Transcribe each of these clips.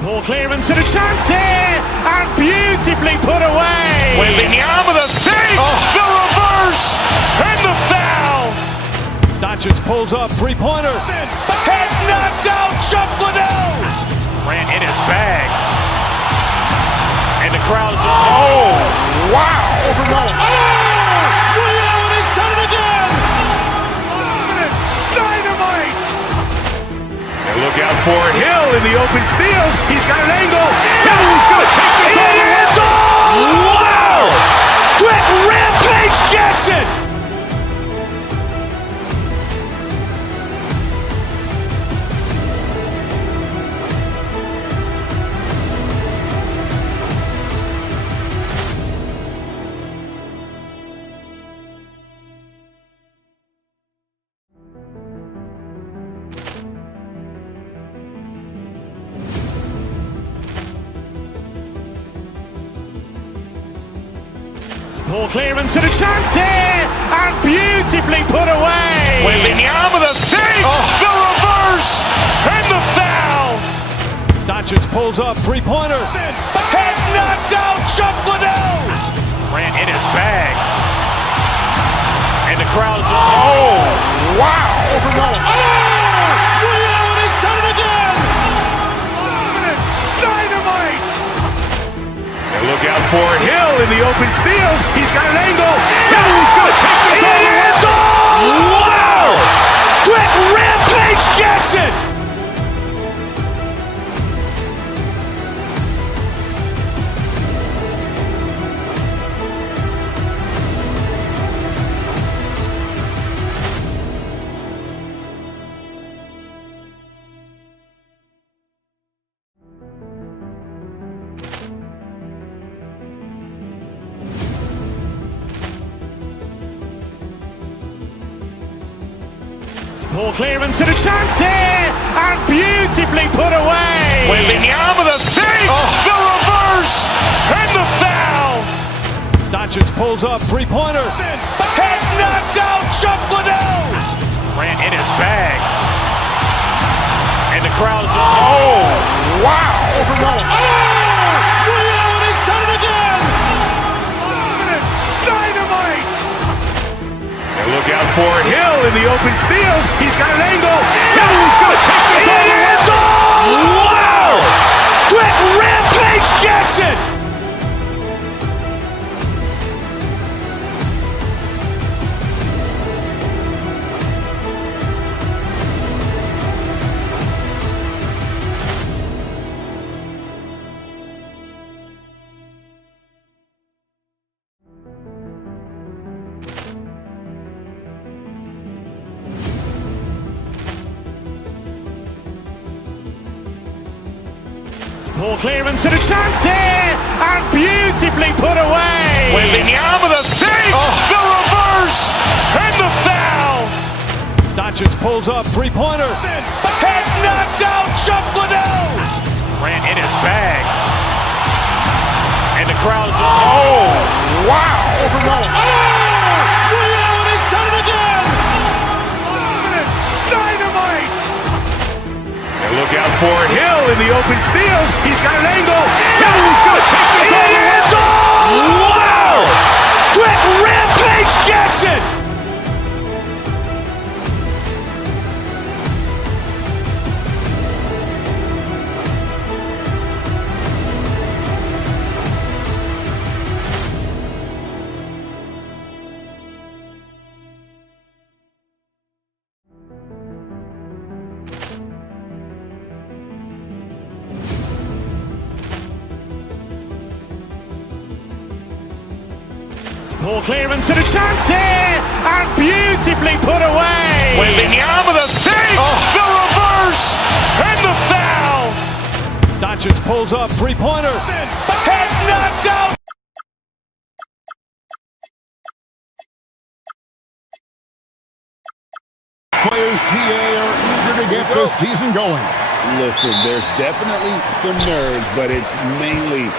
Poor clearance and a chance here, and beautifully put away. Wembanyama the fake, the reverse, and the foul. Doncic pulls up, three-pointer. Has knocked out Chuck Liddell. Ran in his bag. And the crowd is, oh, wow. Ray Allen has done it again. Dynamite. And look out for Hill in the open field. He's got an angle. He's going to take this all the way. Wow. Quick Rampage Jackson. Poor clearance and a chance here, and beautifully put away. Wembanyama the fake, the reverse, and the foul. Doncic pulls up, three-pointer. Has knocked out Chuck Liddell. Ran in his bag. And the crowd is, oh, wow. Ray Allen has done it again. Dynamite. And look out for Hill in the open field. He's got an angle. He's going to take this all the way. Wow. Quick Rampage Jackson. Poor clearance and a chance here, and beautifully put away. Wembanyama the fake, the reverse, and the foul. Doncic pulls up, three-pointer. Has knocked out Chuck Liddell. Ran in his bag. And the crowd is, oh, wow. Ray Allen has done it again. Dynamite. And look out for Hill in the open field. He's got an angle. He's going to take this all the way. Wow. Quick Rampage Jackson. Poor clearance and a chance here, and beautifully put away. Wembanyama the fake, the reverse, and the foul. Doncic pulls up, three-pointer. Has knocked out Chuck Liddell. Ran in his bag. And the crowd is, oh, wow. Ray Allen has done it again. Dynamite. And look out for Hill in the open field. He's got an angle. He's going to take this all the way. Wow. Quick Rampage Jackson. Poor clearance and a chance here, and beautifully put away. Wembanyama the fake, the reverse, and the foul. Doncic pulls up, three-pointer. Has knocked out. Players PA are eager to get this season going. Listen, there's definitely some nerves, but it's mainly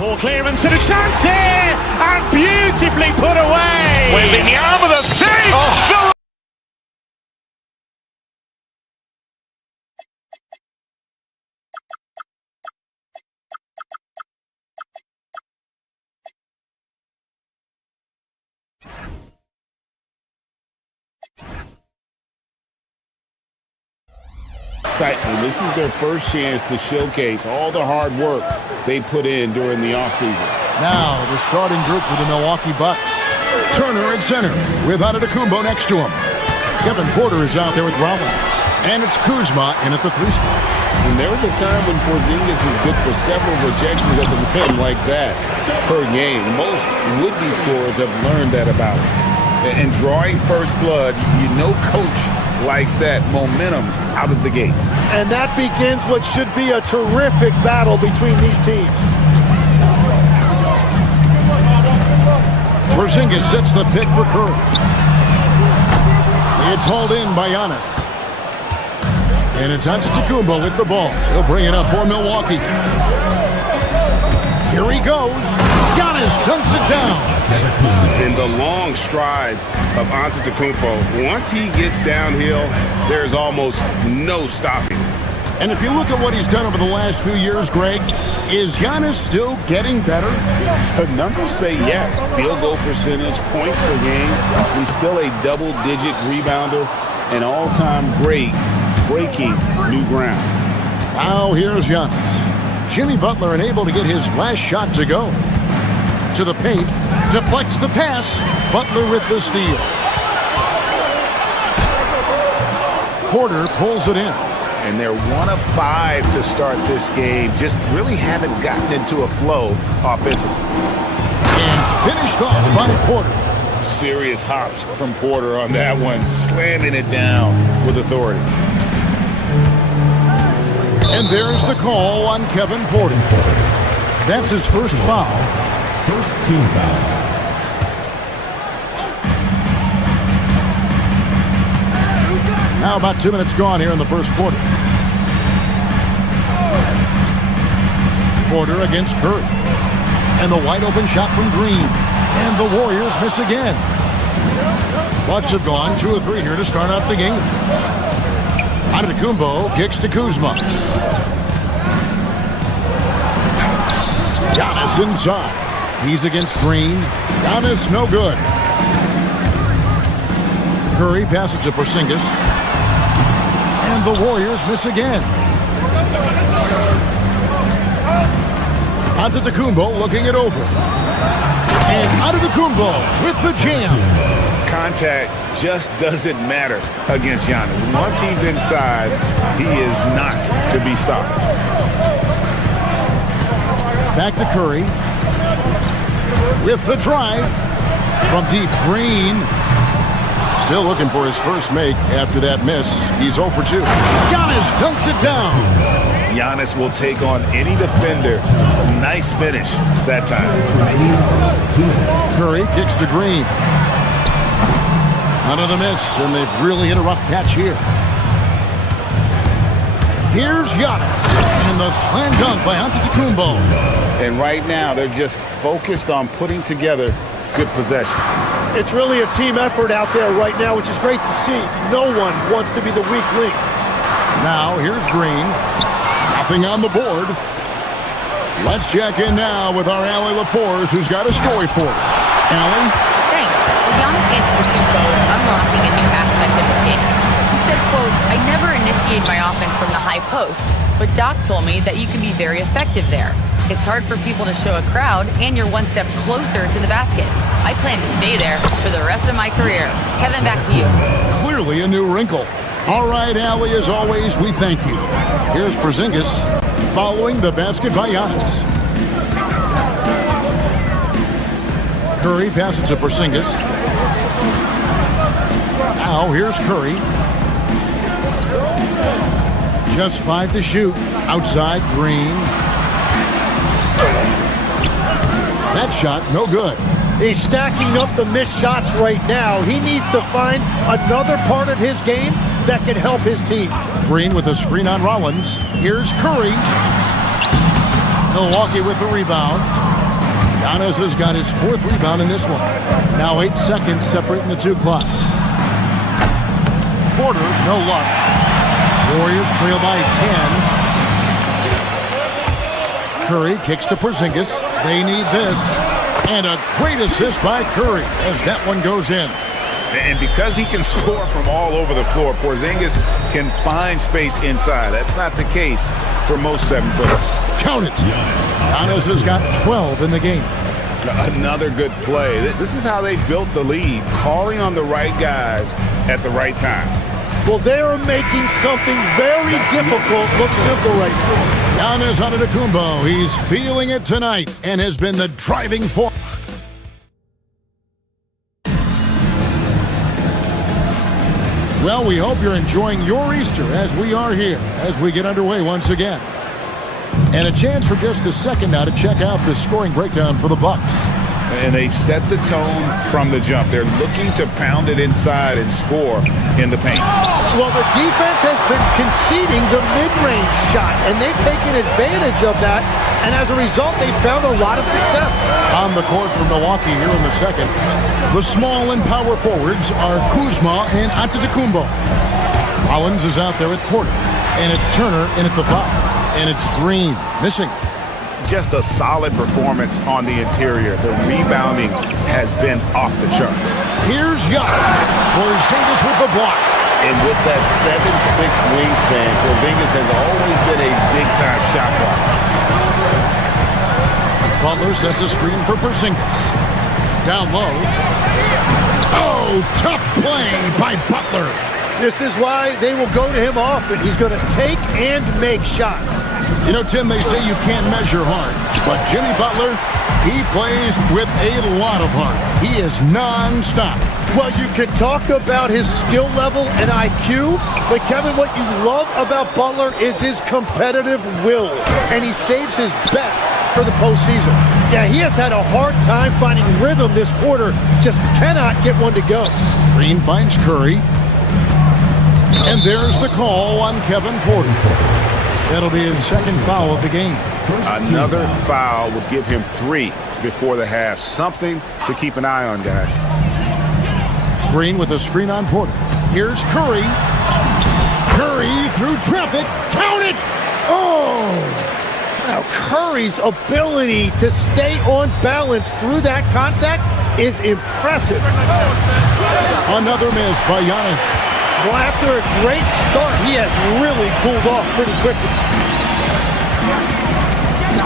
Poor clearance and a chance here, and beautifully put away. Wembanyama the save. Oh. This is their first chance to showcase all the hard work they put in during the offseason. Now the starting group for the Milwaukee Bucks. Turner at center with Antetokounmpo next to him. Kevin Porter is out there with Rollins. And it's Kuzma in at the 3 spot. And there was a time when Porzingis was good for several rejections at the rim like that per game. Most would-be scorers have learned that about him. And drawing first blood, you know coach likes that momentum out of the gate. And that begins what should be a terrific battle between these teams. Porzingis sets the pick for Curry. It's hauled in by Giannis. And it's Antetokounmpo with the ball. He'll bring it up for Milwaukee. Here he goes. Giannis dunks it down. In the long strides of Antetokounmpo, once he gets downhill, there's almost no stopping. And if you look at what he's done over the last few years, Greg, is Giannis still getting better? The numbers say yes. Field goal percentage, points per game. He's still a double-digit rebounder, an all-time great, breaking new ground. Now here's Giannis. Jimmy Butler unable to get his last shot to go. To the paint, deflects the pass. Butler with the steal. Porter pulls it in. And they're 1 of 5 to start this game. Just really haven't gotten into a flow offensively. And finished off by Porter. Serious hops from Porter on that one, slamming it down with authority. And there's the call on Kevin Porter. That's his first foul. First team foul. Now about 2 minutes gone here in the first quarter. Porter against Curry. And the wide open shot from Green. And the Warriors miss again. Bucks have gone 2 of 3 here to start out the game. Antetokounmpo kicks to Kuzma. Giannis inside. He's against Green. Giannis no good. Curry passes to Porzingis. And the Warriors miss again. Antetokounmpo looking it over. And Antetokounmpo with the jam. Contact just doesn't matter against Giannis. Once he's inside, he is not to be stopped. Back to Curry. With the drive. From deep, Green. Still looking for his first make after that miss. He's 0 for 2. Giannis dunks it down. Giannis will take on any defender. Nice finish that time. Curry kicks to Green. Another miss, and they've really hit a rough patch here. Here's Giannis. And the slam dunk by Antetokounmpo. And right now, they're just focused on putting together good possession. It's really a team effort out there right now, which is great to see. No one wants to be the weak link. Now, here's Green. Nothing on the board. Let's check in now with our Allie LaForce, who's got a story for us. Allie? Thanks. Well, Giannis Antetokounmpo is unlocking a new aspect of his game. He said, quote, "I never initiate my offense from the high post, but Doc told me that you can be very effective there. It's hard for people to show a crowd, and you're one step closer to the basket. I plan to stay there for the rest of my career." Kevin, back to you. Clearly a new wrinkle. All right, Allie, as always, we thank you. Here's Porzingis following the basket by Giannis. Curry passes to Porzingis. Now here's Curry. Just 5 to shoot. Outside, Green. That shot, no good. He's stacking up the missed shots right now. He needs to find another part of his game that can help his team. Green with a screen on Rollins. Here's Curry. Milwaukee with the rebound. Giannis has got his 4th rebound in this one. Now 8 seconds separating the two clocks. Porter, no luck. Warriors trail by 10. Curry kicks to Porzingis. They need this. And a great assist by Curry as that one goes in. And because he can score from all over the floor, Porzingis can find space inside. That's not the case for most 7-footers. Count it. Giannis has got 12 in the game. Another good play. This is how they built the lead, calling on the right guys at the right time. Well, they are making something very difficult look simple right now. Giannis Antetokounmpo, he's feeling it tonight and has been the driving force. Well, we hope you're enjoying your Easter as we are here, as we get underway once again. And a chance for just a second now to check out the scoring breakdown for the Bucks. And they've set the tone from the jump. They're looking to pound it inside and score in the paint. Well, the defense has been conceding the mid-range shot, and they've taken advantage of that, and as a result, they've found a lot of success. On the court for Milwaukee here in the second, the small and power forwards are Kuzma and Antetokounmpo. Rollins is out there at Porter, and it's Turner in at the 5, and it's Green missing. Just a solid performance on the interior. The rebounding has been off the chart. Here's Giannis. Porzingis with the block. And with that 7'6" wingspan, Porzingis has always been a big-time shot blocker. Butler sets a screen for Porzingis. Down low. Oh, tough play by Butler. This is why they will go to him often. He's going to take and make shots. You know, Tim, they say you can't measure heart, but Jimmy Butler, he plays with a lot of heart. He is non-stop. Well, you can talk about his skill level and IQ, but Kevin, what you love about Butler is his competitive will, and he saves his best for the postseason. Yeah, he has had a hard time finding rhythm this quarter, just cannot get one to go. Green finds Curry, and there's the call on Kevin Porter. That'll be his 2nd foul of the game. Another foul would give him 3 before the half. Something to keep an eye on, guys. Green with a screen on Porter. Here's Curry. Curry through traffic. Count it! Oh! Now, Curry's ability to stay on balance through that contact is impressive. Another miss by Giannis. Well, after a great start, he has really cooled off pretty quickly.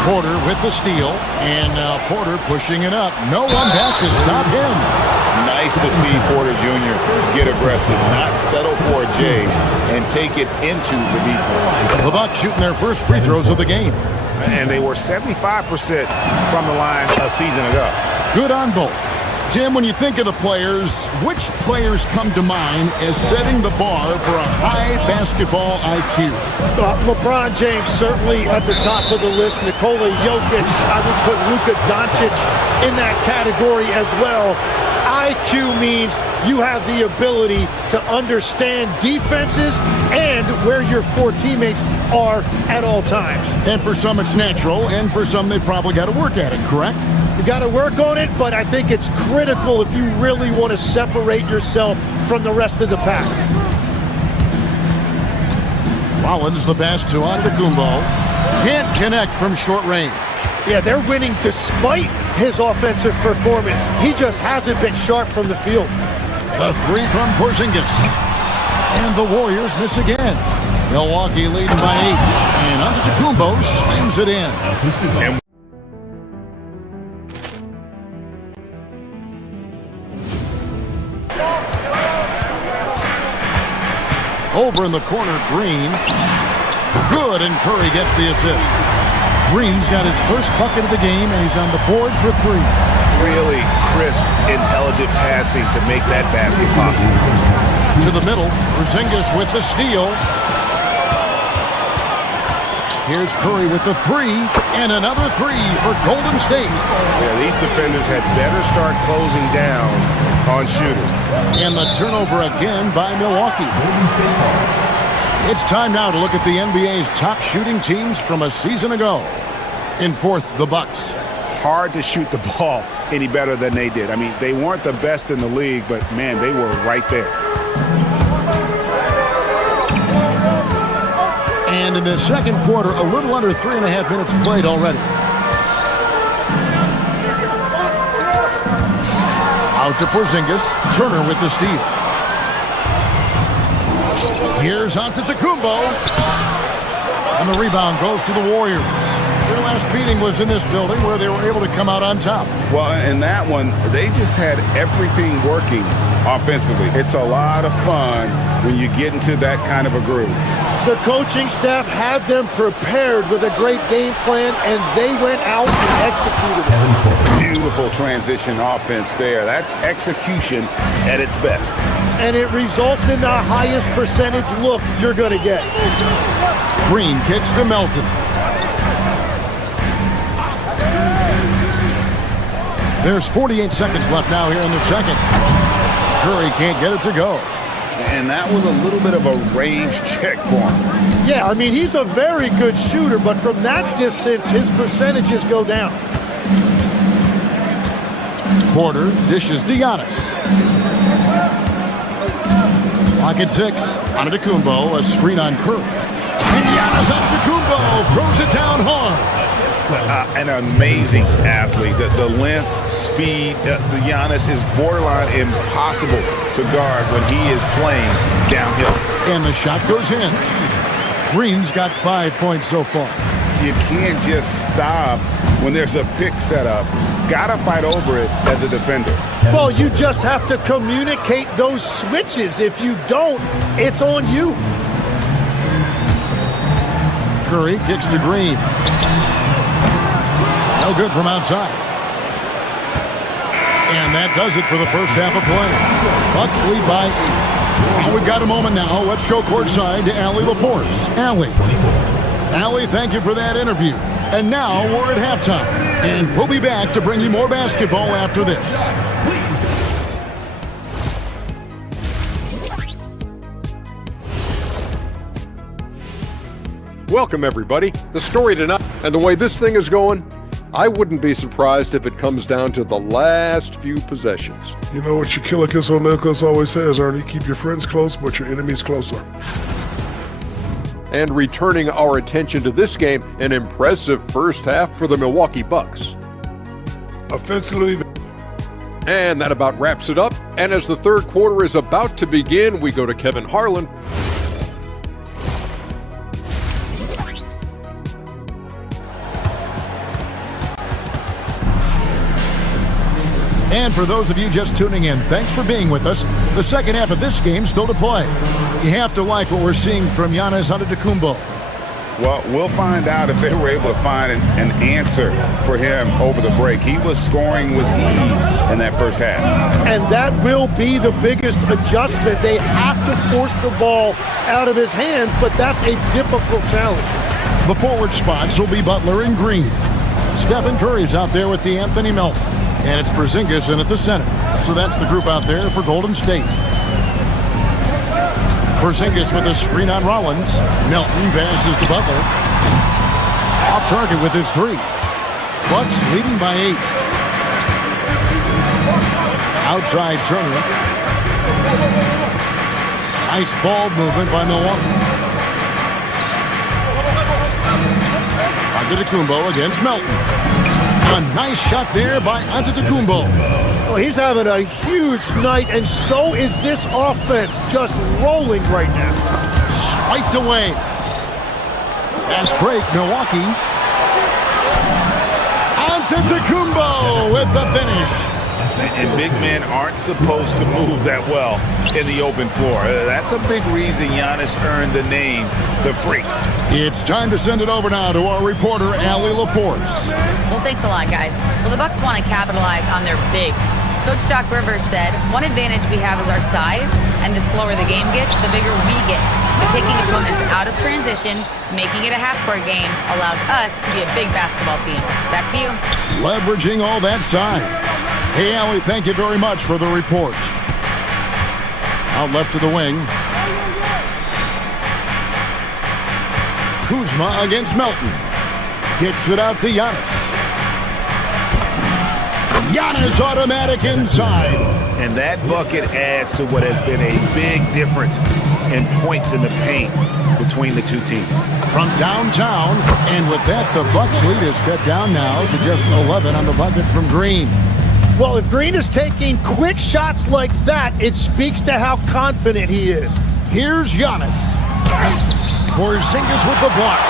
Porter with the steal, and now Porter pushing it up. No one back to stop him. Nice to see Porter Jr. get aggressive, not settle for a J, and take it into the defense. The Bucks shooting their first free throws of the game. And they were 75% from the line a season ago. Good on both. Tim, when you think of the players, which players come to mind as setting the bar for a high basketball IQ? LeBron James certainly at the top of the list. Nikola Jokic, I would put Luka Doncic in that category as well. IQ means you have the ability to understand defenses and where your 4 teammates are at all times. And for some it's natural, and for some they probably got to work at it, correct? You got to work on it, but I think it's critical if you really want to separate yourself from the rest of the pack. Rollins the pass to Antetokounmpo. Can't connect from short range. Yeah, they're winning despite his offensive performance. He just hasn't been sharp from the field. The 3 from Porzingis. And the Warriors miss again. Milwaukee leading by 8. And Antetokounmpo slams it in. Over in the corner, Green. Good, and Curry gets the assist. Green's got his first bucket of the game, and he's on the board for 3. Really crisp, intelligent passing to make that basket possible. To the middle, Porzingis with the steal. Here's Curry with the 3, and another 3 for Golden State. Yeah, these defenders had better start closing down on shooters. And the turnover again by Milwaukee. It's time now to look at the NBA's top shooting teams from a season ago. In 4th, the Bucks. hard to shoot the ball any better than they did. I mean, they weren't the best in the league, but, man, they were right there. And in the second quarter, a little under 3.5 minutes played already. Out to Porzingis. Turner with the steal. Here's Antetokounmpo. And the rebound goes to the Warriors. Their last meeting was in this building where they were able to come out on top. Well, in that one, they just had everything working offensively. It's a lot of fun when you get into that kind of a groove. The coaching staff had them prepared with a great game plan, and they went out and executed it. Beautiful transition offense there. That's execution at its best. And it results in the highest percentage look you're going to get. Green kicks to Melton. There's 48 seconds left now here in the second. Curry can't get it to go. And that was a little bit of a range check for him. Yeah, I mean, he's a very good shooter, but from that distance, his percentages go down. Porter dishes to Giannis. Clock at 6. Antetokounmpo, a screen on Curry. And Giannis Antetokounmpo throws it down hard. An amazing athlete. The length, speed, the Giannis is borderline impossible to guard when he is playing downhill. And the shot goes in. Green's got 5 points so far. You can't just stop when there's a pick set up. Gotta fight over it as a defender. Well, you just have to communicate those switches. If you don't, it's on you. Curry kicks to Green. No good from outside. And that does it for the first half of play. Bucks lead by 8. Well, we've got a moment now. Let's go courtside to Allie LaForce. Allie, thank you for that interview. And now we're at halftime. And we'll be back to bring you more basketball after this. Welcome, everybody. The story tonight, and the way this thing is going, I wouldn't be surprised if it comes down to the last few possessions. You know what Shaquille O'Neal always says, Ernie, keep your friends close, but your enemies closer. And returning our attention to this game, an impressive first half for the Milwaukee Bucks. Offensively, and that about wraps it up. And as the third quarter is about to begin, we go to Kevin Harlan. And for those of you just tuning in, thanks for being with us. The second half of this game still to play. You have to like what we're seeing from Giannis Antetokounmpo. Well, we'll find out if they were able to find an answer for him over the break. He was scoring with ease in that first half. And that will be the biggest adjustment. They have to force the ball out of his hands, but that's a difficult challenge. The forward spots will be Butler and Green. Stephen Curry's out there with the Anthony Melton. And it's Porzingis in at the center. So that's the group out there for Golden State. Porzingis with a screen on Rollins. Melton passes to Butler. Off target with his 3. Bucks leading by 8. Outside Turner. Nice ball movement by Milwauke. Antetokounmpo against Melton. A nice shot there by Antetokounmpo. Well, he's having a huge night, and so is this offense, just rolling right now. Swiped away. Fast break, Milwaukee. Antetokounmpo with the finish. And big men aren't supposed to move that well in the open floor. That's a big reason Giannis earned the name, the Freak. It's time to send it over now to our reporter, Allie LaForce. Well, thanks a lot, guys. Well, the Bucks want to capitalize on their bigs. Coach Doc Rivers said, one advantage we have is our size, and the slower the game gets, the bigger we get. So taking opponents out of transition, making it a half-court game, allows us to be a big basketball team. Back to you. Leveraging all that size. Hey, Allie, thank you very much for the report. Out left to the wing. Kuzma against Melton. Kicks it out to Giannis. Giannis automatic inside. And that bucket adds to what has been a big difference in points in the paint between the two teams. From downtown, and with that, the Bucks lead is cut down now to just 11 on the bucket from Green. Well, if Green is taking quick shots like that, it speaks to how confident he is. Here's Giannis. Porzingis with the block.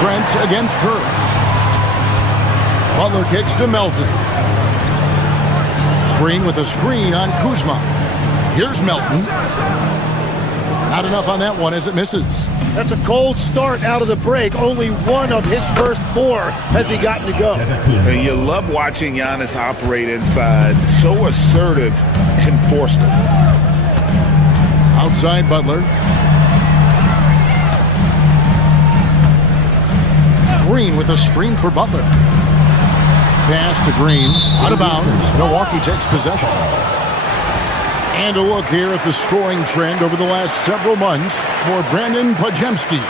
Trent against Curry. Butler kicks to Melton. Green with a screen on Kuzma. Here's Melton. Not enough on that one as it misses. That's a cold start out of the break. Only one of his first 4 has he gotten to go. And you love watching Giannis operate inside. So assertive and forceful. Outside Butler. Green with a screen for Butler. Pass to Green. Out of bounds. Milwaukee takes possession. And a look here at the scoring trend over the last several months for Brandon Podziemski.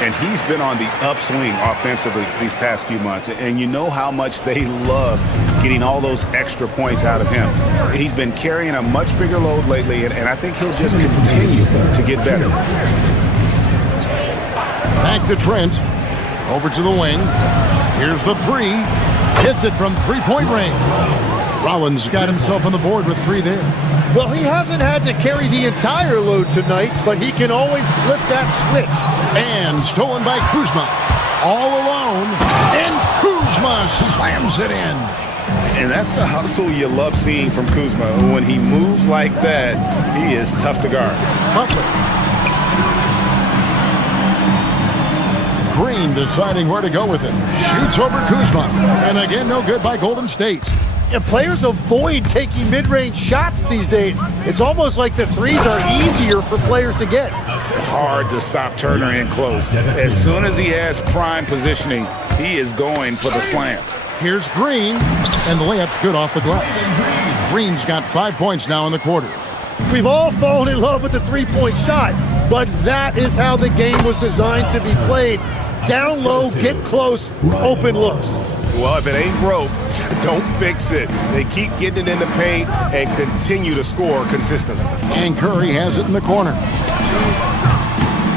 And he's been on the upswing offensively these past few months. And you know how much they love getting all those extra points out of him. He's been carrying a much bigger load lately, and I think he'll just continue to get better. Back to Trent. Over to the wing. Here's the 3. Hits it from three-point range. Rollins got himself on the board with 3 there. Well, he hasn't had to carry the entire load tonight, but he can always flip that switch. And stolen by Kuzma. All alone. And Kuzma slams it in. And that's the hustle you love seeing from Kuzma. When he moves like that, he is tough to guard. Butler. Green deciding where to go with it. Shoots over Kuzma. And again, no good by Golden State. And players avoid taking mid-range shots these days. It's almost like the threes are easier for players to get. Hard to stop Turner in close. As soon as he has prime positioning, he is going for the slam. Here's Green, and the layup's good off the glass. Green's got 5 points now in the quarter. We've all fallen in love with the three-point shot, but that is how the game was designed to be played. Down low, get close, open looks. Well, if it ain't broke, don't fix it. They keep getting it in the paint and continue to score consistently. And Curry has it in the corner.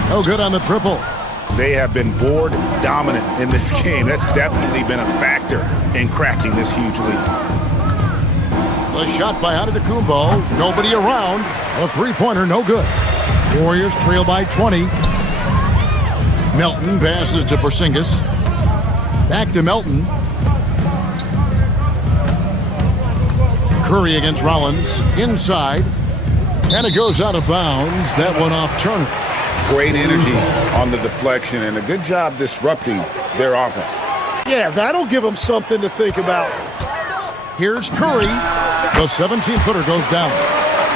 No good on the triple. They have been board dominant in this game. That's definitely been a factor in crafting this huge lead. The shot by Antetokounmpo. Nobody around. A three-pointer, no good. Warriors trail by 20. Melton passes to Porzingis. Back to Melton. Curry against Rollins. Inside. And it goes out of bounds. That one off Turner. Great energy on the deflection and a good job disrupting their offense. Yeah, that'll give them something to think about. Here's Curry. The 17-footer goes down.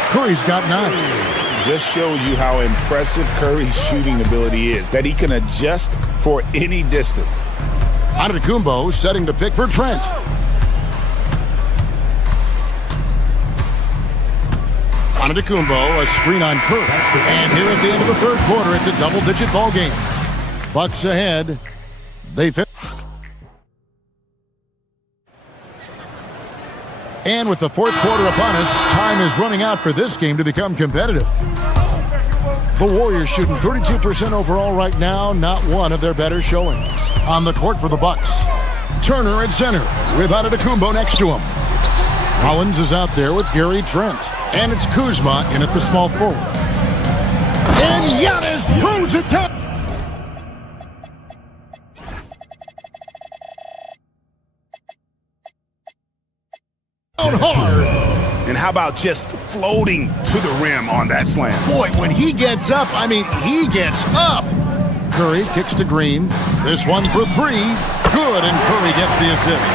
Curry's got 9. Just shows you how impressive Curry's shooting ability is, that he can adjust for any distance. Antetokounmpo setting the pick for Trent. Antetokounmpo, a screen on Curry. And here at the end of the third quarter, it's a double-digit ball game. Bucks ahead. They fit. And with the fourth quarter upon us, time is running out for this game to become competitive. The Warriors shooting 32% overall right now, not one of their better showings. On the court for the Bucks, Turner at center with Antetokounmpo next to him. Rollins is out there with Gary Trent. And it's Kuzma in at the small forward. And Giannis throws it down. Hard. And how about just floating to the rim on that slam? Boy, when he gets up, I mean, he gets up. Curry kicks to Green. This one for 3. Good, and Curry gets the assist.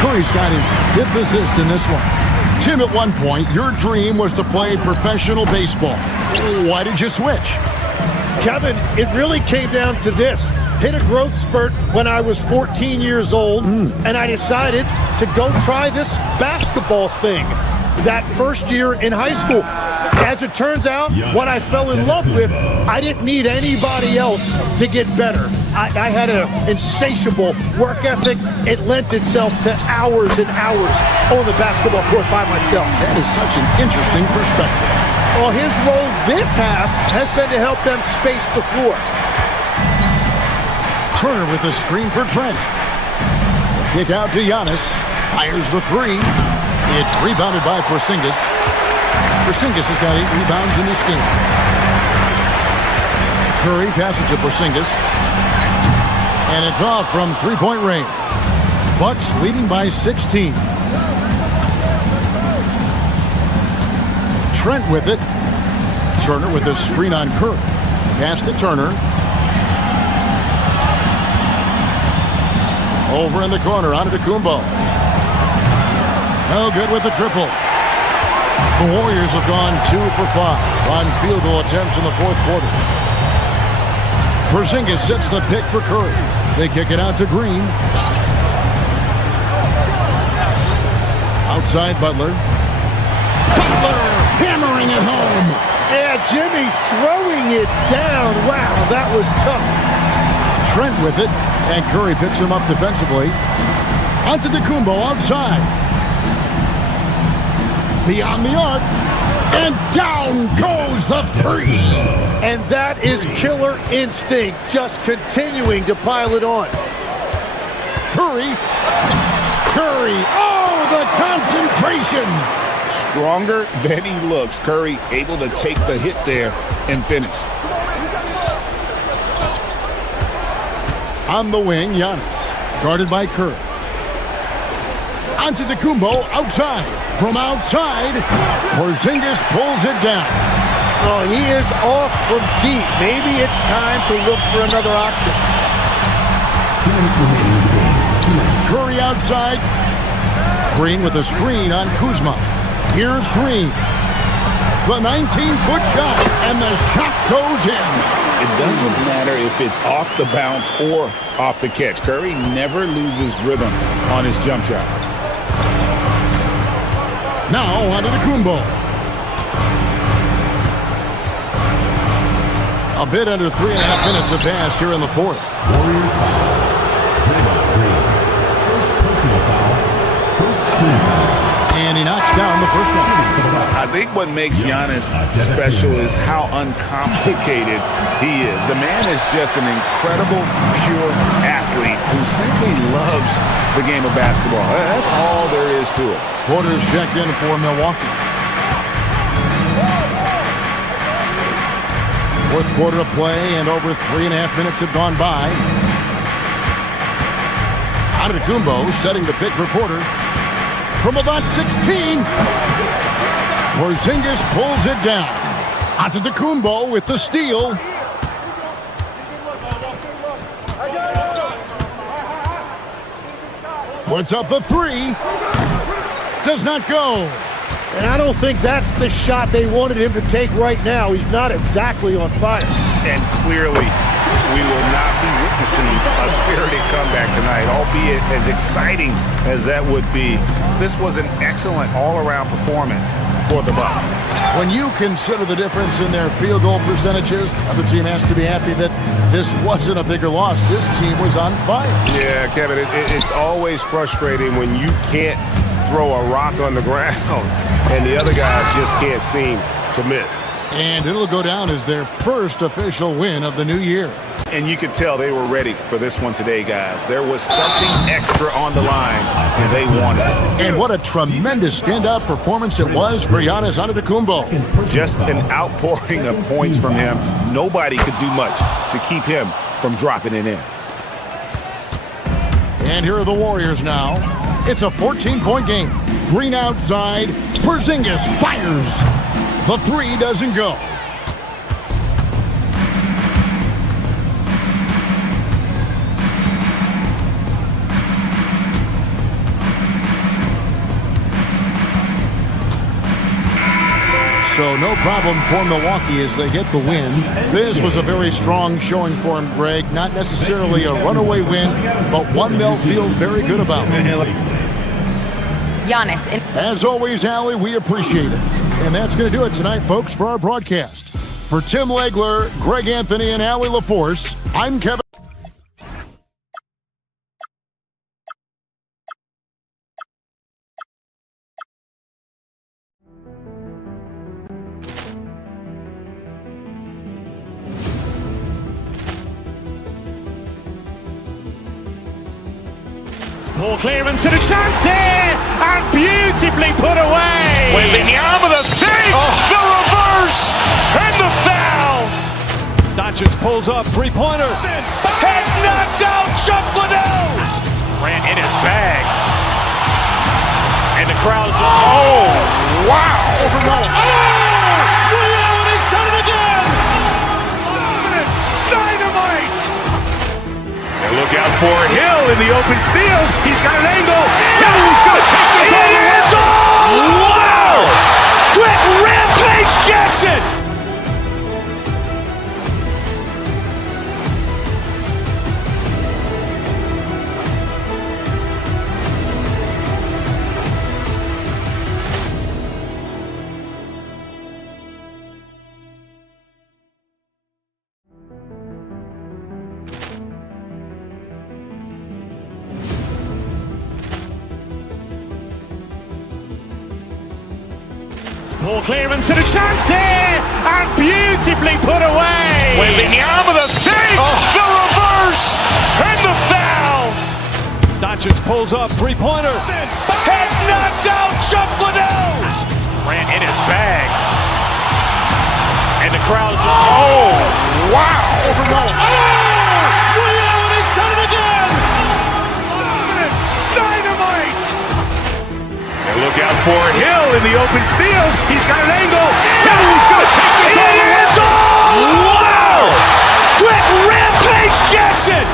Curry's got his 5th assist in this one. Tim, at one point, your dream was to play professional baseball. Why did you switch? Kevin, it really came down to this. Hit a growth spurt when I was 14 years old, and I decided to go try this basketball thing that first year in high school. As it turns out, what I fell in love with, I didn't need anybody else to get better. I had an insatiable work ethic. It lent itself to hours and hours on the basketball court by myself. That is such an interesting perspective. Well, his role this half has been to help them space the floor. Turner with the screen for Trent. Kick out to Giannis. Fires the three. It's rebounded by Porzingis. Porzingis has got 8 rebounds in this game. Curry passes to Porzingis. And it's off from three-point range. Bucks leading by 16. Trent with it. Turner with the screen on Curry. Pass to Turner. Over in the corner, Antetokounmpo. No good with the triple. The Warriors have gone 2 for 5 on field goal attempts in the fourth quarter. Porzingis sets the pick for Curry. They kick it out to Green. Outside Butler. Butler hammering it home. Yeah, Jimmy throwing it down. Wow, that was tough. Trent with it, and Curry picks him up defensively. Antetokounmpo outside. Beyond the arc, and down goes the three. And that is killer instinct, just continuing to pile it on. Curry. Oh, the concentration. Stronger than he looks. Curry able to take the hit there and finish. On the wing, Giannis. Guarded by Curry. Antetokounmpo outside. From outside, Porzingis pulls it down. Oh, he is off from deep. Maybe it's time to look for another option. Curry outside. Green with a screen on Kuzma. Here's Green. The 19-foot shot, and the shot goes in. It doesn't matter if it's off the bounce or off the catch. Curry never loses rhythm on his jump shot. Now Antetokounmpo. A bit under 3.5 minutes have passed here in the fourth. Warriors foul. Draymond Green. First personal foul. First team foul. And he knocks down the first one. I think what makes Giannis special is how uncomplicated he is. The man is just an incredible, pure athlete who simply loves the game of basketball. That's all there is to it. Porter's checked in for Milwauke. Fourth quarter of play, and over 3.5 minutes have gone by. Antetokounmpo setting the pick for Porter. From about 16, Porzingis pulls it down. Antetokounmpo with the steal. Puts up the three. Does not go. And I don't think that's the shot they wanted him to take right now. He's not exactly on fire. And clearly, we will not be witnessing a spirited comeback tonight, albeit as exciting as that would be. This was an excellent all-around performance for the Bucks. When you consider the difference in their field goal percentages, the other team has to be happy that this wasn't a bigger loss. This team was on fire. Yeah, Kevin, it's always frustrating when you can't throw a rock on the ground and the other guys just can't seem to miss. And it'll go down as their first official win of the new year. And you could tell they were ready for this one today, guys. There was something extra on the line, and they wanted it. And what a tremendous standout performance it was for Giannis Antetokounmpo. Just an outpouring of points from him. Nobody could do much to keep him from dropping it in. And here are the Warriors now. It's a 14-point game. Green outside. Porzingis fires. The three doesn't go. So no problem for Milwaukee as they get the win. This was a very strong showing for him, Greg. Not necessarily a runaway win, but one they'll feel very good about. Giannis. As always, Allie, we appreciate it. And that's going to do it tonight, folks, for our broadcast. For Tim Legler, Greg Anthony, and Allie LaForce, I'm Kevin. Ball clearance and a chance here, and beautifully put away. Wembanyama the save, the reverse, and the foul. Doncic pulls up, three-pointer. Has knocked out Chuck Liddell. Grant in his bag. And the crowd is, oh, wow. Ray Allen has done it again. Dynamite. And look out for Hill in the open field. He's got an angle. Hill's going to take this all the way. Wow. Quick rampage Jackson. Ball clearance and a chance here, and beautifully put away. Wembanyama the save, the reverse, and the foul. Doncic pulls up, three-pointer. Has knocked out Chuck Liddell. Grant in his bag. And the crowd is, oh, wow. Ray Allen has done it again. Dynamite. And look out for Hill in the open field. He's got an angle. Hill's going to take this all the way. Wow. Quick rampage Jackson.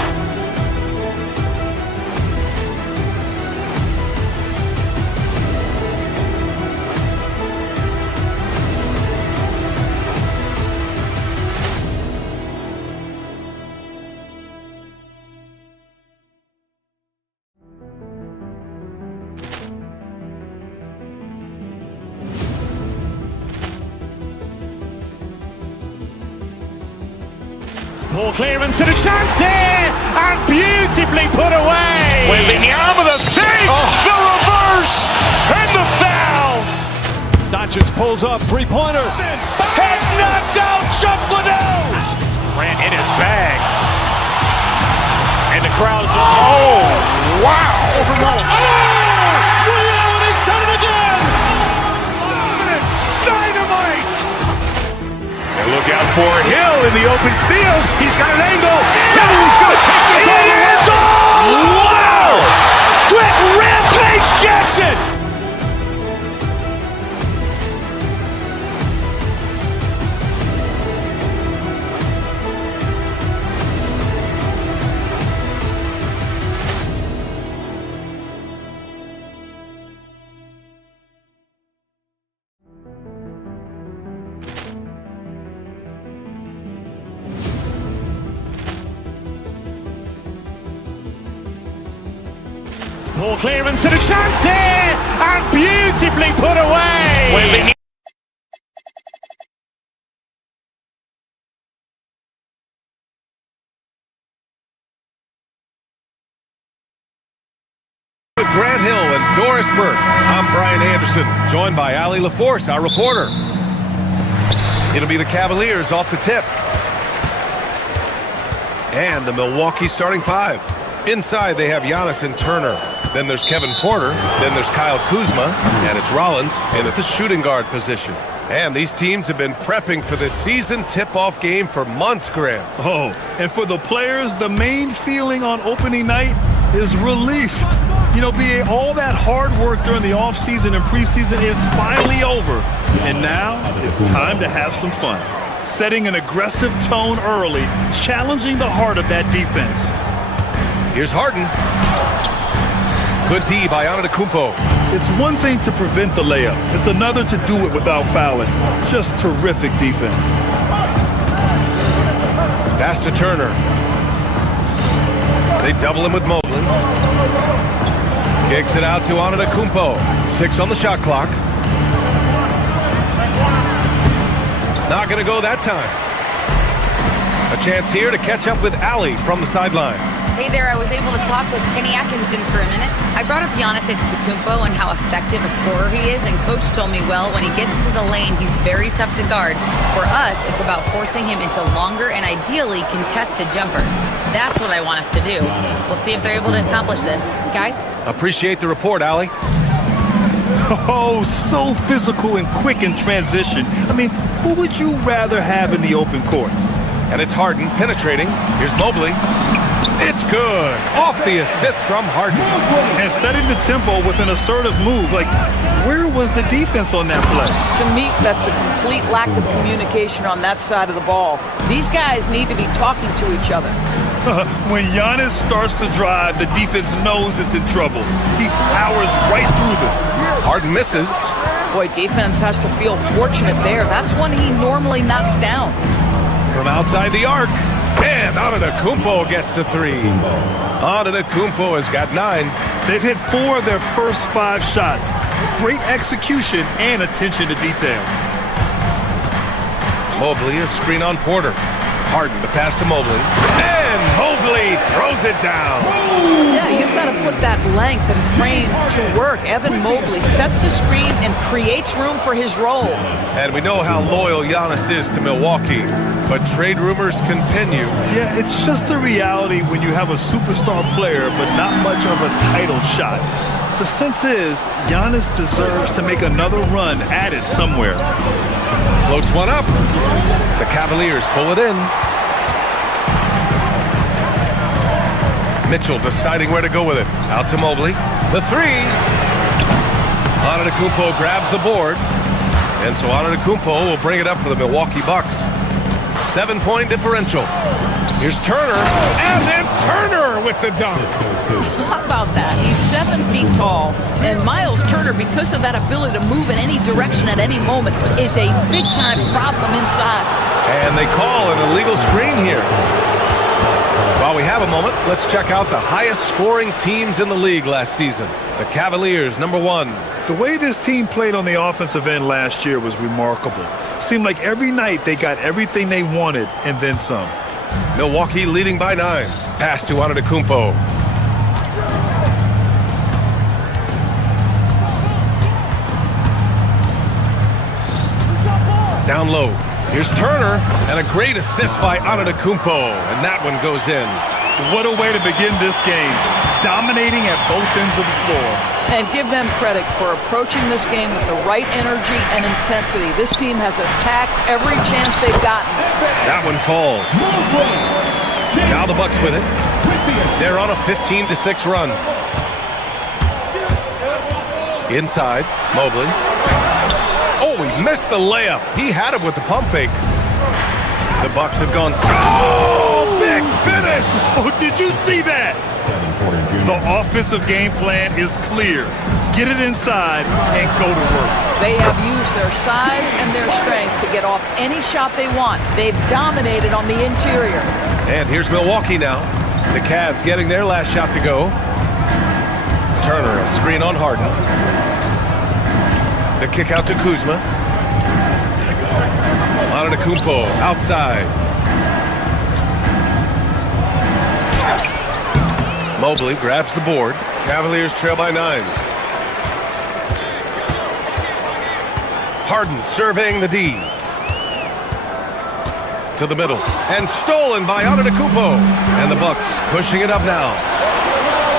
Ball clearance and a chance here, and beautifully put away. Wembanyama the save, the reverse, and the foul. Doncic pulls up, three-pointer. Has knocked out Chuck Liddell. Grant in his bag. And the crowd is, oh, wow. Ray Allen has done it again. Dynamite. And look out for Hill in the open field. He's got an angle. Hill's going to take this all the way. Wow. Quick rampage Jackson. Ball clearance and a chance here, and beautifully put away. With Grant Hill and Doris Burke, I'm Brian Anderson, joined by Ali LaForce, our reporter. It'll be the Cavaliers off the tip. And the Milwaukee starting five. Inside, they have Giannis and Turner. Then there's Kevin Porter. Then there's Kyle Kuzma. And it's Rollins in at the shooting guard position. And these teams have been prepping for this season tip-off game for months, Graham. Oh, and for the players, the main feeling on opening night is relief. You know, all that hard work during the offseason and preseason is finally over. And now it's time to have some fun. Setting an aggressive tone early, challenging the heart of that defense. Here's Harden. Good D by Antetokounmpo. It's one thing to prevent the layup. It's another to do it without fouling. Just terrific defense. Pass to Turner. They double him with Mobley. Kicks it out to Antetokounmpo. 6 on the shot clock. Not going to go that time. A chance here to catch up with Ali from the sideline. Hey there, I was able to talk with Kenny Atkinson for a minute. I brought up Giannis Antetokounmpo and how effective a scorer he is, and Coach told me, well, when he gets into the lane, he's very tough to guard. For us, it's about forcing him into longer and ideally contested jumpers. That's what I want us to do. We'll see if they're able to accomplish this. Guys? Appreciate the report, Allie. Oh, so physical and quick in transition. I mean, who would you rather have in the open court? And it's Harden penetrating. Here's Mobley. It's good. Off the assist from Harden. And setting the tempo with an assertive move. Like, where was the defense on that play? To me, that's a complete lack of communication on that side of the ball. These guys need to be talking to each other. When Giannis starts to drive, the defense knows it's in trouble. He powers right through them. Harden misses. Boy, defense has to feel fortunate there. That's when he normally knocks down. From outside the arc. And Antetokounmpo gets a three. Antetokounmpo has got 9. They've hit 4 of their first 5 shots. Great execution and attention to detail. Mobley, a screen on Porter. Harden, the pass to Mobley. And Mobley throws it down. Yeah, you've got to put that length and frame to work. Evan Mobley sets the screen and creates room for his role. And we know how loyal Giannis is to Milwaukee, but trade rumors continue. Yeah, it's just the reality when you have a superstar player, but not much of a title shot. The sense is Giannis deserves to make another run at it somewhere. Floats one up. The Cavaliers pull it in. Mitchell deciding where to go with it. Out to Mobley. The three. Antetokounmpo grabs the board. And so Antetokounmpo will bring it up for the Milwaukee Bucks. 7-point differential. Here's Turner. And then Turner with the dunk. How about that? He's 7 feet tall. And Miles Turner, because of that ability to move in any direction at any moment, is a big-time problem inside. And they call an illegal screen here. While we have a moment, let's check out the highest scoring teams in the league last season. The Cavaliers, number 1. The way this team played on the offensive end last year was remarkable. Seemed like every night they got everything they wanted and then some. Milwaukee leading by 9. Pass to Antetokounmpo. Down low. Here's Turner, and a great assist by Antetokounmpo, and that one goes in. What a way to begin this game. Dominating at both ends of the floor. And give them credit for approaching this game with the right energy and intensity. This team has attacked every chance they've gotten. That one falls. Now the Bucks with it. They're on a 15-6 run. Inside, Mobley. Oh, he missed the layup. He had it with the pump fake. The Bucks have gone. Oh, big finish! Oh, did you see that? The offensive game plan is clear. Get it inside and go to work. They have used their size and their strength to get off any shot they want. They've dominated on the interior. And here's Milwaukee now. The Cavs getting their last shot to go. Turner, a screen on Harden. The kick out to Kuzma. Antetokounmpo outside. Mobley grabs the board. Cavaliers trail by 9. Harden surveying the D. To the middle. And stolen by Antetokounmpo. And the Bucks pushing it up now.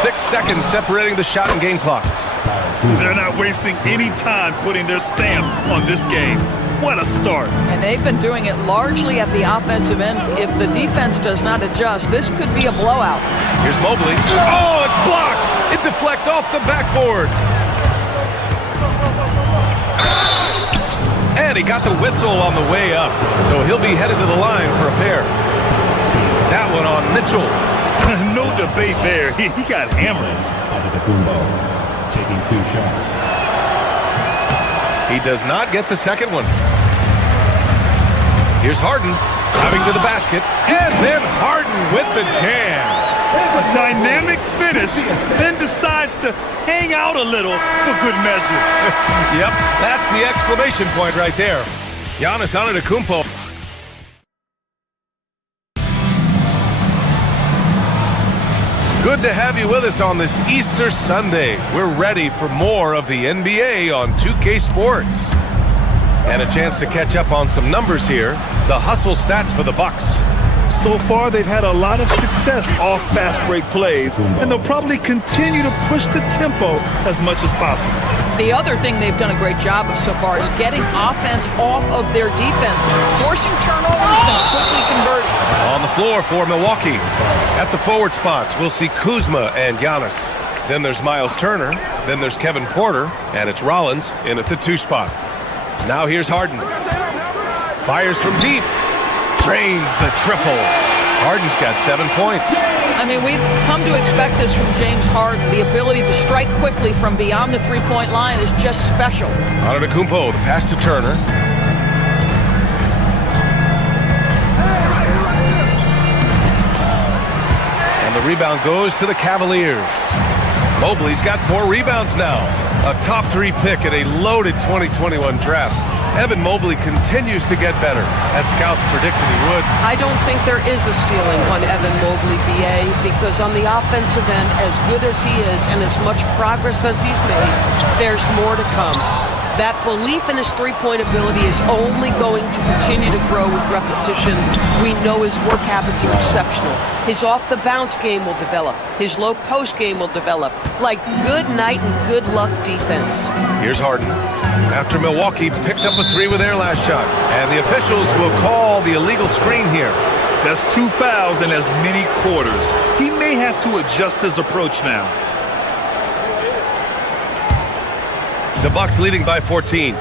6 seconds separating the shot and game clocks. They're not wasting any time putting their stamp on this game. What a start. And they've been doing it largely at the offensive end. If the defense does not adjust, this could be a blowout. Here's Mobley. Oh, it's blocked. It deflects off the backboard. And he got the whistle on the way up. So he'll be headed to the line for a pair. That one on Mitchell. No debate there. He got hammered. Taking 2 shots. He does not get the second one. Here's Harden driving to the basket, and then Harden with the jam. A dynamic finish, then decides to hang out a little for good measure. Yep, that's the exclamation point right there. Giannis Antetokounmpo. Good to have you with us on this Easter Sunday. We're ready for more of the NBA on 2K Sports. And a chance to catch up on some numbers here. The hustle stats for the Bucks. So far, they've had a lot of success off fast break plays, and they'll probably continue to push the tempo as much as possible. The other thing they've done a great job of so far is getting offense off of their defense, forcing turnovers and quickly converting. On the floor for Milwaukee. At the forward spots, we'll see Kuzma and Giannis. Then there's Miles Turner. Then there's Kevin Porter. And it's Rollins in at the 2 spot. Now here's Harden. Fires from deep. Drains the triple. Harden's got 7 points. I mean, we've come to expect this from James Harden. The ability to strike quickly from beyond the three-point line is just special. Antetokounmpo, the pass to Turner. And the rebound goes to the Cavaliers. Mobley's got 4 rebounds now. A top 3 pick in a loaded 2021 draft. Evan Mobley continues to get better, as scouts predicted he would. I don't think there is a ceiling on Evan Mobley, BA, because on the offensive end, as good as he is and as much progress as he's made, there's more to come. That belief in his three-point ability is only going to continue to grow with repetition. We know his work habits are exceptional. His off-the-bounce game will develop. His low-post game will develop. Like good night and good luck defense. Here's Harden. After Milwaukee picked up a 3 with their last shot. And the officials will call the illegal screen here. That's 2 fouls in as many quarters. He may have to adjust his approach now. The Bucks leading by 14.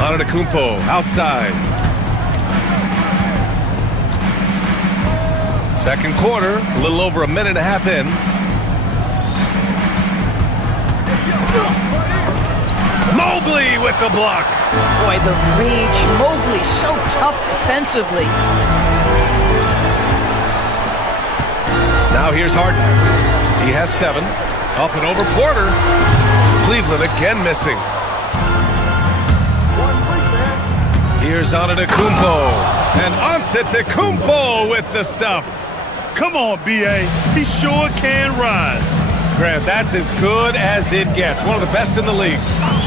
Antetokounmpo outside. Second quarter, a little over a minute and a half in. Mobley with the block. Boy, the reach. Mobley so tough defensively. Now here's Harden. He has 7. Up and over Porter. Cleveland again missing. Here's Antetokounmpo. And Antetokounmpo with the stuff. Come on, B.A. He sure can ride. Grant, that's as good as it gets. One of the best in the league.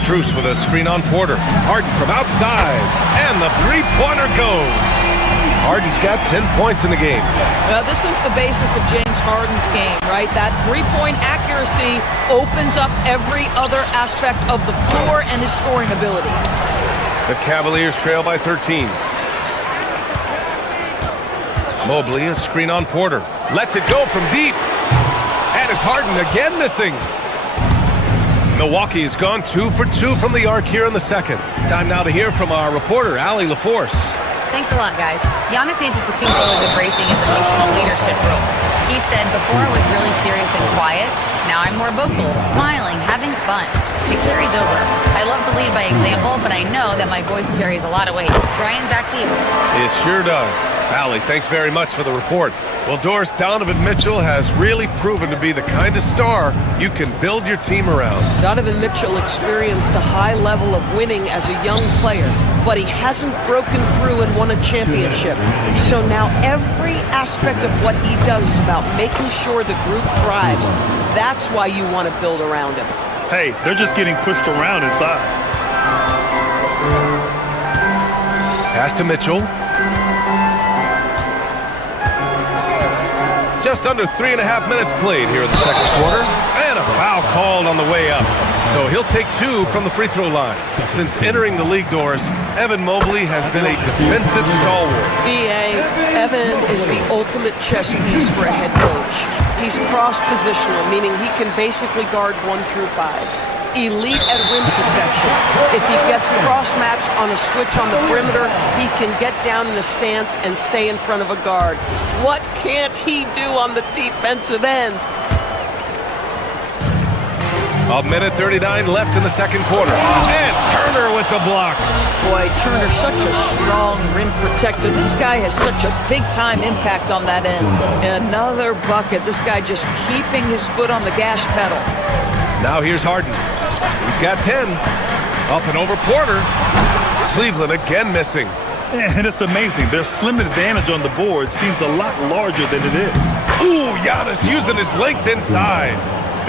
Strus with a screen on Porter. Harden from outside. And the three-pointer goes. Harden's got 10 points in the game. This is the basis of James Harden's game, right? That three-point accuracy opens up every other aspect of the floor and his scoring ability. The Cavaliers trail by 13. Mobley, a screen on Porter. Lets it go from deep. And it's Harden again missing. Milwaukee has gone 2 for 2 from the arc here in the second. Time now to hear from our reporter, Allie LaForce. Thanks a lot, guys. Giannis Antetokounmpo is embracing his emotional leadership role. He said, before I was really serious and quiet, now I'm more vocal, smiling, having fun. It carries over. I love to lead by example, but I know that my voice carries a lot of weight. Brian, back to you. It sure does. Allie, thanks very much for the report. Well, Doris, Donovan Mitchell has really proven to be the kind of star you can build your team around. Donovan Mitchell experienced a high level of winning as a young player, but he hasn't broken through and won a championship. So now every aspect of what he does is about making sure the group thrives. That's why you want to build around him. Hey, they're just getting pushed around inside. Pass to Mitchell. Just under 3.5 minutes played here in the second quarter. And a foul called on the way up. So he'll take 2 from the free throw line. Since entering the league, Doris, Evan Mobley has been a defensive stalwart. B.A., Evan is the ultimate chess piece for a head coach. He's cross-positional, meaning he can basically guard 1 through 5. Elite at rim protection. If he gets cross-matched on a switch on the perimeter, he can get down in a stance and stay in front of a guard. What can't he do on the defensive end? A minute 39 left in the second quarter. And Turner with the block. Boy, Turner's such a strong rim protector. This guy has such a big-time impact on that end. And another bucket. This guy just keeping his foot on the gas pedal. Now here's Harden. He's got 10. Up and over Porter. Cleveland again missing. And it's amazing. Their slim advantage on the board seems a lot larger than it is. Ooh, Giannis using his length inside.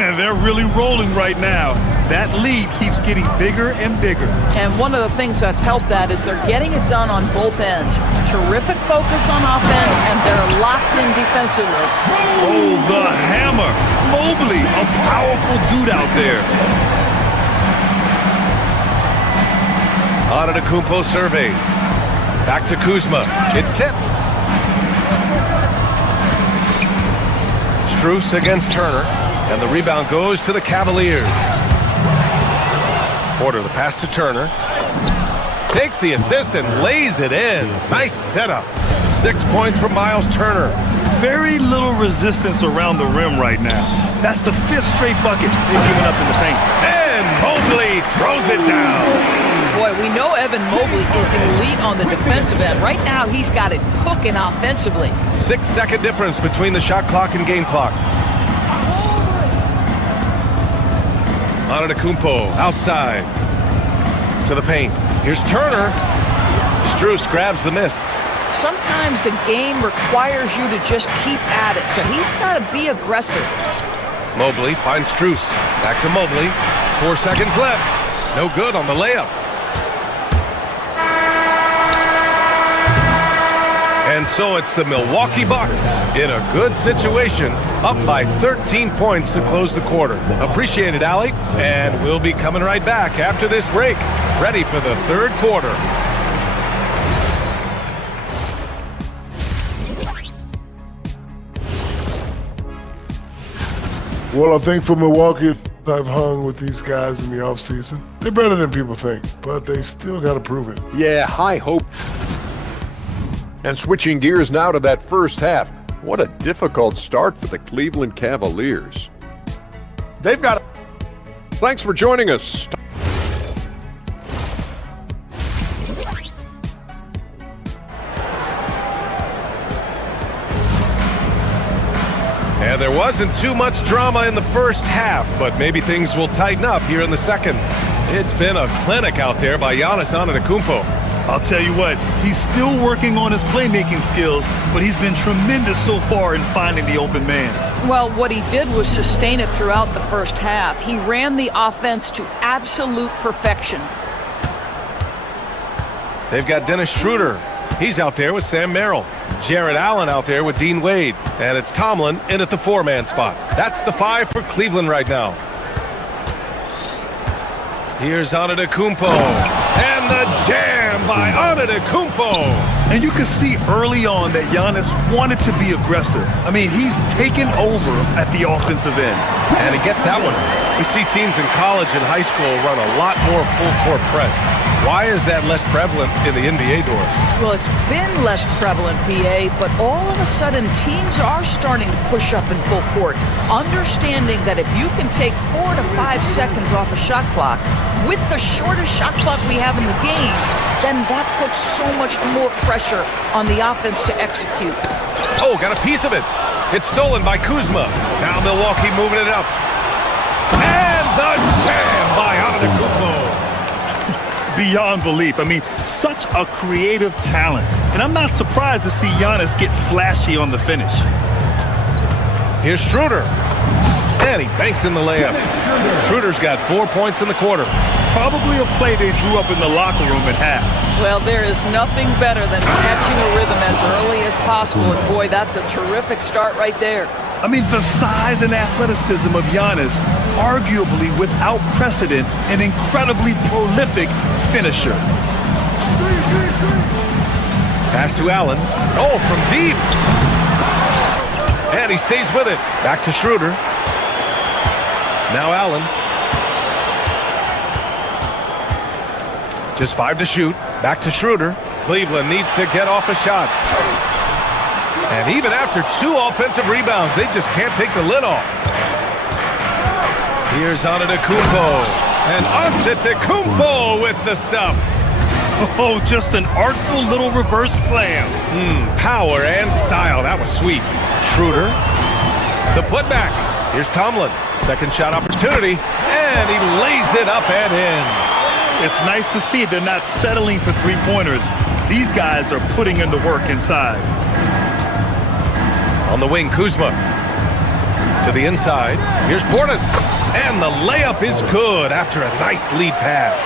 And they're really rolling right now. That lead keeps getting bigger and bigger. And one of the things that's helped that is they're getting it done on both ends. Terrific focus on offense, and they're locked in defensively. Oh, the hammer. Mobley, a powerful dude out there. Antetokounmpo surveys. Back to Kuzma. It's tipped. Strus against Turner. And the rebound goes to the Cavaliers. Porter, the pass to Turner. Takes the assist and lays it in. Nice setup. 6 points from Miles Turner. Very little resistance around the rim right now. That's the 5th straight bucket they've given up in the paint. And Mobley throws it down. Boy, we know Evan Mobley is elite on the defensive end. Right now, he's got it cooking offensively. 6-second difference between the shot clock and game clock. Antetokounmpo outside to the paint. Here's Turner. Strus grabs the miss. Sometimes the game requires you to just keep at it, so he's got to be aggressive. Mobley finds Strus. Back to Mobley. 4 seconds left. No good on the layup. And so it's the Milwaukee Bucks in a good situation, up by 13 points to close the quarter. Appreciate it, Allie. And we'll be coming right back after this break, ready for the third quarter. Well, I think for Milwaukee, I've hung with these guys in the offseason. They're better than people think, but they still got to prove it. Yeah, high hope. And switching gears now to that first half. What a difficult start for the Cleveland Cavaliers. They've got... Thanks for joining us. And there wasn't too much drama in the first half, but maybe things will tighten up here in the second. It's been a clinic out there by Giannis Antetokounmpo. I'll tell you what, he's still working on his playmaking skills, but he's been tremendous so far in finding the open man. Well, what he did was sustain it throughout the first half. He ran the offense to absolute perfection. They've got Dennis Schroeder. He's out there with Sam Merrill. Jarrett Allen out there with Dean Wade. And it's Tomlin in at the 4-man spot. That's the 5 for Cleveland right now. Here's Antetokounmpo. And the jam by Antetokounmpo. And you can see early on that Giannis wanted to be aggressive. I mean, he's taken over at the offensive end. And he gets that one. We see teams in college and high school run a lot more full-court press. Why is that less prevalent in the NBA doors? Well, it's been less prevalent, BA, but all of a sudden teams are starting to push up in full court, understanding that if you can take 4 to 5 seconds off a shot clock with the shortest shot clock we have in the game, then that puts so much more pressure on the offense to execute. Oh, got a piece of it. It's stolen by Kuzma. Now Milwaukee moving it up. And the jam by Antetokounmpo. Beyond belief. I mean, such a creative talent. And I'm not surprised to see Giannis get flashy on the finish. Here's Schroeder. And he banks in the layup. Schroeder's got 4 points in the quarter. Probably a play they drew up in the locker room at half. Well, there is nothing better than catching a rhythm as early as possible. And boy, that's a terrific start right there. I mean, the size and athleticism of Giannis, arguably without precedent, an incredibly prolific finisher. Pass to Allen. Oh, from deep. And he stays with it. Back to Schroeder. Now Allen. Just 5 to shoot. Back to Schroeder. Cleveland needs to get off a shot. And even after 2 offensive rebounds, they just can't take the lid off. Here's Antetokounmpo. And Antetokounmpo with the stuff. Oh, just an artful little reverse slam. Power and style. That was sweet. Schroeder. The putback. Here's Tomlin. Second shot opportunity. And he lays it up and in. It's nice to see they're not settling for three-pointers. These guys are putting in the work inside. On the wing, Kuzma. To the inside. Here's Portis. And the layup is good after a nice lead pass.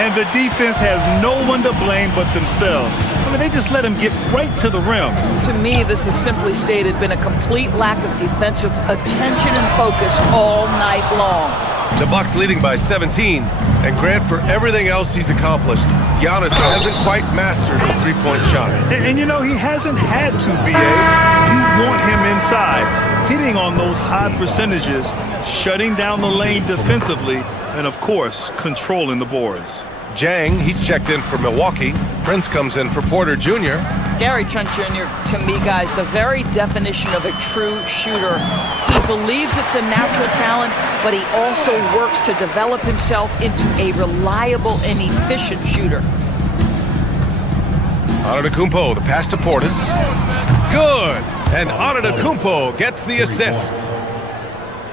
And the defense has no one to blame but themselves. I mean, they just let him get right to the rim. To me, this has simply stated been a complete lack of defensive attention and focus all night long. The Bucks leading by 17. And Grant, for everything else he's accomplished, Giannis hasn't quite mastered the three-point shot. And you know, he hasn't had to, B.A. You want him inside, hitting on those high percentages, shutting down the lane defensively, and, of course, controlling the boards. Jang, he's checked in for Milwaukee. Prince comes in for Porter Jr. Gary Trent Jr., to me, guys, the very definition of a true shooter. He believes it's a natural talent, but he also works to develop himself into a reliable and efficient shooter. Antetokounmpo, the pass to Portis. Good! And Antetokounmpo gets the assist.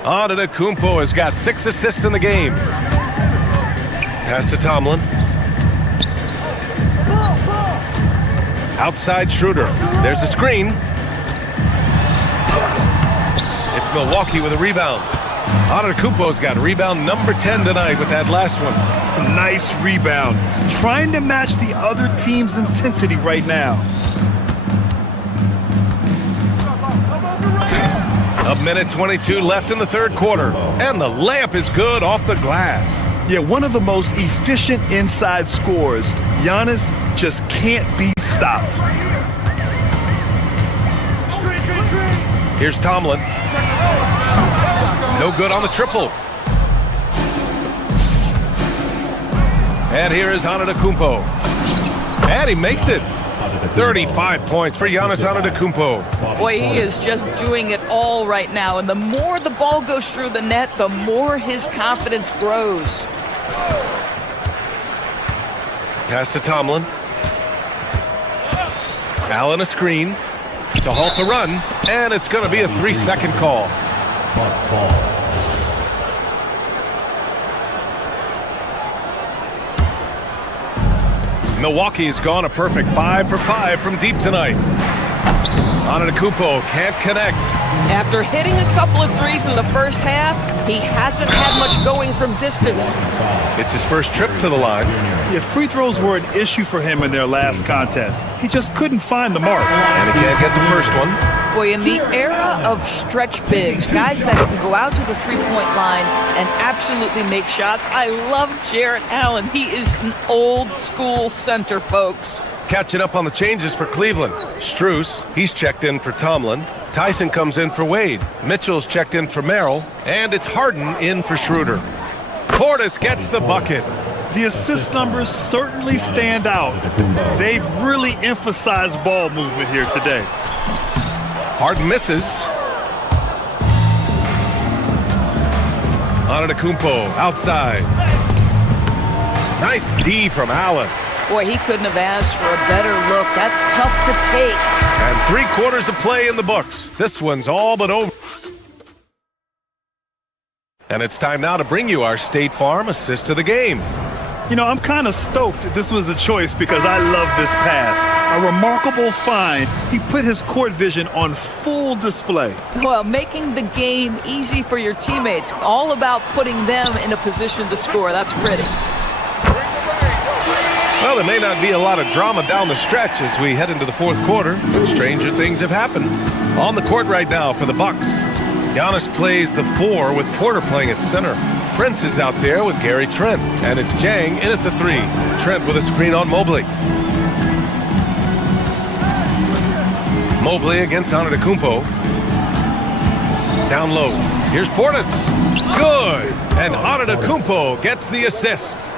Antetokounmpo has got 6 assists in the game. Pass to Tomlin. Outside Schroeder. There's a screen. It's Milwaukee with a rebound. Antetokounmpo's got rebound number 10 tonight with that last one. A nice rebound. Trying to match the other team's intensity right now. A minute 22 left in the third quarter. And the layup is good off the glass. Yeah, one of the most efficient inside scorers. Giannis just can't be stopped. Here's Tomlin. No good on the triple. And here is Antetokounmpo. And he makes it. 35 points for Giannis Antetokounmpo. Boy, he is just doing it all right now. And the more the ball goes through the net, the more his confidence grows. Pass to Tomlin. Allen a screen to halt the run. And it's going to be a 3-second call. Milwaukee's gone a perfect 5 for 5 from deep tonight. Antetokounmpo can't connect. After hitting a couple of threes in the first half, he hasn't had much going from distance. It's his first trip to the line. Yeah, free throws were an issue for him in their last contest. He just couldn't find the mark. And he can't get the first one. Boy, in the era of stretch bigs, guys that can go out to the three-point line and absolutely make shots, I love Jarrett Allen. He is an old-school center, folks. Catching up on the changes for Cleveland. Strus, he's checked in for Tomlin. Tyson comes in for Wade. Mitchell's checked in for Merrill. And it's Harden in for Schroeder. Portis gets the bucket. The assist numbers certainly stand out. They've really emphasized ball movement here today. Harden misses. Antetokounmpo outside. Nice D from Allen. Boy, he couldn't have asked for a better look. That's tough to take. And 3/4 of play in the books. This one's all but over. And it's time now to bring you our State Farm assist of the game. You know, I'm kind of stoked that this was a choice because I love this pass. A remarkable find. He put his court vision on full display. Well, making the game easy for your teammates. All about putting them in a position to score. That's pretty. Well, there may not be a lot of drama down the stretch as we head into the fourth quarter, but stranger things have happened. On the court right now for the Bucks, Giannis plays the 4 with Porter playing at center. Prince is out there with Gary Trent, and it's Jang in at the 3. Trent with a screen on Mobley. Mobley against Antetokounmpo. Down low. Here's Portis. Good. And Antetokounmpo gets the assist.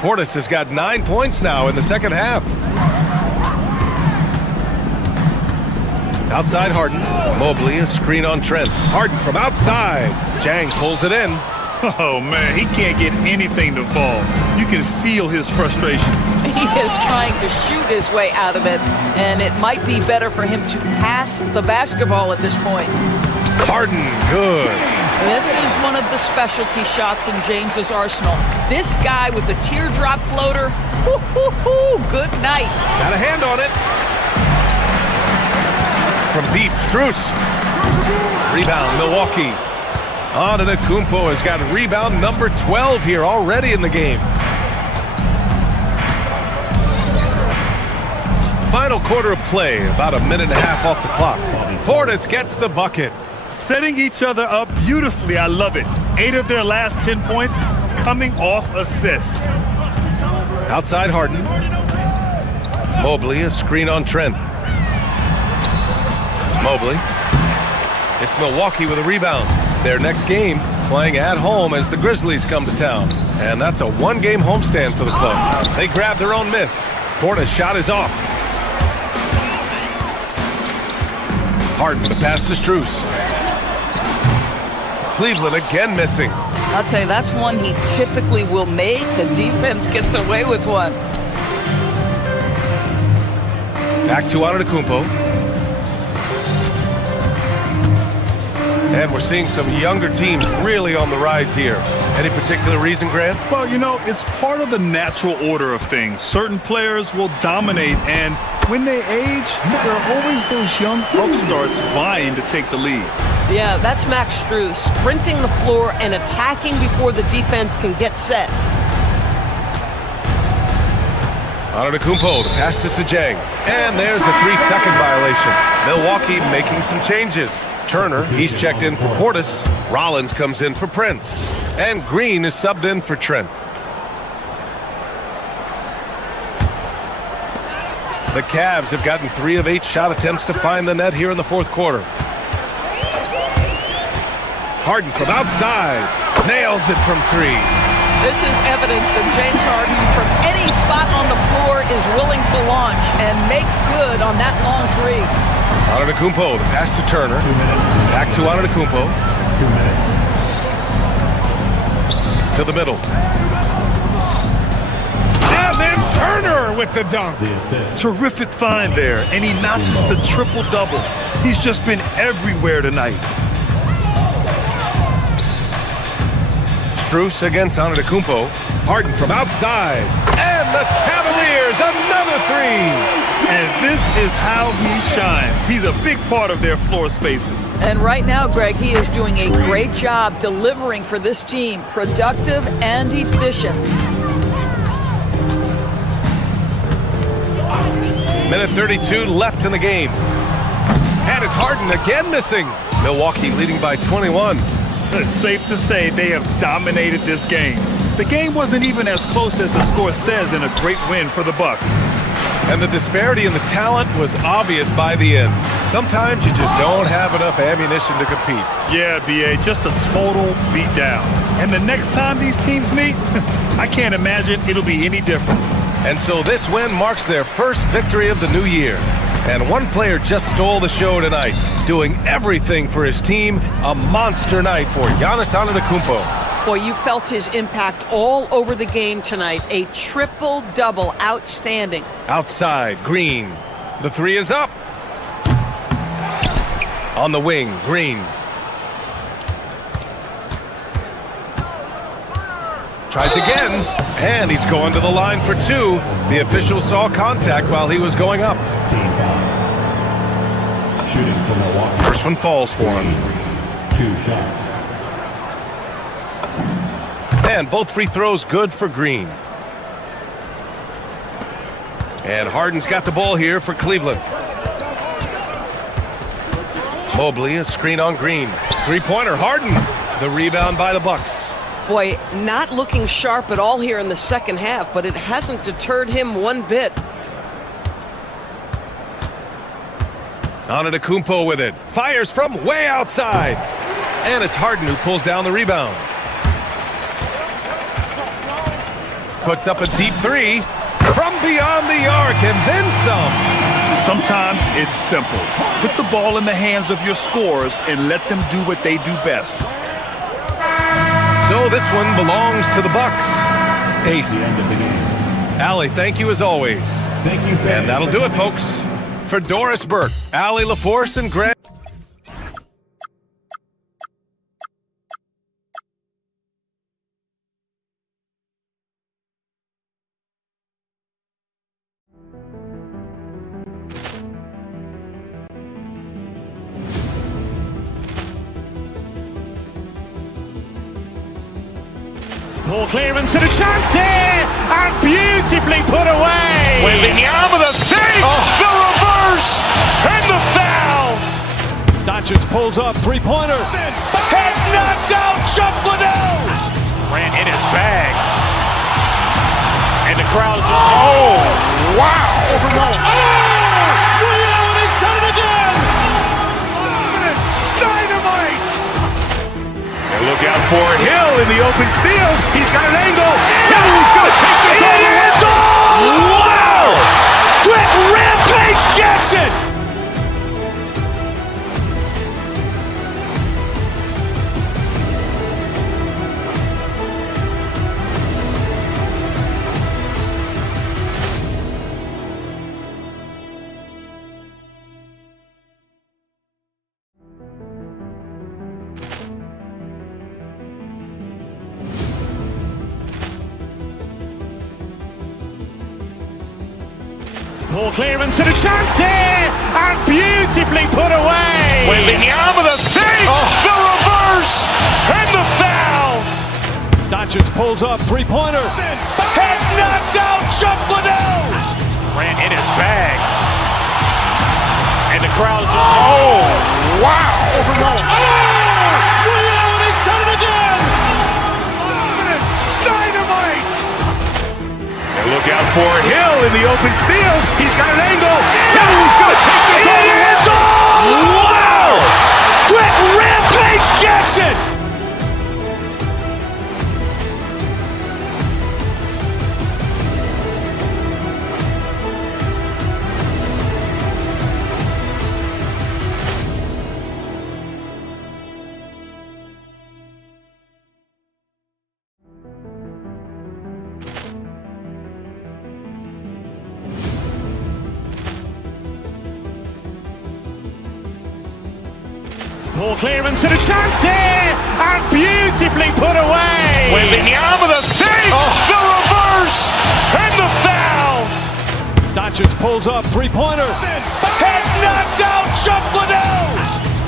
Portis has got 9 points now in the second half. Outside Harden. Mobley, a screen on Trent. Harden from outside. Jang pulls it in. Oh, man, he can't get anything to fall. You can feel his frustration. He is trying to shoot his way out of it, and it might be better for him to pass the basketball at this point. Harden, good. This is one of the specialty shots in James's arsenal. This guy with the teardrop floater, good night. Got a hand on it. From deep, Strus. Rebound, Milwaukee. Antetokounmpo has got rebound number 12 here already in the game. Final quarter of play, about a minute and a half off the clock. Portis gets the bucket. Setting each other up beautifully. I love it. 8 of their last 10 points coming off assists. Outside Harden. Mobley, a screen on Trent. Mobley. It's Milwaukee with a rebound. Their next game playing at home as the Grizzlies come to town. And that's a one-game homestand for the club. They grab their own miss. Portis' shot is off. Harden, the pass to Strus. Cleveland again missing. I'll tell you, that's one he typically will make. The defense gets away with one. Back to Antetokounmpo. And we're seeing some younger teams really on the rise here. Any particular reason, Grant? Well, you know, it's part of the natural order of things. Certain players will dominate, and when they age, there are always those young upstarts vying to take the lead. Yeah, that's Max Strus, sprinting the floor and attacking before the defense can get set. Antetokounmpo, the pass to Sajang. And there's a 3-second violation. Milwaukee making some changes. Turner, he's checked in for Portis. Rollins comes in for Prince. And Green is subbed in for Trent. The Cavs have gotten 3 of 8 shot attempts to find the net here in the fourth quarter. Harden from outside. Nails it from 3. This is evidence that James Harden, from any spot on the floor, is willing to launch and makes good on that long 3. Antetokounmpo, the pass to Turner. Back to Antetokounmpo. 2 minutes. To the middle. And then Turner with the dunk. Terrific find there, and he notches the triple-double. He's just been everywhere tonight. Strus against Antetokounmpo. Harden from outside. And the Cavaliers, another 3. And this is how he shines. He's a big part of their floor spacing. And right now, Greg, he is doing a great job delivering for this team, productive and efficient. Minute 32 left in the game. And it's Harden again missing. Milwaukee leading by 21. It's safe to say they have dominated this game. The game wasn't even as close as the score says in a great win for the Bucks. And the disparity in the talent was obvious by the end. Sometimes you just don't have enough ammunition to compete. Yeah, B.A., just a total beatdown. And the next time these teams meet, I can't imagine it'll be any different. And so this win marks their first victory of the new year. And one player just stole the show tonight, doing everything for his team. A monster night for Giannis Antetokounmpo. Boy, you felt his impact all over the game tonight. A triple-double, outstanding. Outside, Green. The 3 is up. On the wing, Green. Tries again, and he's going to the line for 2. The official saw contact while he was going up. Shooting for Milwaukee. First one falls for him. 2 shots. And both free throws good for Green. And Harden's got the ball here for Cleveland. Mobley, a screen on Green. 3-pointer, Harden. The rebound by the Bucks. Boy, not looking sharp at all here in the second half, but it hasn't deterred him one bit. Antetokounmpo with it. Fires from way outside. And it's Harden who pulls down the rebound. Puts up a deep 3 from beyond the arc and then some. Sometimes it's simple. Put the ball in the hands of your scorers and let them do what they do best. So this one belongs to the Bucks. Ace. The end of the game. Allie, thank you as always. Thank you, fans. And that'll do it, folks. For Doris Burke, Allie LaForce, and Grant. Poor clearance and a chance here, and beautifully put away. Wembanyama the fake, the reverse, and the foul. Doncic pulls up, three-pointer. Has knocked out Chuck Liddell. Ran in his bag. And the crowd is... Oh, wow. Ray Allen, he's done it again. Dynamite. And look out for Hill in the open field. He's got an angle. He's going to take this all the way. Wow. Quick Rampage Jackson. Poor clearance and a chance here, and beautifully put away. Wembanyama the fake, the reverse, and the foul. Doncic pulls up, three-pointer. Has knocked out Chuck Liddell. Ran in his bag. And the crowd is... Oh, wow. Ray Allen, he's done it again. Dynamite. And look out for Hill in the open field. He's got an angle. He's going to take this all the way. Wow. Quick Rampage Jackson. Poor clearance and a chance here, and beautifully put away. Wembanyama the fake, the reverse, and the foul. Doncic pulls up, three-pointer. Has knocked out Chuck Liddell.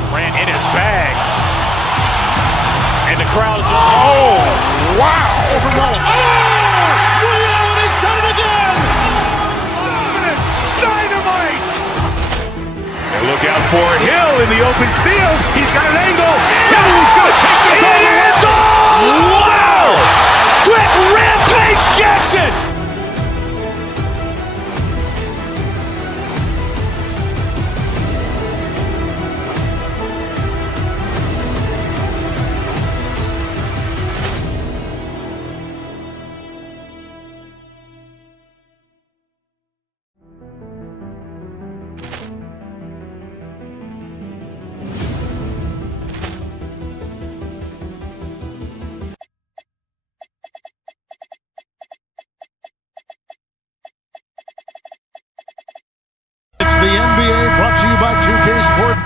Ran in his bag. And the crowd is... Oh, wow. Ray Allen, he's done it again. Dynamite. And look out for Hill in the open field. He's got an angle. He's going to take this all the way. Wow. Quick Rampage Jackson. The NBA brought to you by 2K Sports.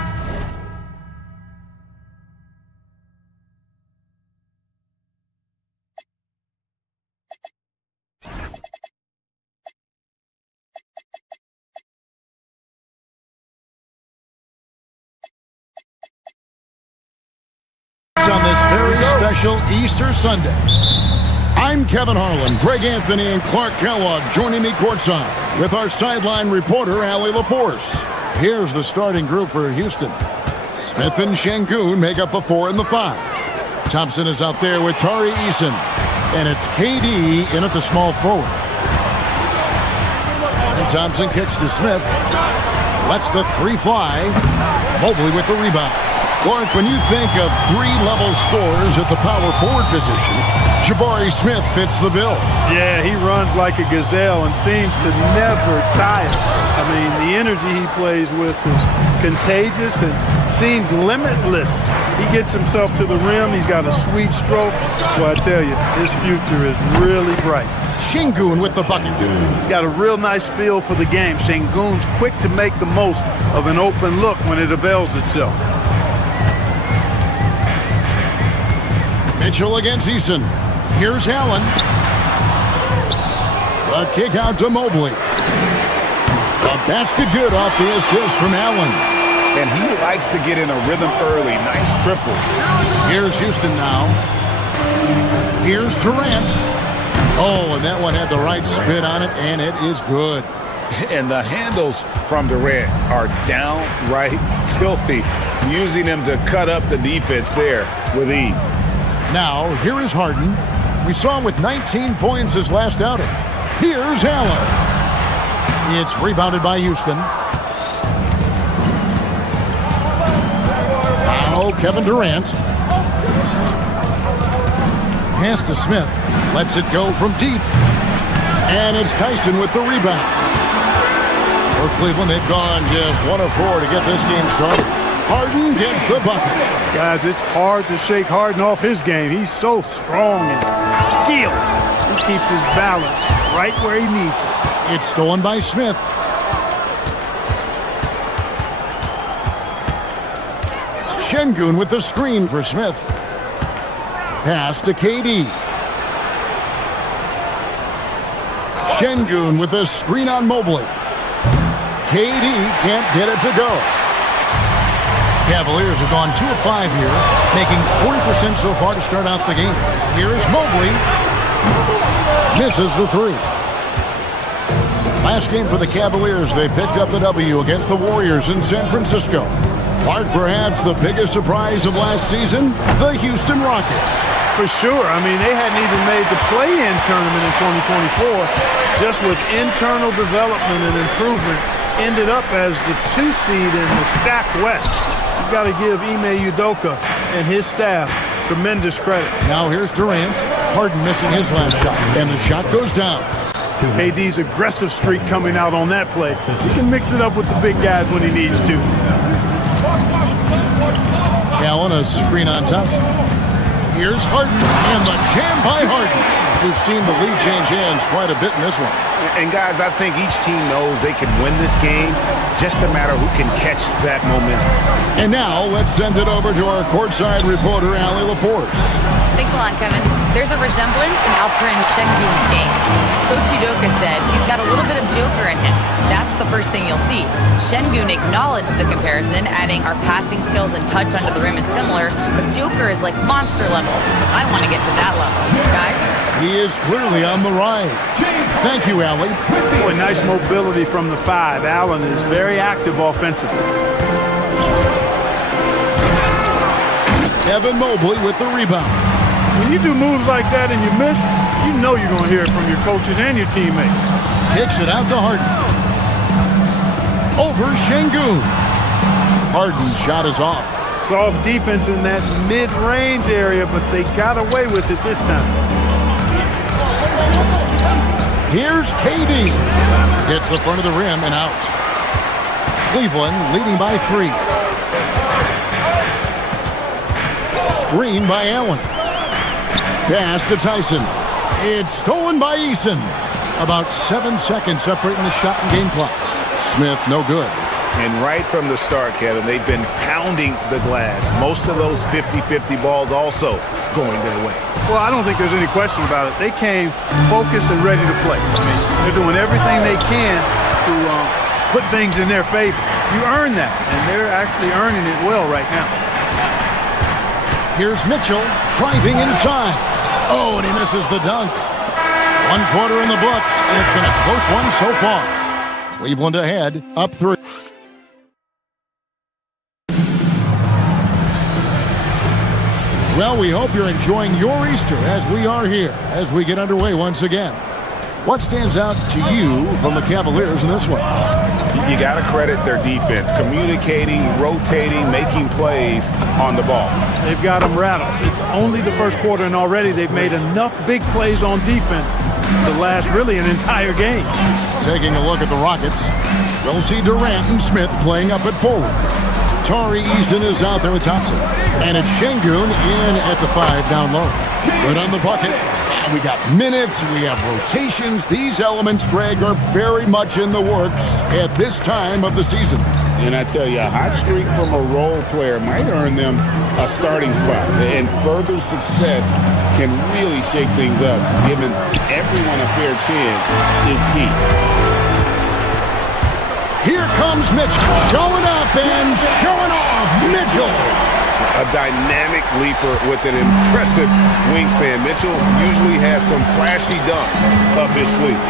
On this very special Easter Sunday. I'm Kevin Harlan, Greg Anthony, and Clark Kellogg joining me courtside with our sideline reporter, Allie LaForce. Here's the starting group for Houston. Smith and Şengün make up the 4 and the 5. Thompson is out there with Tari Eason, and it's KD in at the small forward. And Thompson kicks to Smith, lets the 3 fly. Mobley with the rebound. Clark, when you think of 3-level scorers at the power forward position, Jabari Smith fits the bill. Yeah, he runs like a gazelle and seems to never tire. I mean, the energy he plays with is contagious and seems limitless. He gets himself to the rim. He's got a sweet stroke. Well, I tell you, his future is really bright. Şengün with the bucket. He's got a real nice feel for the game. Şengün's quick to make the most of an open look when it avails itself. Mitchell against Eason. Here's Allen. A kick out to Mobley. A basket good off the assist from Allen. And he likes to get in a rhythm early. Nice triple. Here's Houston now. Here's Durant. Oh, and that one had the right spin on it, and it is good. And the handles from Durant are downright filthy, using them to cut up the defense there with ease. Now, here is Harden. We saw him with 19 points his last outing. Here's Allen. It's rebounded by Houston. Now, Kevin Durant. Pass to Smith. Lets it go from deep. And it's Tyson with the rebound. For Cleveland, they've gone just 1 of 4 to get this game started. Harden gets the bucket. Guys, it's hard to shake Harden off his game. He's so strong and skilled. He keeps his balance right where he needs it. It's stolen by Smith. Şengün with the screen for Smith. Pass to KD. Şengün with the screen on Mobley. KD can't get it to go. Cavaliers have gone 2 of 5 here, making 40% so far to start out the game. Here's Mobley. Misses the 3. Last game for the Cavaliers, they picked up the W against the Warriors in San Francisco. Part perhaps the biggest surprise of last season, the Houston Rockets. For sure. I mean, they hadn't even made the play-in tournament in 2024. Just with internal development and improvement, ended up as the 2 seed in the stacked West. You've got to give Ime Udoka and his staff tremendous credit. Now here's Durant. Harden missing his last shot, and the shot goes down. KD's aggressive streak coming out on that play. He can mix it up with the big guys when he needs to. Allen, a screen on Thompson. Here's Harden, and the jam by Harden. We've seen the lead change hands quite a bit in this one. And guys, I think each team knows they can win this game, just a matter who can catch that momentum. And now, let's send it over to our courtside reporter, Allie LaForce. Thanks a lot, Kevin. There's a resemblance in Alperen Şengün's game. Coach Udoka said he's got a little bit of Joker in him. That's the first thing you'll see. Şengün acknowledged the comparison, adding our passing skills and touch under the rim is similar, but Joker is like monster level. I want to get to that level. Guys? He is clearly on the rise. Thank you, Allie. Boy, nice mobility from the 5. Allen is very active offensively. Evan Mobley with the rebound. When you do moves like that and you miss, you know you're going to hear it from your coaches and your teammates. Kicks it out to Harden. Over Şengün. Harden's shot is off. Soft defense in that mid-range area, but they got away with it this time. Here's KD. Hits the front of the rim and out. Cleveland leading by 3. Screen by Allen. Pass to Tyson. It's stolen by Eason. About 7 seconds separating the shot and game clocks. Smith, no good. And right from the start, Kevin, they've been pounding the glass. Most of those 50-50 balls also going their way. Well, I don't think there's any question about it. They came focused and ready to play. I mean, they're doing everything they can to put things in their favor. You earn that, and they're actually earning it well right now. Here's Mitchell driving inside. Oh, and he misses the dunk. 1 quarter in the books, and it's been a close one so far. Cleveland ahead, up 3. Well, we hope you're enjoying your Easter as we are here, as we get underway once again. What stands out to you from the Cavaliers in this one? You got to credit their defense, communicating, rotating, making plays on the ball. They've got them rattled. It's only the first quarter, and already they've made enough big plays on defense to last really an entire game. Taking a look at the Rockets, we'll see Durant and Smith playing up at forward. Tari Easton is out there with Thompson. And it's Şengün in at the 5 down low. Good on the bucket. We got minutes, we have rotations. These elements, Greg, are very much in the works at this time of the season. And I tell you, a hot streak from a role player might earn them a starting spot. And further success can really shake things up. Giving everyone a fair chance is key. Here comes Mitchell, showing up and showing off. Mitchell A dynamic leaper with an impressive wingspan. Mitchell usually has some flashy dunks up his sleeve.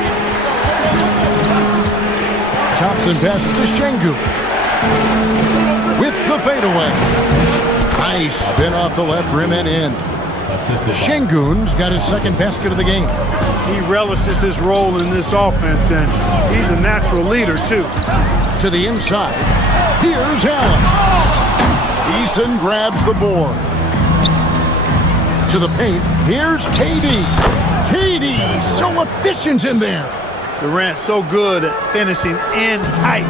Thompson passes to Şengün. With the fadeaway. Nice spin off the left rim and in. Şengün's got his second basket of the game. He relishes his role in this offense, and he's a natural leader, too. To the inside. Here's Allen. Eason grabs the board. To the paint. Here's KD. KD, so efficient in there. Durant so good at finishing in tight.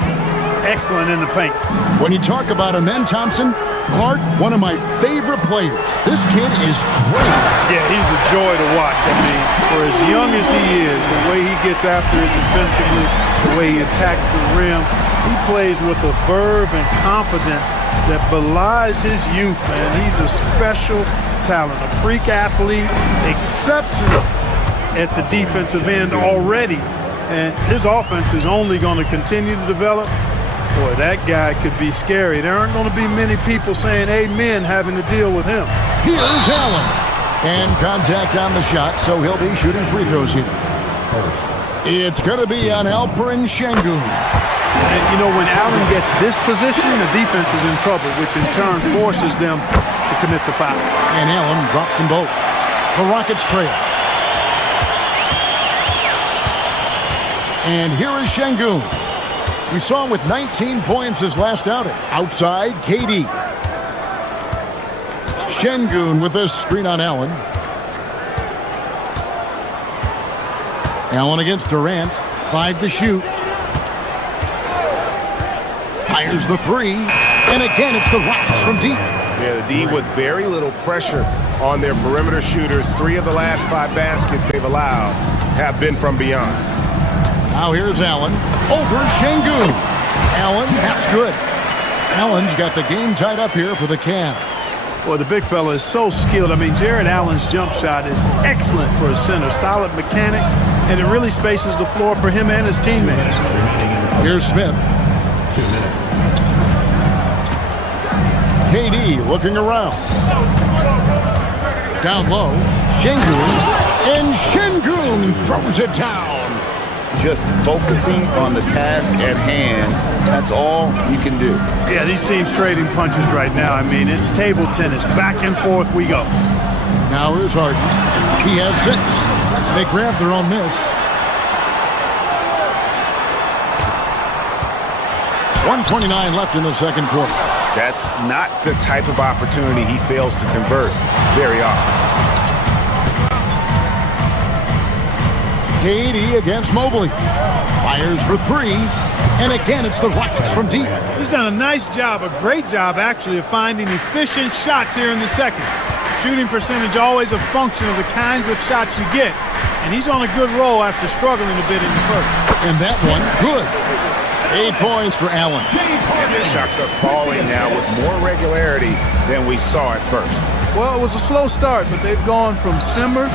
Excellent in the paint. When you talk about him, then Thompson, Clark, one of my favorite players. This kid is great. Yeah, he's a joy to watch. I mean, for as young as he is, the way he gets after it defensively, the way he attacks the rim, he plays with a verve and confidence that belies his youth, man. He's a special talent, a freak athlete, exceptional at the defensive end already. And his offense is only going to continue to develop. Boy, that guy could be scary. There aren't going to be many people saying amen having to deal with him. Here's Allen. And contact on the shot, so he'll be shooting free throws here. It's going to be on Alperen Şengün. And, you know, when Allen gets this position, the defense is in trouble, which in turn forces them to commit the foul. And Allen drops them both. The Rockets trail. And here is Şengün. We saw him with 19 points his last outing. Outside, KD. Şengün with a screen on Allen. Allen against Durant. 5 to shoot. Fires the three. And again, it's the Rockets from deep. Yeah, the D with very little pressure on their perimeter shooters. 3 of the last 5 baskets they've allowed have been from beyond. Now here's Allen over Şengün. Allen, that's good. Allen's got the game tied up here for the Cavs. Well, the big fella is so skilled. I mean, Jared Allen's jump shot is excellent for a center. Solid mechanics, and it really spaces the floor for him and his teammates. Here's Smith. 2 minutes. KD looking around. Down low, Şengün, and Şengün throws it down. Just focusing on the task at hand. That's all you can do. Yeah, these teams trading punches right now. I mean, it's table tennis. Back and forth we go. Now here's Harden. He has 6. They grab their own miss. 1:29 left in the second quarter. That's not the type of opportunity he fails to convert very often. KD against Mobley. Fires for 3. And again, it's the Rockets from deep. He's done a nice job, a great job actually, of finding efficient shots here in the second. Shooting percentage always a function of the kinds of shots you get. And he's on a good roll after struggling a bit in the first. And that one, good. 8 points for Allen. His shots are falling now with more regularity than we saw at first. Well, it was a slow start, but they've gone from simmer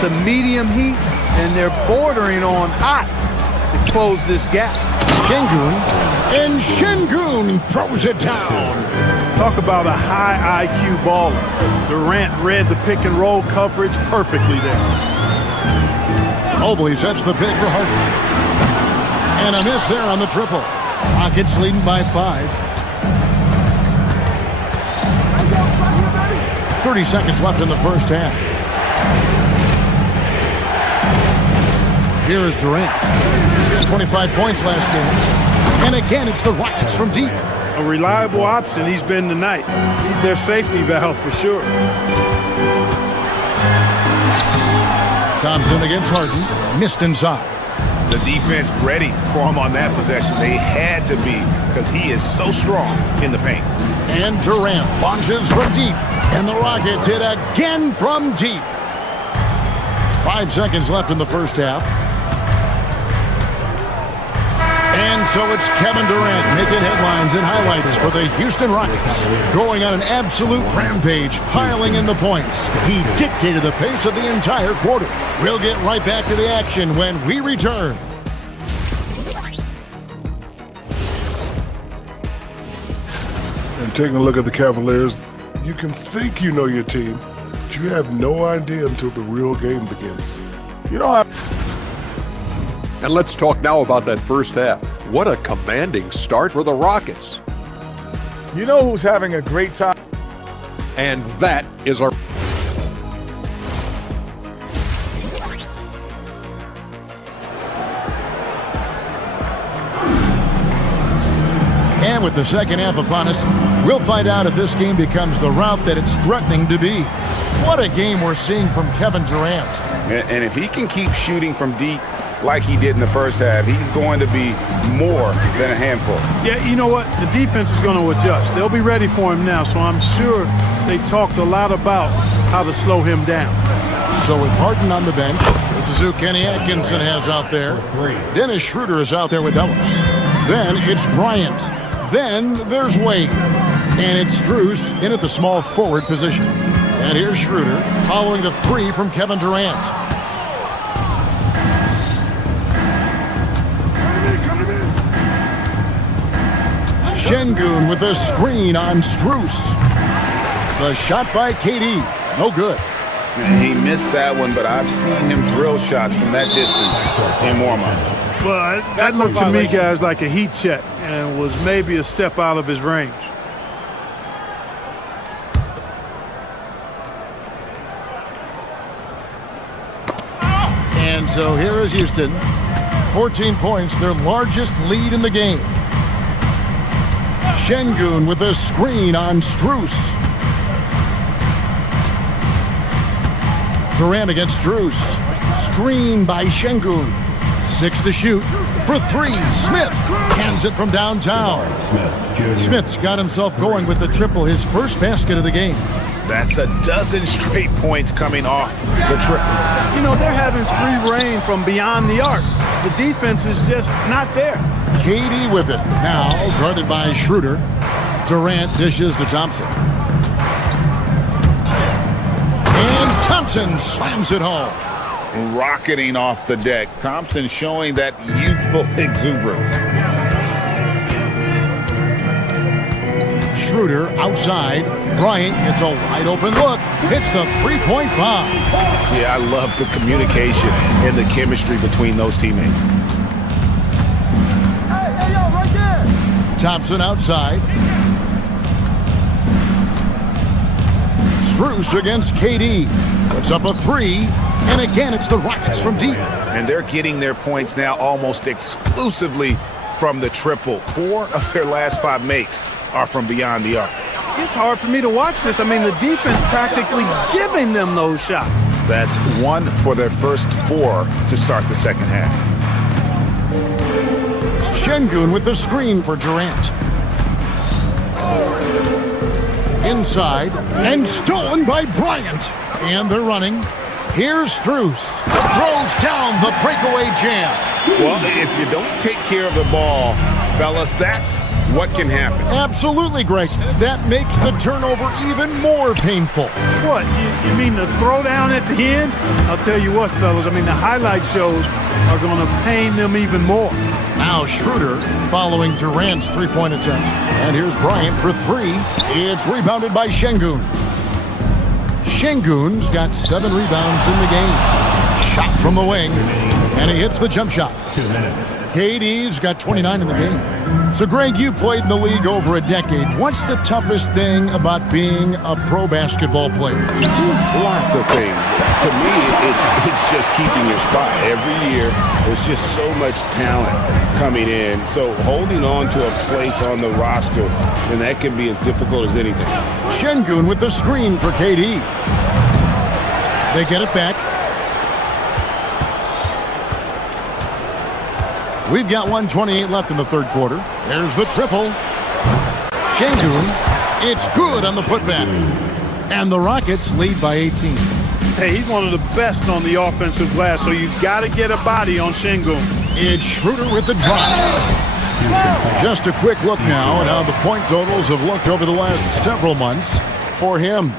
to medium heat, and they're bordering on hot to close this gap. Şengün, and Şengün throws it down. Talk about a high IQ baller. Durant read the pick and roll coverage perfectly there. Mobley sets the pick for Harden. And a miss there on the triple. Rockets leading by 5. 30 seconds left in the first half. Here is Durant. 25 points last game. And again, it's the Rockets from deep. A reliable option he's been tonight. He's their safety valve for sure. Thompson against Harden. Missed inside. The defense ready for him on that possession. They had to be because he is so strong in the paint. And Durant launches from deep. And the Rockets hit again from deep. 5 seconds left in the first half. And so it's Kevin Durant making headlines and highlights for the Houston Rockets. Going on an absolute rampage, piling in the points. He dictated the pace of the entire quarter. We'll get right back to the action when we return. And taking a look at the Cavaliers, You can think you know your team, but you have no idea until the real game begins. You don't have. And let's talk now about that first half. What a commanding start for the Rockets. You know who's having a great time? And that is our... And with the second half upon us, we'll find out if this game becomes the route that it's threatening to be. What a game we're seeing from Kevin Durant. And if he can keep shooting from deep like he did in the first half, he's going to be more than a handful. Yeah, you know what? The defense is going to adjust. They'll be ready for him now, so I'm sure they talked a lot about how to slow him down. So with Harden on the bench, this is who Kenny Atkinson has out there. Dennis Schroeder is out there with Ellis. Then it's Bryant. Then there's Wade. And it's Strus in at the small forward position. And here's Schroeder following the three from Kevin Durant. Şengün with a screen on Strus. The shot by KD. No good. And he missed that one, but I've seen him drill shots from that distance in warm-up. Well, that looked to me, guys, like a heat check and was maybe a step out of his range. And so here is Houston. 14 points, their largest lead in the game. Şengün with a screen on Strus. Durant against Strus. Screen by Şengün. 6 to shoot. For 3, Smith hands it from downtown. Smith's got himself going with the triple, his first basket of the game. That's a dozen straight points coming off the triple. You know, they're having free reign from beyond the arc. The defense is just not there. KD with it. Now guarded by Schroeder. Durant dishes to Thompson. And Thompson slams it home. Rocketing off the deck. Thompson showing that youthful exuberance. Schroeder outside. Bryant gets a wide open look. Hits the three-point bomb. Yeah, I love the communication and the chemistry between those teammates. Hey, yo, right there. Thompson outside. Strus against KD. Puts up a three. And again, it's the Rockets from deep. And they're getting their points now almost exclusively from the triple. 4 of their last 5 makes are from beyond the arc. It's hard for me to watch this. I mean, the defense practically giving them those shots. That's 1 for their first 4 to start the second half. Şengün with the screen for Durant. Inside, and stolen by Bryant. And they're running. Here's Strus. Throws down the breakaway jam. Well, if you don't take care of the ball, fellas, that's what can happen. Absolutely, Greg. That makes the turnover even more painful. What, you mean the throwdown at the end? I'll tell you what, fellas, I mean, the highlight shows are going to pain them even more. Now Schroeder following Durant's three-point attempt. And here's Bryant for 3. It's rebounded by Şengün. Şengün's got 7 rebounds in the game. Shot from the wing, and he hits the jump shot. 2 minutes. KD's got 29 in the game. So, Greg, you played in the league over a decade. What's the toughest thing about being a pro basketball player? Lots of things. To me, it's just keeping your spot. Every year, there's just so much talent coming in. So holding on to a place on the roster, and that can be as difficult as anything. Şengün with the screen for KD. They get it back. We've got 1:28 left in the third quarter. There's the triple. Şengün, it's good on the putback. And the Rockets lead by 18. Hey, he's one of the best on the offensive glass, so you've got to get a body on Şengün. It's Schroeder with the drive. Just a quick look now at how the point totals have looked over the last several months for him.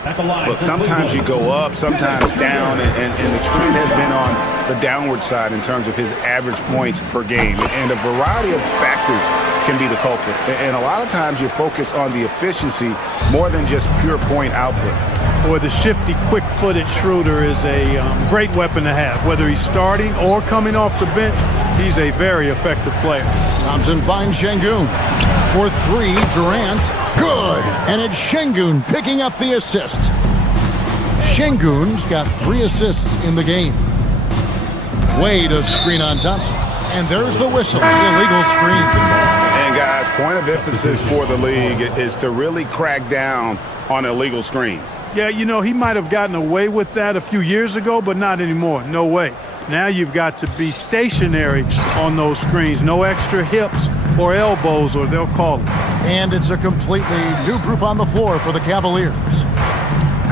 Look, sometimes you go up, sometimes down, and the trend has been on the downward side in terms of his average points per game. And a variety of factors can be the culprit. And a lot of times you focus on the efficiency more than just pure point output. Boy, the shifty, quick-footed Schroeder is a great weapon to have. Whether he's starting or coming off the bench, he's a very effective player. Thompson finds Şengün. For three, Durant. Good. And it's Şengün picking up the assist. Şengün's got 3 assists in the game. Way to screen on Thompson. And there's the whistle. Illegal screen. And guys, point of emphasis for the league is to really crack down on illegal screens. Yeah, you know, he might have gotten away with that a few years ago, but not anymore. No way. Now you've got to be stationary on those screens. No extra hips or elbows, or they'll call it. And it's a completely new group on the floor for the Cavaliers.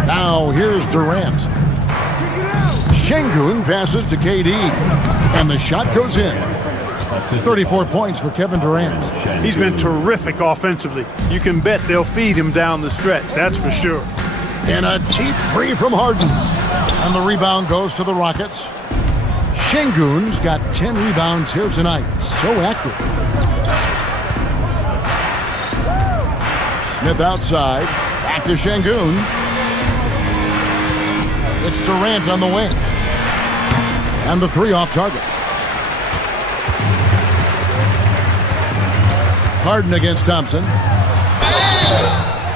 Now here's Durant. Şengün passes to KD, and the shot goes in. 34 points for Kevin Durant. He's been terrific offensively. You can bet they'll feed him down the stretch, that's for sure. And a deep three from Harden. And the rebound goes to the Rockets. Şengün's got 10 rebounds here tonight. So active. Smith outside. Back to Şengün. It's Durant on the wing. And the three off target. Harden against Thompson.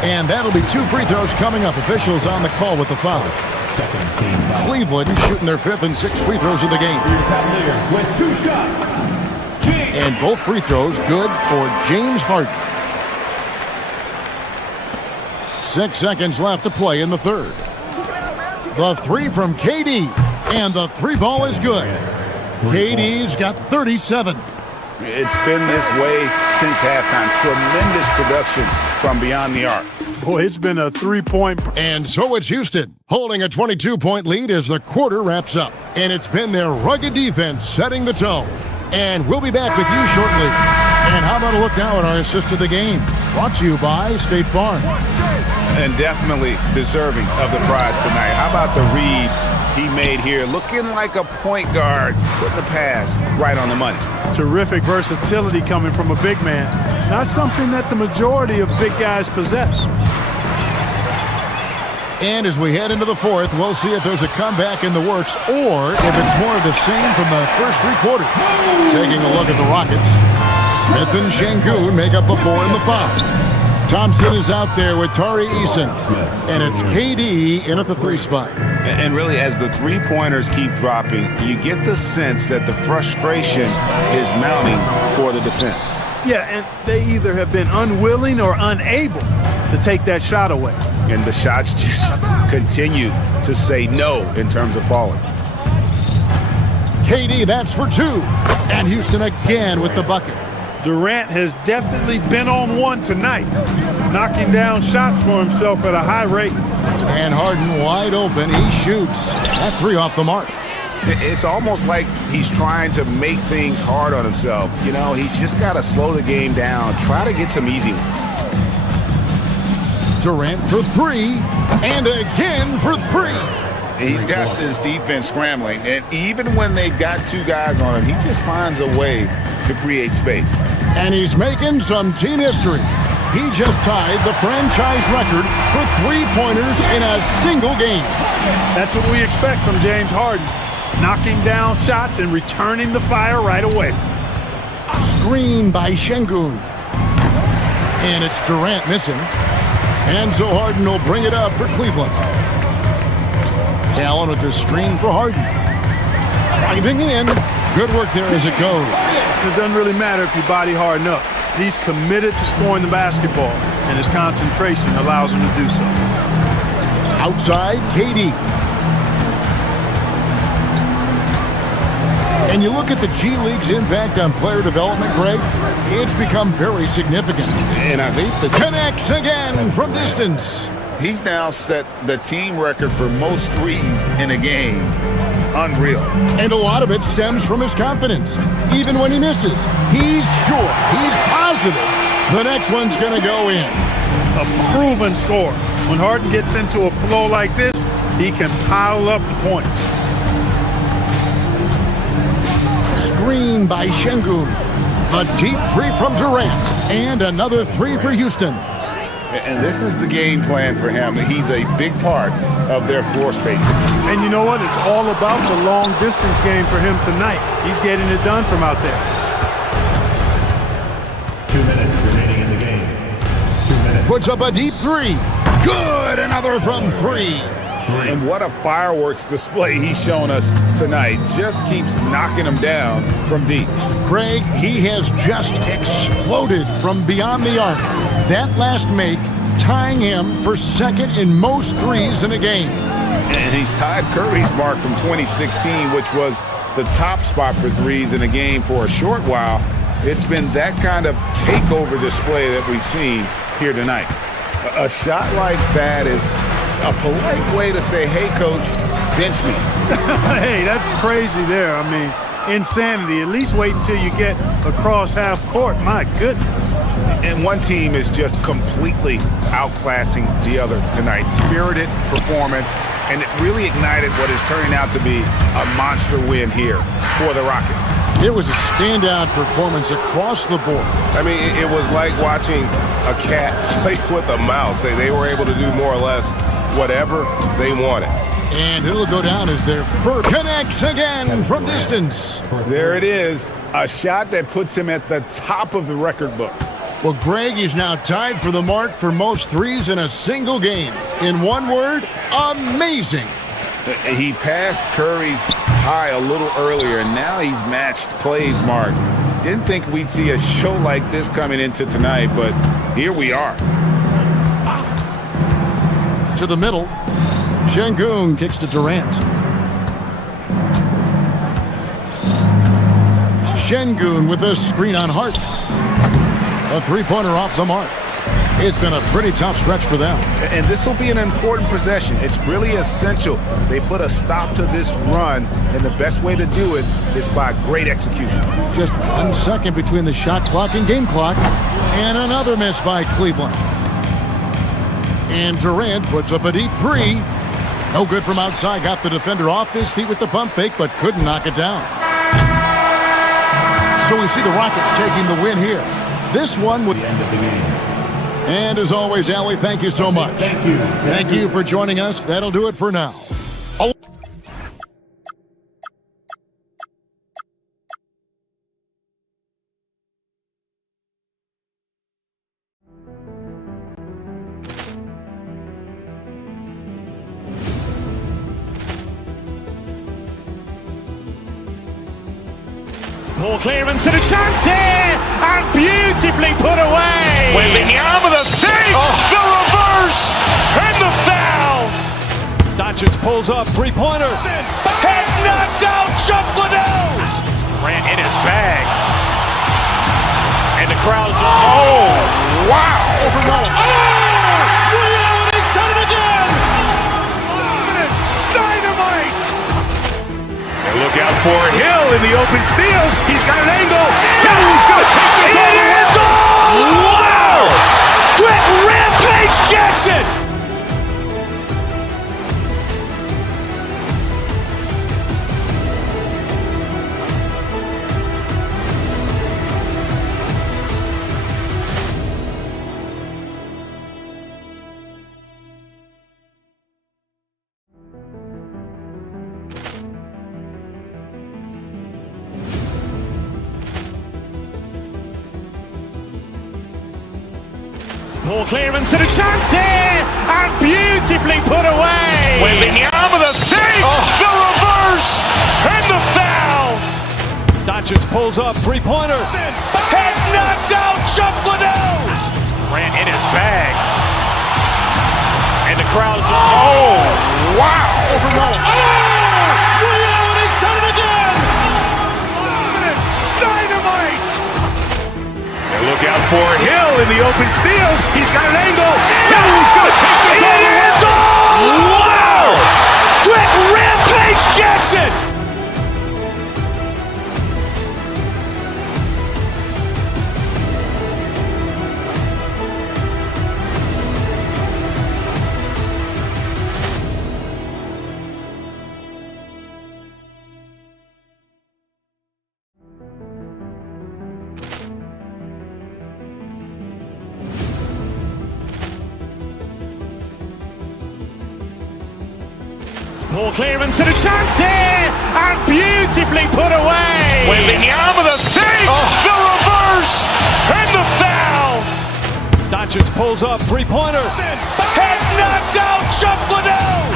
And that'll be 2 free throws coming up. Officials on the call with the foul. Cleveland shooting their 5th and 6th free throws of the game. With 2 shots. And both free throws good for James Harden. 6 seconds left to play in the third. The three from KD. And the 3 ball is good. KD's got 37. It's been this way since halftime. Tremendous production from beyond the arc. Boy, it's been a 3-point. And so it's Houston, holding a 22-point lead as the quarter wraps up. And it's been their rugged defense setting the tone. And we'll be back with you shortly. And how about a look now at our assist of the game? Brought to you by State Farm. And definitely deserving of the prize tonight. How about the read he made here? Looking like a point guard, putting the pass right on the money. Terrific versatility coming from a big man. Not something that the majority of big guys possess. And as we head into the fourth, we'll see if there's a comeback in the works or if it's more of the same from the first 3 quarters. Taking a look at the Rockets. Smith and Şengün make up the 4 and the 5. Thompson is out there with Tari Eason. And it's KD in at the 3 spot. And really, as the 3-pointers keep dropping, you get the sense that the frustration is mounting for the defense. Yeah, and they either have been unwilling or unable to take that shot away. And the shots just continue to say no in terms of falling. KD, that's for 2. And Houston again with the bucket. Durant has definitely been on one tonight, knocking down shots for himself at a high rate. And Harden wide open. He shoots. That 3 off the mark. It's almost like he's trying to make things hard on himself. You know, he's just got to slow the game down, try to get some easy ones. Durant for 3, and again for 3. He's got this defense scrambling, and even when they've got 2 guys on him, he just finds a way to create space. And he's making some team history. He just tied the franchise record for 3-pointers in a single game. That's what we expect from James Harden. Knocking down shots and returning the fire right away. Screen by Şengün. And it's Durant missing. And so Harden will bring it up for Cleveland. Allen with the screen for Harden. Driving in. Good work there as it goes. It doesn't really matter if you body Harden up. He's committed to scoring the basketball, and his concentration allows him to do so. Outside, KD. And you look at the G League's impact on player development, Greg, it's become very significant. And I think the connects again from distance. He's now set the team record for most threes in a game. Unreal. And a lot of it stems from his confidence. Even when he misses, he's sure, he's positive the next one's going to go in. A proven scorer. When Harden gets into a flow like this, he can pile up the points. Screen by Şengün. A deep three from Durant. And another three for Houston. And this is the game plan for him. He's a big part of their floor spacing. And you know what? It's all about the long distance game for him tonight. He's getting it done from out there. 2 minutes remaining in the game. 2 minutes. Puts up a deep three. Good. Another from three. And what a fireworks display he's shown us tonight. Just keeps knocking them down from deep. Craig, he has just exploded from beyond the arc. That last make tying him for second in most threes in a game. And he's tied Curry's mark from 2016, which was the top spot for threes in a game for a short while. It's been that kind of takeover display that we've seen here tonight. A shot like that is a polite way to say, hey, coach, bench me. Hey, that's crazy there. I mean, insanity. At least wait until you get across half court. My goodness. And one team is just completely outclassing the other tonight. Spirited performance, and it really ignited what is turning out to be a monster win here for the Rockets. It was a standout performance across the board. I mean, it was like watching a cat play with a mouse. They were able to do more or less whatever they wanted. And it'll go down as their first connects again from distance. There it is, a shot that puts him at the top of the record book. Well, Greg is now tied for the mark for most threes in a single game. In one word, amazing. He passed Curry's high a little earlier, and now he's matched Clay's mark. Didn't think we'd see a show like this coming into tonight, but here we are. To the middle, Şengün kicks to Durant. Şengün with a screen on Hart. A three-pointer off the mark. It's been a pretty tough stretch for them. And this will be an important possession. It's really essential they put a stop to this run, and the best way to do it is by great execution. Just 1 second between the shot clock and game clock. And another miss by Cleveland. And Durant puts up a deep three. No good from outside. Got the defender off his feet with the pump fake, but couldn't knock it down. So we see the Rockets taking the win here. This one would End of the game. And as always, Allie, thank you so much. Thank you. Thank you for joining us. That'll do it for now. Poor clearance and a chance here, and beautifully put away. Wembanyama with a save, the reverse, and the foul. Doncic pulls up, three-pointer. Has knocked out Chuck Liddell. Grant in his bag, and the crowd's Oh, wow. He's done it again. Dynamite. And look out for Hill in the open field. He's got an angle. Hill's going to take this all the way. Wow! Quick Rampage Jackson. poor clearance and a chance here, and beautifully put away. Wembanyama with a save, the reverse, and the foul. Doncic pulls up, three-pointer. Has knocked out Chuck Liddell. Grant in his bag, and the crowd's wow. He's done it again. Dynamite. And look out for Hill in the open field. He's got an angle. Hill's going to take this all the way. Wow! Quick Rampage Jackson. Ball clearance and a chance here, and beautifully put away. Wembanyama the save, the reverse, and the foul. Doncic pulls up, three-pointer. Has knocked out Chuck Liddell.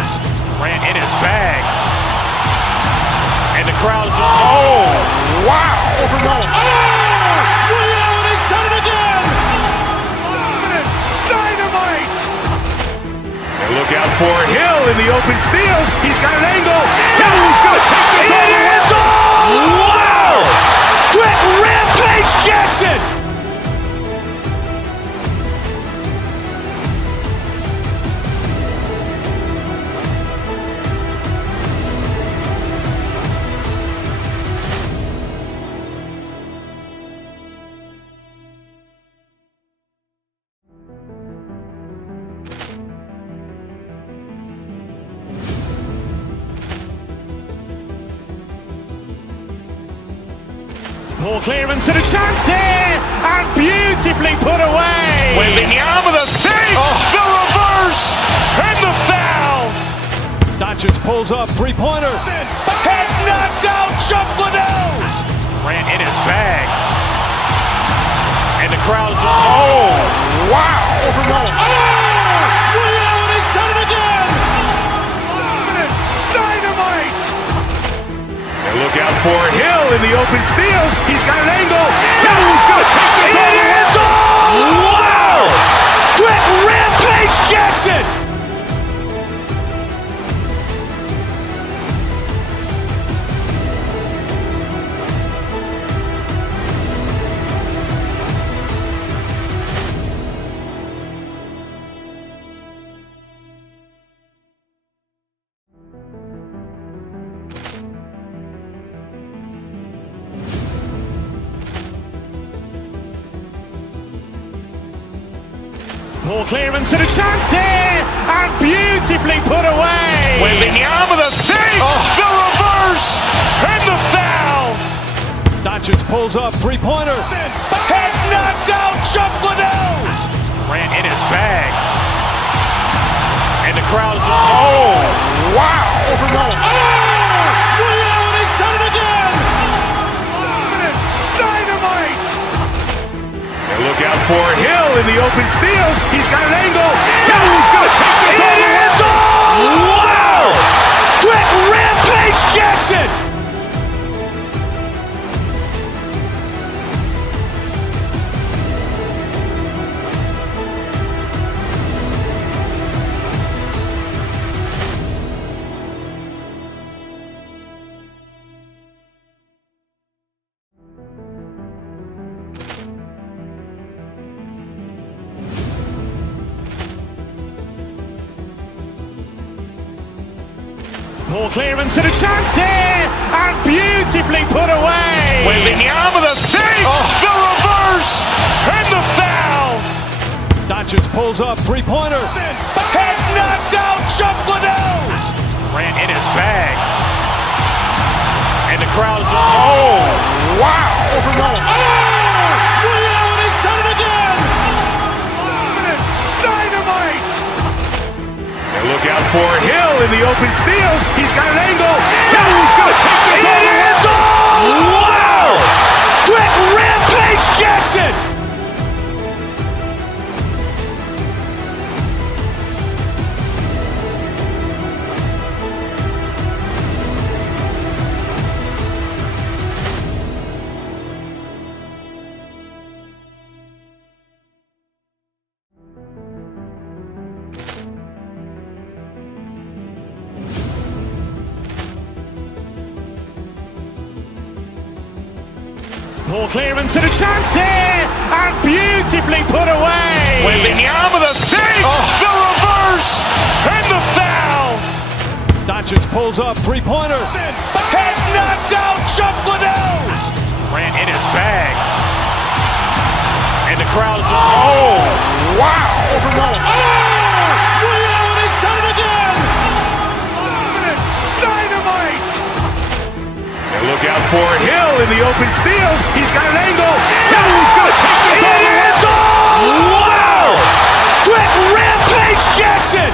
Grant in his bag. And the crowd is, wow. Ray Allen has done it again. Dynamite. And look out for Hill in the open field. He's got an angle. Hill's going to take this all the way. Wow. Quick Rampage Jackson. Ball clearance and a chance here, and beautifully put away. Wembanyama the save, the reverse, and the foul. Doncic pulls up, three-pointer. Has knocked out Chuck Liddell. Grant in his bag. And the crowd is, wow. Ray Allen has done it again. Dynamite. And look out for Hill in the open field. He's got an angle. Hill's going to take this all the way. Wow. Quick Rampage Jackson. Ball clearance and a chance here, and beautifully put away. Wembanyama the save, the reverse, and the foul. Doncic pulls up, three-pointer. Has knocked out Chuck Liddell. Grant in his bag. And the crowd is, wow. Ray Allen has done it again. Dynamite. And look out for Hill in the open field. He's got an angle. Hill's going to take this all the way. Wow. Quick Rampage Jackson. Ball clearance and a chance here, and beautifully put away. Wembanyama the save, the reverse, and the foul. Doncic pulls up, three-pointer. Has knocked out Chuck Liddell. Grant in his bag. And the crowd is, wow. Ray Allen has done it again. Dynamite. And look out for Hill in the open field. He's got an angle. Hill's going to take this all the way. Wow. Quick Rampage Jackson. Ball clearance and a chance here, and beautifully put away. Wembanyama the save, the reverse, and the foul. Doncic pulls up, three-pointer. Has knocked out Chuck Liddell. Grant in his bag. And the crowd is, wow. Ray Allen has done it again. Dynamite. And look out for Hill in the open field. He's got an angle. Hill's going to take this all the way. Wow. Quick Rampage Jackson.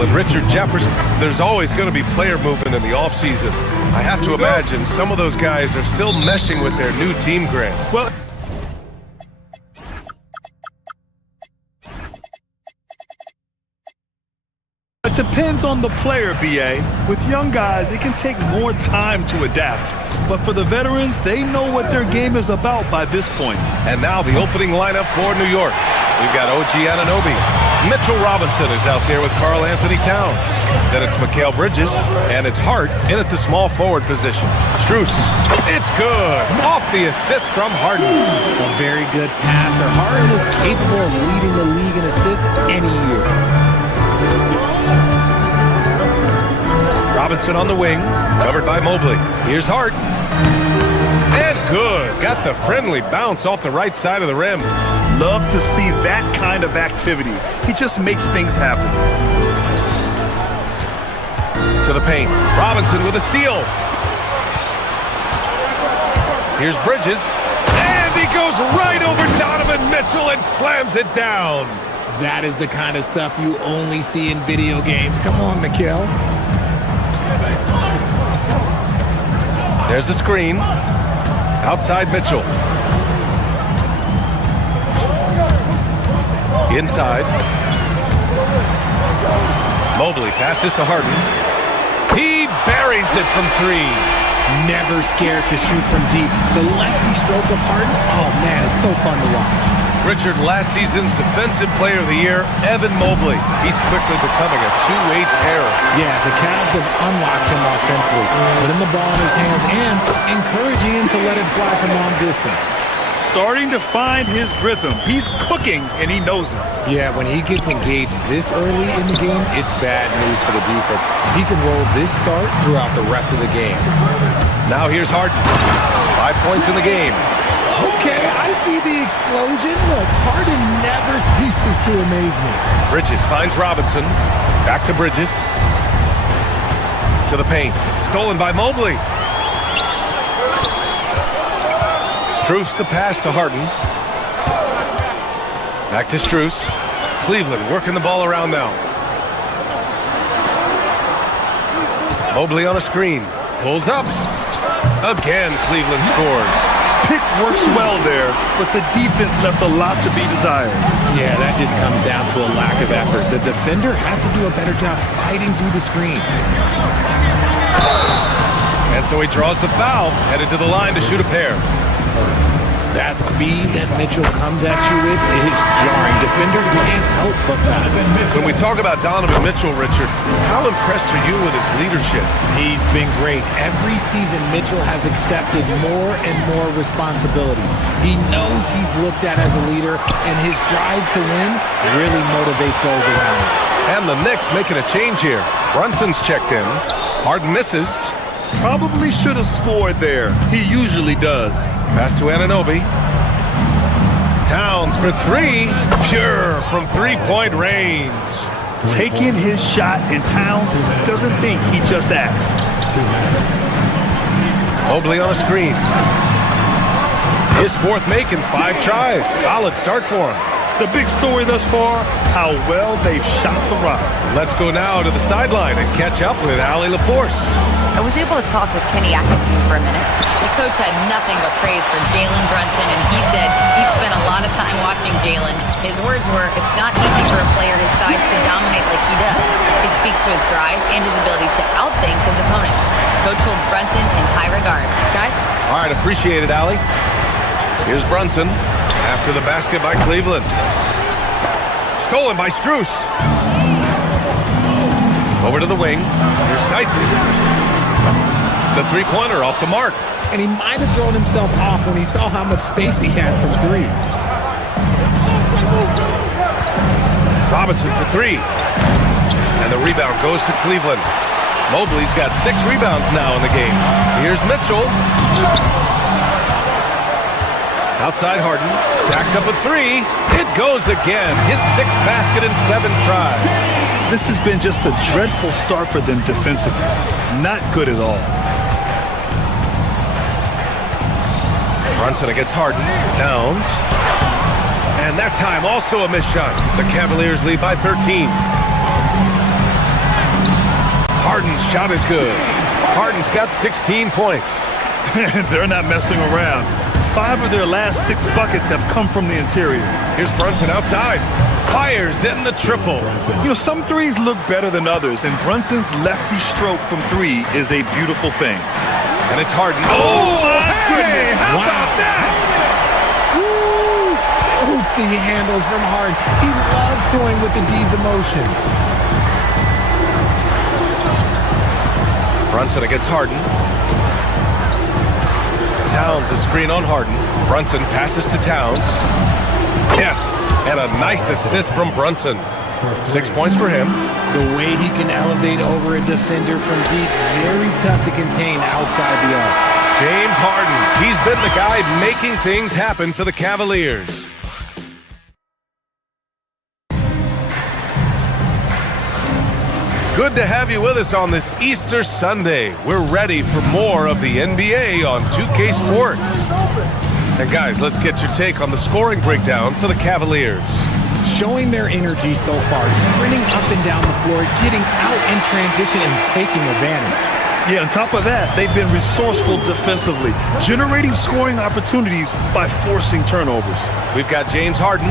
Mitchell and Richard Jefferson. There's always going to be player movement in the offseason. I have to imagine some of those guys are still meshing with their new team, Grant. Well, it depends on the player, BA. With young guys, it can take more time to adapt. But for the veterans, they know what their game is about by this point. And now the opening lineup for New York. We've got OG Anunoby. Mitchell Robinson is out there with Karl Anthony Towns. Then it's Mikal Bridges, and it's Hart in at the small forward position. Strus. It's good. Off the assist from Harden. A very good passer. Harden is capable of leading the league in assists any year. Robinson on the wing, covered by Mobley. Here's Hart. And good. Got the friendly bounce off the right side of the rim. Love to see that kind of activity. He just makes things happen. To the paint. Robinson with a steal. Here's Bridges. And he goes right over Donovan Mitchell and slams it down. That is the kind of stuff you only see in video games. Come on, Mikal. There's a screen. Outside Mitchell. Inside. Mobley passes to Harden. He buries it from three. Never scared to shoot from deep. The lefty stroke of Harden, oh man, it's so fun to watch. Richard, last season's Defensive Player of the Year, Evan Mobley. He's quickly becoming a two-way terror. Yeah, the Cavs have unlocked him offensively, putting the ball in his hands and encouraging him to let it fly from long distance. Starting to find his rhythm. He's cooking, and he knows it. Yeah, when he gets engaged this early in the game, it's bad news for the defense. He can roll this start throughout the rest of the game. Now here's Harden. 5 points in the game. Okay, I see the explosion. Look, Harden never ceases to amaze me. Bridges finds Robinson. Back to Bridges. To the paint. Stolen by Mobley. Strus the pass to Harden. Back to Strus. Cleveland working the ball around now. Mobley on a screen. Pulls up. Again, Cleveland scores. Pick works well there, but the defense left a lot to be desired. Yeah, that just comes down to a lack of effort. The defender has to do a better job fighting through the screen. And so he draws the foul, headed to the line to shoot a pair. That speed that Mitchell comes at you with is jarring. Defenders can't help but foul. When we talk about Donovan Mitchell, Richard, how impressed are you with his leadership? He's been great. Every season, Mitchell has accepted more and more responsibility. He knows he's looked at as a leader, and his drive to win really motivates those around him. And the Knicks making a change here. Brunson's checked in. Harden misses. Probably should have scored there. He usually does. Pass to Anunoby. Towns for three. Pure from three-point range. Taking his shot, and Towns doesn't think, he just asked. Mobley on a screen. His fourth make in 5 tries. Solid start for him. The big story thus far, how well they've shot the rock. Let's go now to the sideline and catch up with Allie LaForce. I was able to talk with Kenny Atkinson for a minute. The coach had nothing but praise for Jalen Brunson, and he said he spent a lot of time watching Jalen. His words were, it's not easy for a player his size to dominate like he does. It speaks to his drive and his ability to outthink his opponents. Coach holds Brunson in high regard. Guys? All right, appreciate it, Allie. Here's Brunson after the basket by Cleveland. Stolen by Strus. Over to the wing. Here's Tyson. The three-pointer off the mark. And he might have thrown himself off when he saw how much space he had from three. Robinson for three. And the rebound goes to Cleveland. Mobley's got 6 rebounds now in the game. Here's Mitchell. Outside Harden. Jacks up a three. It goes again. His 6th basket in 7 tries. This has been just a dreadful start for them defensively. Not good at all. Brunson against Harden. Towns. And that time also a missed shot. The Cavaliers lead by 13. Harden's shot is good. Harden's got 16 points. They're not messing around. 5 of their last 6 buckets have come from the interior. Here's Brunson outside. Fires in the triple. You know, some threes look better than others, and Brunson's lefty stroke from 3 is a beautiful thing. And it's Harden. Oh, my goodness. How about that? Woo! Filthy handles from Harden. He loves toying with the D's emotions. Brunson against Harden. Towns a screen on Harden. Brunson passes to Towns. Yes, and a nice assist from Brunson. 6 points for him. The way he can elevate over a defender from deep, very tough to contain outside the arc. James Harden, he's been the guy making things happen for the Cavaliers. Good to have you with us on this Easter Sunday. We're ready for more of the NBA on 2K Sports. And guys, let's get your take on the scoring breakdown for the Cavaliers. Showing their energy so far, sprinting up and down the floor, getting out in transition and taking advantage. Yeah, on top of that, they've been resourceful defensively, generating scoring opportunities by forcing turnovers. We've got James Harden.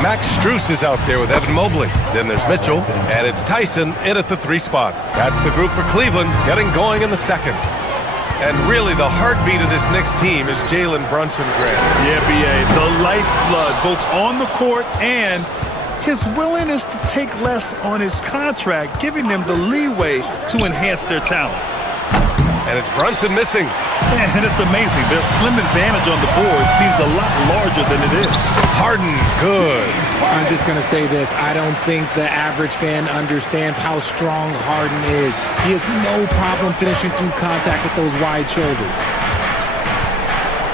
Max Strus is out there with Evan Mobley. Then there's Mitchell, and it's Tyson in at the 3 spot. That's the group for Cleveland, getting going in the second. And really, the heartbeat of this Knicks team is Jalen Brunson, Grant. Yeah, B.A., the lifeblood, both on the court and his willingness to take less on his contract, giving them the leeway to enhance their talent. And it's Brunson missing. And it's amazing. Their slim advantage on the board seems a lot larger than it is. Harden, good. I'm just going to say this. I don't think the average fan understands how strong Harden is. He has no problem finishing through contact with those wide shoulders.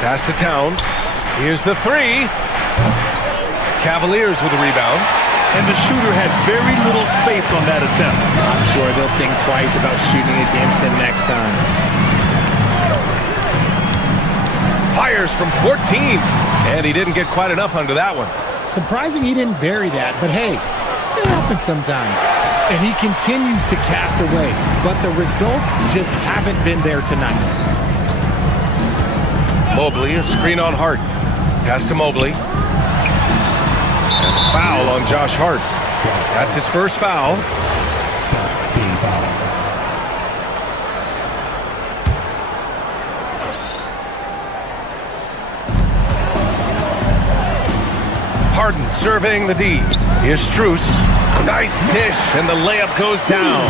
Pass to Towns. Here's the 3. Cavaliers with a rebound. And the shooter had very little space on that attempt. I'm sure they'll think twice about shooting against him next time. Fires from 14. And he didn't get quite enough under that one. Surprising he didn't bury that, but hey, it happens sometimes. And he continues to cast away, but the results just haven't been there tonight. Mobley, a screen on Hart. Pass to Mobley. And a foul on Josh Hart. That's his first foul. Harden serving the D. Here's Strus. Nice dish, and the layup goes down.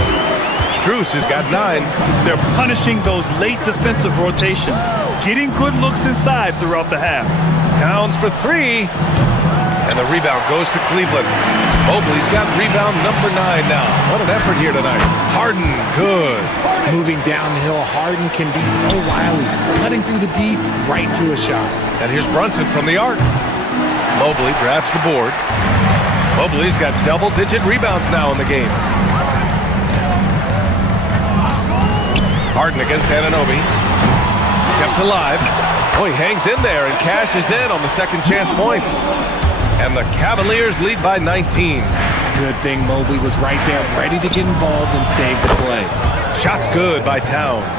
Strus has got 9. They're punishing those late defensive rotations, getting good looks inside throughout the half. Towns for 3. And the rebound goes to Cleveland. Mobley's got rebound number 9 now. What an effort here tonight. Harden, good. Moving downhill, Harden can be so wily, cutting through the deep right to a shot. And here's Brunson from the arc. Mobley grabs the board. Mobley's got double-digit rebounds now in the game. Harden against Anunoby. Kept alive. Oh, he hangs in there and cashes in on the second chance points. And the Cavaliers lead by 19. Good thing Mobley was right there, ready to get involved and save the play. Shot's good by Towns.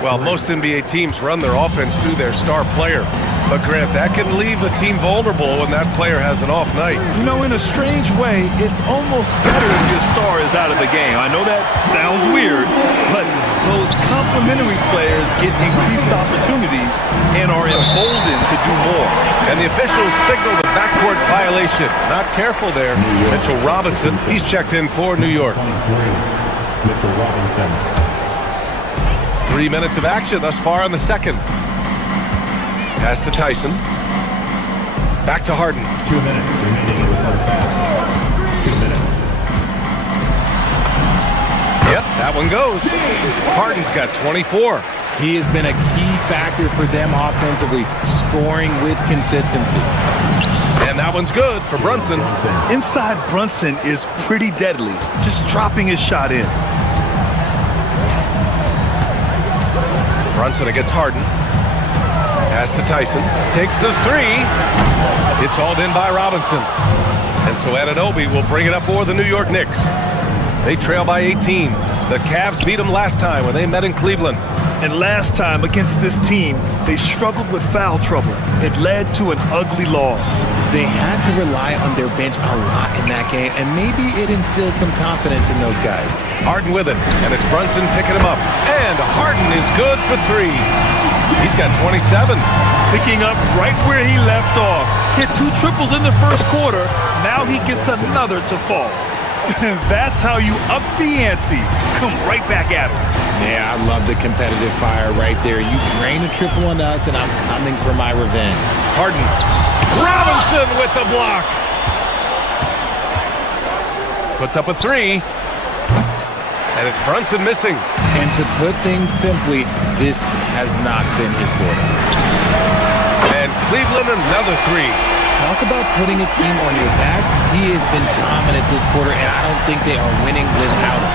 Well, most NBA teams run their offense through their star player. But, Grant, that can leave a team vulnerable when that player has an off night. You know, in a strange way, it's almost better if your star is out of the game. I know that sounds weird, but those complementary players get increased opportunities and are emboldened to do more. And the officials signal the backcourt violation. Not careful there. Mitchell Robinson, he's checked in for New York. Mitchell Robinson. 3 minutes of action thus far in the second. Pass to Tyson. Back to Harden. 2 minutes remaining in the first half. 2 minutes. Yep, that one goes. Harden's got 24. He has been a key factor for them offensively, scoring with consistency. And that one's good for Brunson. Inside Brunson is pretty deadly, just dropping his shot in. Brunson against Harden. Pass to Tyson. Takes the 3. It's hauled in by Robinson. And so Anunoby will bring it up for the New York Knicks. They trail by 18. The Cavs beat them last time when they met in Cleveland. And last time against this team, they struggled with foul trouble. It led to an ugly loss. They had to rely on their bench a lot in that game, and maybe it instilled some confidence in those guys. Harden with it, and it's Brunson picking him up. And Harden is good for 3. He's got 27. Picking up right where he left off. Hit 2 triples in the first quarter. Now he gets another to fall. That's how you up the ante. Come right back at him. Yeah, I love the competitive fire right there. You drain a triple on us, and I'm coming for my revenge. Harden. Robinson with the block. Puts up a 3. And it's Brunson missing. And to put things simply, this has not been his quarter. And Cleveland another 3. Talk about putting a team on your back. He has been dominant this quarter, and I don't think they are winning without him.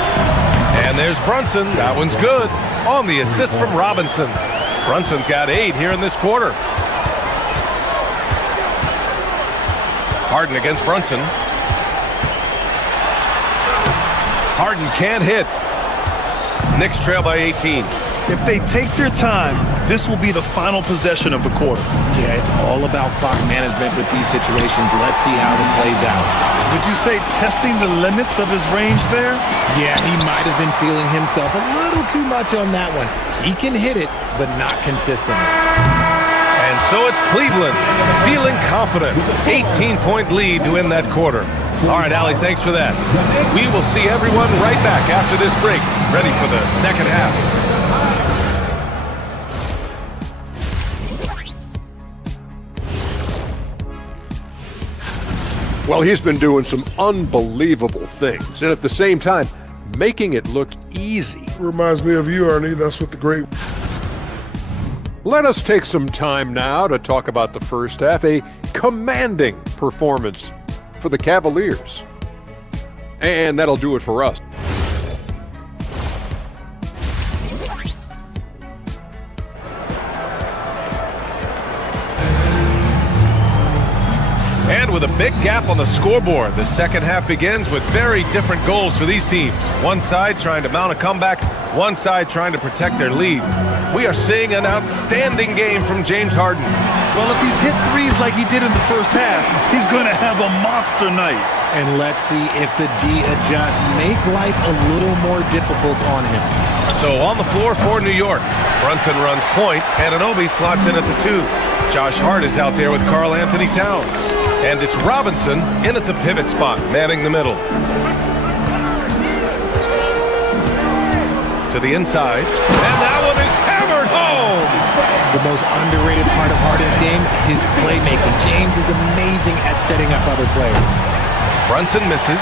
And there's Brunson. That one's good. On the assist from Robinson. Brunson's got 8 here in this quarter. Harden against Brunson. Harden can't hit. Knicks trail by 18. If they take their time, this will be the final possession of the quarter. Yeah, it's all about clock management with these situations. Let's see how it plays out. Would you say testing the limits of his range there? Yeah, he might have been feeling himself a little too much on that one. He can hit it, but not consistently. And so it's Cleveland, feeling confident. 18-point lead to win that quarter. All right, Allie, thanks for that. We will see everyone right back after this break, ready for the second half. Well, he's been doing some unbelievable things, and at the same time, making it look easy. Reminds me of you, Ernie. That's what the great... Let us take some time now to talk about the first half, a commanding performance for the Cavaliers. And that'll do it for us. And with a big gap on the scoreboard, the second half begins with very different goals for these teams. One side trying to mount a comeback, one side trying to protect their lead. We are seeing an outstanding game from James Harden. Well, if he's hit 3s like he did in the first half, he's going to have a monster night. And let's see if the D adjusts, make life a little more difficult on him. So on the floor for New York, Brunson runs point, and Anunoby slots in at the 2. Josh Hart is out there with Karl Anthony Towns. And it's Robinson in at the pivot spot, manning the middle. To the inside, and that one is hammered home! The most underrated part of Harden's game, his playmaking. James is amazing at setting up other players. Brunson misses.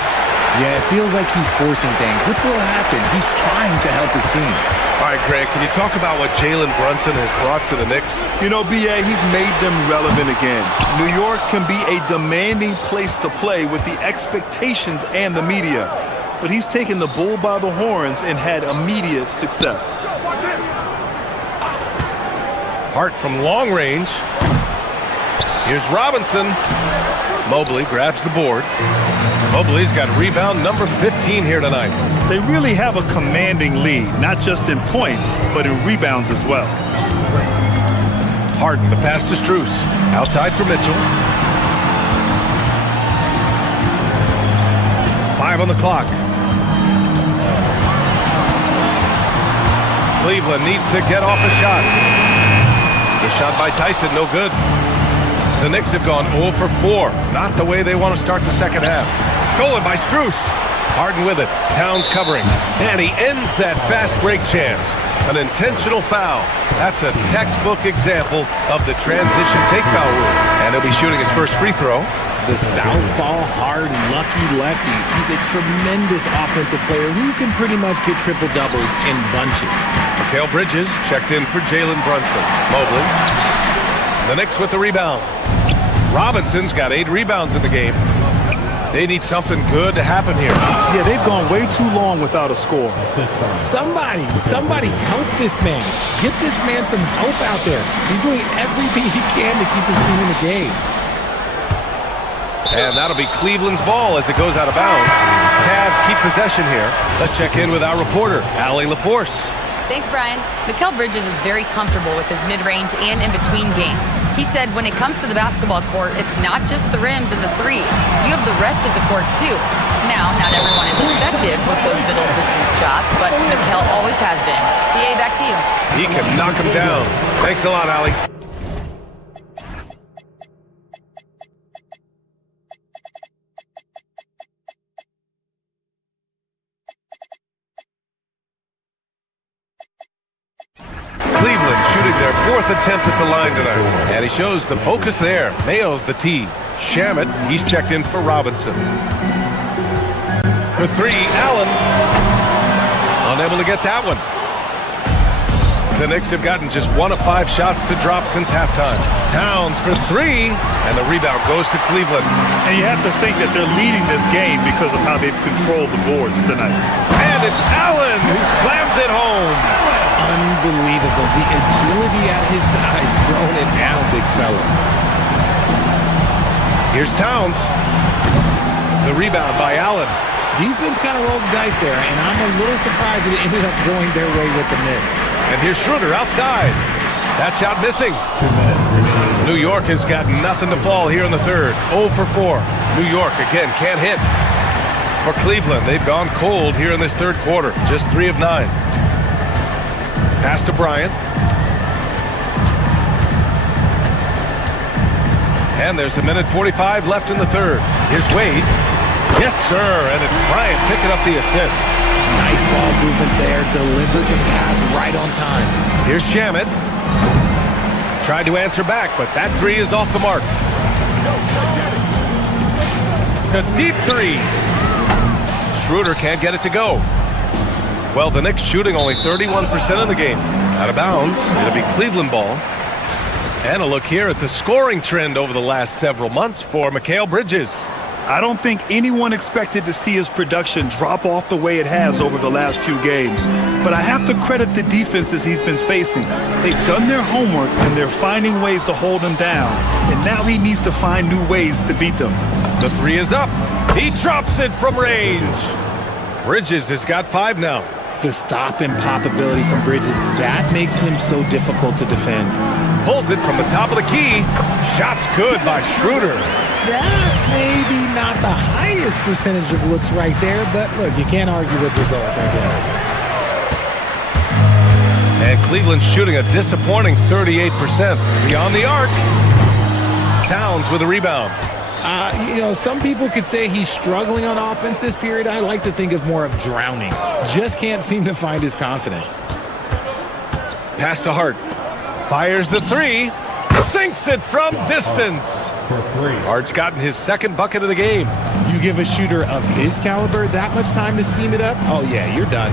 Yeah, it feels like he's forcing things, which will happen. He's trying to help his team. All right, Greg, can you talk about what Jalen Brunson has brought to the Knicks? You know, B.A., he's made them relevant again. New York can be a demanding place to play with the expectations and the media. But he's taken the bull by the horns and had immediate success. Hart from long range. Here's Robinson. Mobley grabs the board. Mobley's got rebound number 15 here tonight. They really have a commanding lead, not just in points, but in rebounds as well. Harden, the pass to Strus. Outside for Mitchell. 5 on the clock. Cleveland needs to get off a shot. The shot by Tyson, no good. The Knicks have gone 0 for 4. Not the way they want to start the second half. Stolen by Strus. Harden with it. Towns covering. And he ends that fast break chance. An intentional foul. That's a textbook example of the transition take foul rule. And he'll be shooting his first free throw. The southpaw, hard, lucky lefty. He's a tremendous offensive player who can pretty much get triple-doubles in bunches. Mikal Bridges checked in for Jalen Brunson. Mobley. The Knicks with the rebound. Robinson's got 8 rebounds in the game. They need something good to happen here. Yeah, they've gone way too long without a score. Somebody help this man. Get this man some help out there. He's doing everything he can to keep his team in the game. And that'll be Cleveland's ball as it goes out of bounds. Cavs keep possession here. Let's check in with our reporter, Allie LaForce. Thanks, Brian. Mikal Bridges is very comfortable with his mid-range and in-between game. He said when it comes to the basketball court, it's not just the rims and the threes. You have the rest of the court, too. Now, not everyone is effective with those middle-distance shots, but Mikal always has been. BA, back to you. He can knock him down. Thanks a lot, Allie. Cleveland shooting their 4th attempt at the line tonight. And he shows the focus there. Nails the tee. Shamet, he's checked in for Robinson. For 3, Allen. Unable to get that one. The Knicks have gotten just 1 of 5 shots to drop since halftime. Towns for 3, and the rebound goes to Cleveland. And you have to think that they're leading this game because of how they've controlled the boards tonight. And it's Allen who slams it home. Unbelievable. The agility at his size, throwing it down, big fella. Here's Towns. The rebound by Allen. Defense kind of rolled the dice there, and I'm a little surprised that it ended up going their way with the miss. And here's Schroeder outside. That shot missing. New York has got nothing to fall here in the third. 0 for 4. New York, again, can't hit. For Cleveland, they've gone cold here in this third quarter. Just 3 of 9. Pass to Bryant. And there's 1:45 left in the third. Here's Wade. Yes, sir, and it's Bryant picking up the assist. Nice ball movement there. Delivered the pass right on time. Here's Shamet. Tried to answer back, but that 3 is off the mark. A deep 3. Schroeder can't get it to go. Well, the Knicks shooting only 31% of the game. Out of bounds. It'll be Cleveland ball. And a look here at the scoring trend over the last several months for Mikal Bridges. I don't think anyone expected to see his production drop off the way it has over the last few games. But I have to credit the defenses he's been facing. They've done their homework, and they're finding ways to hold him down. And now he needs to find new ways to beat them. The 3 is up. He drops it from range. Bridges has got 5 now. The stop and pop ability from Bridges, that makes him so difficult to defend. Pulls it from the top of the key. Shot's good by Schroeder. That maybe not the highest percentage of looks right there, but look, you can't argue with results, I guess. And Cleveland shooting a disappointing 38%. Beyond the arc. Towns with a rebound. Some people could say he's struggling on offense this period. I like to think of more of drowning. Just can't seem to find his confidence. Pass to Hart. Fires the 3. Sinks it from distance. Hart's gotten his 2nd bucket of the game. You give a shooter of his caliber that much time to seam it up? Oh, yeah, you're done.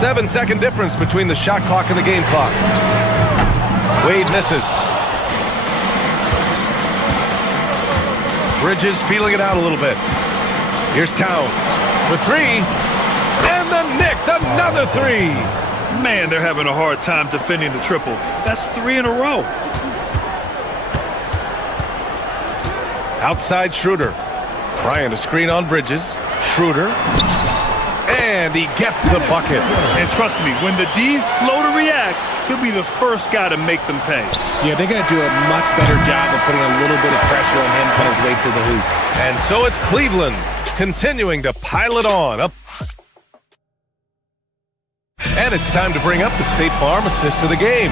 7-second difference between the shot clock and the game clock. Wade misses. Bridges feeling it out a little bit. Here's Towns for 3. And the Knicks, another 3. Man, they're having a hard time defending the triple. That's 3 in a row. Outside Schroeder. Bryant a screen on Bridges. Schroeder. And he gets the bucket. And trust me, when the D's slow to react, he'll be the first guy to make them pay. Yeah, they're going to do a much better job of putting a little bit of pressure on him on his way to the hoop. And so it's Cleveland continuing to pile it on. And it's time to bring up the State Farm assist of the game.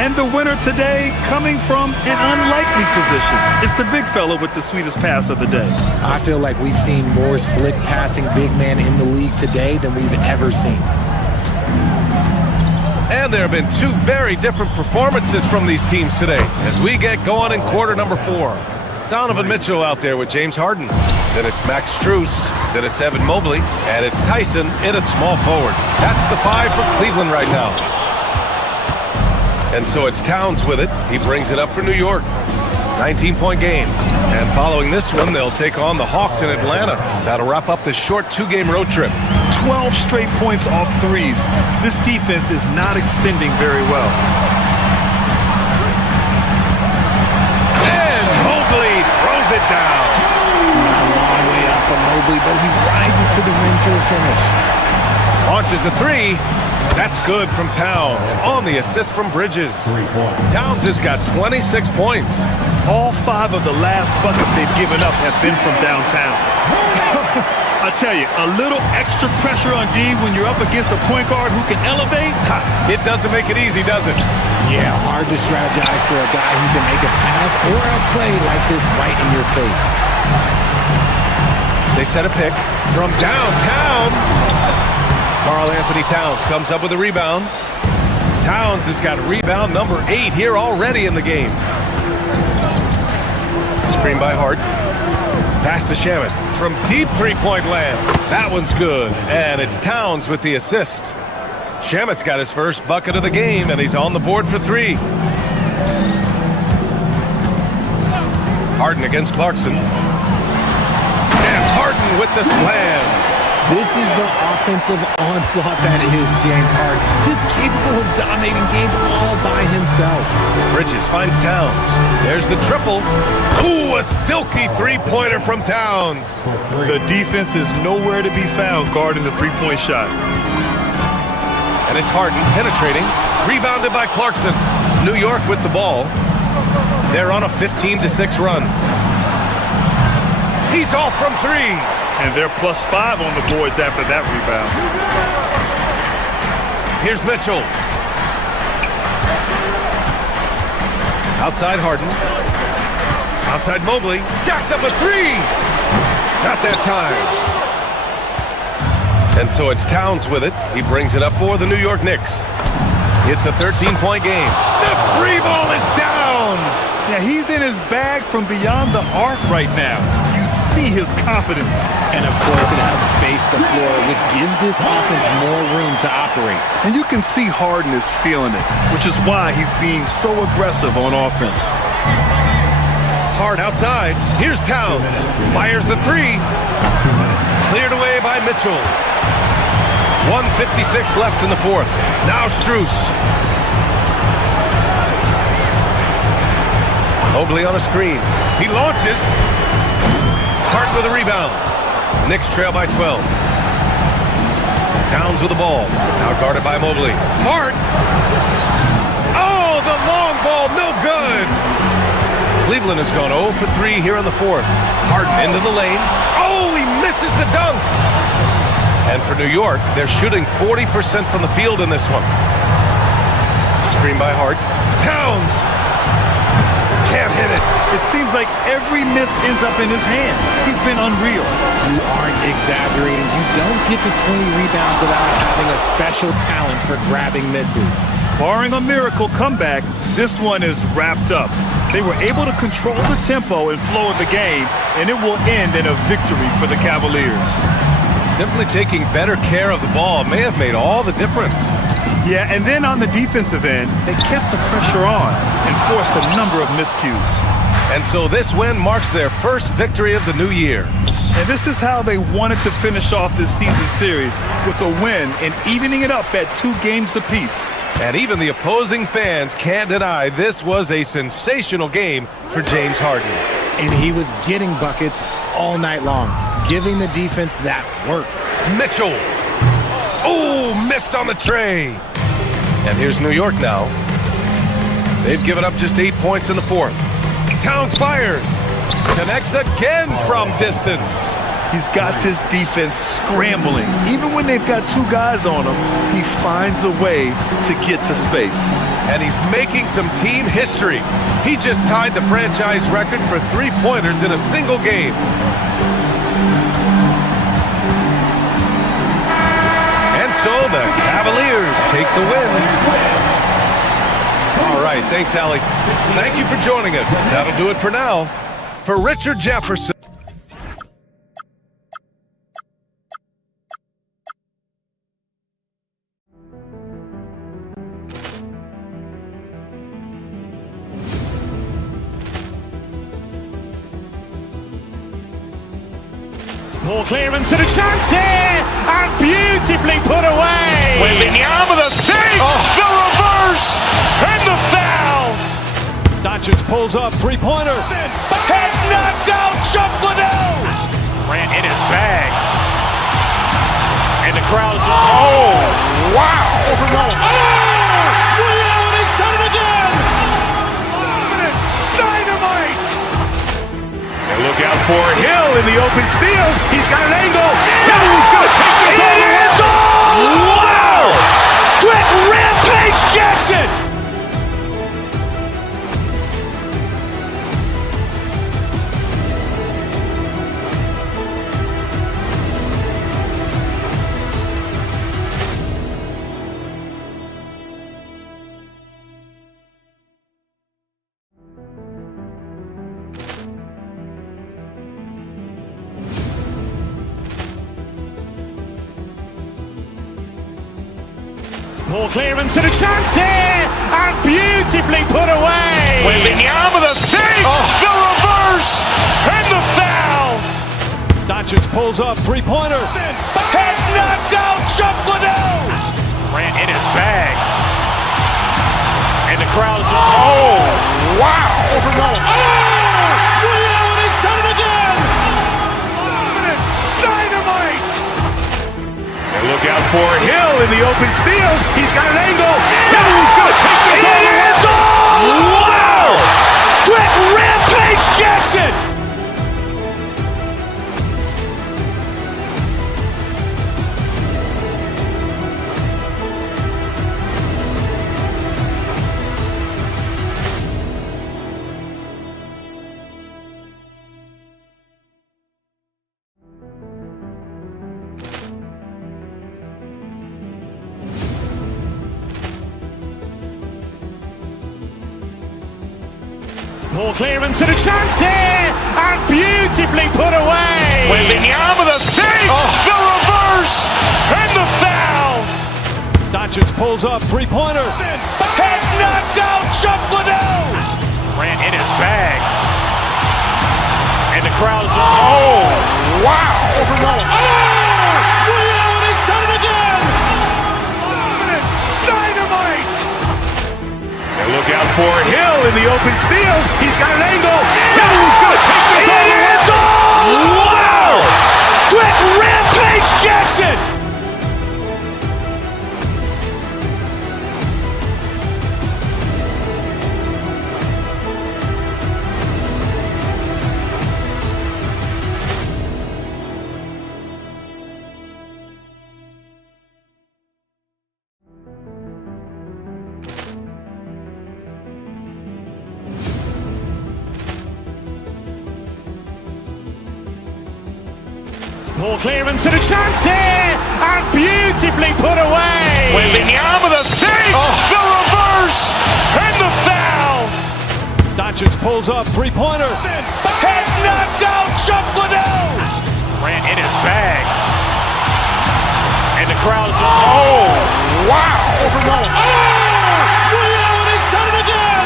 And the winner today coming from an unlikely position. It's the big fella with the sweetest pass of the day. I feel like we've seen more slick passing big men in the league today than we've ever seen. And there have been 2 very different performances from these teams today as we get going in quarter number 4. Donovan Mitchell out there with James Harden. Then it's Max Strus. Then it's Evan Mobley. And it's Tyson in at small forward. That's the 5 for Cleveland right now. And so it's Towns with it. He brings it up for New York. 19-point game. And following this one, they'll take on the Hawks in Atlanta. That'll wrap up this short 2-game road trip. 12 straight points off threes. This defense is not extending very well. And Mobley throws it down. Not a long way up of Mobley, but he rises to the rim for the finish. Launches a three. That's good from Towns on the assist from Bridges. Towns has got 26 points. All 5 of the last buckets they've given up have been from downtown. I tell you, a little extra pressure on D when you're up against a point guard who can elevate. It doesn't make it easy, does it? Yeah, hard to strategize for a guy who can make a pass or a play like this right in your face. They set a pick from downtown. Karl Anthony Towns comes up with a rebound. Towns has got rebound number 8 here already in the game. Screen by Hart. Pass to Shamet from deep three-point land. That one's good, and it's Towns with the assist. Shamet's got his first bucket of the game, and he's on the board for 3. Harden against Clarkson. And Harden with the slam. This is the offensive onslaught that is James Harden. Just capable of dominating games all by himself. Bridges finds Towns. There's the triple. Ooh, a silky three-pointer from Towns. The defense is nowhere to be found guarding the three-point shot. And it's Harden penetrating. Rebounded by Clarkson. New York with the ball. They're on a 15-6 run. He's off from 3. And they're +5 on the boards after that rebound. Here's Mitchell. Outside Harden. Outside Mobley. Jacks up a 3. Not that time. And so it's Towns with it. He brings it up for the New York Knicks. It's a 13-point game. The free ball is down. Yeah, he's in his bag from beyond the arc right now. You see his confidence. And of course, it helps space the floor, which gives this offense more room to operate. And you can see Harden is feeling it, which is why he's being so aggressive on offense. Hard outside. Here's Towns. Fires the 3. Cleared away by Mitchell. 1:56 left in the 4th. Now Strus. Mobley on a screen. He launches. Hart with a rebound. Knicks trail by 12. Towns with the ball. Now guarded by Mobley. Hart. Oh, the long ball, no good. Cleveland has gone 0 for 3 here in the 4th. Harden into the lane. Oh, he misses the dunk. And for New York, they're shooting 40% from the field in this one. Screen by Hart. Towns. Can't hit it. It seems like every miss ends up in his hand. He's been unreal. You aren't exaggerating. You don't get to 20 rebounds without having a special talent for grabbing misses. Barring a miracle comeback, this one is wrapped up. They were able to control the tempo and flow of the game, and it will end in a victory for the Cavaliers. Simply taking better care of the ball may have made all the difference. Yeah, and then on the defensive end, they kept the pressure on and forced a number of miscues. And so this win marks their first victory of the new year. And this is how they wanted to finish off this season series, with a win and evening it up at 2 games apiece. And even the opposing fans can't deny this was a sensational game for James Harden. And he was getting buckets all night long, giving the defense that work. Mitchell. Oh, missed on the tray. And here's New York now. They've given up just 8 points in the 4th. Towns fires. Connects again from distance. He's got this defense scrambling. Even when they've got 2 guys on him, he finds a way to get to space. And he's making some team history. He just tied the franchise record for 3-pointers in a single game. And so the Cavaliers take the win. All right, thanks, Allie. Thank you for joining us. That'll do it for now. For Richard Jefferson. Ball clearance and a chance here, and beautifully put away. Wembanyama the fake, the reverse, and the foul. Doncic pulls up, three-pointer. Has knocked out Chuck Liddell. Grant Grant in his bag. And the crowd is... Oh, wow! Overrun. Oh! Ray Allen has done it again! Dynamite! And look out for Hill in the open field. He's got an angle. Hill's going to take this all the way. Wow! Quick Rampage Jackson! Poor clearance and a chance here, and beautifully put away. Wembanyama the fake, the reverse, and the foul. Doncic pulls up, three-pointer. Has knocked out Chuck Liddell. Grant in his bag. And the crowd is... Oh, wow! Overrun. Oh! Ray Allen has done it again! Dynamite! And look out for Hill in the open field. He's got an angle. Hill's going to take this all the way. Wow! Quick Rampage Jackson! Poor clearance and a chance here, and beautifully put away. Wembanyama the fake, the reverse, and the foul. Doncic pulls up, three-pointer. Has knocked out Chuck Liddell. Grant in his bag. And the crowd is... Oh, wow! Overrun. Oh! Ray Allen has done it again! Dynamite! And look out for Hill in the open field. He's got an angle. Hill's going to take this all the way. Wow! Quick Rampage Jackson! Poor clearance and a chance here, and beautifully put away. Wembanyama the fake, the reverse, and the foul. Doncic pulls up, three-pointer. Has knocked out Chuck Liddell. Grant in his bag. And the crowd is... Oh, wow! Overrun. Oh! Ray Allen has done it again!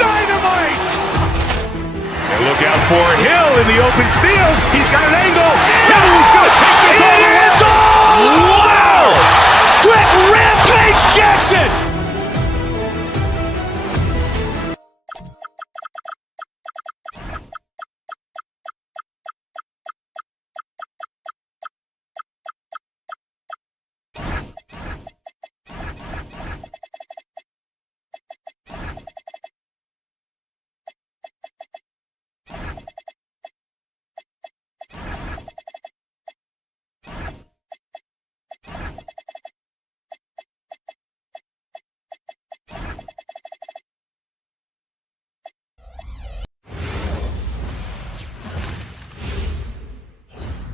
Dynamite! And look out for Hill in the open field. He's got an angle. Hill's going to take this all the way. Wow! Quick Rampage Jackson!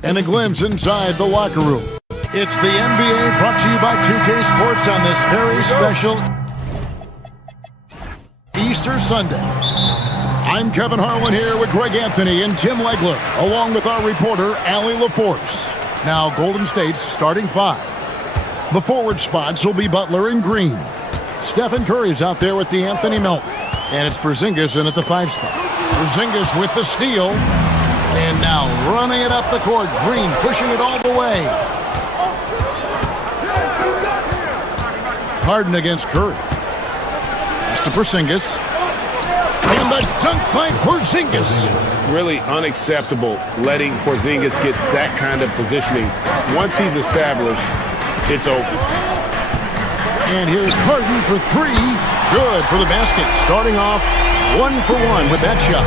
And a glimpse inside the locker room. It's the NBA brought to you by 2K Sports on this very special Easter Sunday. I'm Kevin Harlan here with Greg Anthony and Tim Legler, along with our reporter, Allie LaForce. Now, Golden State's starting five. The forward spots will be Butler and Green. Stephen Curry's out there with the Anthony Melton. And it's Porzingis in at the 5 spot. Porzingis with the steal. And now running it up the court. Green pushing it all the way. Harden against Curry. Pass to Porzingis. And a dunk by Porzingis. Really unacceptable letting Porzingis get that kind of positioning. Once he's established, it's over. And here's Harden for three. Good for the basket. Starting off 1 for 1 with that shot.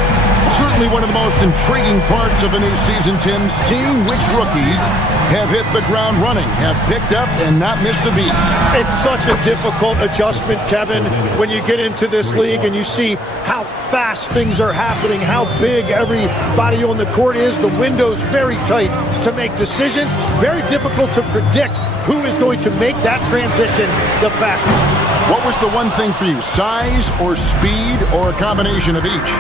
Certainly one of the most intriguing parts of a new season, Tim, seeing which rookies have hit the ground running, have picked up and not missed a beat. It's such a difficult adjustment, Kevin, when you get into this league and you see how fast things are happening, how big everybody on the court is. The window's very tight to make decisions. Very difficult to predict who is going to make that transition the fastest. What was the one thing for you, size or speed or a combination of each?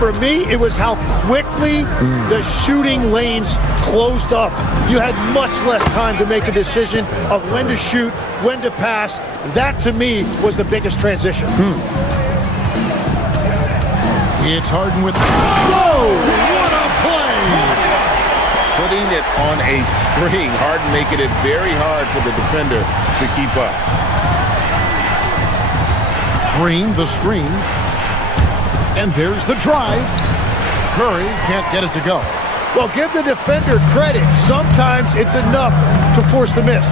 For me, it was how quickly the shooting lanes closed up. You had much less time to make a decision of when to shoot, when to pass. That, to me, was the biggest transition. It's Harden with... Whoa! What a play! Putting it on a string. Harden making it very hard for the defender to keep up. Green, the screen. And there's the drive. Curry can't get it to go. Well, give the defender credit. Sometimes it's enough to force the miss.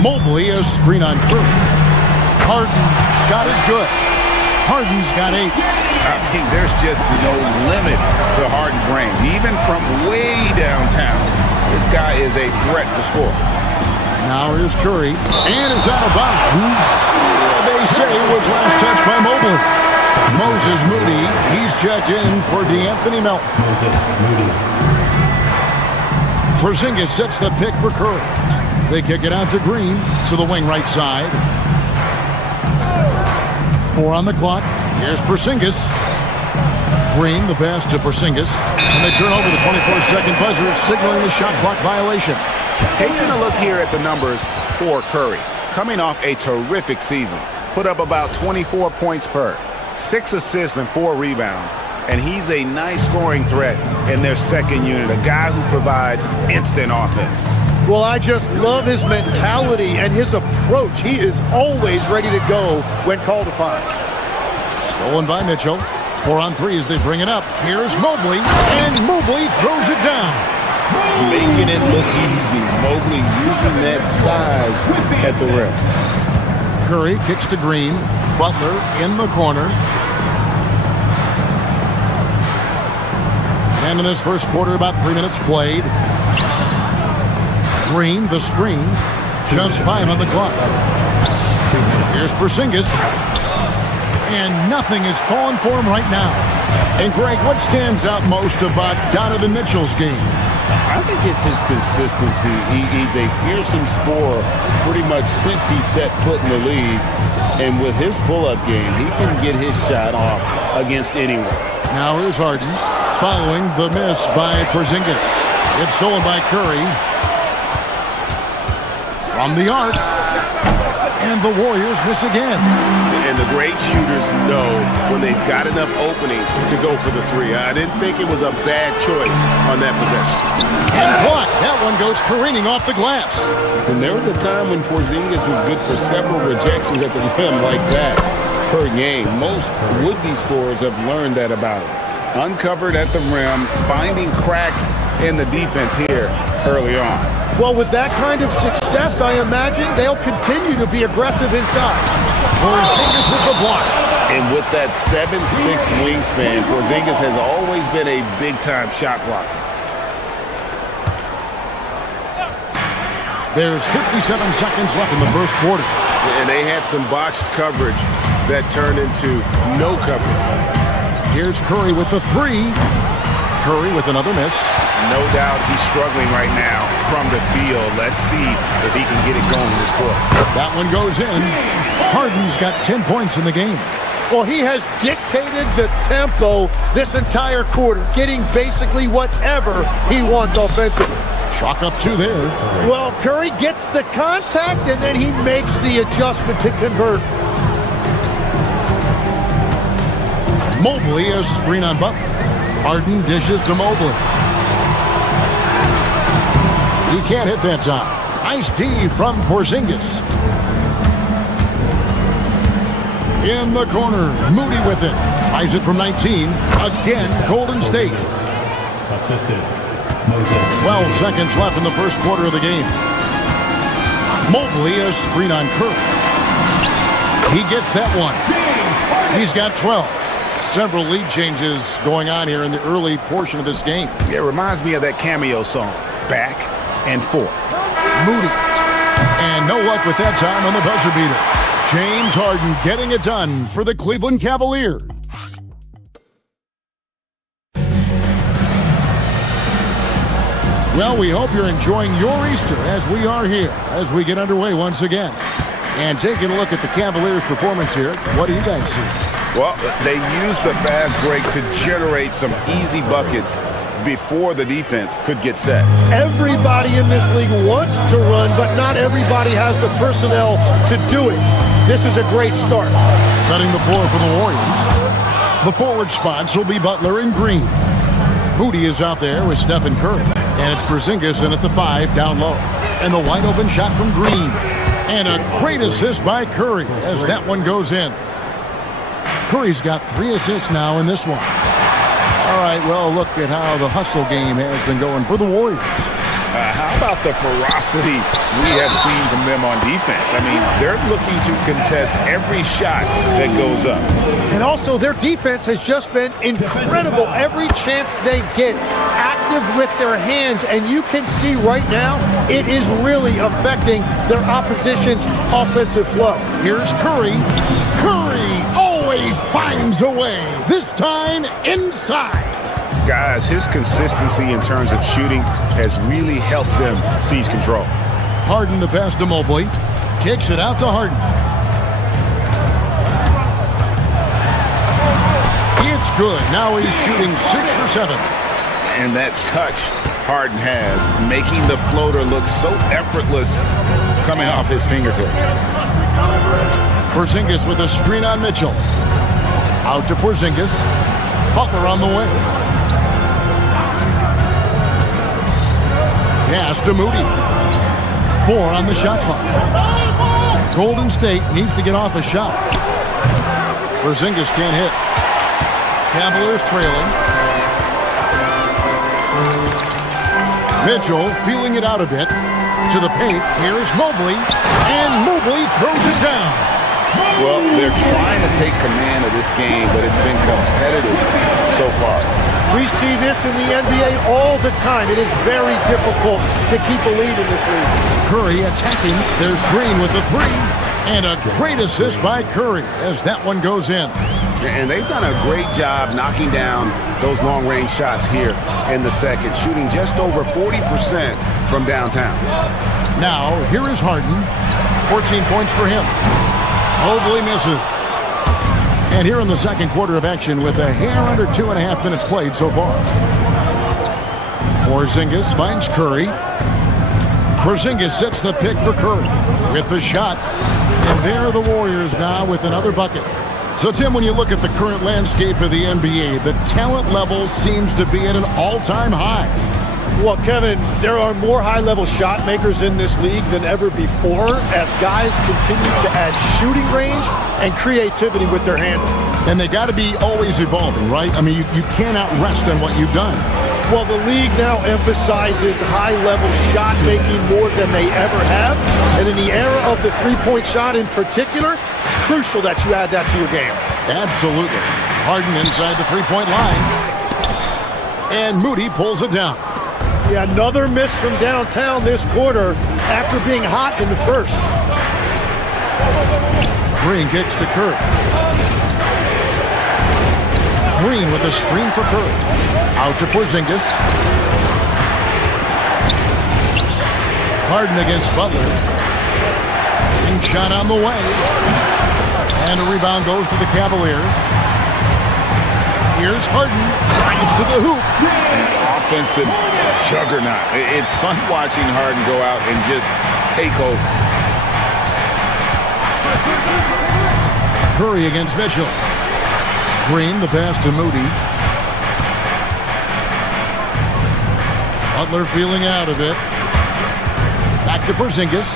Mobley, a screen on Curry. Harden's shot is good. Harden's got 8. I mean, there's just no limit to Harden's range. Even from way downtown, this guy is a threat to score. Now here's Curry. And it's out of bounds. They say was last touched by Mobley. Moses Moody, he's checked in for DeAnthony Melton. Porzingis sets the pick for Curry. They kick it out to Green to the wing right side. 4 on the clock. Here's Porzingis. Green, the pass to Porzingis. And they turn over the 24-second buzzer, signaling the shot clock violation. Taking a look here at the numbers for Curry. Coming off a terrific season. Put up about 24 points per. 6 assists and 4 rebounds. And he's a nice scoring threat in their second unit. A guy who provides instant offense. Well, I just love his mentality and his approach. He is always ready to go when called upon. Stolen by Mitchell. 4 on 3 as they bring it up. Here's Mobley. And Mobley throws it down. Making it look easy. Mobley using that size at the rim. Curry kicks to Green. Butler in the corner. And in this first quarter, about 3 minutes played. Green, the screen. Just 5 on the clock. Here's Porzingis. And nothing is falling for him right now. And Greg, what stands out most about Donovan Mitchell's game? I think it's his consistency. He's a fearsome scorer pretty much since he set foot in the league. And with his pull-up game, he can get his shot off against anyone. Now here's Harden following the miss by Porzingis. It's stolen by Curry. From the arc. And the Warriors miss again. And the great shooters know when they've got enough opening to go for the 3. I didn't think it was a bad choice on that possession. And blocked. That one goes careening off the glass. And there was a time when Porzingis was good for several rejections at the rim like that per game. Most would-be scorers have learned that about him. Uncovered at the rim, finding cracks in the defense here early on. Well, with that kind of success, I imagine they'll continue to be aggressive inside. Porzingis with the block. And with that 7'6" wingspan, Porzingis has always been a big-time shot blocker. There's 57 seconds left in the first quarter. And they had some botched coverage that turned into no coverage. Here's Curry with the 3. Curry with another miss. No doubt he's struggling right now from the field. Let's see if he can get it going in this quarter. That one goes in. Harden's got 10 points in the game. Well, he has dictated the tempo this entire quarter, getting basically whatever he wants offensively. Chalk up 2 there. Well, Curry gets the contact, and then he makes the adjustment to convert. Mobley, a screen on Butler. Harden dishes to Mobley. He can't hit that time. Nice D from Porzingis. In the corner, Moody with it. Tries it from 19. Again, Golden State. Assisted. 12 seconds left in the first quarter of the game. Mobley, a screen on Curry. He gets that one. He's got 12. Several lead changes going on here in the early portion of this game. It reminds me of that cameo song, Back and Forth. Moody. And no luck with that time on the buzzer beater. James Harden getting it done for the Cleveland Cavaliers. Well, we hope you're enjoying your Easter as we are here, as we get underway once again. And taking a look at the Cavaliers' performance here, what do you guys see? Well, they used the fast break to generate some easy buckets before the defense could get set. Everybody in this league wants to run, but not everybody has the personnel to do it. This is a great start. Setting the floor for the Warriors. The forward spots will be Butler and Green. Moody is out there with Stephen Curry. And it's Porzingis in at the 5 down low. And the wide open shot from Green. And a great assist by Curry as that one goes in. Curry's got 3 assists now in this one. All right, well, look at how the hustle game has been going for the Warriors. How about the ferocity we have seen from them on defense? I mean, they're looking to contest every shot that goes up. And also, their defense has just been incredible. Every chance they get, active with their hands. And you can see right now, it is really affecting their opposition's offensive flow. Here's Curry. Curry always finds a way. This time, inside. Guys, his consistency in terms of shooting has really helped them seize control. Harden the pass to Mobley. Kicks it out to Harden. It's good. Now he's shooting 6 for 7. And that touch Harden has, making the floater look so effortless coming off his fingertips. Porzingis with a screen on Mitchell. Out to Porzingis. Butler on the way. Pass to Moody. 4 on the shot clock. Golden State needs to get off a shot. Porzingis can't hit. Cavaliers trailing. Mitchell feeling it out a bit. To the paint. Here's Mobley. And Mobley throws it down. Well, they're trying to take command of this game, but it's been competitive so far. We see this in the NBA all the time. It is very difficult to keep a lead in this league. Curry attacking. There's Green with the 3. And a great assist by Curry as that one goes in. And they've done a great job knocking down those long-range shots here in the second, shooting just over 40% from downtown. Now, here is Harden. 14 points for him. Mobley misses. And here in the second quarter of action with a hair under 2.5 minutes played so far. Porzingis finds Curry. Porzingis sets the pick for Curry with the shot. And there are the Warriors now with another bucket. So, Tim, when you look at the current landscape of the NBA, the talent level seems to be at an all-time high. Well, Kevin, there are more high-level shot makers in this league than ever before as guys continue to add shooting range and creativity with their handle. And they got to be always evolving, right? I mean, you cannot rest on what you've done. Well, the league now emphasizes high-level shot making more than they ever have. And in the era of the three-point shot in particular, it's crucial that you add that to your game. Absolutely. Harden inside the three-point line. And Moody pulls it down. Yeah, another miss from downtown this quarter after being hot in the first. Green kicks to Curry. Green with a screen for Curry. Out to Porzingis. Harden against Butler. And shot on the way. And a rebound goes to the Cavaliers. Here's Harden. Drives to the hoop. An offensive juggernaut. It's fun watching Harden go out and just take over. Curry against Mitchell. Green, the pass to Moody. Butler feeling out of it. Back to Porzingis.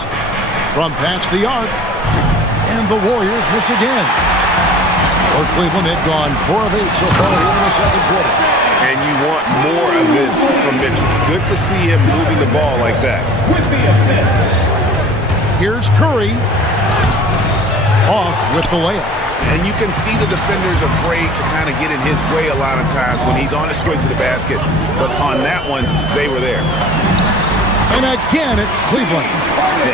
From past the arc. And the Warriors miss again. For Cleveland, they've gone 4 of 8 so far here in the second quarter. And you want more of this from Mitchell. Good to see him moving the ball like that. Here's Curry. Off with the layup. And you can see the defenders afraid to kind of get in his way a lot of times when he's on his way to the basket. But on that one, they were there. And again, it's Cleveland.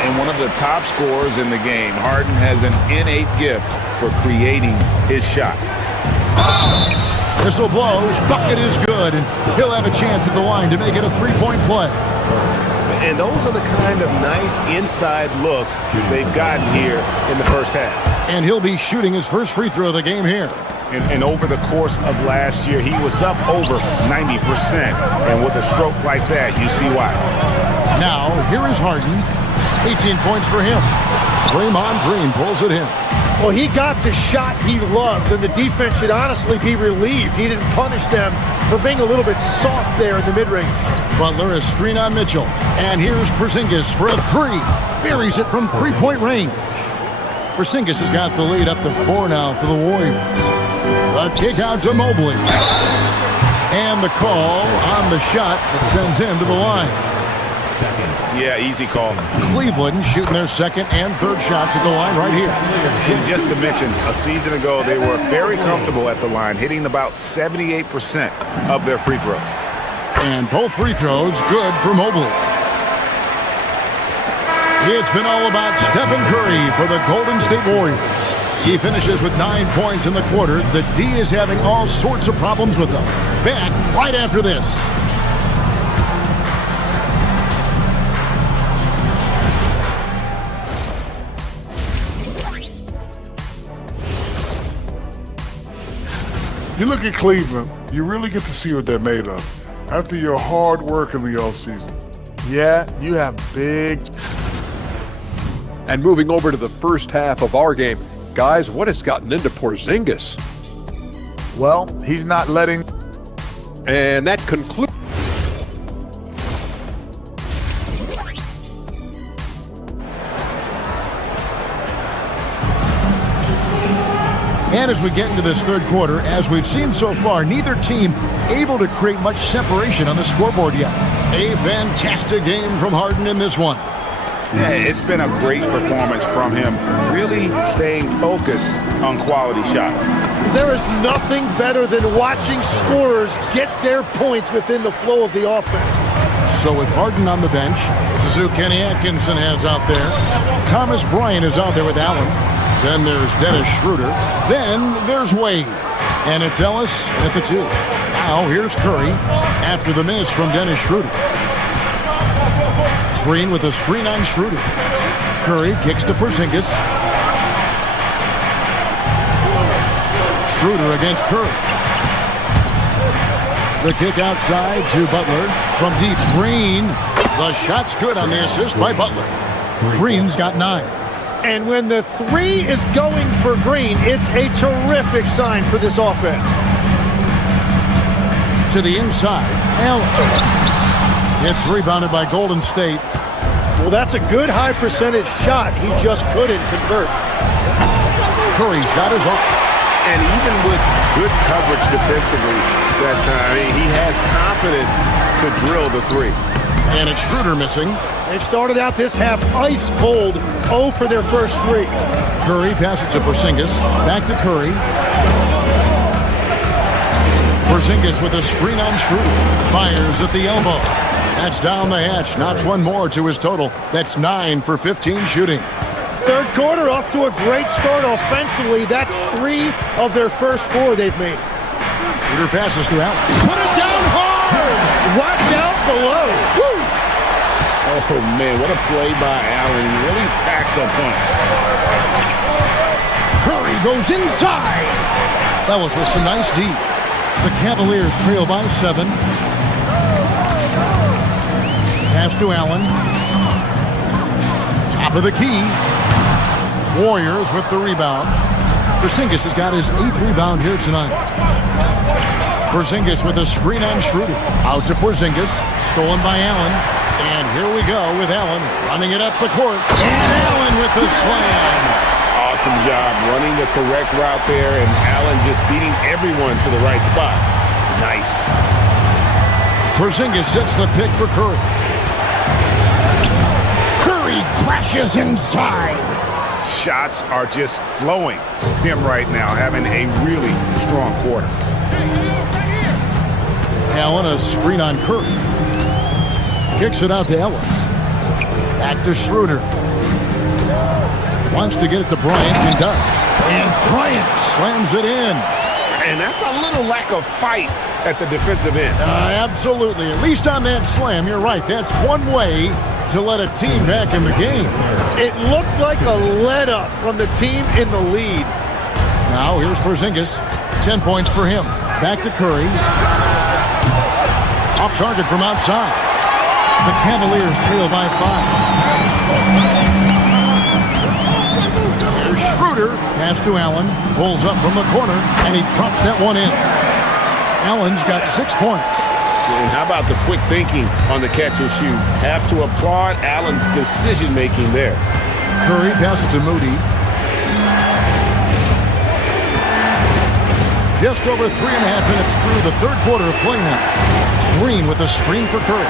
And one of the top scorers in the game, Harden has an innate gift for creating his shot. Whistle blows, bucket is good, and he'll have a chance at the line to make it a three-point play. And those are the kind of nice inside looks they've gotten here in the first half. And he'll be shooting his first free throw of the game here. And over the course of last year, he was up over 90%. And with a stroke like that, you see why. Now, here is Harden. 18 points for him. Draymond Green pulls it in. Well, he got the shot he loves, and the defense should honestly be relieved. He didn't punish them for being a little bit soft there in the mid-range. Butler a screen on Mitchell. And here's Porzingis for a three. Buries it from three-point range. Porzingis has got the lead up to 4 now for the Warriors. A kick out to Mobley. And the call on the shot that sends him to the line. Yeah, easy call. Cleveland shooting their second and third shots at the line right here. And just to mention, a season ago, they were very comfortable at the line, hitting about 78% of their free throws. And both free throws good for Mobley. It's been all about Stephen Curry for the Golden State Warriors. He finishes with 9 points in the quarter. The D is having all sorts of problems with them. Back right after this. You look at Cleveland, you really get to see what they're made of. After your hard work in the offseason. Yeah, you have big... And moving over to the first half of our game, guys, what has gotten into Porzingis? Well, he's not letting... And that concludes... And as we get into this third quarter, as we've seen so far, neither team able to create much separation on the scoreboard yet. A fantastic game from Harden in this one. Yeah, it's been a great performance from him, really staying focused on quality shots. There is nothing better than watching scorers get their points within the flow of the offense. So with Harden on the bench, this is who Kenny Atkinson has out there. Thomas Bryant is out there with Allen. Then there's Dennis Schroeder. Then there's Wade. And it's Ellis at the 2. Now here's Curry after the miss from Dennis Schroeder. Green with a screen on Schroeder. Curry kicks to Porzingis. Schroeder against Curry. The kick outside to Butler from deep. Green. The shot's good on the assist by Butler. Green's got 9. And when the 3 is going for Green, it's a terrific sign for this offense. To the inside, Allen. It's rebounded by Golden State. Well, that's a good high percentage shot. He just couldn't convert. Curry's shot is open. And even with good coverage defensively that time, he has confidence to drill the 3. And it's Schroeder missing. They started out this half ice cold, 0 for their first 3. Curry passes to Porzingis. Back to Curry. Porzingis with a screen on Schroeder. Fires at the elbow. That's down the hatch. Knocks one more to his total. That's 9 for 15 shooting. Third quarter off to a great start offensively. That's 3 of their first 4 they've made. Schroeder passes to Allen. Put it down hard! Watch out below. Woo! Oh, man, what a play by Allen. He really packs a punch. Curry goes inside. That was with some nice D. The Cavaliers trail by 7. Pass to Allen. Top of the key. Warriors with the rebound. Porzingis has got his 8th rebound here tonight. Porzingis with a screen on Schroeder. Out to Porzingis. Stolen by Allen. And here we go with Allen running it up the court. And Allen with the slam. awesome job running the correct route there, and Allen just beating everyone to the right spot. Nice. Porzingis sets the pick for Curry. Curry crashes inside. Shots are just flowing for him right now, having a really strong quarter. Allen, a screen on Curry. Kicks it out to Ellis. Back to Schroeder. Wants to get it to Bryant and does. And Bryant slams it in. And that's a little lack of fight at the defensive end. Absolutely. At least on that slam, you're right. That's one way to let a team back in the game. It looked like a let-up from the team in the lead. Now here's Porzingis. 10 points for him. Back to Curry. Off target from outside. The Cavaliers trail by 5. Here's Schroeder. Pass to Allen. Pulls up from the corner, and he drops that one in. Allen's got 6 points. And how about the quick thinking on the catch and shoot? Have to applaud Allen's decision-making there. Curry passes to Moody. Just over 3.5 minutes through the third quarter of play now. Green with a screen for Curry.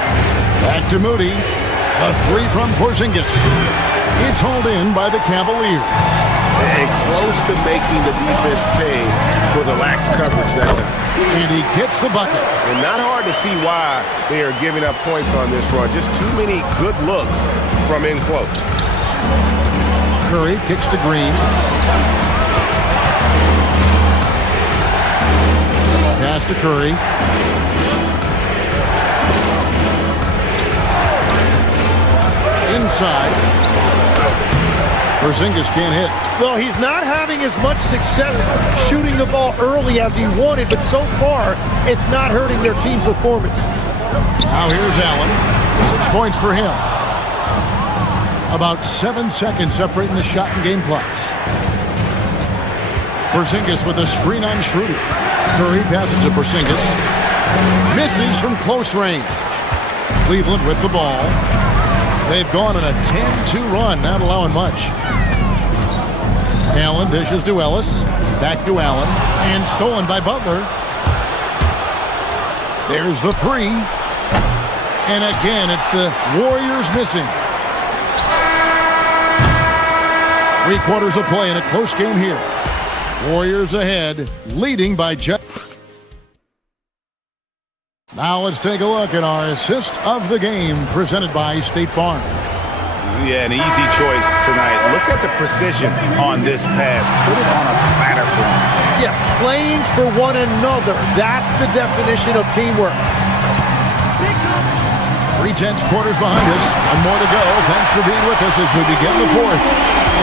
Back to Moody. A three from Porzingis. It's hauled in by the Cavaliers. And close to making the defense pay for the lax coverage that time. And he gets the bucket. And not hard to see why they are giving up points on this run. Just too many good looks from in close. Curry kicks to Green. Pass to Curry. Inside. Porzingis can't hit. Well, he's not having as much success shooting the ball early as he wanted, but so far, it's not hurting their team performance. Now here's Allen. 6 points for him. About 7 seconds separating the shot and game clocks. Porzingis with a screen on Schroeder. Curry passes to Porzingis. Misses from close range. Cleveland with the ball. They've gone on a 10-2 run, not allowing much. Allen dishes to Ellis. Back to Allen. And stolen by Butler. There's the three. And again, it's the Warriors missing. 3 quarters of play in a close game here. Warriors ahead, leading by just. Now let's take a look at our assist of the game presented by State Farm. Yeah, an easy choice tonight. Look at the precision on this pass. Put it on a platter for him. Yeah, playing for one another. That's the definition of teamwork. 3/10 quarters behind us. One more to go. Thanks for being with us as we begin the fourth.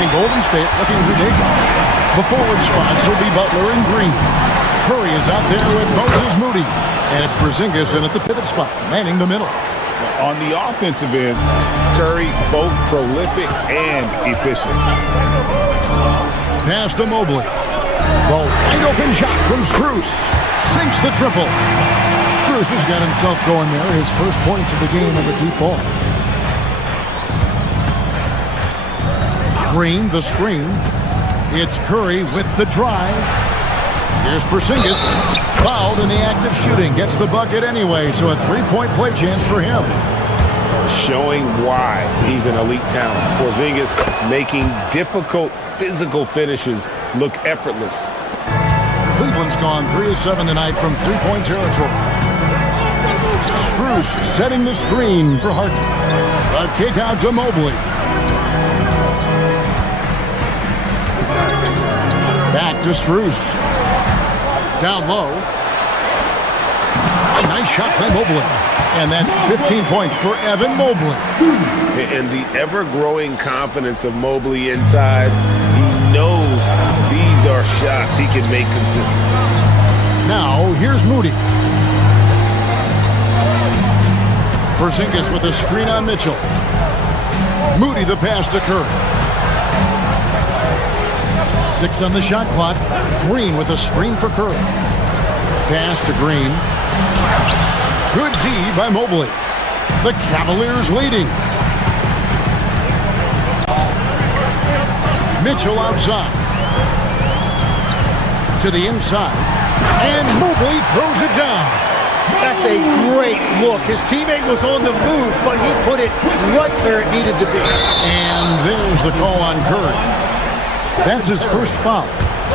And Golden State looking who they got. The forward spots will be Butler and Green. Curry is out there with Moses Moody. And it's Porzingis in at the pivot spot, manning the middle. On the offensive end, Curry both prolific and efficient. Pass to Mobley. Well, wide open shot from Strus. Sinks the triple. Strus has got himself going there. His first points of the game on the deep ball. Green, the screen. It's Curry with the drive. Here's Porzingis. Fouled in the act of shooting. Gets the bucket anyway, so a 3-point play chance for him. Showing why he's an elite talent. Porzingis making difficult physical finishes look effortless. Cleveland's gone 3 of 7 tonight from 3-point territory. Strus setting the screen for Harden. A kick out to Mobley. Back to Strus. Down low. A nice shot by Mobley. And that's 15 points for Evan Mobley. And the ever-growing confidence of Mobley inside. He knows these are shots he can make consistently. Now, here's Moody. Porzingis with a screen on Mitchell. Moody the pass to Curry. 6 on the shot clock. Green with a screen for Curry. Pass to Green. Good D by Mobley. The Cavaliers leading. Mitchell outside. To the inside. And Mobley throws it down. That's a great look. His teammate was on the move, but he put it right where it needed to be. And there's the call on Curry. That's his first foul.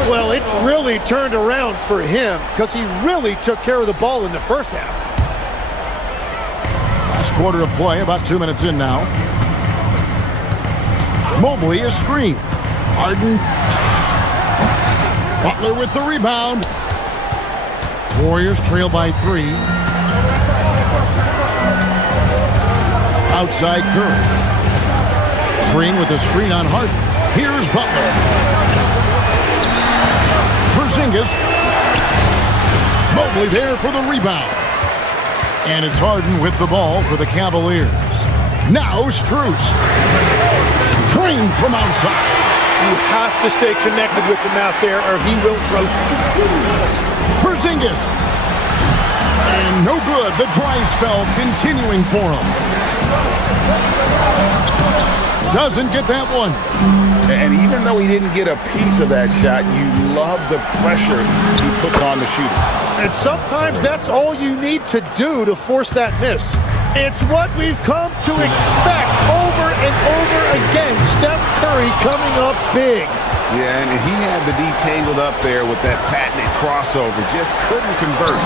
Well, it's really turned around for him because he really took care of the ball in the first half. Last quarter of play, about 2 minutes in now. Mobley is screened. Harden. Butler with the rebound. Warriors trail by 3. Outside Curry. Green with a screen on Harden. Here's Butler. Porzingis. Mobley there for the rebound. And it's Harden with the ball for the Cavaliers. Now Strus. Drained from outside. You have to stay connected with him out there or he will roast you. Porzingis. And no good. The dry spell continuing for him. Doesn't get that one. And even though he didn't get a piece of that shot, you love the pressure he puts on the shooter. And sometimes that's all you need to do to force that miss. It's what we've come to expect over and over again. Steph Curry coming up big. Yeah, and he had the D tangled up there with that patented crossover. Just couldn't convert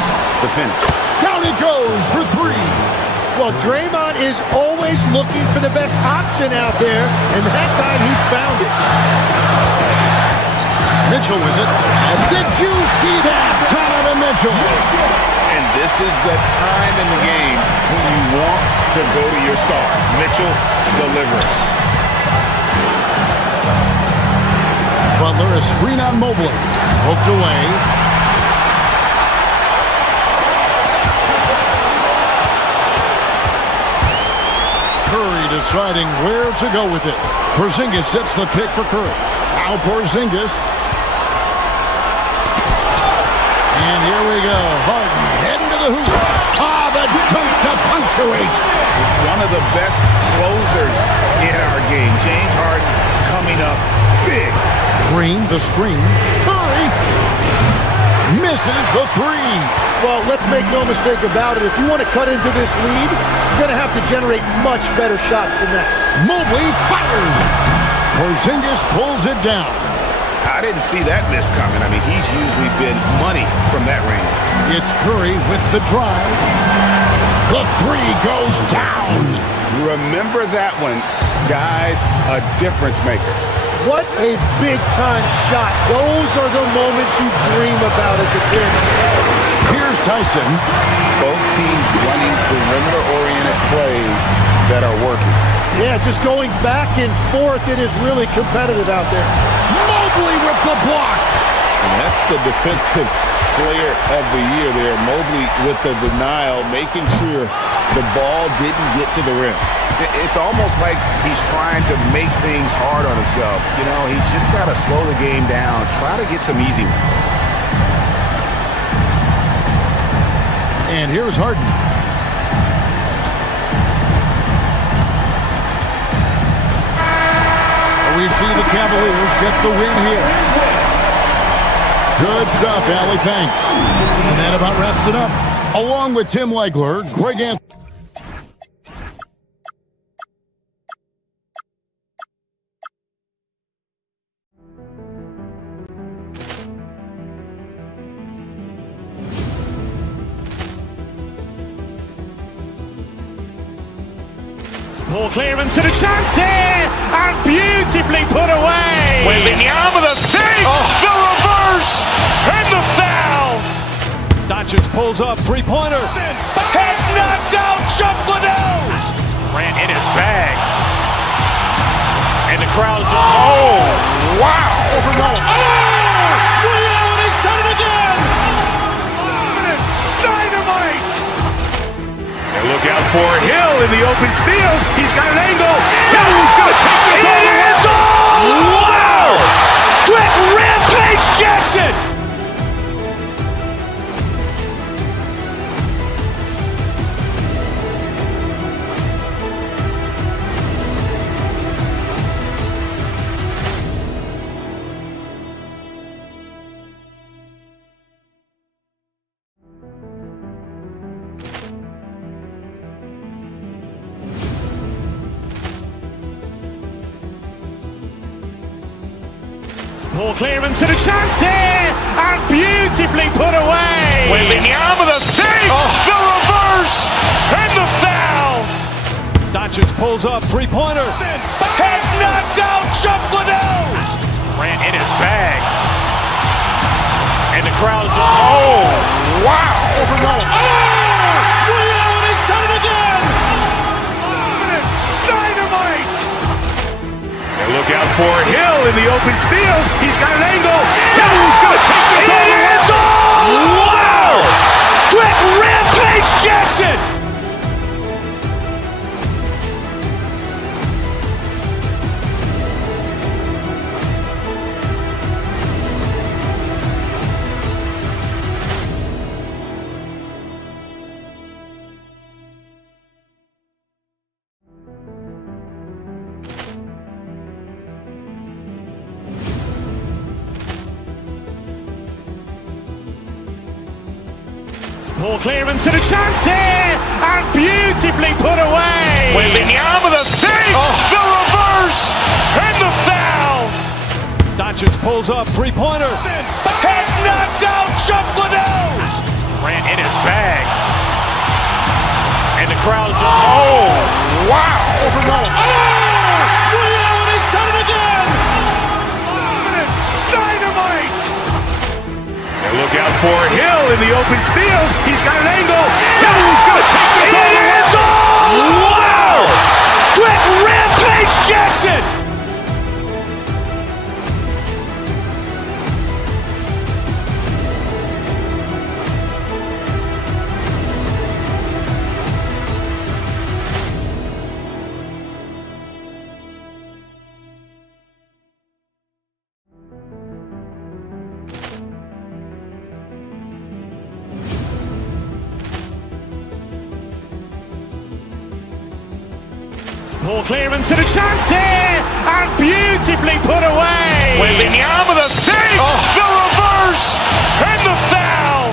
the finish. Down he goes for 3. Well, Draymond is always looking for the best option out there, and that time he found it. Mitchell with it. Did you see that? Donovan Mitchell. And this is the time in the game when you want to go to your star. Mitchell delivers. Butler, a screen on Mobley. Poked away. Curry deciding where to go with it. Porzingis sets the pick for Curry. Now Porzingis. And here we go. Harden heading to the hoop. The dunk to punctuate. One of the best closers in our game. James Harden coming up big. Green, the screen. Curry misses the 3. Well, let's make no mistake about it. If you want to cut into this lead, you're going to have to generate much better shots than that. Mobley fires. Porzingis pulls it down. I didn't see that miss coming. I mean, he's usually been money from that range. It's Curry with the drive. The 3 goes down. Remember that one, guys, a difference maker. What a big-time shot. Those are the moments you dream about as a kid. Here's Tyson. Both teams running perimeter-oriented plays that are working. Yeah, just going back and forth. It is really competitive out there. Mobley with the block. And that's the defensive player of the year there. Mobley with the denial, making sure the ball didn't get to the rim. It's almost like he's trying to make things hard on himself. You know, he's just got to slow the game down, try to get some easy ones. And here's Harden. We see the Cavaliers get the win here. Good stuff, Allie. Thanks. And that about wraps it up. Along with Tim Legler, Greg Anthony. Ball clearance and a chance here, and beautifully put away. Wembanyama with a fake, the reverse, and the foul. Doncic pulls up, three-pointer. Has knocked out Chuck Liddell. Ran in his bag. And the crowd is, oh, wow. He's done it again. Dynamite. And look out for Hill in the open field. He's got an angle. Hill's going to take this all the way. Wow! Quick Rampage Jackson. Ball clearance and a chance here, and beautifully put away. Wembanyama with a save, the reverse, and the foul. Doncic pulls up, three-pointer. Has knocked out Chuck Liddell. Grant in his bag. And the crowd is, oh, wow. Leon has done it again. Dynamite. And look out for Hill in the open field. He's got an angle. Hill's going to take this all the way. Wow. Quick rampage Jackson. Ball clearance and a chance here, and beautifully put away. Wembanyama with a save, the reverse, and the foul. Doncic pulls up, three-pointer. Has knocked out Chuck Liddell. Grant in his bag. And the crowd is, oh, wow. Leon has done it again. Dynamite. And look out for Hill in the open field. He's got an angle. Hill's going to take this all the way. Wow. Quick rampage Jackson. Ball clearance and a chance here, and beautifully put away. Wembanyama with a save, the reverse, and the foul.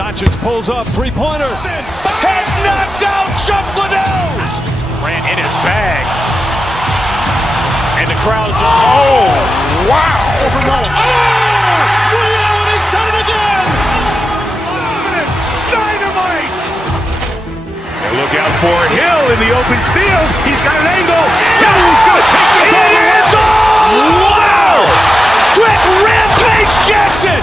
Doncic pulls up, three-pointer. Has knocked out Chuck Liddell. Grant in his bag. And the crowd is, oh, wow. Leon has done it again. Dynamite. And look out for Hill in the open field. He's got an angle. Hill's going to take this all the way. Wow. Quick rampage Jackson.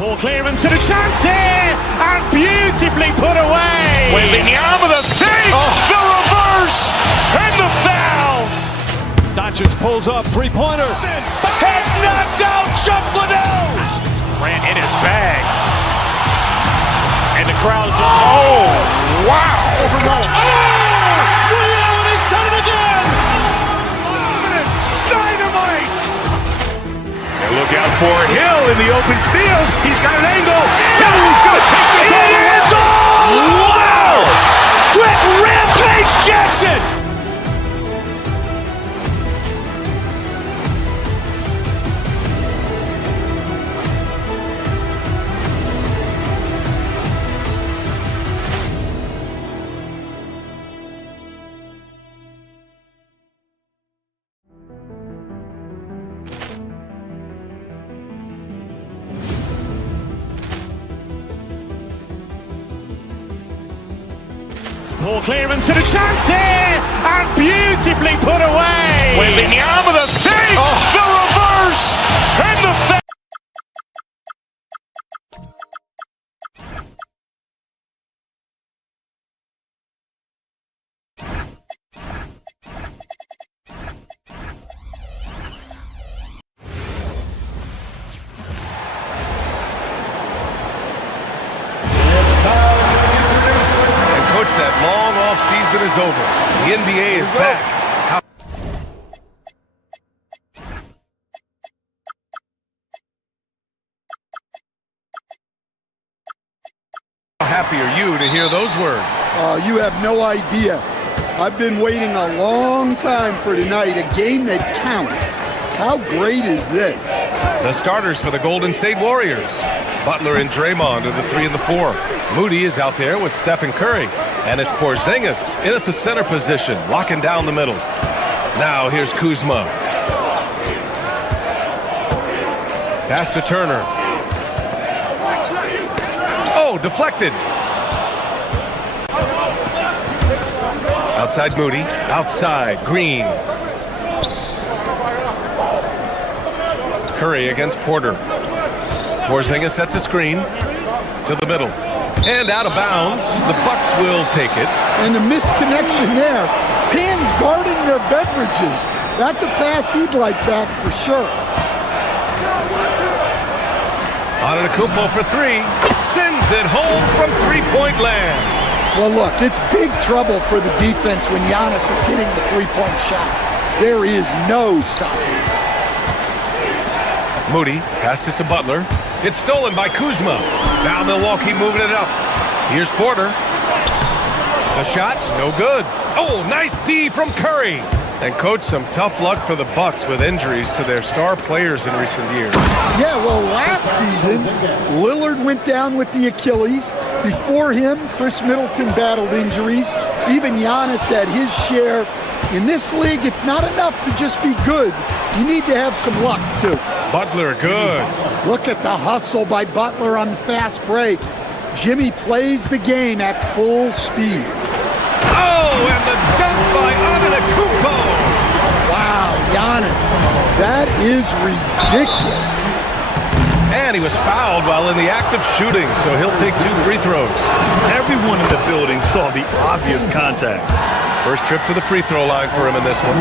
Ball clearance and a chance here, and beautifully put away. Wembanyama with a save, the reverse, and the foul. Doncic pulls up, three-pointer. Has knocked out Chuck Liddell. Grant in his bag. And the crowd is, oh, wow. Leon has done it again. Dynamite. And look out for Hill in the open field. He's got an angle. Hill's going to take this all the way. Wow. Quick rampage Jackson. Ball clearance and a chance here, and beautifully put away. Wembanyama with a save, the reverse, and the foul. That long off season is over. The NBA is back. happy are you to hear those words? You have no idea. I've been waiting a long time for tonight, a game that counts. How great is this? The starters for the Golden State Warriors. Butler and Draymond are the 3 and the 4. Moody is out there with Stephen Curry. And it's Porzingis in at the center position, locking down the middle. Now here's Kuzma. Pass to Turner. Oh, deflected. Outside Moody. Outside Green. Curry against Porter. Porzingis sets a screen to the middle. And out of bounds. The Bucks will take it. And the misconnection there. Fans guarding their beverages. That's a pass he'd like back for sure. Antetokounmpo for 3. Sends it home from three-point land. Well, look, it's big trouble for the defense when Giannis is hitting the three-point shot. There is no stopping. Moody passes to Butler. It's stolen by Kuzma. Now Milwaukee moving it up. Here's Porter. The shot, no good. Oh, nice D from Curry. And coach, some tough luck for the Bucks with injuries to their star players in recent years. Yeah, well, last season, Lillard went down with the Achilles. Before him, Chris Middleton battled injuries. Even Giannis had his share. In this league, it's not enough to just be good. You need to have some luck, too. Butler, good. Look at the hustle by Butler on the fast break. Jimmy plays the game at full speed. Oh, and the dunk by Antetokounmpo. Wow, Giannis, that is ridiculous. And he was fouled while in the act of shooting, so he'll take 2 free throws. Everyone in the building saw the obvious contact. First trip to the free throw line for him in this one.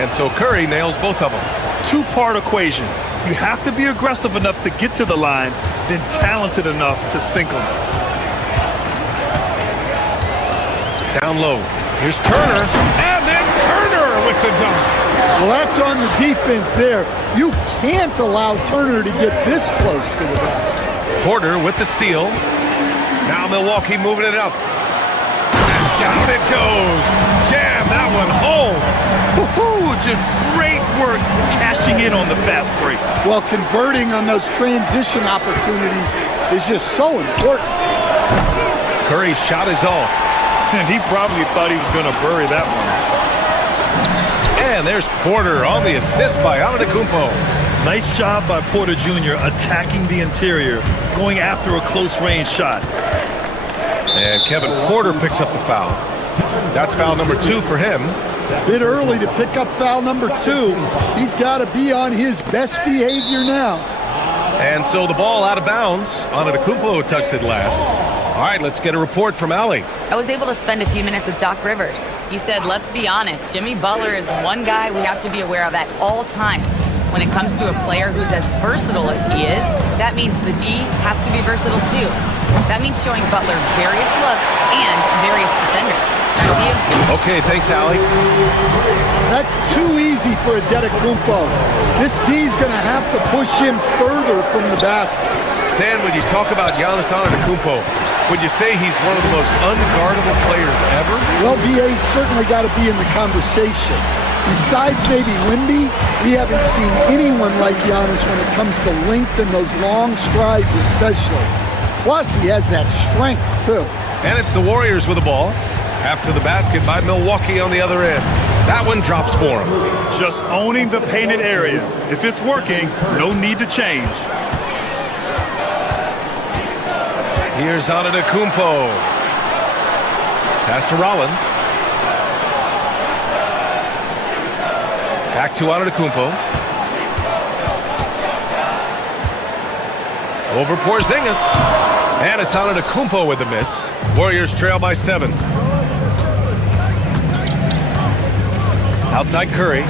And so Curry nails both of them. Two-part equation. You have to be aggressive enough to get to the line, then talented enough to sink them. Down low. Here's Turner. And then Turner with the dunk. Well, that's on the defense there. You can't allow Turner to get this close to the basket. Porter with the steal. Now Milwaukee moving it up. And down it goes. Jam that one home. Woohoo! Just great work cashing in on the fast break. Well, converting on those transition opportunities is just so important. Curry's shot is off. And he probably thought he was going to bury that one. And there's Porter on the assist by Antetokounmpo. Nice job by Porter Jr. attacking the interior, going after a close-range shot. And Kevin Porter picks up the foul. That's foul number 2 for him. Bit early to pick up foul number 2. He's got to be on his best behavior now. And so the ball out of bounds. Antetokounmpo touched it last. All right, let's get a report from Allie. I was able to spend a few minutes with Doc Rivers. He said, let's be honest, Jimmy Butler is one guy we have to be aware of at all times. When it comes to a player who's as versatile as he is, that means the D has to be versatile too. That means showing Butler various looks and various defenders. Back to you. Okay, thanks, Allie. That's too easy for Antetokounmpo. This D's going to have to push him further from the basket. Stan, when you talk about Giannis Antetokounmpo, would you say he's one of the most unguardable players ever? Well, BA's certainly got to be in the conversation. Besides maybe Wemby, we haven't seen anyone like Giannis when it comes to length and those long strides especially. Plus, he has that strength, too. And it's the Warriors with the ball. After the basket by Milwaukee on the other end. That one drops for him. Just owning the painted area. If it's working, no need to change. Here's Antetokounmpo. Pass to Rollins. Back to Antetokounmpo. Over Porzingis. And it's Antetokounmpo with the miss. Warriors trail by 7. Outside Curry.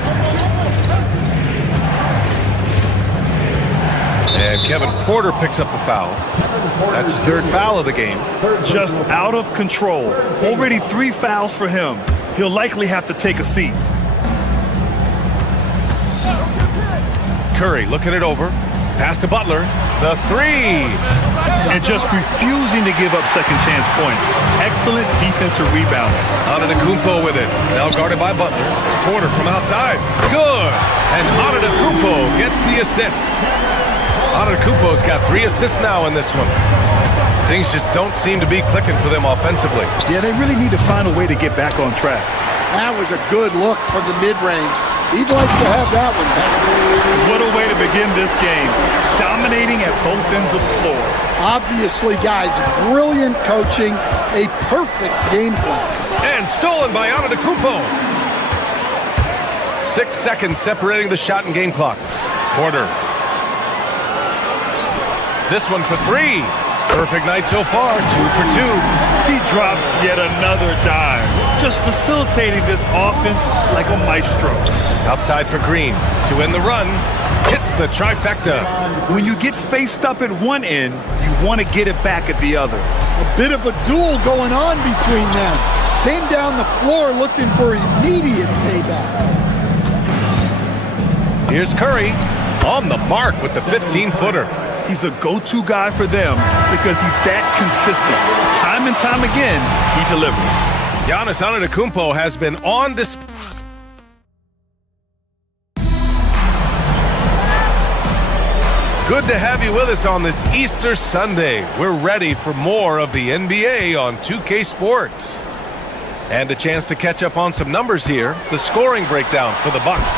And Kevin Porter picks up the foul. That's his 3rd foul of the game. Just out of control. Already 3 fouls for him. He'll likely have to take a seat. Curry looking it over. Pass to Butler. The 3. and just refusing to give up second chance points. Excellent defensive rebounding. Antetokounmpo with it. Now guarded by Butler. Porter from outside. Good. And Antetokounmpo gets the assist. Antetokounmpo's got 3 assists now in this one. Things just don't seem to be clicking for them offensively. Yeah, they really need to find a way to get back on track. That was a good look from the mid-range. He'd like to have that one back. What a way to begin this game. Dominating at both ends of the floor. Obviously, guys, brilliant coaching. A perfect game plan. And stolen by Antetokounmpo. 6 seconds separating the shot and game clocks. Porter. This one for 3. Perfect night so far, 2 for 2. He drops yet another dime, just facilitating this offense like a maestro. Outside for Green to end the run. Hits the trifecta. When you get faced up at one end, you want to get it back at the other. A bit of a duel going on between them. Came down the floor looking for immediate payback. Here's Curry on the mark with the 15-footer. He's a go-to guy for them because he's that consistent. Time and time again, he delivers. Giannis Antetokounmpo has been on display. Good to have you with us on this Easter Sunday. We're ready for more of the NBA on 2K Sports. And a chance to catch up on some numbers here. The scoring breakdown for the Bucks.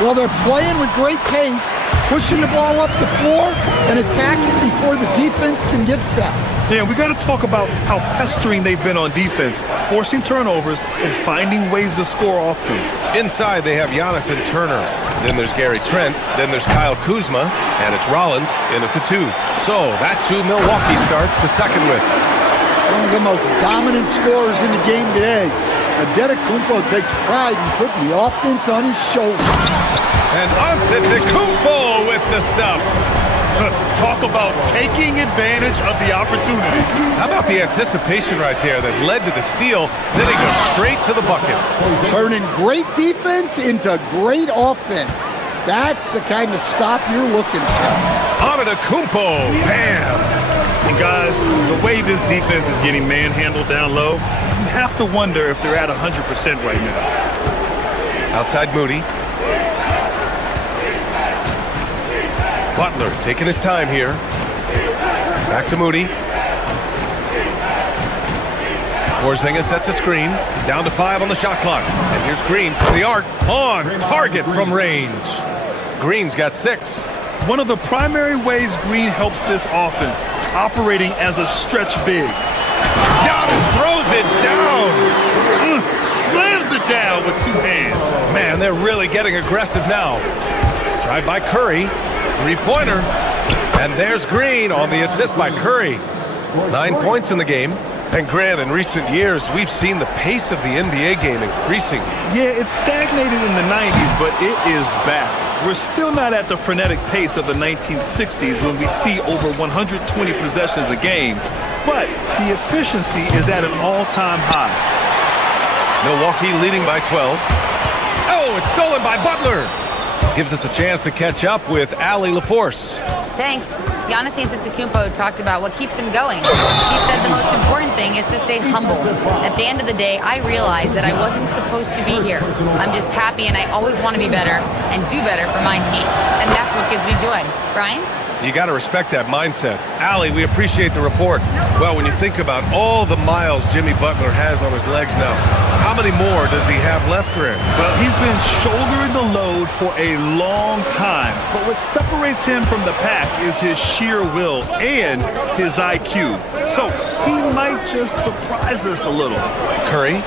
Well, they're playing with great pace, pushing the ball up the floor and attacking before the defense can get set. Yeah, we got to talk about how pestering they've been on defense, forcing turnovers and finding ways to score often. Inside, they have Giannis and Turner. Then there's Gary Trent. Then there's Kyle Kuzma. And it's Rollins in at the 2. So that's who Milwaukee starts the second with. One of the most dominant scorers in the game today. Antetokounmpo takes pride in putting the offense on his shoulders. And Antetokounmpo with the stuff. Talk about taking advantage of the opportunity. How about the anticipation right there that led to the steal, then he goes straight to the bucket. Turning great defense into great offense. That's the kind of stop you're looking for. Antetokounmpo, bam! And guys, the way this defense is getting manhandled down low, you have to wonder if they're at 100% right now. Outside Moody. Butler taking his time here. Back to Moody. Porzingis sets a screen. Down to 5 on the shot clock. And here's Green from the arc. On target from range. Green's got 6. One of the primary ways Green helps this offense, operating as a stretch big. Giannis throws it down. Slams it down with 2 hands. Man, they're really getting aggressive now. Drive by Curry. 3-pointer. And there's Green on the assist by Curry. 9 points in the game. And Grant, in recent years, we've seen the pace of the NBA game increasing. Yeah, it stagnated in the 90s, but it is back. We're still not at the frenetic pace of the 1960s when we'd see over 120 possessions a game, but the efficiency is at an all-time high. Milwaukee leading by 12. Oh, it's stolen by Butler. Gives us a chance to catch up with Allie LaForce. Thanks. Giannis Antetokounmpo talked about what keeps him going. He said the most important thing is to stay humble. At the end of the day, I realized that I wasn't supposed to be here. I'm just happy and I always want to be better and do better for my team. And that's what gives me joy. Brian? You got to respect that mindset. Allie, we appreciate the report. Well, when you think about all the miles Jimmy Butler has on his legs now, how many more does he have left, Grant? Well, he's been shouldering the load for a long time. But what separates him from the pack is his sheer will and his IQ. So he might just surprise us a little. Curry.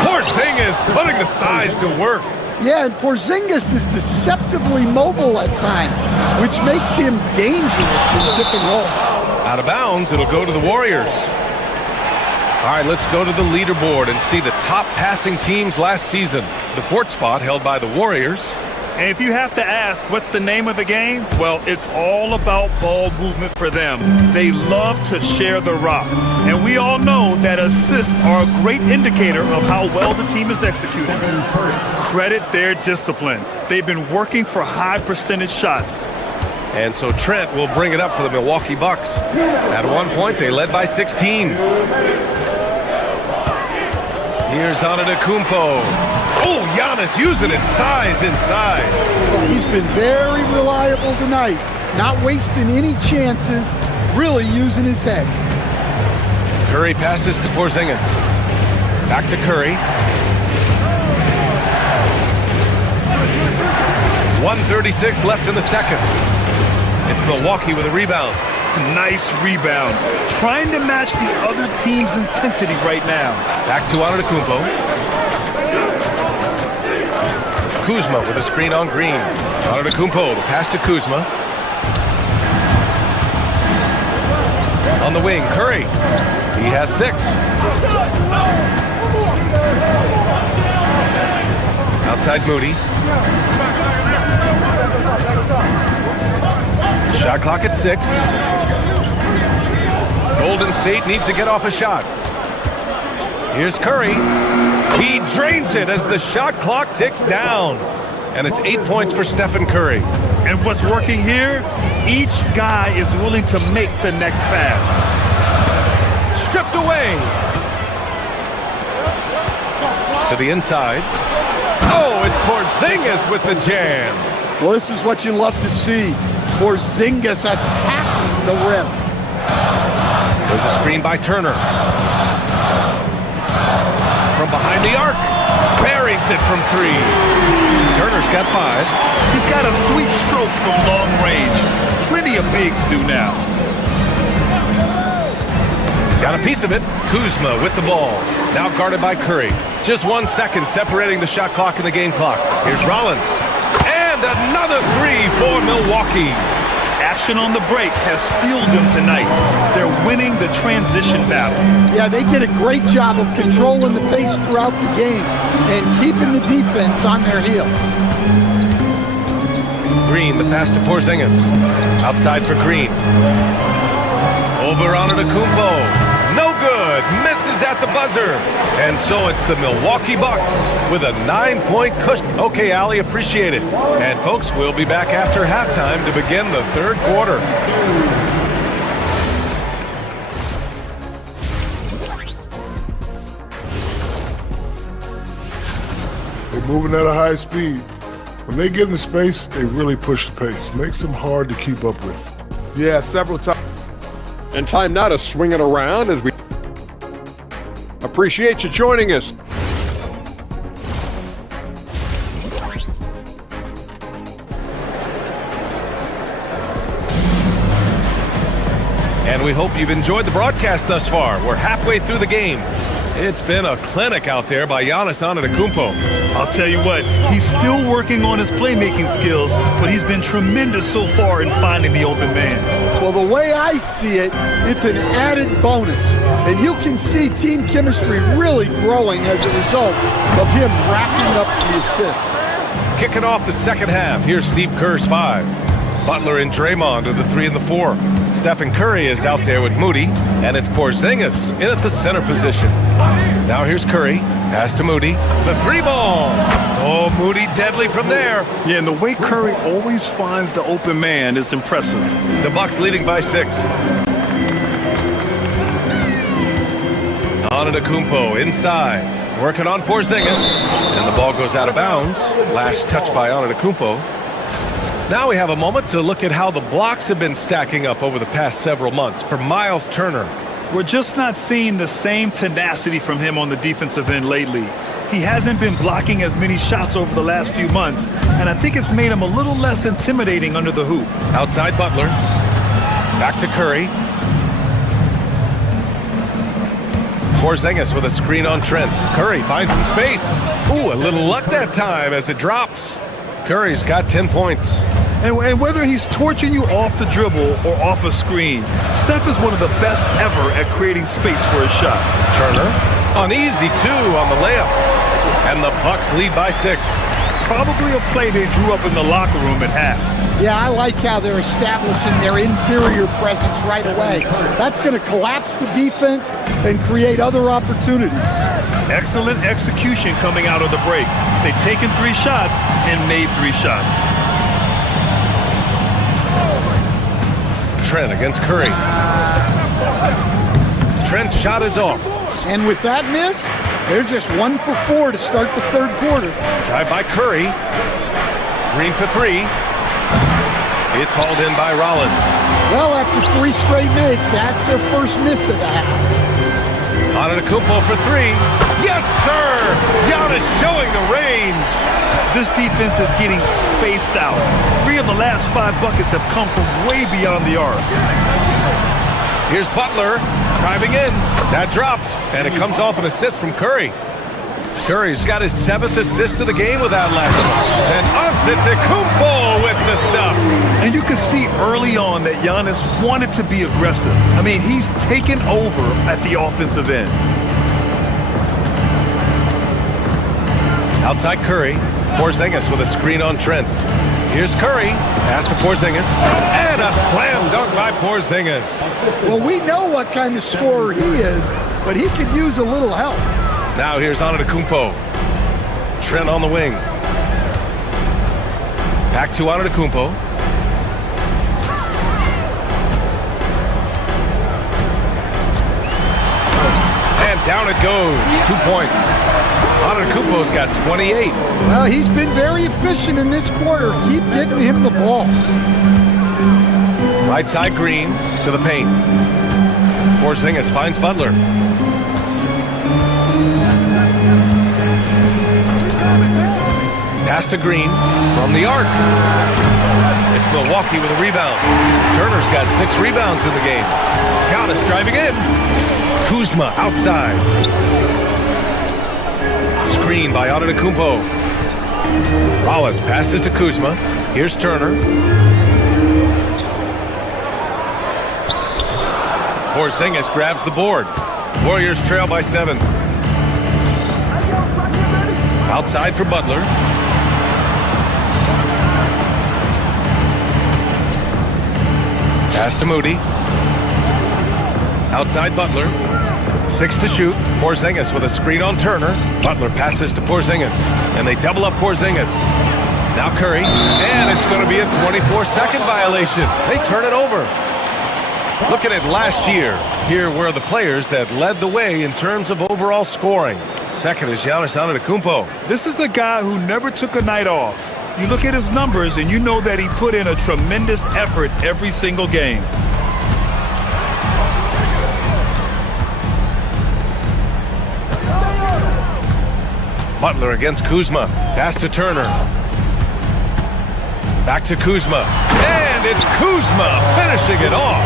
Porzingis putting the size to work. Yeah, and Porzingis is deceptively mobile at times, which makes him dangerous in different roles. Out of bounds, it'll go to the Warriors. All right, let's go to the leaderboard and see the top passing teams last season. The 4th spot held by the Warriors. And if you have to ask, what's the name of the game? Well, it's all about ball movement for them. They love to share the rock. And we all know that assists are a great indicator of how well the team is executing. Credit their discipline. They've been working for high percentage shots. And so Trent will bring it up for the Milwaukee Bucks. At one point, they led by 16. Here's Antetokounmpo. Oh, Giannis using his size inside. Well, he's been very reliable tonight. Not wasting any chances, really using his head. Curry passes to Porzingis. Back to Curry. 1:36 left in the second. It's Milwaukee with a rebound. Nice rebound. Trying to match the other team's intensity right now. Back to Antetokounmpo. Kuzma with a screen on Green. Antetokounmpo, the pass to Kuzma. On the wing, Curry. He has 6. Outside Moody. Shot clock at 6. Golden State needs to get off a shot. Here's Curry. He drains it as the shot clock ticks down. And it's 8 points for Stephen Curry. And what's working here? Each guy is willing to make the next pass. Stripped away. To the inside. Oh, it's Porzingis with the jam. Well, this is what you love to see. Porzingis attacking the rim. There's a screen by Turner. From behind the arc. Buries it from 3. Turner's got 5. He's got a sweet stroke from long range. Plenty of bigs do now. Got a piece of it. Kuzma with the ball. Now guarded by Curry. Just 1 second separating the shot clock and the game clock. Here's Rollins. And another 3 for Milwaukee. Action on the break has fueled them tonight. They're winning the transition battle. Yeah, they did a great job of controlling the pace throughout the game and keeping the defense on their heels. Green, the pass to Porzingis. Outside for Green. Over Antetokounmpo. No good. Misses at the buzzer. And so it's the Milwaukee Bucks with a 9-point cushion. Okay, Allie, appreciate it. And folks, we'll be back after halftime to begin the third quarter. They're moving at a high speed. When they get in space, they really push the pace. Makes them hard to keep up with. Yeah, several times. And time now to swing it around as we appreciate you joining us. And we hope you've enjoyed the broadcast thus far. We're halfway through the game. It's been a clinic out there by Giannis Antetokounmpo. I'll tell you what, he's still working on his playmaking skills, but he's been tremendous so far in finding the open man. Well, the way I see it, it's an added bonus. And you can see team chemistry really growing as a result of him racking up the assists. Kicking off the second half, here's Steve Kerr's 5. Butler and Draymond are the 3 and the 4. Stephen Curry is out there with Moody, and it's Porzingis in at the center position. Now here's Curry, pass to Moody, the 3 ball. Oh, Moody deadly from there. Yeah, and the way Curry always finds the open man is impressive. The Bucks leading by 6. Antetokounmpo inside, working on Porzingis, and the ball goes out of bounds. Last touch by Antetokounmpo. Now we have a moment to look at how the blocks have been stacking up over the past several months for Miles Turner. We're just not seeing the same tenacity from him on the defensive end lately. He hasn't been blocking as many shots over the last few months, and I think it's made him a little less intimidating under the hoop. Outside Butler. Back to Curry. Porzingis with a screen on Trent. Curry finds some space. Ooh, a little luck that time as it drops. Curry's got 10 points. And whether he's torching you off the dribble or off a screen, Steph is one of the best ever at creating space for his shot. Turner, an easy 2 on the layup. And the Bucks lead by 6. Probably a play they drew up in the locker room at half. Yeah, I like how they're establishing their interior presence right away. That's going to collapse the defense and create other opportunities. Excellent execution coming out of the break. They've taken 3 shots and made 3 shots. Trent against Curry. Trent's shot is off. And with that miss, they're just 1 for 4 to start the third quarter. Drive by Curry. Green for 3. It's hauled in by Rollins. Well, after 3 straight makes, that's their first miss of the half. Antetokounmpo for 3. Yes, sir! Giannis showing the range. This defense is getting spaced out. 3 of the last 5 buckets have come from way beyond the arc. Here's Butler driving in. That drops, and it comes off an assist from Curry. Curry's got his 7th assist of the game with that last one. And Antetokounmpo with the stuff. And you can see early on that Giannis wanted to be aggressive. I mean, he's taken over at the offensive end. Outside Curry. Porzingis with a screen on Trent. Here's Curry. Pass to Porzingis. And a slam dunk by Porzingis. Well, we know what kind of scorer he is, but he could use a little help. Now here's Antetokounmpo. Trent on the wing. Back to Antetokounmpo. And down it goes. 2 points. Antetokounmpo's got 28. Well, he's been very efficient in this quarter. Keep getting him the ball. Right side Green to the paint. Porzingis finds Butler. Pass to Green from the arc. It's Milwauke with a rebound. Turner's got 6 rebounds in the game. Giannis driving in. Kuzma outside. Screen by Antetokounmpo. Rollins passes to Kuzma. Here's Turner. Porzingis grabs the board. Warriors trail by 7. Outside for Butler. Pass to Moody. Outside Butler. 6 to shoot. Porzingis with a screen on Turner. Butler passes to Porzingis. And they double up Porzingis. Now Curry. And it's going to be a 24-second violation. They turn it over. Look at it last year. Here were the players that led the way in terms of overall scoring. Second is Giannis Antetokounmpo. This is a guy who never took a night off. You look at his numbers and you know that he put in a tremendous effort every single game. Butler against Kuzma. Pass to Turner. Back to Kuzma. And it's Kuzma finishing it off.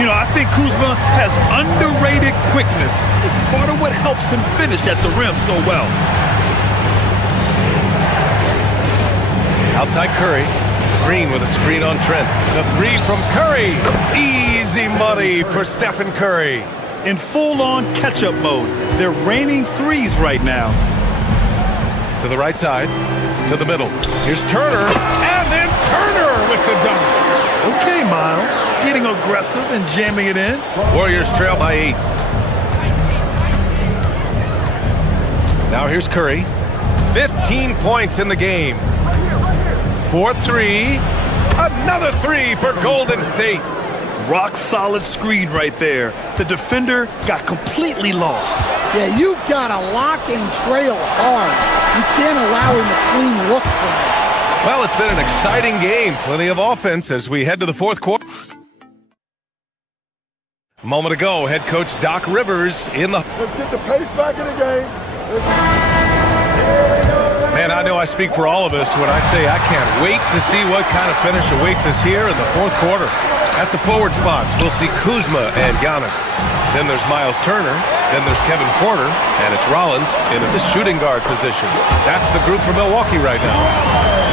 You know, I think Kuzma has underrated quickness. It's part of what helps him finish at the rim so well. Outside Curry. Green with a screen on Trent. The 3 from Curry. Easy money for Stephen Curry. In full-on catch-up mode. They're raining threes right now. To the right side. To the middle. Here's Turner. And then Turner with the dunk. Okay, Miles. Getting aggressive and jamming it in. Warriors trail by 8. Now here's Curry. 15 points in the game. 4-3. Another 3 for Golden State. Rock solid screen right there. The defender got completely lost. Yeah, you've got to lock and trail hard. You can't allow him a clean look from it. Well, it's been an exciting game. Plenty of offense as we head to the fourth quarter. A moment ago, head coach Doc Rivers in the... Let's get the pace back in the game. Man, I know I speak for all of us when I say I can't wait to see what kind of finish awaits us here in the fourth quarter. At the forward spots, we'll see Kuzma and Giannis. Then there's Miles Turner. Then there's Kevin Porter. And it's Rollins in at the shooting guard position. That's the group for Milwaukee right now.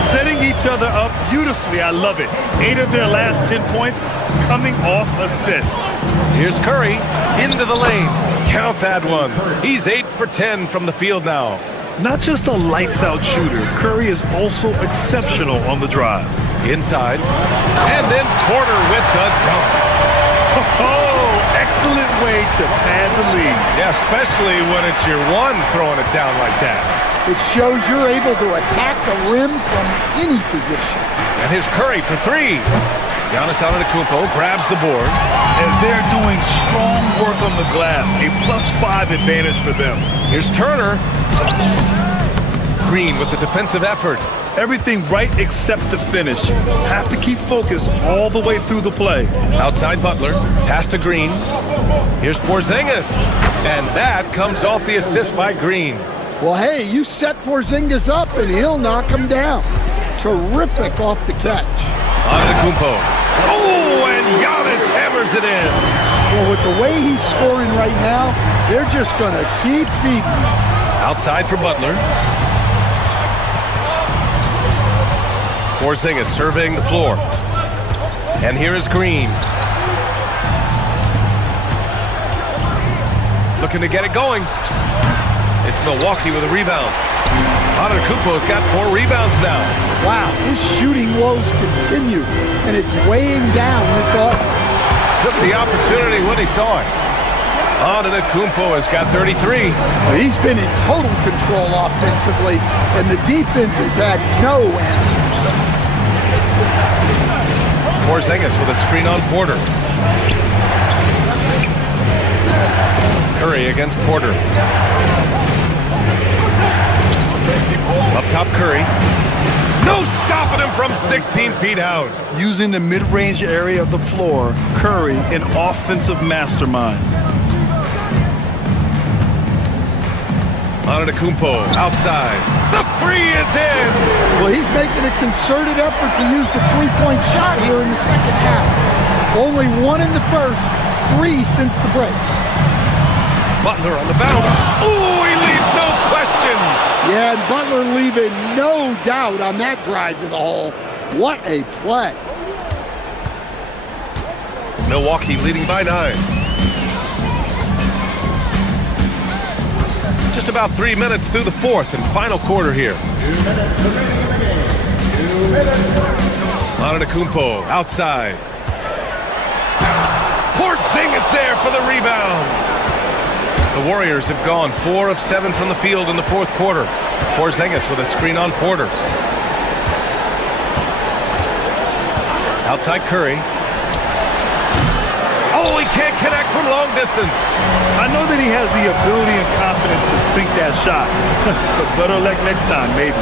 Setting each other up beautifully. I love it. 8 of their last 10 points coming off assists. Here's Curry into the lane. Count that one. He's 8 for 10 from the field now. Not just a lights-out shooter, Curry is also exceptional on the drive. Inside. And then Porter with the dunk. Oh, excellent way to pad the lead. Yeah, especially when it's your one throwing it down like that. It shows you're able to attack the rim from any position. And here's Curry for 3. Giannis Antetokounmpo grabs the board. And they're doing strong work on the glass. A +5 advantage for them. Here's Turner. Green with the defensive effort. Everything right except the finish. Have to keep focused all the way through the play. Outside Butler. Pass to Green. Here's Porzingis. And that comes off the assist by Green. Well, hey, you set Porzingis up and he'll knock him down. Terrific off the catch. Antetokounmpo. Oh, and Giannis hammers it in. Well, with the way he's scoring right now, they're just going to keep feeding him. Outside for Butler. Porzingis surveying the floor. And here is Green. He's looking to get it going. It's Milwauke with a rebound. Antetokounmpo's got 4 rebounds now. Wow, his shooting woes continue, and it's weighing down this offense. Took the opportunity when he saw it. Antetokounmpo has got 33. Well, he's been in total control offensively, and the defense has had no answers. Porzingis with a screen on Porter. Curry against Porter. Up top, Curry. No stopping him from 16 feet out. Using the mid-range area of the floor, Curry, an offensive mastermind. Antetokounmpo outside. The free is in. Well, he's making a concerted effort to use the three-point shot here in the second half. Only 1 in the first, 3 since the break. Butler on the bounce. Ooh, he leaves no question. Yeah, and Butler leaving no doubt on that drive to the hole. What a play. Milwauke leading by 9. Just about 3 minutes through the fourth and final quarter here. Antetokounmpo outside. Porzingis there for the rebound. The Warriors have gone 4 of 7 from the field in the fourth quarter. Porzingis with a screen on Porter. Outside Curry. Oh, he can't connect from long distance. I know that he has the ability and confidence to sink that shot. But better luck next time, maybe.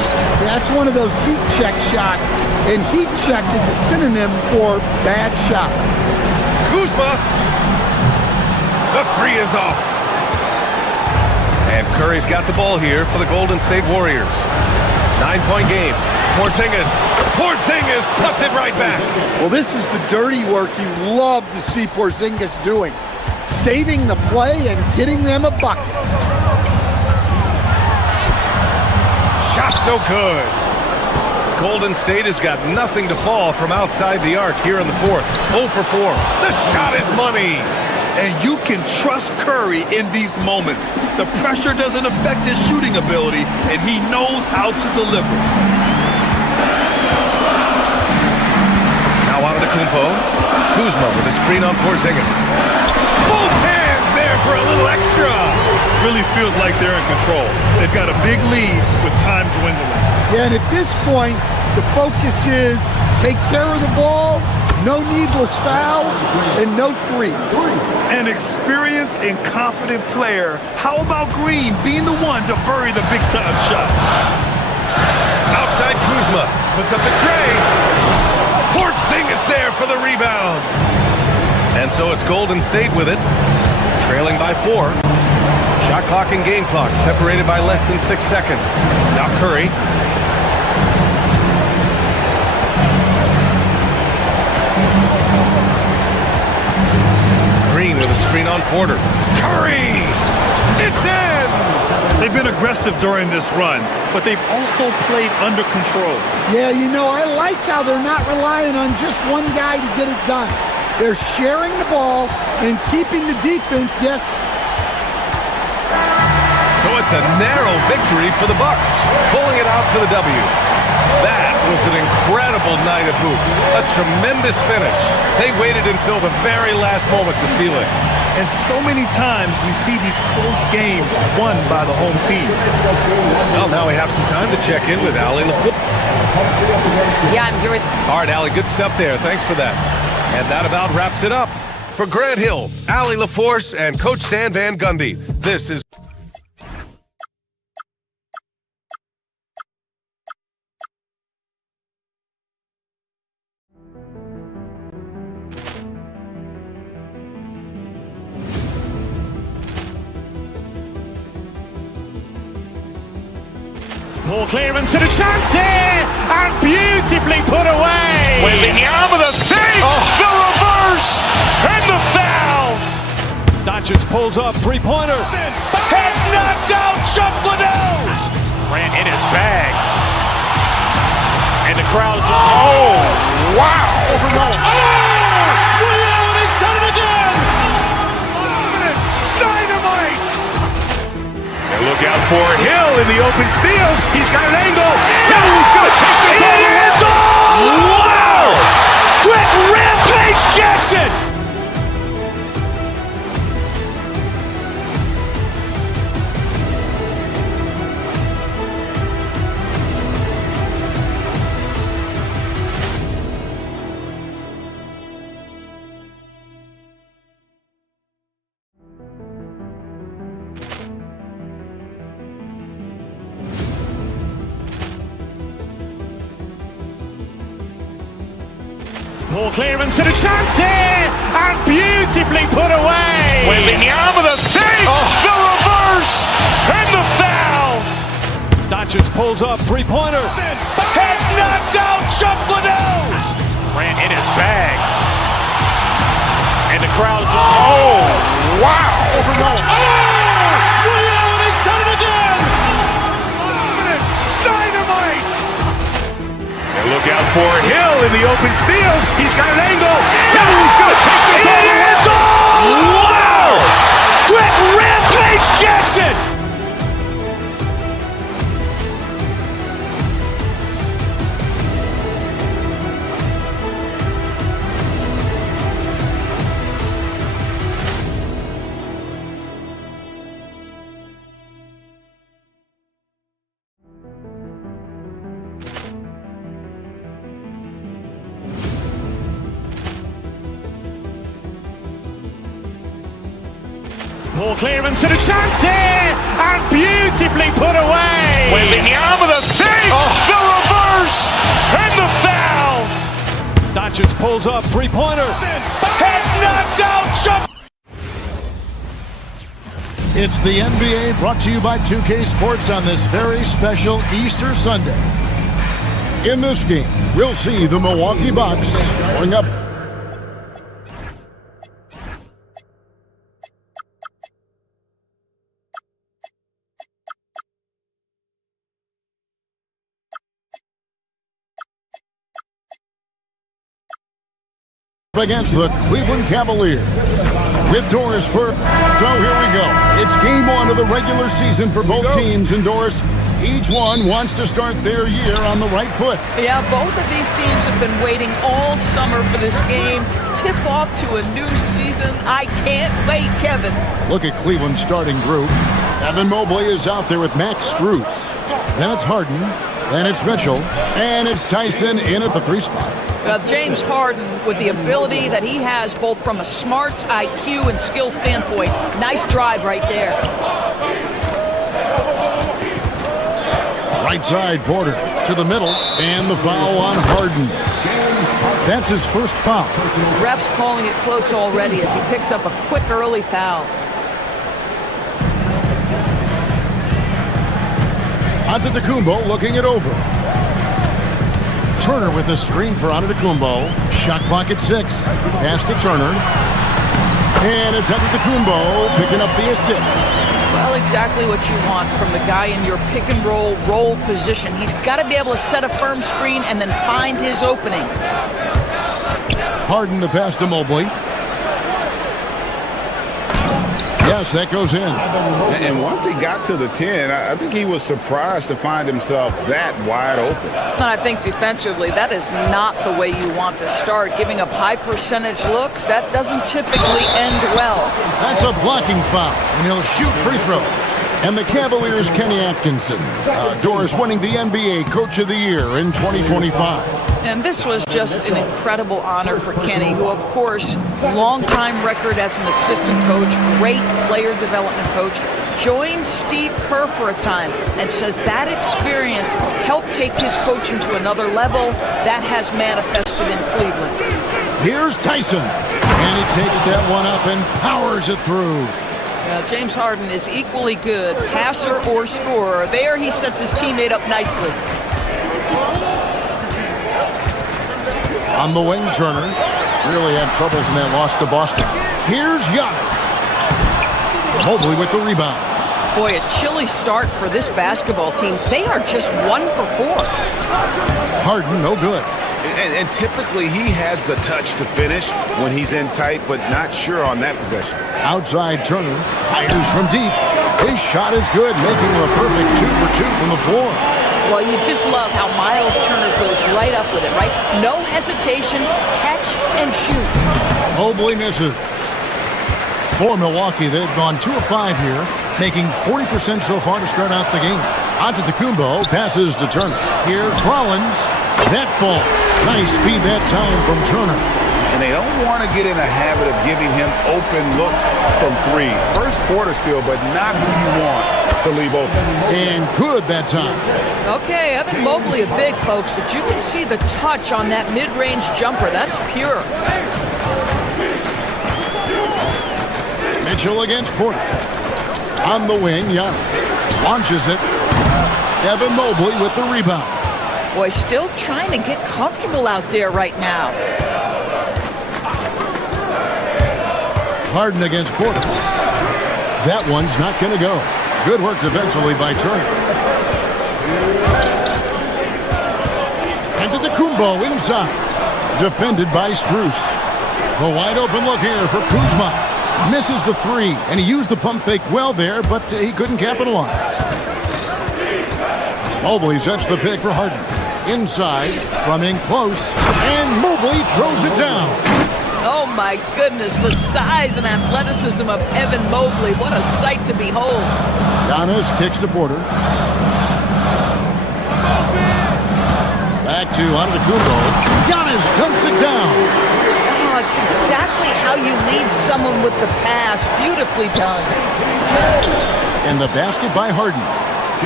That's one of those heat check shots. And heat check is a synonym for bad shot. Kuzma. The three is off. And Curry's got the ball here for the Golden State Warriors. 9-point game. Porzingis puts it right back. Well, this is the dirty work you love to see Porzingis doing. Saving the play and getting them a bucket. Shot's no good. Golden State has got nothing to fall from outside the arc here in the fourth. 0 for 4. The shot is money. And you can trust Curry in these moments. The pressure doesn't affect his shooting ability, and he knows how to deliver. Now Antetokounmpo. Kuzma with a screen on Porzingis. Both hands there for a little extra. Really feels like they're in control. They've got a big lead with time dwindling. Yeah, and at this point, the focus is take care of the ball, no needless fouls, and no threes. An experienced and confident player. How about Green being the one to bury the big-time shot? Outside Kuzma puts up the tray. Porzingis there for the rebound. And so it's Golden State with it, trailing by 4. Shot clock and game clock separated by less than 6 seconds. Now Curry. Green with a screen on Porter. Curry! It's in! They've been aggressive during this run, but they've also played under control. Yeah, you know, I like how they're not relying on just one guy to get it done. They're sharing the ball and keeping the defense guessing. So it's a narrow victory for the Bucks, pulling it out for the W. That was an incredible night of hoops. A tremendous finish. They waited until the very last moment to seal it. And so many times we see these close games won by the home team. Well, now we have some time to check in with Allie LaFleur. Yeah, I'm here with... All right, Allie, good stuff there. Thanks for that. And that about wraps it up. For Grant Hill, Allie LaForce, and Coach Stan Van Gundy, this is... Ball clearance and a chance here, and beautifully put away. Wembanyama the save, the reverse, and the foul. Doncic pulls up, three-pointer. Has knocked out Chuck Liddell. Grant in his bag. And the crowd is... Oh, wow. Liddell, he's done it again. Dynamite. And look out for Hill in the open field. He's got an angle. Hill's going to take this all the way. Wow! Quick Rampage Jackson. Ball clearance and a chance here, and beautifully put away. Wembanyama the save, the reverse, and the foul. Doncic pulls up, three-pointer. Has knocked out Chuck Liddell. Grant in his bag. And the crowd is... Oh, wow. Liddell, he's done it again. Dynamite. And look out for Hill in the open field. He's got an angle. Hill's going to take this all the way. Wow! Quick Rampage Jackson. Ball clearance and a chance here, and beautifully put away. Wembanyama the save, the reverse, and the foul. Doncic pulls up, three-pointer. Has knocked out Chuck. It's the NBA brought to you by 2K Sports on this very special Easter Sunday. In this game, we'll see the Milwaukee Bucks going up against the Cleveland Cavaliers. With Doris for... So here we go. It's game one of the regular season for both teams, and Doris, each one wants to start their year on the right foot. Yeah, both of these teams have been waiting all summer for this game. Tip off to a new season. I can't wait, Kevin. Look at Cleveland's starting group. Evan Mobley is out there with Max Strus. Then it's Harden. Then it's Mitchell. And it's Tyson in at the 3 spot. James Harden, with the ability that he has both from a smarts, IQ, and skill standpoint. Nice drive right there. Right side, Porter to the middle, and the foul on Harden. That's his first foul. Ref's calling it close already as he picks up a quick early foul. Antetokounmpo looking it over. Turner with a screen for Antetokounmpo. Shot clock at 6. Pass to Turner. And it's Antetokounmpo picking up the assist. Well, exactly what you want from the guy in your pick-and-roll position. He's got to be able to set a firm screen and then find his opening. Harden the pass to Mobley. Yes, that goes in. And once he got to the 10, I think he was surprised to find himself that wide open. And I think defensively, that is not the way you want to start. Giving up high percentage looks, that doesn't typically end well. That's a blocking foul, and he'll shoot free throws. And the Cavaliers' Kenny Atkinson. Doris winning the NBA Coach of the Year in 2025. And this was just an incredible honor for Kenny, who, of course, long-time record as an assistant coach, great player development coach, joined Steve Kerr for a time and says that experience helped take his coaching to another level. That has manifested in Cleveland. Here's Tyson, and he takes that one up and powers it through. James Harden is equally good, passer or scorer. There he sets his teammate up nicely. On the wing, Turner really had troubles in that loss to Boston. Here's Giannis. Mobley with the rebound. Boy, a chilly start for this basketball team. They are just 1 for 4. Harden, no good. And typically he has the touch to finish when he's in tight, but not sure on that possession. Outside Turner fires from deep. His shot is good, making him a perfect 2 for 2 from the floor. Well, you just love how Miles Turner goes right up with it, right? No hesitation, catch and shoot. Mobley misses. For Milwaukee, they've gone 2 of 5 here, making 40% so far to start out the game. Antetokounmpo passes to Turner. Here's Rollins. That ball. Nice speed that time from Turner. And they don't want to get in a habit of giving him open looks from 3. First quarter still, but not who you want to leave open. And good that time. Okay, Evan Mobley a big, folks, but you can see the touch on that mid-range jumper. That's pure. Mitchell against Porter. On the wing, Giannis launches it. Evan Mobley with the rebound. Boy, still trying to get comfortable out there right now. Harden against Porter. That one's not going to go. Good work defensively by Turner. Antetokounmpo inside. Defended by Strus. The wide open look here for Kuzma. Misses the 3, and he used the pump fake well there, but he couldn't capitalize. Mobley sets the pick for Harden. Inside, from in close, and Mobley throws it down. Oh my goodness, the size and athleticism of Evan Mobley. What a sight to behold. Giannis kicks to Porter. Back to Antetokounmpo. Giannis dunks it down. Oh, it's exactly how you lead someone with the pass. Beautifully done. And the basket by Harden.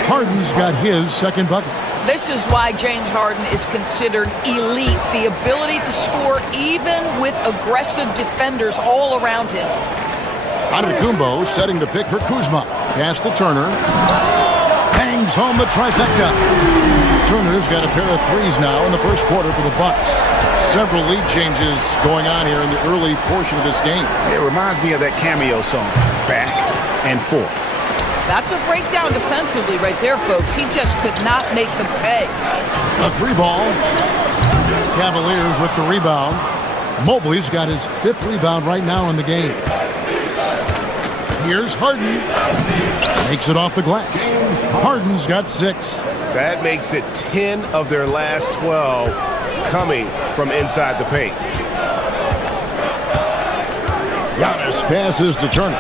Harden's got his second bucket. This is why James Harden is considered elite. The ability to score even with aggressive defenders all around him. Antetokounmpo setting the pick for Kuzma. Pass to Turner. Hangs home the trifecta. Turner's got a pair of 3s now in the first quarter for the Bucks. Several lead changes going on here in the early portion of this game. It reminds me of that cameo song, Back and Forth. That's a breakdown defensively right there, folks. He just could not make them pay. A 3-ball. Cavaliers with the rebound. Mobley's got his 5th rebound right now in the game. Here's Harden. Makes it off the glass. Harden's got 6. That makes it 10 of their last 12 coming from inside the paint. Giannis passes to Turner.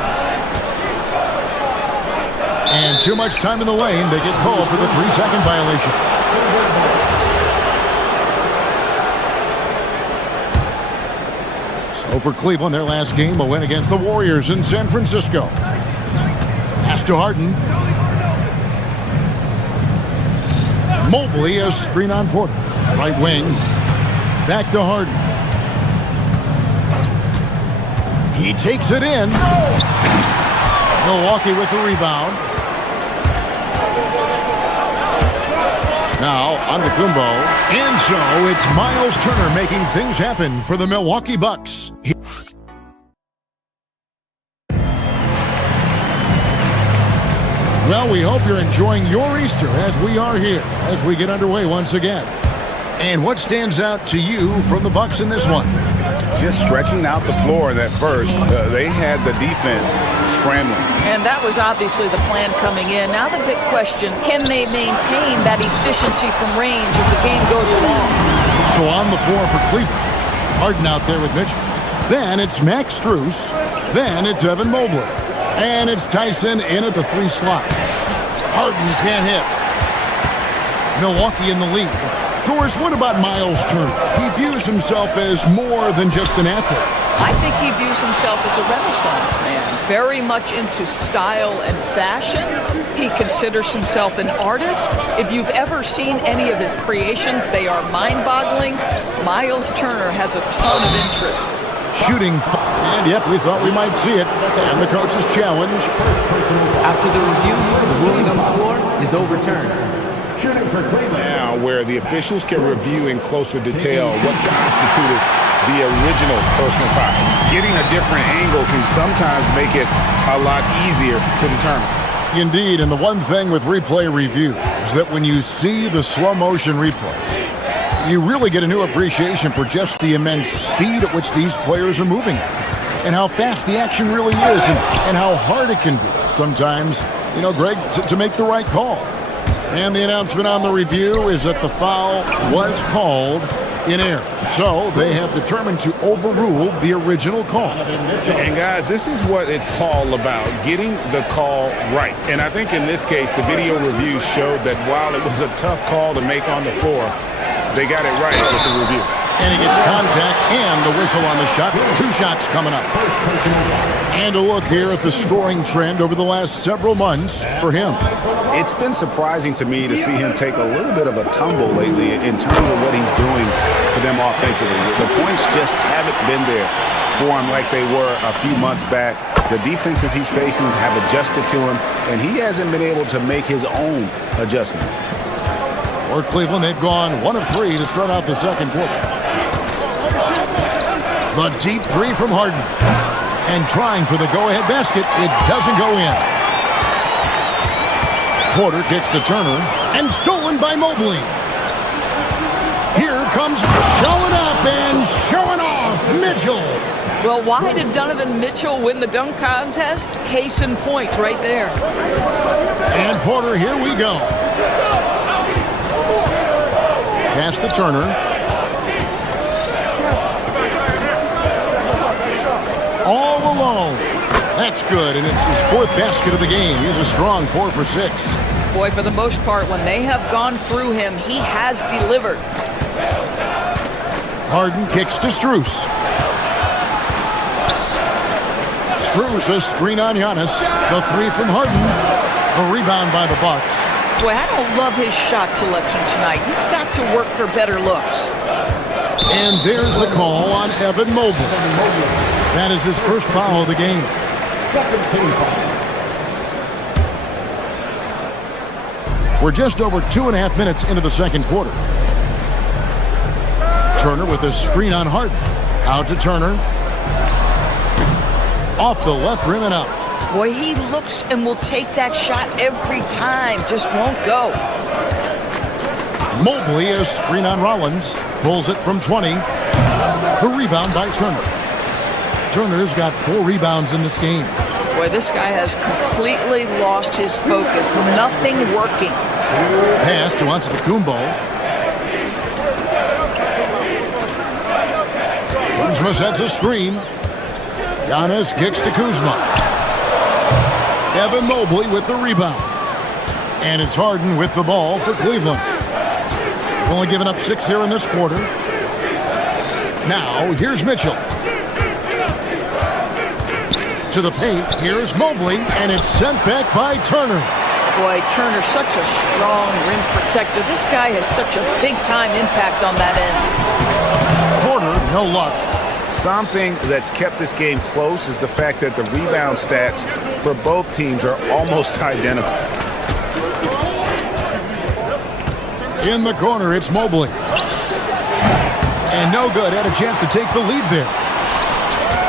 And too much time in the lane. They get called for the 3-second violation. So for Cleveland, their last game, a win against the Warriors in San Francisco. Pass to Harden. Mobley has screen on Porter. Right wing. Back to Harden. He takes it in. Milwaukee with the rebound. Now, Antetokounmpo. And so, it's Miles Turner making things happen for the Milwaukee Bucks. Well, we hope you're enjoying your Easter as we are here, as we get underway once again. And what stands out to you from the Bucks in this one? Just stretching out the floor in that first. They had the defense scrambling. And that was obviously the plan coming in. Now the big question, can they maintain that efficiency from range as the game goes along? So on the floor for Cleveland. Harden out there with Mitchell. Then it's Max Strus. Then it's Evan Mobley. And it's Tyson in at the 3 slot. Harden can't hit. Milwaukee in the lead. Doris, what about Miles Turner? He views himself as more than just an athlete. I think he views himself as a Renaissance man, very much into style and fashion. He considers himself an artist. If you've ever seen any of his creations, they are mind-boggling. Miles Turner has a ton of interests. Shooting, and yep, we thought we might see it. And the coach's challenge. After the review, the ruling on the floor is overturned. Now, where the officials can review in closer detail what constituted the original personal foul. Getting a different angle can sometimes make it a lot easier to determine. Indeed, and the one thing with replay review is that when you see the slow motion replays, you really get a new appreciation for just the immense speed at which these players are moving and how fast the action really is and how hard it can be sometimes, Greg, to make the right call. And the announcement on the review is that the foul was called in error. So they have determined to overrule the original call. And guys, this is what it's all about, getting the call right. And I think in this case, the video review showed that while it was a tough call to make on the floor, they got it right with the review. And he gets contact and the whistle on the shot. 2 shots coming up. And a look here at the scoring trend over the last several months for him. It's been surprising to me to see him take a little bit of a tumble lately in terms of what he's doing for them offensively. The points just haven't been there for him like they were a few months back. The defenses he's facing have adjusted to him, and he hasn't been able to make his own adjustments. For Cleveland, they've gone 1 of 3 to start out the second quarter. The deep 3 from Harden. And trying for the go-ahead basket. It doesn't go in. Porter kicks to Turner. And stolen by Mobley. Here comes showing up and showing off Mitchell. Well, why did Donovan Mitchell win the dunk contest? Case in point right there. And Porter, here we go. Pass to Turner. All alone. That's good, and it's his 4th basket of the game. He's a strong 4 for 6. Boy, for the most part, when they have gone through him, he has delivered. Harden kicks to Strus. Strus, a screen on Giannis. The 3 from Harden. A rebound by the Bucks. Boy, I don't love his shot selection tonight. You've got to work for better looks. And there's the call on Evan Mobley. That is his first foul of the game. We're just over 2.5 minutes into the second quarter. Turner with a screen on Harden. Out to Turner. Off the left rim and out. Boy, he looks and will take that shot every time. Just won't go. Mobley, a screen on Rollins. Pulls it from 20. The rebound by Turner. Turner's got 4 rebounds in this game. Boy, this guy has completely lost his focus. Nothing working. Pass to Antetokounmpo. Kuzma sets a screen. Giannis kicks to Kuzma. Evan Mobley with the rebound. And it's Harden with the ball for Cleveland. Only giving up 6 here in this quarter. Now, here's Mitchell. To the paint, here's Mobley, and it's sent back by Turner. Boy, Turner's such a strong rim protector. This guy has such a big-time impact on that end. Porter, no luck. Something that's kept this game close is the fact that the rebound stats for both teams are almost identical. In the corner, it's Mobley. And no good. Had a chance to take the lead there.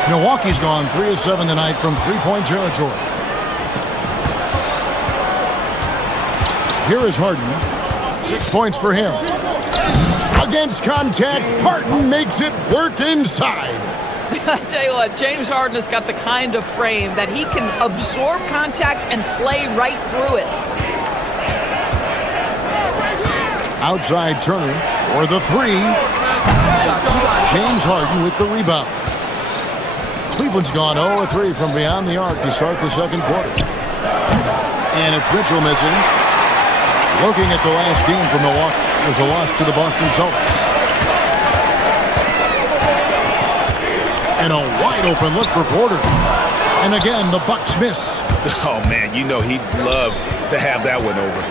Milwaukee's gone 3 of 7 tonight from 3-point territory. Here is Harden. 6 points for him. Against contact, Harden makes it work inside. I tell you what, James Harden has got the kind of frame that he can absorb contact and play right through it. Outside Turner for the 3. James Harden with the rebound. Cleveland's gone 0-3 from beyond the arc to start the second quarter. And it's Mitchell missing. Looking at the last game for Milwaukee, it was a loss to the Boston Celtics. And a wide open look for Porter. And again, the Bucks miss. Oh, man, you know he'd love to have that one over.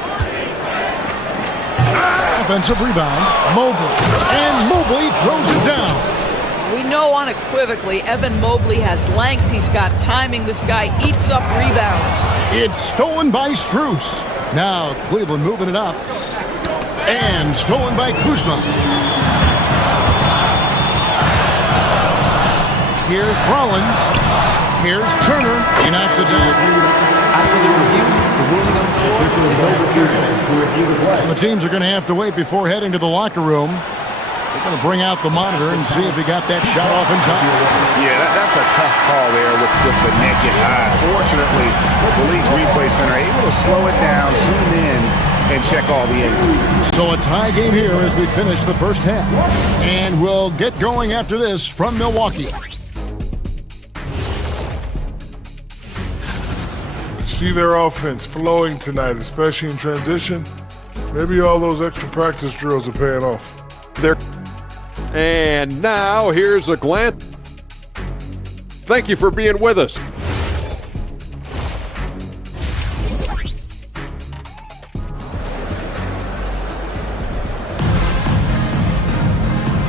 Offensive rebound, Mobley. And Mobley throws it down. We know unequivocally Evan Mobley has length. He's got timing. This guy eats up rebounds. It's stolen by Strus. Now Cleveland moving it up. And stolen by Kuzma. Here's Rollins. Here's Turner. He knocks it down. After the review, the ruling on the floor is overturned. The teams are going to have to wait before heading to the locker room. They're going to bring out the monitor and see if he got that shot off in time. Yeah, that's a tough call there with the naked eye. Fortunately, the league's replay center able to slow it down, zoom in, and check all the angles. So a tie game here as we finish the first half. And we'll get going after this from Milwaukee. See their offense flowing tonight, especially in transition. Maybe all those extra practice drills are paying off. And now here's a glance. Thank you for being with us.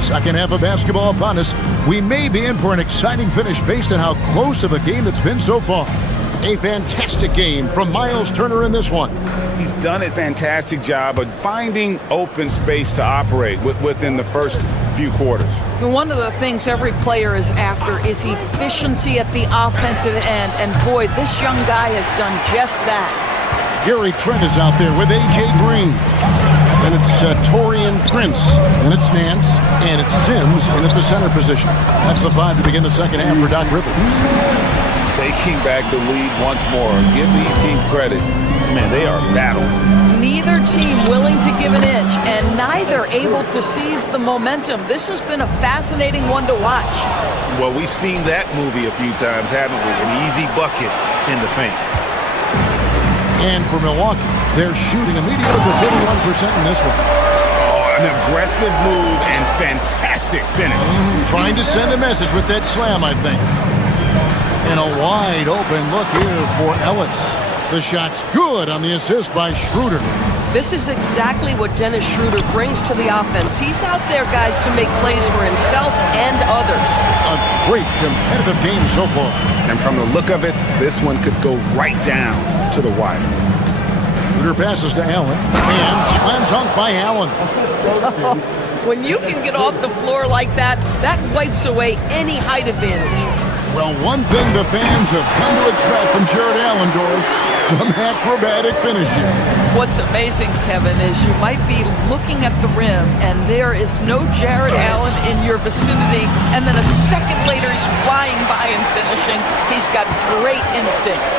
Second half of basketball upon us. We may be in for an exciting finish based on how close of a game it's been so far. A fantastic game from Miles Turner in this one. He's done a fantastic job of finding open space to operate within the first few quarters. One of the things every player is after is efficiency at the offensive end. And boy, this young guy has done just that. Gary Trent is out there with A.J. Green. Then it's Torian Prince. And it's Nance. And it's Sims in at the center position. That's the five to begin the second half for Doc Rivers. Taking back the lead once more. Give these teams credit. Man, they are battling. Neither team willing to give an inch, and neither able to seize the momentum. This has been a fascinating one to watch. Well, we've seen that movie a few times, haven't we? An easy bucket in the paint. And for Milwaukee, they're shooting a mediocre 51% in this one. Oh, an aggressive move and fantastic finish. Trying to send a message with that slam, I think. And a wide open look here for Ellis. The shot's good on the assist by Schroeder. This is exactly what Dennis Schroeder brings to the offense. He's out there, guys, to make plays for himself and others. A great competitive game so far. And from the look of it, this one could go right down to the wire. Schroeder passes to Allen. And slam dunk by Allen. When you can get off the floor like that, that wipes away any height advantage. Well, one thing the fans have come to expect from Jared Allen, Doris, some acrobatic finishes. What's amazing, Kevin, is you might be looking at the rim and there is no Jared Allen in your vicinity, and then a second later he's flying by and finishing. He's got great instincts.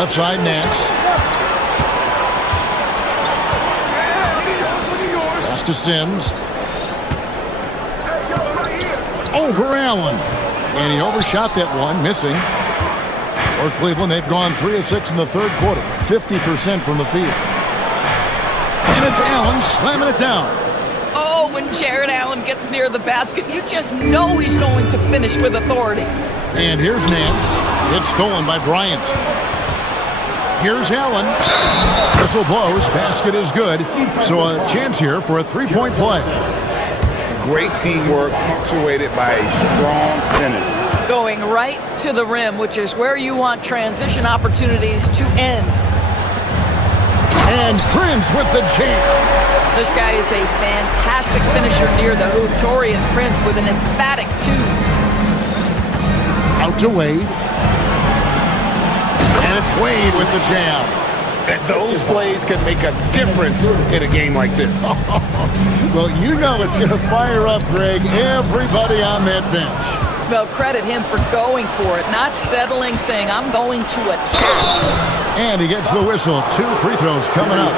Left side, Nance. Pass to Sims. Over Allen. And he overshot that one, missing. For Cleveland, they've gone 3 of 6 in the third quarter, 50% from the field. And it's Allen slamming it down. Oh, when Jared Allen gets near the basket, you just know he's going to finish with authority. And here's Nance. It's stolen by Bryant. Here's Allen. Whistle blows. Basket is good. So a chance here for a three-point play. Great teamwork punctuated by a strong finish. Going right to the rim, which is where you want transition opportunities to end. And Prince with the jam. This guy is a fantastic finisher near the hoop. Torian Prince with an emphatic 2. Out to Wade. And it's Wade with the jam. And those plays can make a difference in a game like this. Well, you know it's going to fire up, Greg, everybody on that bench. Well, credit him for going for it, not settling, saying, I'm going to attack. And he gets the whistle. 2 free throws coming up.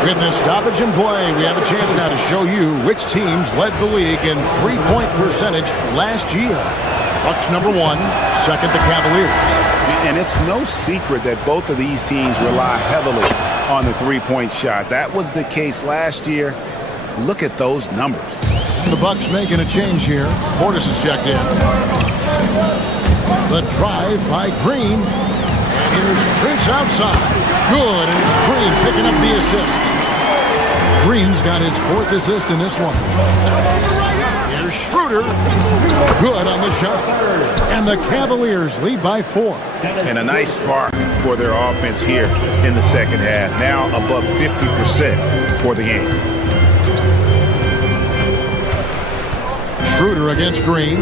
With the stoppage in play, we have a chance now to show you which teams led the league in three-point percentage last year. Bucks number 1, second the Cavaliers. And it's no secret that both of these teams rely heavily on the three-point shot. That was the case last year. Look at those numbers. The Bucks making a change here. Portis is checked in. The drive by Green. And here's Prince outside. Good, and it's Green picking up the assist. Green's got his 4th assist in this one. Here's Schroeder. Good on the shot. And the Cavaliers lead by 4. And a nice spark for their offense here in the second half. Now above 50% for the game. Schroeder against Green.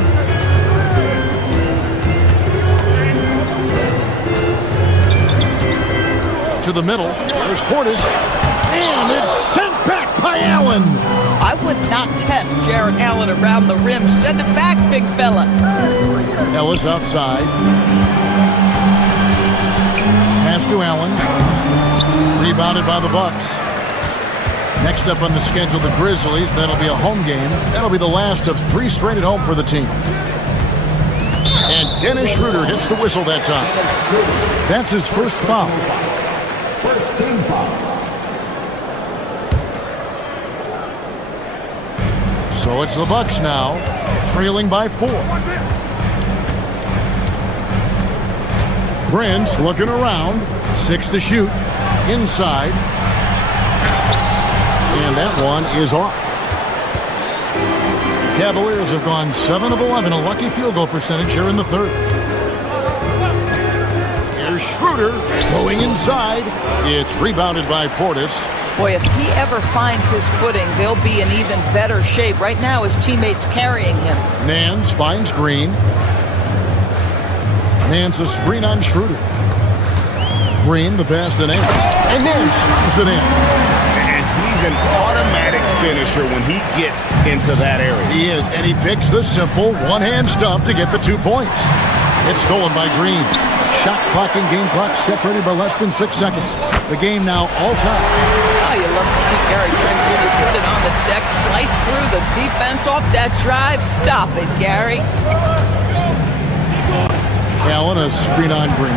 To the middle. There's Portis. And it's sent back by Allen. I would not test Jarrett Allen around the rim. Send it back, big fella. Ellis outside. Pass to Allen. Rebounded by the Bucks. Next up on the schedule, the Grizzlies. That'll be a home game. That'll be the last of 3 straight at home for the team. And Dennis Schroeder hits the whistle that time. That's his first foul. First team foul. So it's the Bucks now, trailing by 4. Prince looking around. 6 to shoot. Inside. And that one is off. Cavaliers have gone 7 of 11, a lucky field goal percentage here in the 3rd. Here's Schroeder going inside. It's rebounded by Portis. Boy, if he ever finds his footing, they'll be in even better shape. Right now, his teammates carrying him. Nance finds Green. Nance a screen on Schroeder. Green the pass to Nance. And Nance puts it in. And he's an automatic finisher when he gets into that area. He is, and he picks the simple one-hand stuff to get the 2 points. It's stolen by Green. Shot clock and game clock separated by less than 6 seconds. The game now all time. Oh, you love to see Gary Trent Jr. put it on the deck, slice through the defense off that drive. Stop it, Gary. Allen a screen on Green.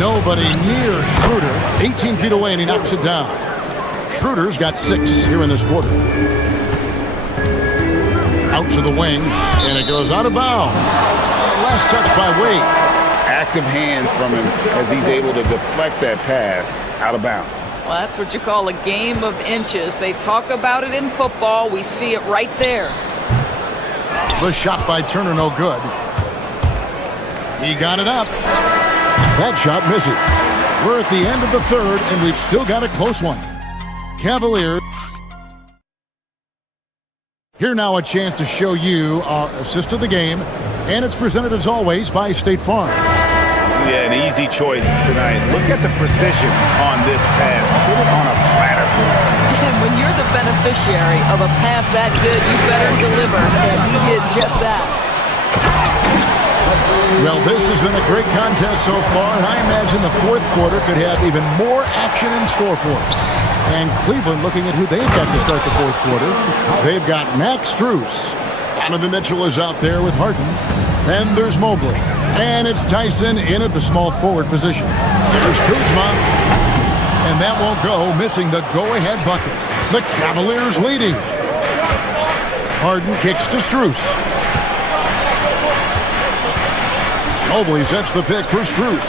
Nobody near Schroeder. 18 feet away, and he knocks it down. Schroeder's got 6 here in this quarter. Out to the wing, and it goes out of bounds. Last touch by Wade. Active hands from him as he's able to deflect that pass out of bounds. Well, that's what you call a game of inches. They talk about it in football. We see it right there. The shot by Turner, no good. He got it up. That shot misses. We're at the end of the 3rd, and we've still got a close one. Cavaliers. Here now a chance to show you our assist of the game, and it's presented as always by State Farm. Yeah, an easy choice tonight. Look at the precision on this pass. Put it on a platter for him. And when you're the beneficiary of a pass that good, you better deliver, and he did just that. Well, this has been a great contest so far, and I imagine the 4th quarter could have even more action in store for us. And Cleveland looking at who they've got to start the 4th quarter. They've got Max Strus. Donovan Mitchell is out there with Harden. Then there's Mobley. And it's Tyson in at the small forward position. There's Kuzma. And that won't go, missing the go-ahead bucket. The Cavaliers leading. Harden kicks to Strus. Mobley sets the pick for Strus.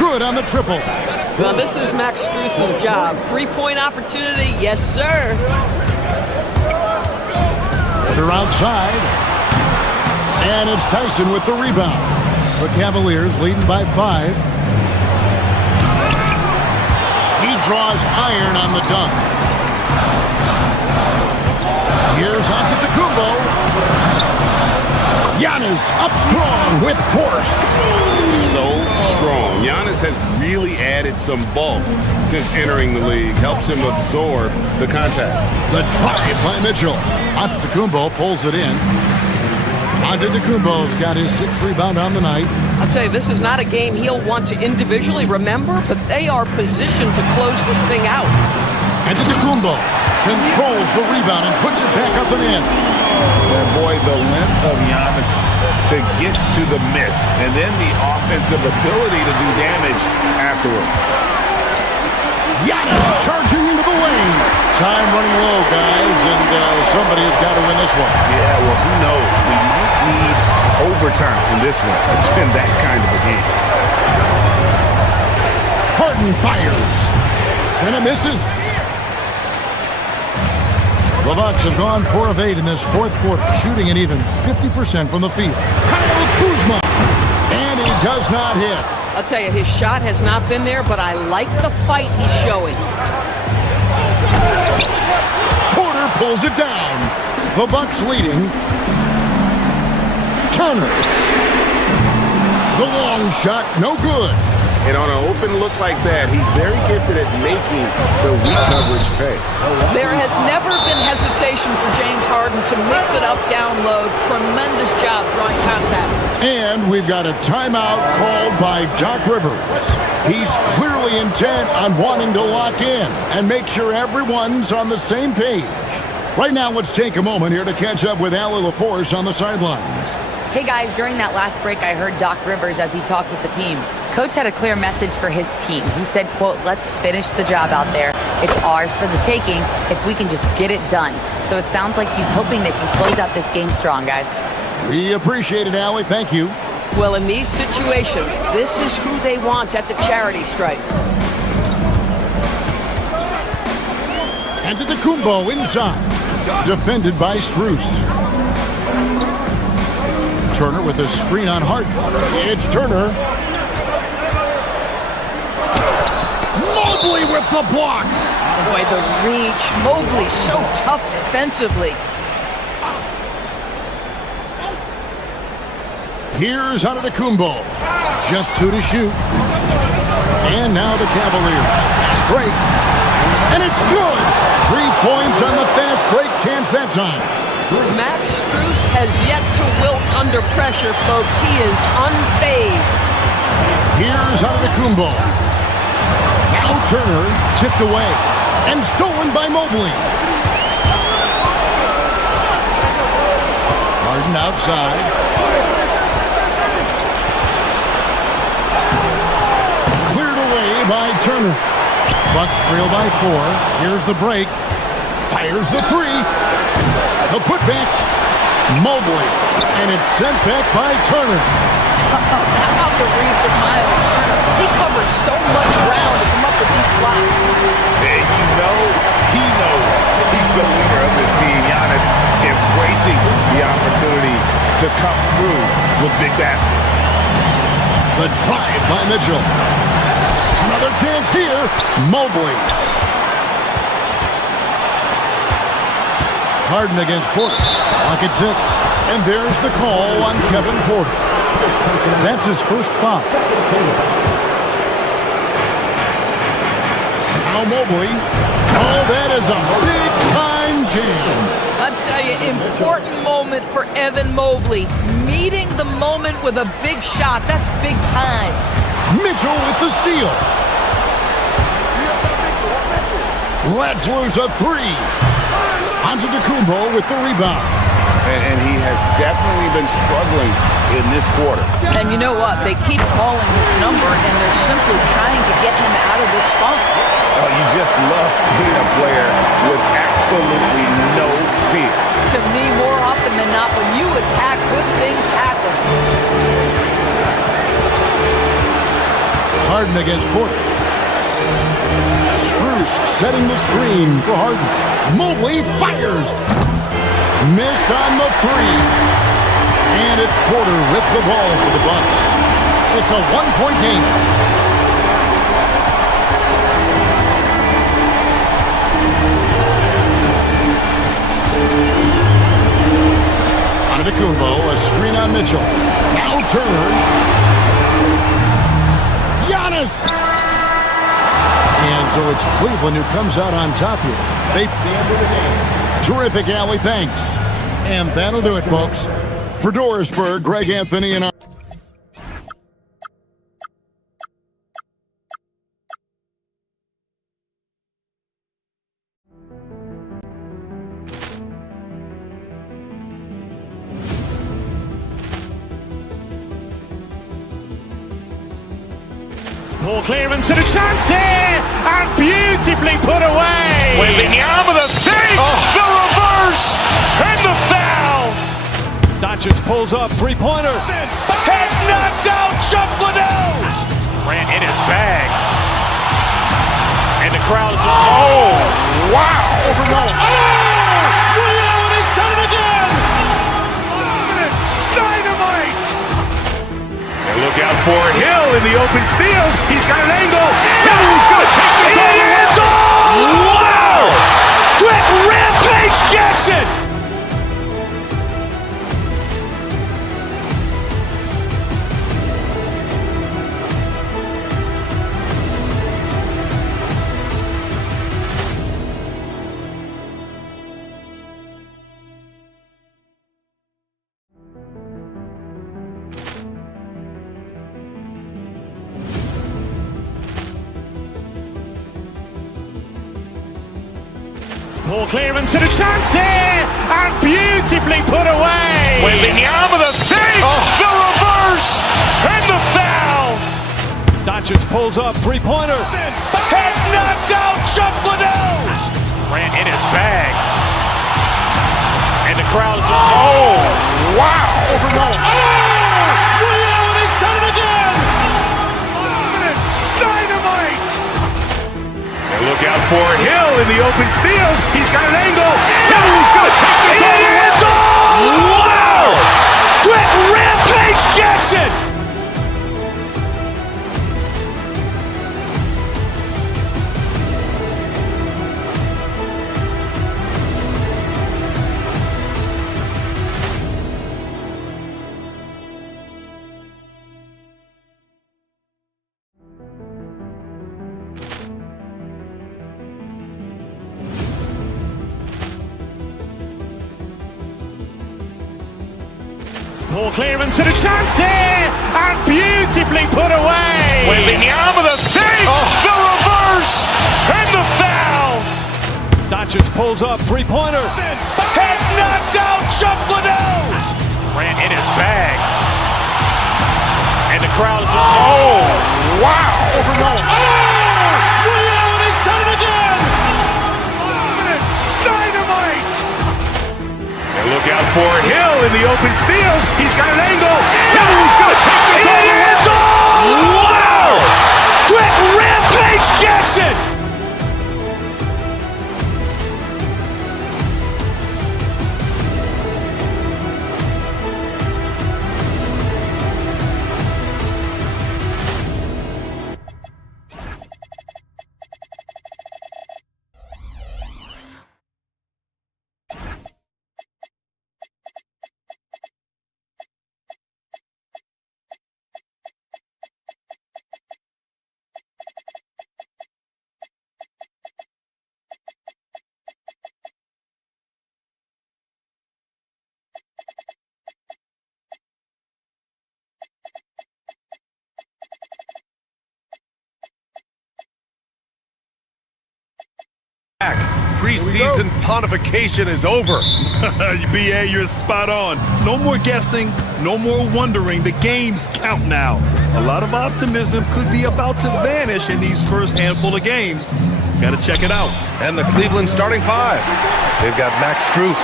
Good on the triple. Well, this is Max Strus' job. 3-point opportunity, yes, sir. They're outside. And it's Tyson with the rebound. The Cavaliers leading by 5. He draws iron on the dunk. Here's Antetokounmpo. Giannis up strong with force. So strong. Giannis has really added some bulk since entering the league. Helps him absorb the contact. The drive by Mitchell. Antetokounmpo pulls it in. Antetokounmpo's got his 6th rebound on the night. I'll tell you, this is not a game he'll want to individually remember, but they are positioned to close this thing out. Antetokounmpo controls the rebound and puts it back up and in. And boy, the length of Giannis to get to the miss, and then the offensive ability to do damage afterward. Giannis charging into the lane. Time running low, guys, and somebody has got to win this one. Yeah, well, who knows? We might need overtime in this one. It's been that kind of a game. Harden fires, and it misses. The Bucks have gone 4 of 8 in this fourth quarter, shooting an even 50% from the field. Kyle Kuzma, and he does not hit. I'll tell you, his shot has not been there, but I like the fight he's showing. Porter pulls it down. The Bucks leading. Turner. The long shot, no good. And on an open look like that, he's very gifted at making the weak coverage pay. There has never been hesitation for James Harden to mix it up down low. Tremendous job drawing contact. And we've got a timeout called by Doc Rivers. He's clearly intent on wanting to lock in and make sure everyone's on the same page. Right now, let's take a moment here to catch up with Allie LaForce on the sidelines. Hey guys, during that last break, I heard Doc Rivers as he talked with the team. Coach had a clear message for his team. He said, quote, let's finish the job out there. It's ours for the taking if we can just get it done. So it sounds like he's hoping they can close out this game strong, guys. We appreciate it, Allie. Thank you. Well, in these situations, this is who they want at the charity stripe. Antetokounmpo inside. Defended by Strus. Turner with a screen on Harden. It's Turner. Mobley with the block. Boy, the reach. Mobley so tough defensively. Here's Antetokounmpo. Just 2 to shoot. And now the Cavaliers. Fast break. And it's good. 3 points on the fast break chance that time. Max Strus has yet to wilt under pressure, folks. He is unfazed. Here's Antetokounmpo. Now Turner tipped away and stolen by Mobley. Harden outside. Cleared away by Turner. Bucks trail by 4. Here's the break. Fires the 3. The putback, Mobley, and it's sent back by Turner. How the reads of Miles Turner. He covers so much ground to come up with these blocks. And you know, he knows he's the leader of this team. Giannis embracing the opportunity to come through with big baskets. The drive by Mitchell. Another chance here, Mobley. Harden against Porter. Clock at 6. And there's the call on Kevin Porter. That's his first foul. Now Mobley. Oh, that is a big-time jam. I'll tell you, important moment for Evan Mobley. Meeting the moment with a big shot. That's big time. Mitchell with the steal. Let's lose a 3. Antetokounmpo with the rebound. And he has definitely been struggling in this quarter. And you know what? They keep calling his number, and they're simply trying to get him out of this funk. Oh, you just love seeing a player with absolutely no fear. To me, more often than not, when you attack, good things happen. Harden against Porter. Strus setting the screen for Harden. Mobley fires. Missed on the 3. And it's Porter with the ball for the Bucks. It's a 1-point game. Antetokounmpo, a screen on Mitchell. Now Turner. Giannis! And so it's Cleveland who comes out on top here. They the end of the game. Terrific, Allie. Thanks. And that'll do it, folks. For Dorisburg, Greg Anthony and our Poor clearance and a chance here, and beautifully put away. Wembanyama the save, the reverse, and the foul. Doncic pulls up, three-pointer. Has knocked out Chuck Liddell. Grant in his bag. And the crowd is... Oh, wow. He's done it again. Dynamite. And look out for Hill in the open field. He's got an angle. Hill's going to take this all the way. Wow! Quick rampage Jackson. Poor clearance and a chance here, and beautifully put away. Wembanyama the save, the reverse, and the foul. Doncic pulls up, three-pointer. Has knocked out Chuck Liddell. Grant in his bag. And the crowd is... Oh, wow. He's done it again. Dynamite. And look out for Hill in the open field. He's got an angle. Hill's going to take this all the way. Wow! Quick rampage Jackson. Poor clearance and a chance here, and beautifully put away. Wembanyama the save, the reverse, and the foul. Doncic pulls up, three-pointer. Has knocked out Chuck Liddell. Grant in his bag. And the crowd is... Oh, wow. He's done it again. Dynamite. And look out for Hill in the open field. He's got an angle. Hill's going to take this all the way. Wow! Quick rampage Jackson. Preseason pontification is over. BA, you're spot on. No more guessing, no more wondering. The games count now. A lot of optimism could be about to vanish in these first handful of games. Got to check it out. And the Cleveland starting five. They've got Max Strus,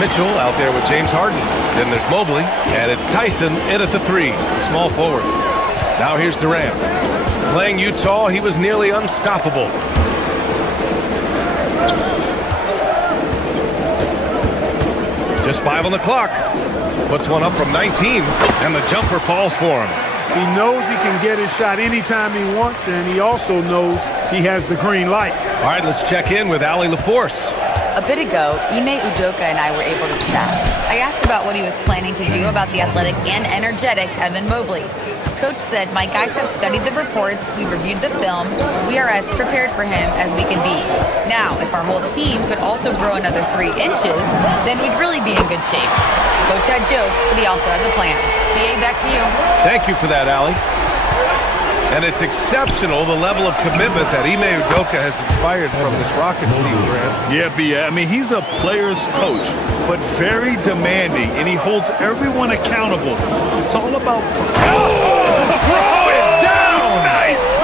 Mitchell out there with James Harden. Then there's Mobley, and it's Tyson in at the three, the small forward. Now here's Durant. Playing Utah, he was nearly unstoppable. Just 5 on the clock. Puts one up from 19, and the jumper falls for him. He knows he can get his shot anytime he wants, and he also knows he has the green light. All right, let's check in with Allie LaForce. A bit ago, Ime Udoka and I were able to chat. I asked about what he was planning to do about the athletic and energetic Evan Mobley. Coach said, "My guys have studied the reports, we've reviewed the film, we are as prepared for him as we can be. Now, if our whole team could also grow another 3 inches, then we'd really be in good shape." Coach had jokes, but he also has a plan. BA, back to you. Thank you for that, Allie. And it's exceptional, the level of commitment that Ime Udoka has inspired from this Rockets team, Grant. Yeah, B.A. I mean, he's a player's coach, but very demanding, and he holds everyone accountable. It's all about performance. Throw it down! Nice!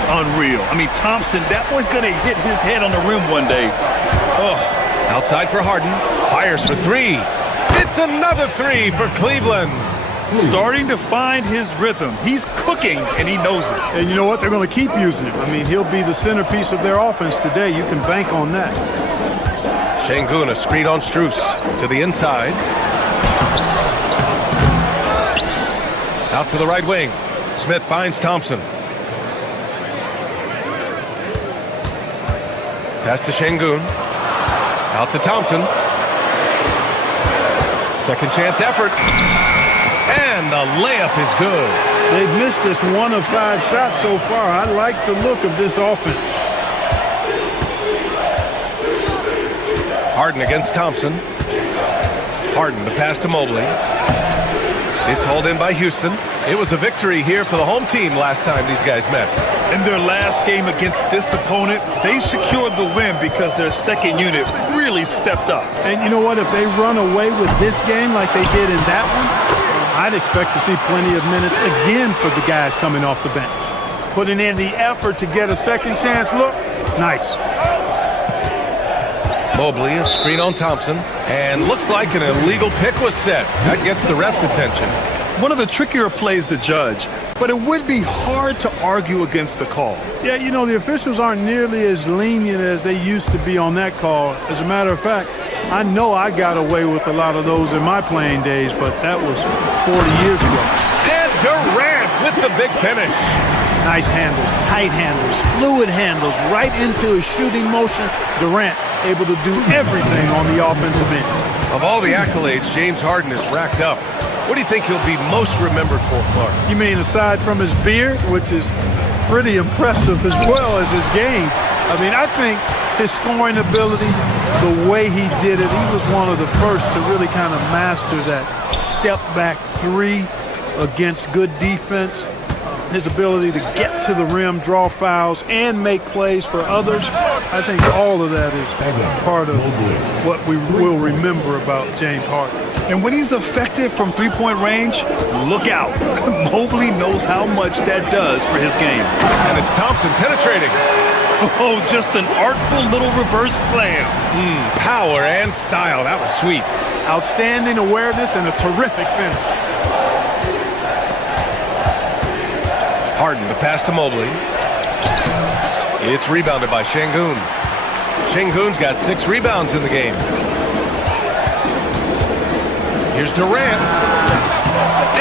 It's unreal. I mean, Thompson, that boy's going to hit his head on the rim one day. Oh. Outside for Harden. Fires for three. It's another three for Cleveland. Starting to find his rhythm. He's cooking, and he knows it. And you know what? They're going to keep using him. I mean, he'll be the centerpiece of their offense today. You can bank on that. Şengün, a screen on Strus to the inside. Out to the right wing. Smith finds Thompson. Pass to Şengün. Out to Thompson. Second chance effort. And the layup is good. They've missed just 1 of 5 shots so far. I like the look of this offense. Harden against Thompson. Harden, the pass to Mobley. It's hauled in by Houston. It was a victory here for the home team last time these guys met. In their last game against this opponent, they secured the win because their second unit really stepped up. And you know what? If they run away with this game like they did in that one, I'd expect to see plenty of minutes again for the guys coming off the bench. Putting in the effort to get a second chance look. Nice. Mobley, a screen on Thompson. And looks like an illegal pick was set. That gets the ref's attention. One of the trickier plays to judge, but it would be hard to argue against the call. Yeah, you know, the officials aren't nearly as lenient as they used to be on that call. As a matter of fact, I know I got away with a lot of those in my playing days, but that was 40 years ago. And Durant with the big finish. Nice handles, tight handles, fluid handles, right into his shooting motion. Durant able to do everything on the offensive end. Of all the accolades James Harden has racked up, what do you think he'll be most remembered for, Clark? You mean aside from his beard, which is pretty impressive as well as his game? I mean, I think his scoring ability, the way he did it, he was one of the first to really kind of master that step-back three against good defense. His ability to get to the rim, draw fouls, and make plays for others. I think all of that is part of what we will remember about James Harden. And when he's effective from three-point range, look out. Mobley knows how much that does for his game. And it's Thompson penetrating. Oh, just an artful little reverse slam. Power and style. That was sweet. Outstanding awareness and a terrific finish. Harden, the pass to Mobley. It's rebounded by Şengün. Şengün's got 6 rebounds in the game. Here's Durant.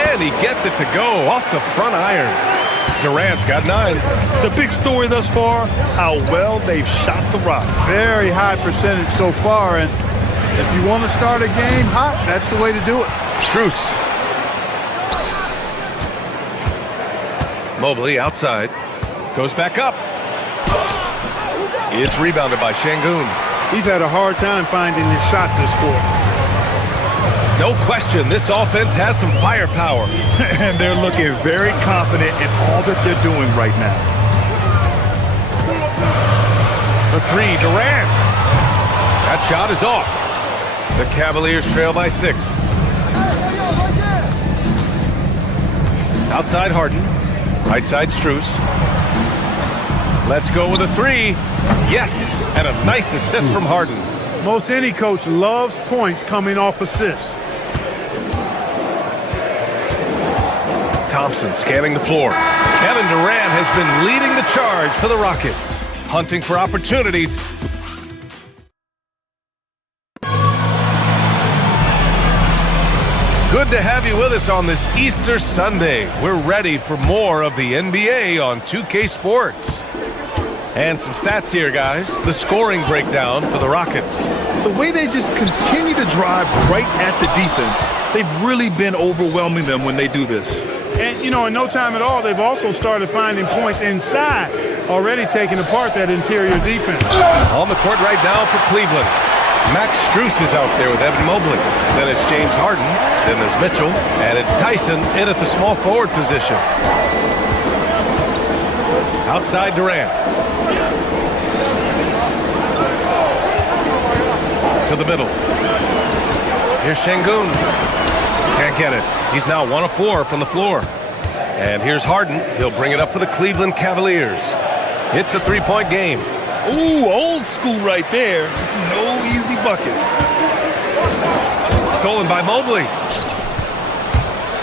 And he gets it to go off the front iron. Durant's got 9. The big story thus far, how well they've shot the rock. Very high percentage so far, and if you want to start a game hot, that's the way to do it. Strus. Mobley outside. Goes back up. It's rebounded by Şengün. He's had a hard time finding his shot this quarter. No question, this offense has some firepower. And they're looking very confident in all that they're doing right now. For 3, Durant. That shot is off. The Cavaliers trail by 6. Outside Harden. Right side Strus. Let's go with a 3. Yes, and a nice assist from Harden. Most any coach loves points coming off assists. Thompson scanning the floor. Kevin Durant has been leading the charge for the Rockets. Hunting for opportunities. Good to have you with us on this Easter Sunday. We're ready for more of the NBA on 2K Sports. And some stats here, guys. The scoring breakdown for the Rockets. The way they just continue to drive right at the defense, they've really been overwhelming them when they do this. And, you know, in no time at all, they've also started finding points inside, already taking apart that interior defense. On the court right now for Cleveland. Max Strus is out there with Evan Mobley. Then it's James Harden. Then there's Mitchell. And it's Tyson in at the small forward position. Outside Durant. To the middle. Here's Şengün. Can't get it. He's now 1 of 4 from the floor. And here's Harden. He'll bring it up for the Cleveland Cavaliers. It's a three-point game. Ooh, old school right there. No easy buckets. Stolen by Mobley.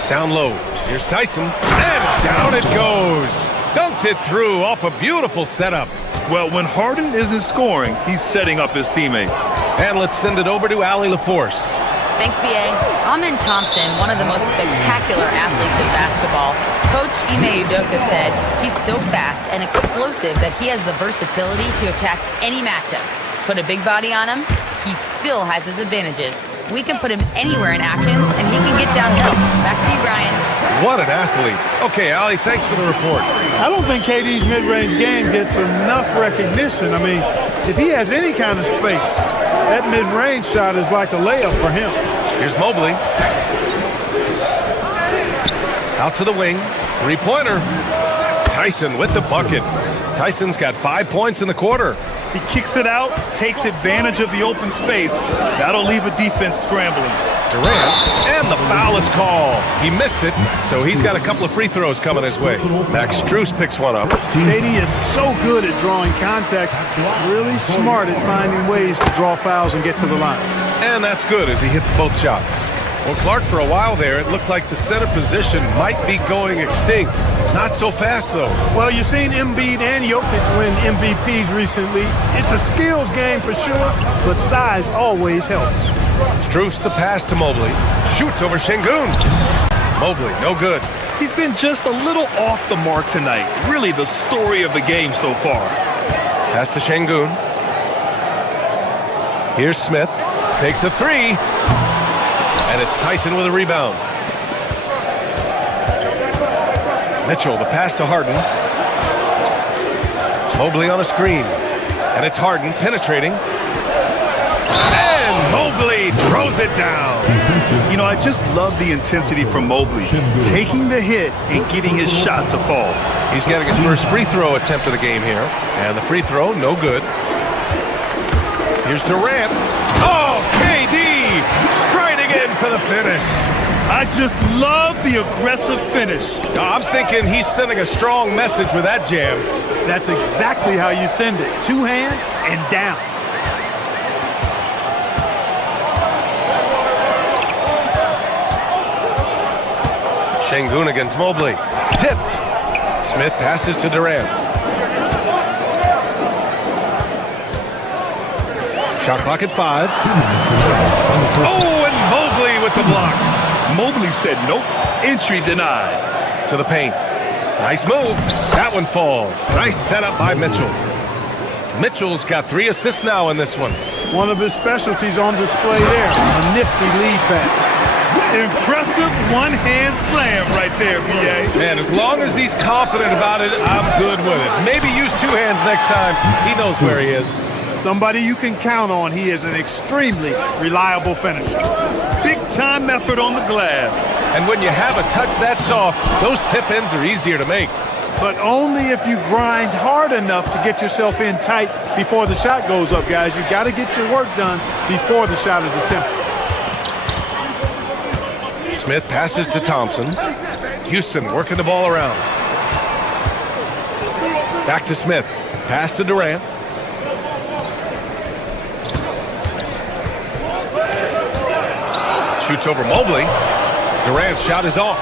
Down low. Here's Tyson. And down it goes. Dunked it through off a beautiful setup. Well, when Harden isn't scoring, he's setting up his teammates. And let's send it over to Allie LaForce. Thanks, B.A. Amen Thompson, one of the most spectacular athletes in basketball. Coach Ime Udoka said he's so fast and explosive that he has the versatility to attack any matchup. Put a big body on him, he still has his advantages. We can put him anywhere in actions, and he can get downhill. Back to you, Brian. What an athlete. Okay, Allie, thanks for the report. I don't think KD's mid-range game gets enough recognition. I mean, if he has any kind of space, that mid-range shot is like a layup for him. Here's Mobley. Out to the wing. Three-pointer. Tyson with the bucket. Tyson's got 5 points in the quarter. He kicks it out, takes advantage of the open space. That'll leave a defense scrambling. Durant, and the foul is called. He missed it, so he's got a couple of free throws coming his way. Max Strus picks one up. KD is so good at drawing contact, really smart at finding ways to draw fouls and get to the line. And that's good as he hits both shots. Well, Clark, for a while there, it looked like the center position might be going extinct. Not so fast, though. Well, you've seen Embiid and Jokic win MVPs recently. It's a skills game for sure, but size always helps. Strus the pass to Mobley. Shoots over Şengün. Mobley, no good. He's been just a little off the mark tonight. Really the story of the game so far. Pass to Şengün. Here's Smith. Takes a three. And it's Tyson with a rebound. Mitchell, the pass to Harden. Mobley on a screen. And it's Harden penetrating. And Mobley throws it down. You know, I just love the intensity from Mobley. Taking the hit and getting his shot to fall. He's getting his first free throw attempt of the game here. And the free throw, no good. Here's Durant. Oh, KD! Striding in for the finish. I just love the aggressive finish. I'm thinking he's sending a strong message with that jam. That's exactly how you send it. Two hands and down. Şengün against Mobley. Tipped. Smith passes to Durant. Shot clock at 5. Oh, and Mobley with the block. Mobley said nope. Entry denied. To the paint. Nice move. That one falls. Nice setup by Mitchell. Mitchell's got 3 assists now in this one. One of his specialties on display there. A nifty lead pass. Impressive one-hand slam right there, B.A. Man, as long as he's confident about it, I'm good with it. Maybe use 2 hands next time. He knows where he is. Somebody you can count on. He is an extremely reliable finisher. Big-time effort on the glass. And when you have a touch that soft, those tip-ins are easier to make. But only if you grind hard enough to get yourself in tight before the shot goes up, guys. You've got to get your work done before the shot is attempted. Smith passes to Thompson. Houston working the ball around. Back to Smith. Pass to Durant. Shoots over Mobley. Durant's shot is off.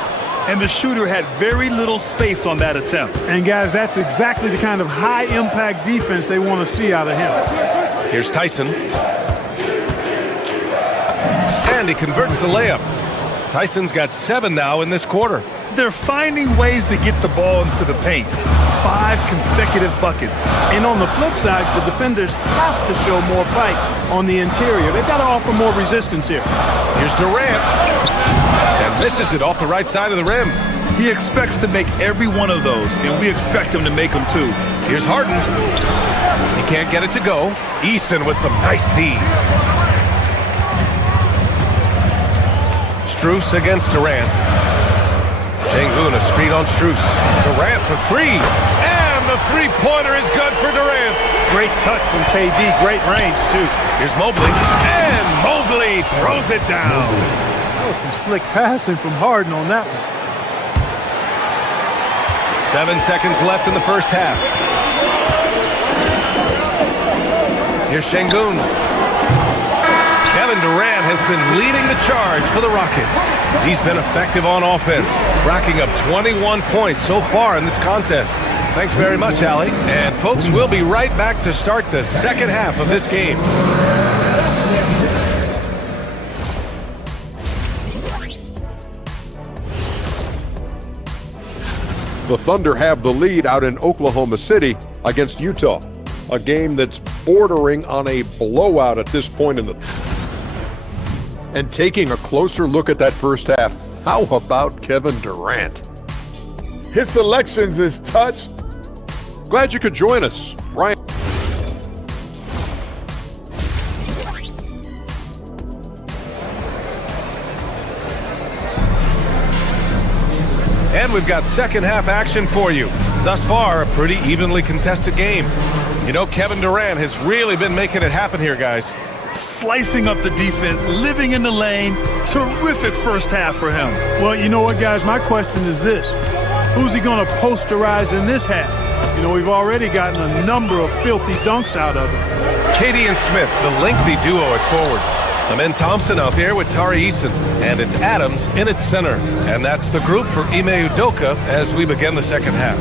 And the shooter had very little space on that attempt. And guys, that's exactly the kind of high-impact defense they want to see out of him. Here's Tyson. And he converts the layup. Tyson's got 7 now in this quarter. They're finding ways to get the ball into the paint. 5 consecutive buckets. And on the flip side, the defenders have to show more fight on the interior. They've got to offer more resistance here. Here's Durant. And misses it off the right side of the rim. He expects to make every one of those, and we expect him to make them too. Here's Harden. He can't get it to go. Easton with some nice D. Strus against Durant. Şengün a screen on Strus. Durant for 3. And the three-pointer is good for Durant. Great touch from KD. Great range, too. Here's Mobley. And Mobley throws it down. That was some slick passing from Harden on that one. 7 seconds left in the first half. Here's Şengün. Kevin Durant has been leading the charge for the Rockets. He's been effective on offense, racking up 21 points so far in this contest. Thanks very much, Allie. And folks, we'll be right back to start the second half of this game. The Thunder have the lead out in Oklahoma City against Utah. A game that's bordering on a blowout at this point in the... And taking a closer look at that first half, how about Kevin Durant? His selections is touched. Glad you could join us, Ryan. And we've got second half action for you. Thus far, a pretty evenly contested game. You know, Kevin Durant has really been making it happen here, guys. Slicing up the defense, living in the lane. Terrific first half for him. Well, you know what, guys? My question is this. Who's he going to posterize in this half? You know, we've already gotten a number of filthy dunks out of him. KD and Smith, the lengthy duo at forward. Amen Thompson out there with Tari Eason. And it's Adams in its center. And that's the group for Ime Udoka as we begin the second half.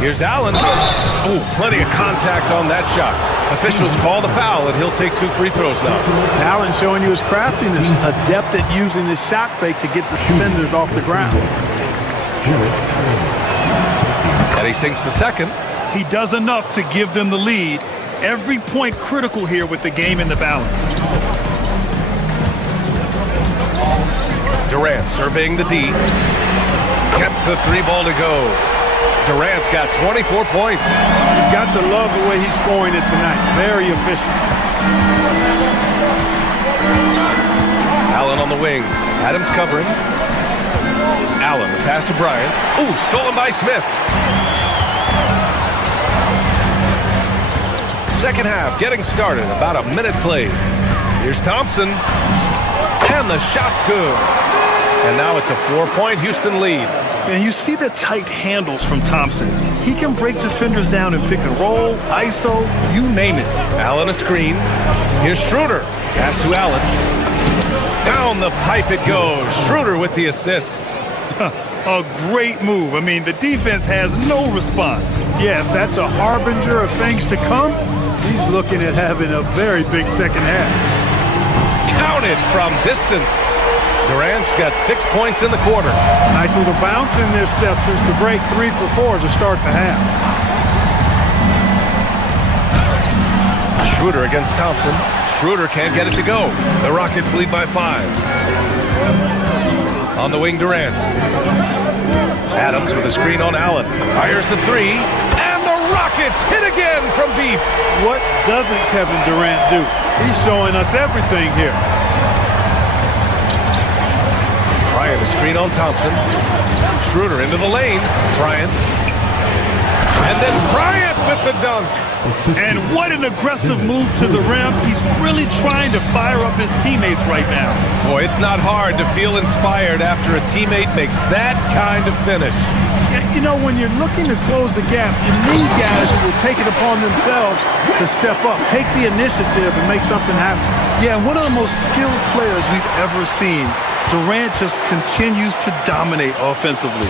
Here's Allen. Oh, plenty of contact on that shot. Officials call the foul, and he'll take 2 free throws now. Allen showing you his craftiness, adept at using his shot fake to get the defenders off the ground. And he sinks the second. He does enough to give them the lead. Every point critical here with the game in the balance. Durant surveying the D. Gets the 3 ball to go. Durant's got 24 points. You've got to love the way he's scoring it tonight. Very efficient. Allen on the wing. Adams covering. Allen, the pass to Bryant. Ooh, stolen by Smith. Second half getting started. About a minute played. Here's Thompson. And the shot's good. And now it's a 4-point Houston lead. And you see the tight handles from Thompson. He can break defenders down in pick and roll, ISO, you name it. Allen a screen. Here's Schroeder. Pass to Allen. Down the pipe it goes. Schroeder with the assist. A great move. I mean, the defense has no response. Yeah, if that's a harbinger of things to come, he's looking at having a very big second half. Counted from distance. Durant's got 6 points in the quarter. Nice little bounce in their step since the break. 3 for 4 to start the half. Schroeder against Thompson. Schroeder can't get it to go. The Rockets lead by 5. On the wing, Durant. Adams with a screen on Allen. Fires the 3. And the Rockets hit again from deep. What doesn't Kevin Durant do? He's showing us everything here. Bryant, a screen on Thompson. Schroeder into the lane. Bryant. And then Bryant with the dunk. And what an aggressive move to the rim. He's really trying to fire up his teammates right now. Boy, it's not hard to feel inspired after a teammate makes that kind of finish. You know, when you're looking to close the gap, you need guys who will take it upon themselves to step up, take the initiative, and make something happen. Yeah, one of the most skilled players we've ever seen. Durant just continues to dominate offensively.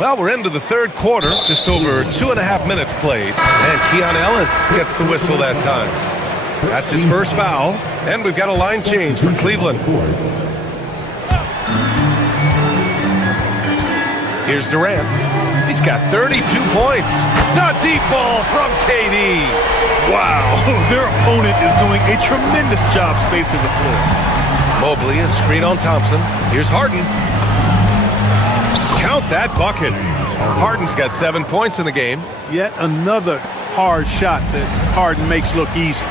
Well, we're into the third quarter, just over 2.5 minutes played. And Keon Ellis gets the whistle that time. That's his first foul. And we've got a line change for Cleveland. Here's Durant. He's got 32 points. The deep ball from KD. Wow, their opponent is doing a tremendous job spacing the floor. Mobley, a screen on Thompson. Here's Harden. Count that bucket. Harden's got 7 points in the game. Yet another hard shot that Harden makes look easy.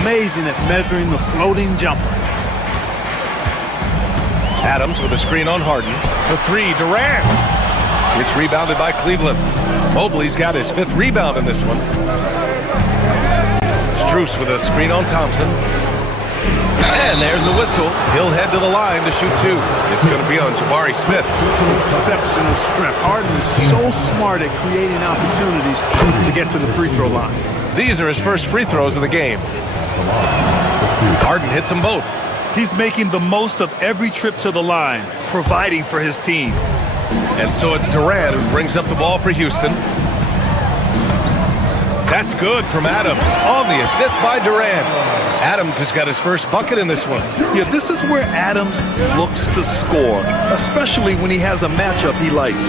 Amazing at measuring the floating jumper. Adams with a screen on Harden. For 3, Durant. It's rebounded by Cleveland. Mobley's got his 5th rebound in this one. Strus with a screen on Thompson. And there's the whistle. He'll head to the line to shoot 2. It's going to be on Jabari Smith. Exceptional strength. Harden is so smart at creating opportunities to get to the free throw line. These are his first free throws of the game. Harden hits them both. He's making the most of every trip to the line, providing for his team. And so it's Durant who brings up the ball for Houston. That's good from Adams on the assist by Durant. Adams has got his first bucket in this one. Yeah, this is where Adams looks to score, especially when he has a matchup he likes.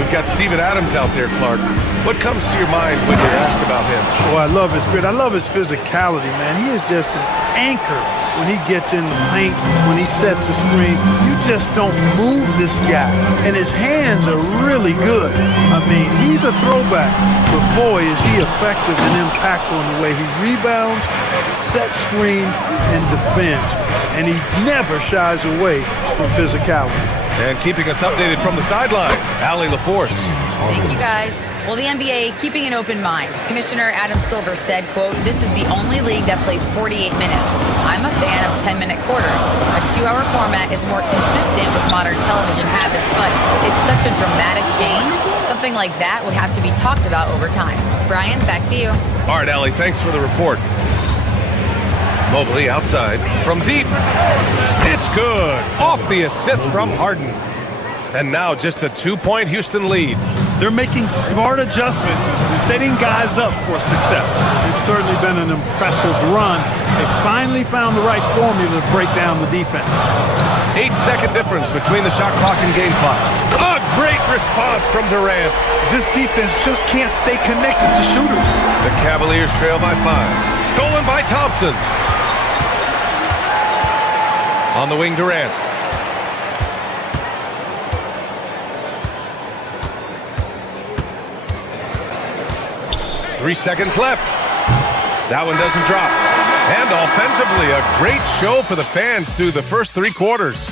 We've got Steven Adams out there, Clark. What comes to your mind when you're asked about him? Oh, I love his grit. I love his physicality, man. He is just an anchor when he gets in the paint, when he sets a screen. You just don't move this guy. And his hands are really good. I mean, he's a throwback, but boy, is he effective and impactful in the way he rebounds, sets screens, and defends. And he never shies away from physicality. And keeping us updated from the sideline, Allie LaForce. Thank you, guys. Well, the NBA keeping an open mind. Commissioner Adam Silver said, quote, "This is the only league that plays 48 minutes. I'm a fan of 10-minute quarters. A 2-hour format is more consistent with modern television habits, but it's such a dramatic change. Something like that would have to be talked about over time." Brian, back to you. All right, Allie, thanks for the report. Mobley outside from deep. It's good. Off the assist from Harden. And now just a 2-point Houston lead. They're making smart adjustments, setting guys up for success. It's certainly been an impressive run. They finally found the right formula to break down the defense. 8-second difference between the shot clock and game clock. A great response from Durant. This defense just can't stay connected to shooters. The Cavaliers trail by 5. Stolen by Thompson. On the wing, Durant. Three seconds left. That one doesn't drop. And offensively, a great show for the fans through the first 3 quarters.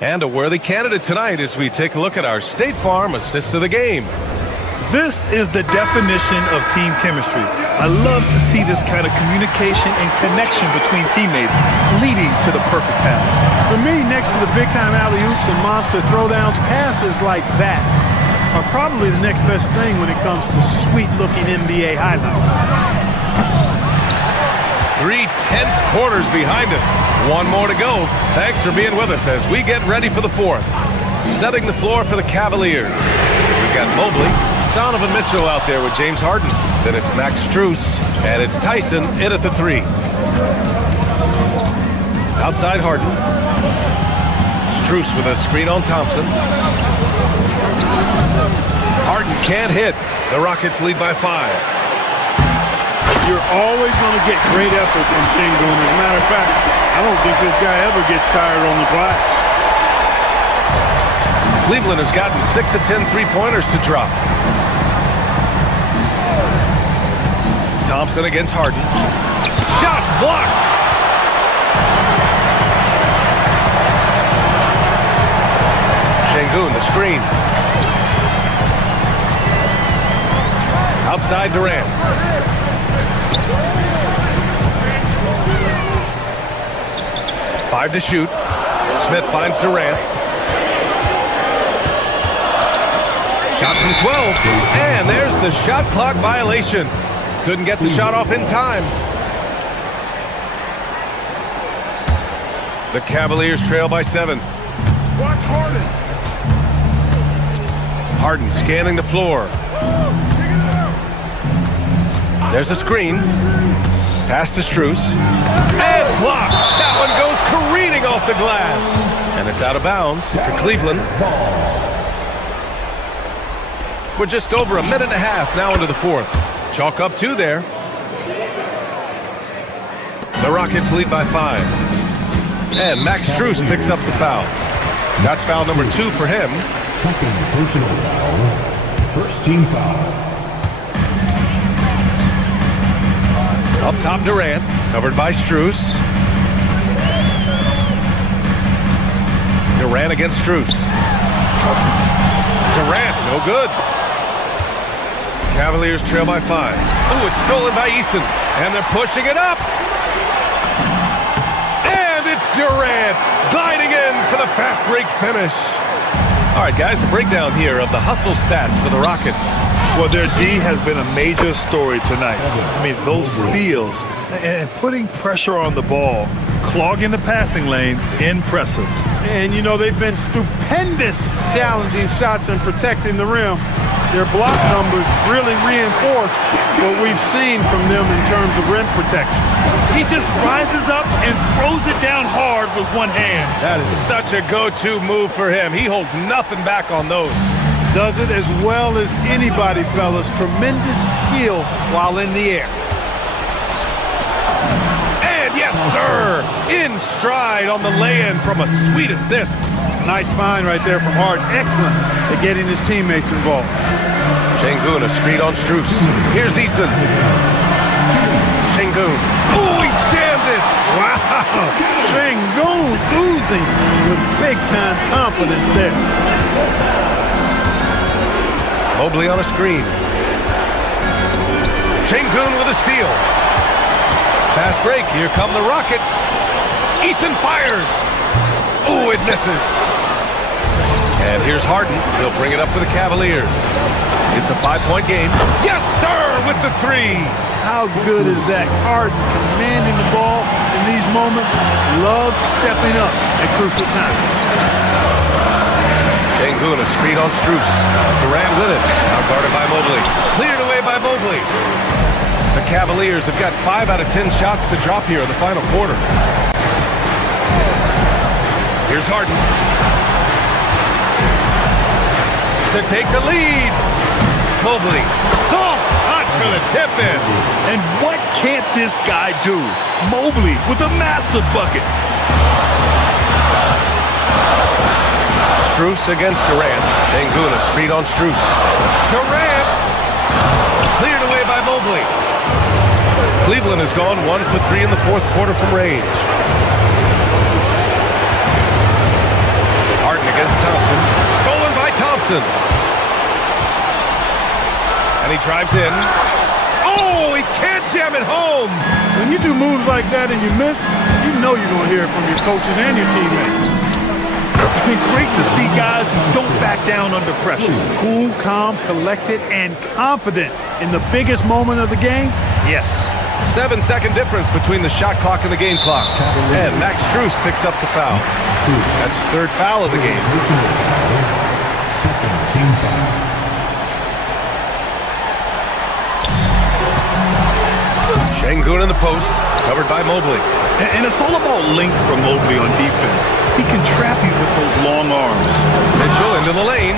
And a worthy candidate tonight as we take a look at our State Farm Assist of the Game. This is the definition of team chemistry. I love to see this kind of communication and connection between teammates leading to the perfect pass. For me, next to the big-time alley-oops and monster throwdowns, passes like that are probably the next best thing when it comes to sweet-looking NBA highlights. 3 tense quarters behind us. 1 more to go. Thanks for being with us as we get ready for the 4th. Setting the floor for the Cavaliers. We've got Mobley, Donovan Mitchell out there with James Harden. Then it's Max Strus, and it's Tyson in at the 3. Outside Harden. Strus with a screen on Thompson. Harden can't hit. The Rockets lead by 5. You're always going to get great effort from Sengun. As a matter of fact, I don't think this guy ever gets tired on the glass. Cleveland has gotten 6 of 10 3-pointers to drop. Thompson against Harden. Shots blocked. Sengun, the screen. Outside Durant. Five to shoot. Smith finds Durant. Shot from 12. And there's the shot clock violation. Couldn't get the shot off in time. The Cavaliers trail by 7. Watch Harden. Harden scanning the floor. There's a screen. Pass to Strus. And blocked. That one goes careening off the glass. And it's out of bounds to Cleveland. We're just over a minute and a half now into the 4th. Chalk up 2 there. The Rockets lead by 5. And Max Strus picks up the foul. That's foul number 2 for him. Second personal foul. First team foul. Up top, Durant, covered by Strus. Durant against Strus. Durant, no good. Cavaliers trail by 5. Ooh, it's stolen by Eason. And they're pushing it up. And it's Durant gliding in for the fast break finish. All right, guys, a breakdown here of the hustle stats for the Rockets. Well, their D has been a major story tonight. I mean, those steals and putting pressure on the ball, clogging the passing lanes, impressive. And, you know, they've been stupendous challenging shots and protecting the rim. Their block numbers really reinforce what we've seen from them in terms of rim protection. He just rises up and throws it down hard with one hand. That is such a go-to move for him. He holds nothing back on those. Does it as well as anybody, fellas. Tremendous skill while in the air. And yes, sir, in stride on the lay-in from a sweet assist. Nice find right there from Harden. Excellent at getting his teammates involved. Şengün, a screen on Strus. Here's Eason. Şengün. Oh, he jammed it. Wow. Şengün oozing with big-time confidence there. Mobley on a screen. Şengün with a steal. Fast break. Here come the Rockets. Eason fires. Oh, it misses. And here's Harden. He'll bring it up for the Cavaliers. It's a 5-point game. Yes, sir, with the 3. How good is that? Harden commanding the ball in these moments. Loves stepping up at crucial times. Şengün, a screen on Strus. Durant with it. Now guarded by Mobley. Cleared away by Mobley. The Cavaliers have got 5 out of 10 shots to drop here in the final quarter. Here's Harden. To take the lead. Mobley. Soft touch for the tip-in. And what can't this guy do? Mobley with a massive bucket. Strus against Durant. Şengün, a screen on Strus. Durant. Cleared away by Mobley. Cleveland has gone 1 for 3 in the fourth quarter from range. Harden against Thompson. Stolen by Thompson. And he drives in. Oh, he can't jam it home. When you do moves like that and you miss, you know you're going to hear it from your coaches and your teammates. It's been great to see guys who don't back down under pressure. Cool, calm, collected, and confident in the biggest moment of the game? Yes. 7-second difference between the shot clock and the game clock. And Max Strus picks up the foul. That's his 3rd foul of the game. Second team foul. Şengün in the post, covered by Mobley. And it's all about length from Mobley on defense. He can trap you with those long arms. Mitchell into the lane.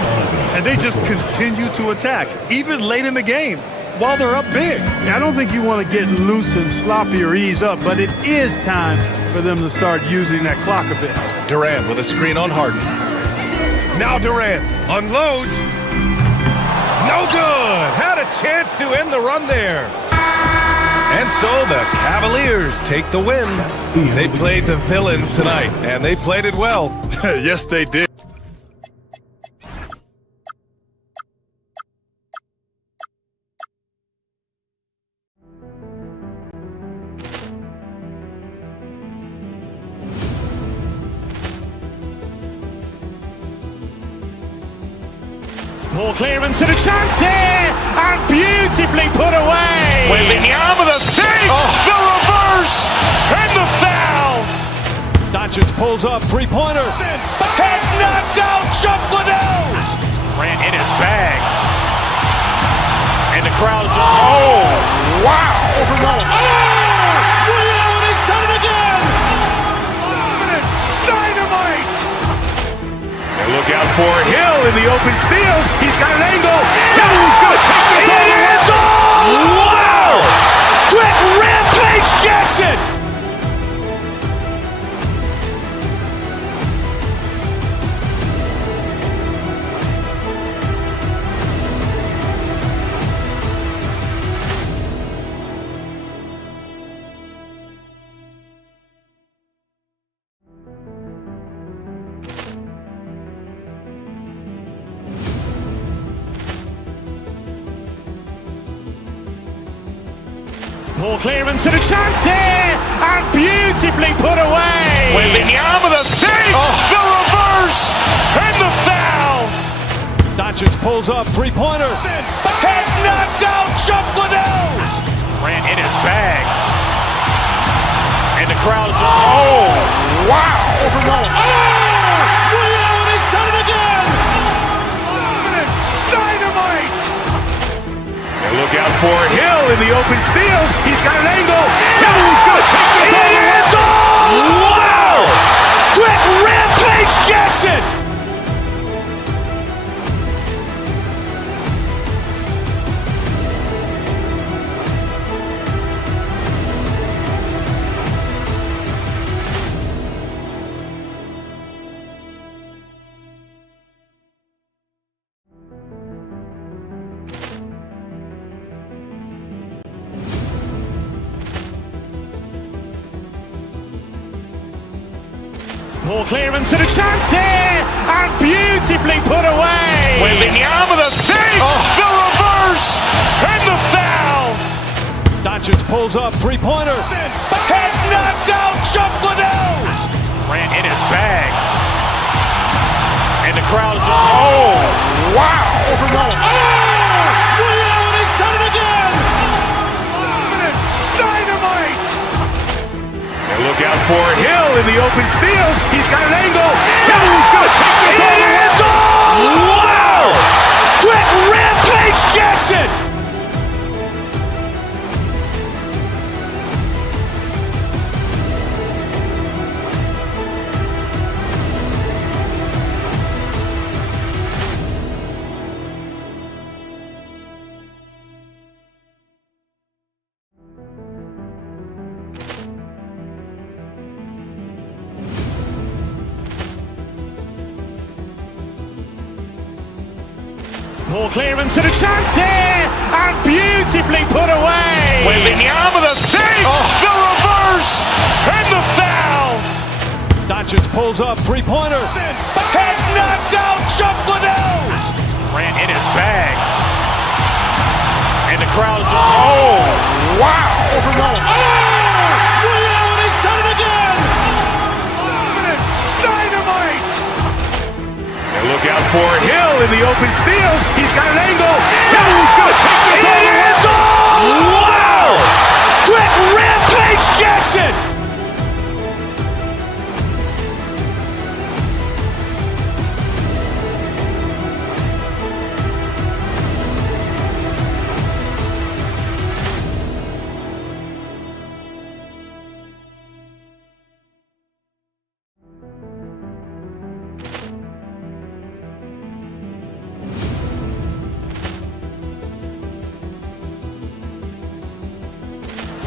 And they just continue to attack, even late in the game, while they're up big. I don't think you want to get loose and sloppy or ease up, but it is time for them to start using that clock a bit. Durant with a screen on Harden. Now Durant unloads. No good. Had a chance to end the run there. And so the Cavaliers take the win. They played the villain tonight, and they played it well. Yes, they did. Ball clearance and a chance here, and beautifully put away. Wembanyama the fake, the reverse, and the foul. Doncic pulls up, three-pointer. Has knocked out Chuck Liddell. Ran in his bag. And the crowd is... Oh, wow. He's done it again. Dynamite. And look out for Hill in the open field. He's got an angle. Hill's going to take this all the way. Wow! Quick rampage Jackson. Ball clearance and a chance here, and beautifully put away. Wembanyama the fake, the reverse, and the foul. Doncic pulls up, three-pointer. Has knocked out Chuck Liddell. Ran in his bag. And the crowd is, oh, wow. Ray Allen has done it again. Dynamite. And look out for Hill in the open field. He's got an angle. He's going to take this all the way. Wow. Quick Rampage Jackson. Ball clearance and a chance here, and beautifully put away. Wembanyama the fake, the reverse, and the foul. Doncic pulls up, three-pointer. Has knocked out Chuck Liddell. Ran in his bag. And the crowd is, oh, wow. Ray Allen has done it again. Dynamite. And look out for Hill in the open field. He's got an angle. He's going to take this all the way. Wow. Quick Rampage Jackson. Ball clearance and a chance here, and beautifully put away. Wembanyama the fake, the reverse, and the foul. Doncic pulls up, three-pointer. Has knocked out Chuck Liddell. Ran in his bag. And the crowd is, oh, wow. Ray Allen has done it again. Dynamite. And look out for Hill in the open field. He's got an angle. He's going to take this all the way. Wow. Quick Rampage Jackson.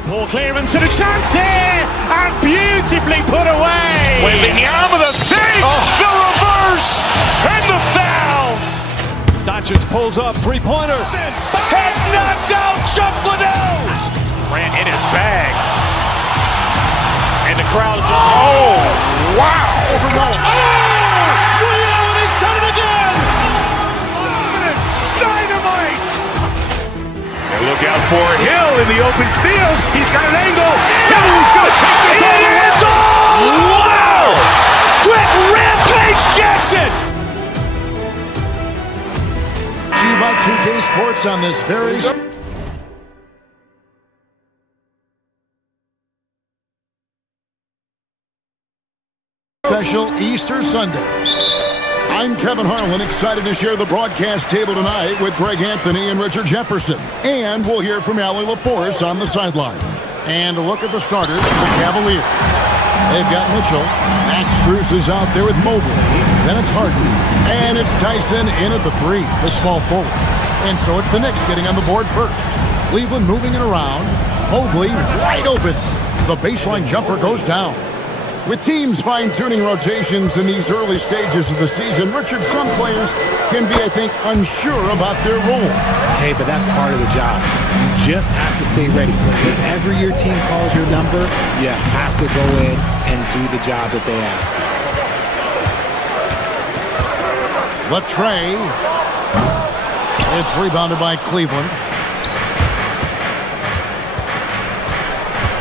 Ball clearance and a chance here, and beautifully put away. Wembanyama the fake, the reverse, and the foul. Doncic pulls up, three-pointer. Has knocked out Chuck Liddell. Ran in his bag. And the crowd is, oh, wow. Ray Allen has done it again. Dynamite. And look out for Hill in the open field. He's got an angle. He's going to take this all the way. Wow. Quick Rampage Jackson. To you by 2K Sports on this very special Easter Sunday. I'm Kevin Harlan, excited to share the broadcast table tonight with Greg Anthony and Richard Jefferson. And we'll hear from Allie LaForce on the sideline. And a look at the starters for the Cavaliers. They've got Mitchell. Max Strus is out there with Mobley. Then it's Harden. And it's Tyson in at the three, the small forward. And so it's the Knicks getting on the board first. Cleveland moving it around. Mobley wide open. The baseline jumper goes down. With teams fine-tuning rotations in these early stages of the season, Richard, some players can be, I think, unsure about their role. Hey, but that's part of the job. You just have to stay ready. Whenever your team calls your number, you have to go in and do the job that they ask. The tray. It's rebounded by Cleveland.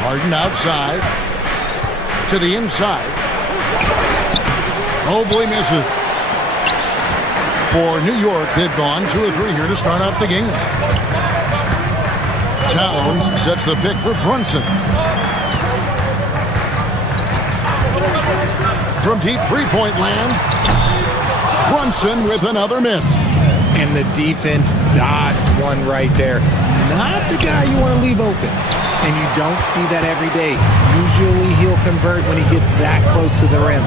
Harden outside. To the inside. Mobley misses. For New York, they've gone 2 of 3 here to start out the game. Towns sets the pick for Brunson. From deep three-point land, Brunson with another miss. And the defense dodged one right there. Not the guy you want to leave open. And you don't see that every day. Usually he'll convert when he gets that close to the rim.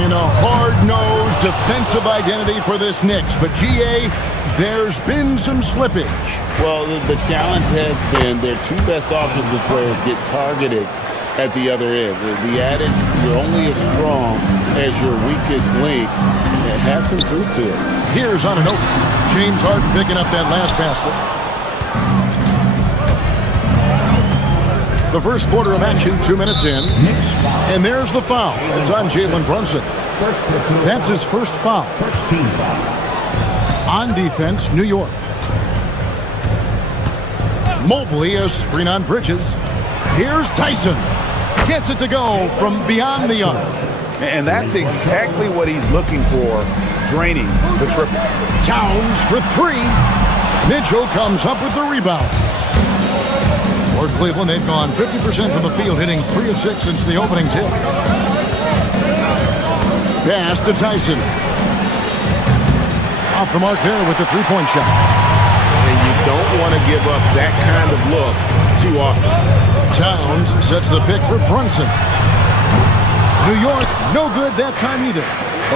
In a hard-nosed defensive identity for this Knicks. But, GA, there's been some slippage. Well, the challenge has been their 2 best offensive players get targeted at the other end. The adage, you're only as strong as your weakest link, it has some truth to it. Here's on an open. James Harden picking up that last basket. The first quarter of action, 2 minutes in. And there's the foul. It's on Jalen Brunson. That's his first foul. First team foul. On defense, New York. Mobley, a screen on Bridges. Here's Tyson. Gets it to go from beyond the arc. And that's exactly what he's looking for, draining the triple. Towns for 3. Mitchell comes up with the rebound. For Cleveland, they've gone 50% from the field, hitting 3 of 6 since the opening tip. Pass to Tyson. Off the mark there with the three-point shot. And you don't want to give up that kind of look too often. Towns sets the pick for Brunson. New York, no good that time either.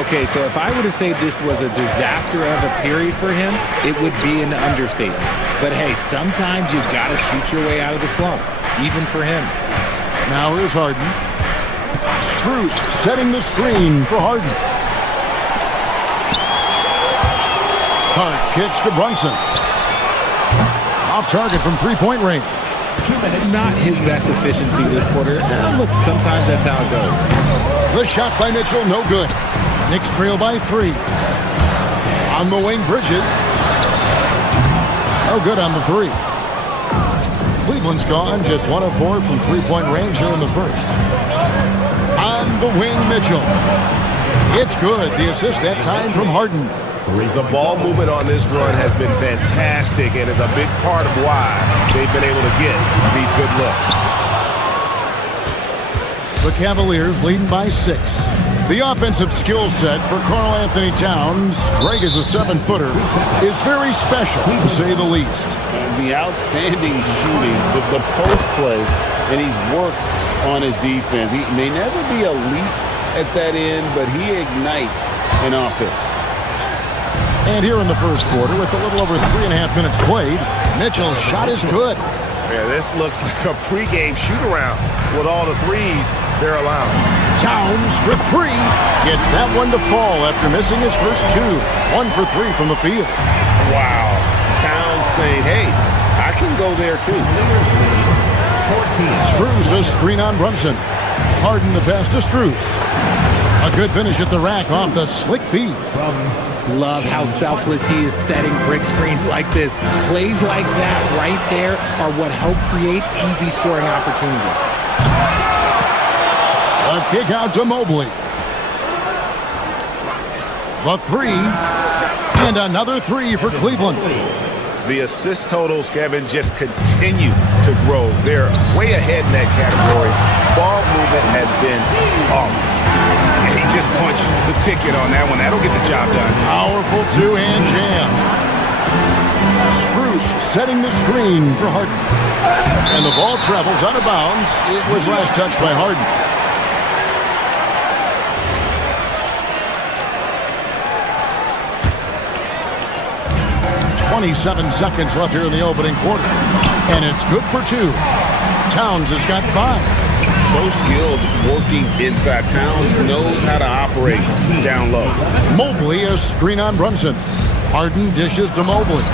Okay, so if I were to say this was a disaster of a period for him, it would be an understatement. But hey, sometimes you've got to shoot your way out of the slump, even for him. Now here's Harden. Strus setting the screen for Harden. Hart kicks to Brunson. Off target from three-point range. Not his best efficiency this quarter. Look, sometimes that's how it goes. The shot by Mitchell, no good. Knicks trail by 3. On the wing, Bridges. No good on the 3. Cleveland's gone just 1 of 4 from three-point range here in the first. On the wing, Mitchell. It's good. The assist that time from Harden. The ball movement on this run has been fantastic and is a big part of why they've been able to get these good looks. The Cavaliers leading by 6. The offensive skill set for Karl Anthony Towns, Greg is a 7-footer, is very special, to say the least. The outstanding shooting, the post play, and he's worked on his defense. He may never be elite at that end, but he ignites an offense. And here in the first quarter, with a little over 3.5 minutes played, Mitchell's shot is good. Yeah, this looks like a pregame shoot-around with all the threes they're allowing. Towns for 3. Gets that one to fall after missing his first 2. 1 for 3 from the field. Wow. Towns saying, hey, I can go there too. Strus a screen on Brunson. Harden the pass to Strus. A good finish at the rack off the slick feed. Love how selfless he is setting brick screens like this. Plays like that right there are what help create easy scoring opportunities. A kick out to Mobley. The 3. And another 3 for Cleveland. The assist totals, Kevin, just continue to grow. They're way ahead in that category. Ball movement has been off. And he just punched the ticket on that one. That'll get the job done. Powerful 2-hand jam. Strus setting the screen for Harden. And the ball travels out of bounds. It was last touched by Harden. .27 seconds left here in the opening quarter. And it's good for 2. Towns has got 5. So skilled working inside. Towns knows how to operate down low. Mobley a screen on Brunson. Harden dishes to Mobley.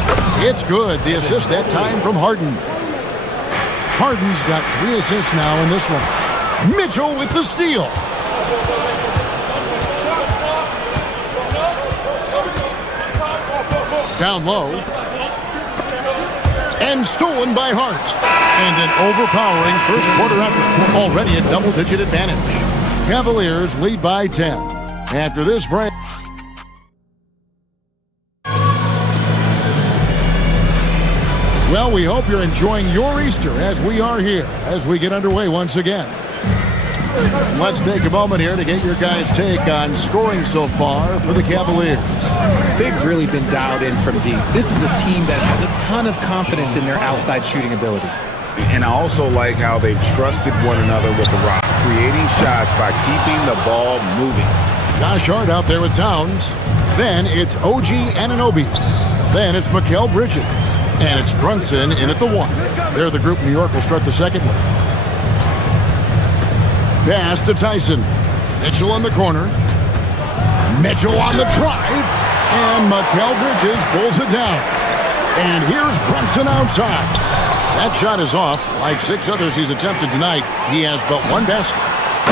It's good. The assist that time from Harden. Harden's got 3 assists now in this one. Mitchell with the steal. Down low. and stolen by Hart. And an overpowering first quarter effort. Already a double-digit advantage. Cavaliers lead by 10. After this break. Well, we hope you're enjoying your Easter as we are here as we get underway once again. Let's take a moment here to get your guys' take on scoring so far for the Cavaliers. They've really been dialed in from deep. This is a team that has a ton of confidence in their outside shooting ability. And I also like how they've trusted one another with the rock, creating shots by keeping the ball moving. Josh Hart out there with Towns. Then it's OG Anunoby. Then it's Mikal Bridges. And it's Brunson in at the 1. They're the group New York will start the second with. Pass to Tyson. Mitchell in the corner. Mitchell on the drive. And Mikal Bridges pulls it down. And here's Brunson outside. That shot is off. Like 6 others he's attempted tonight, he has but 1 basket.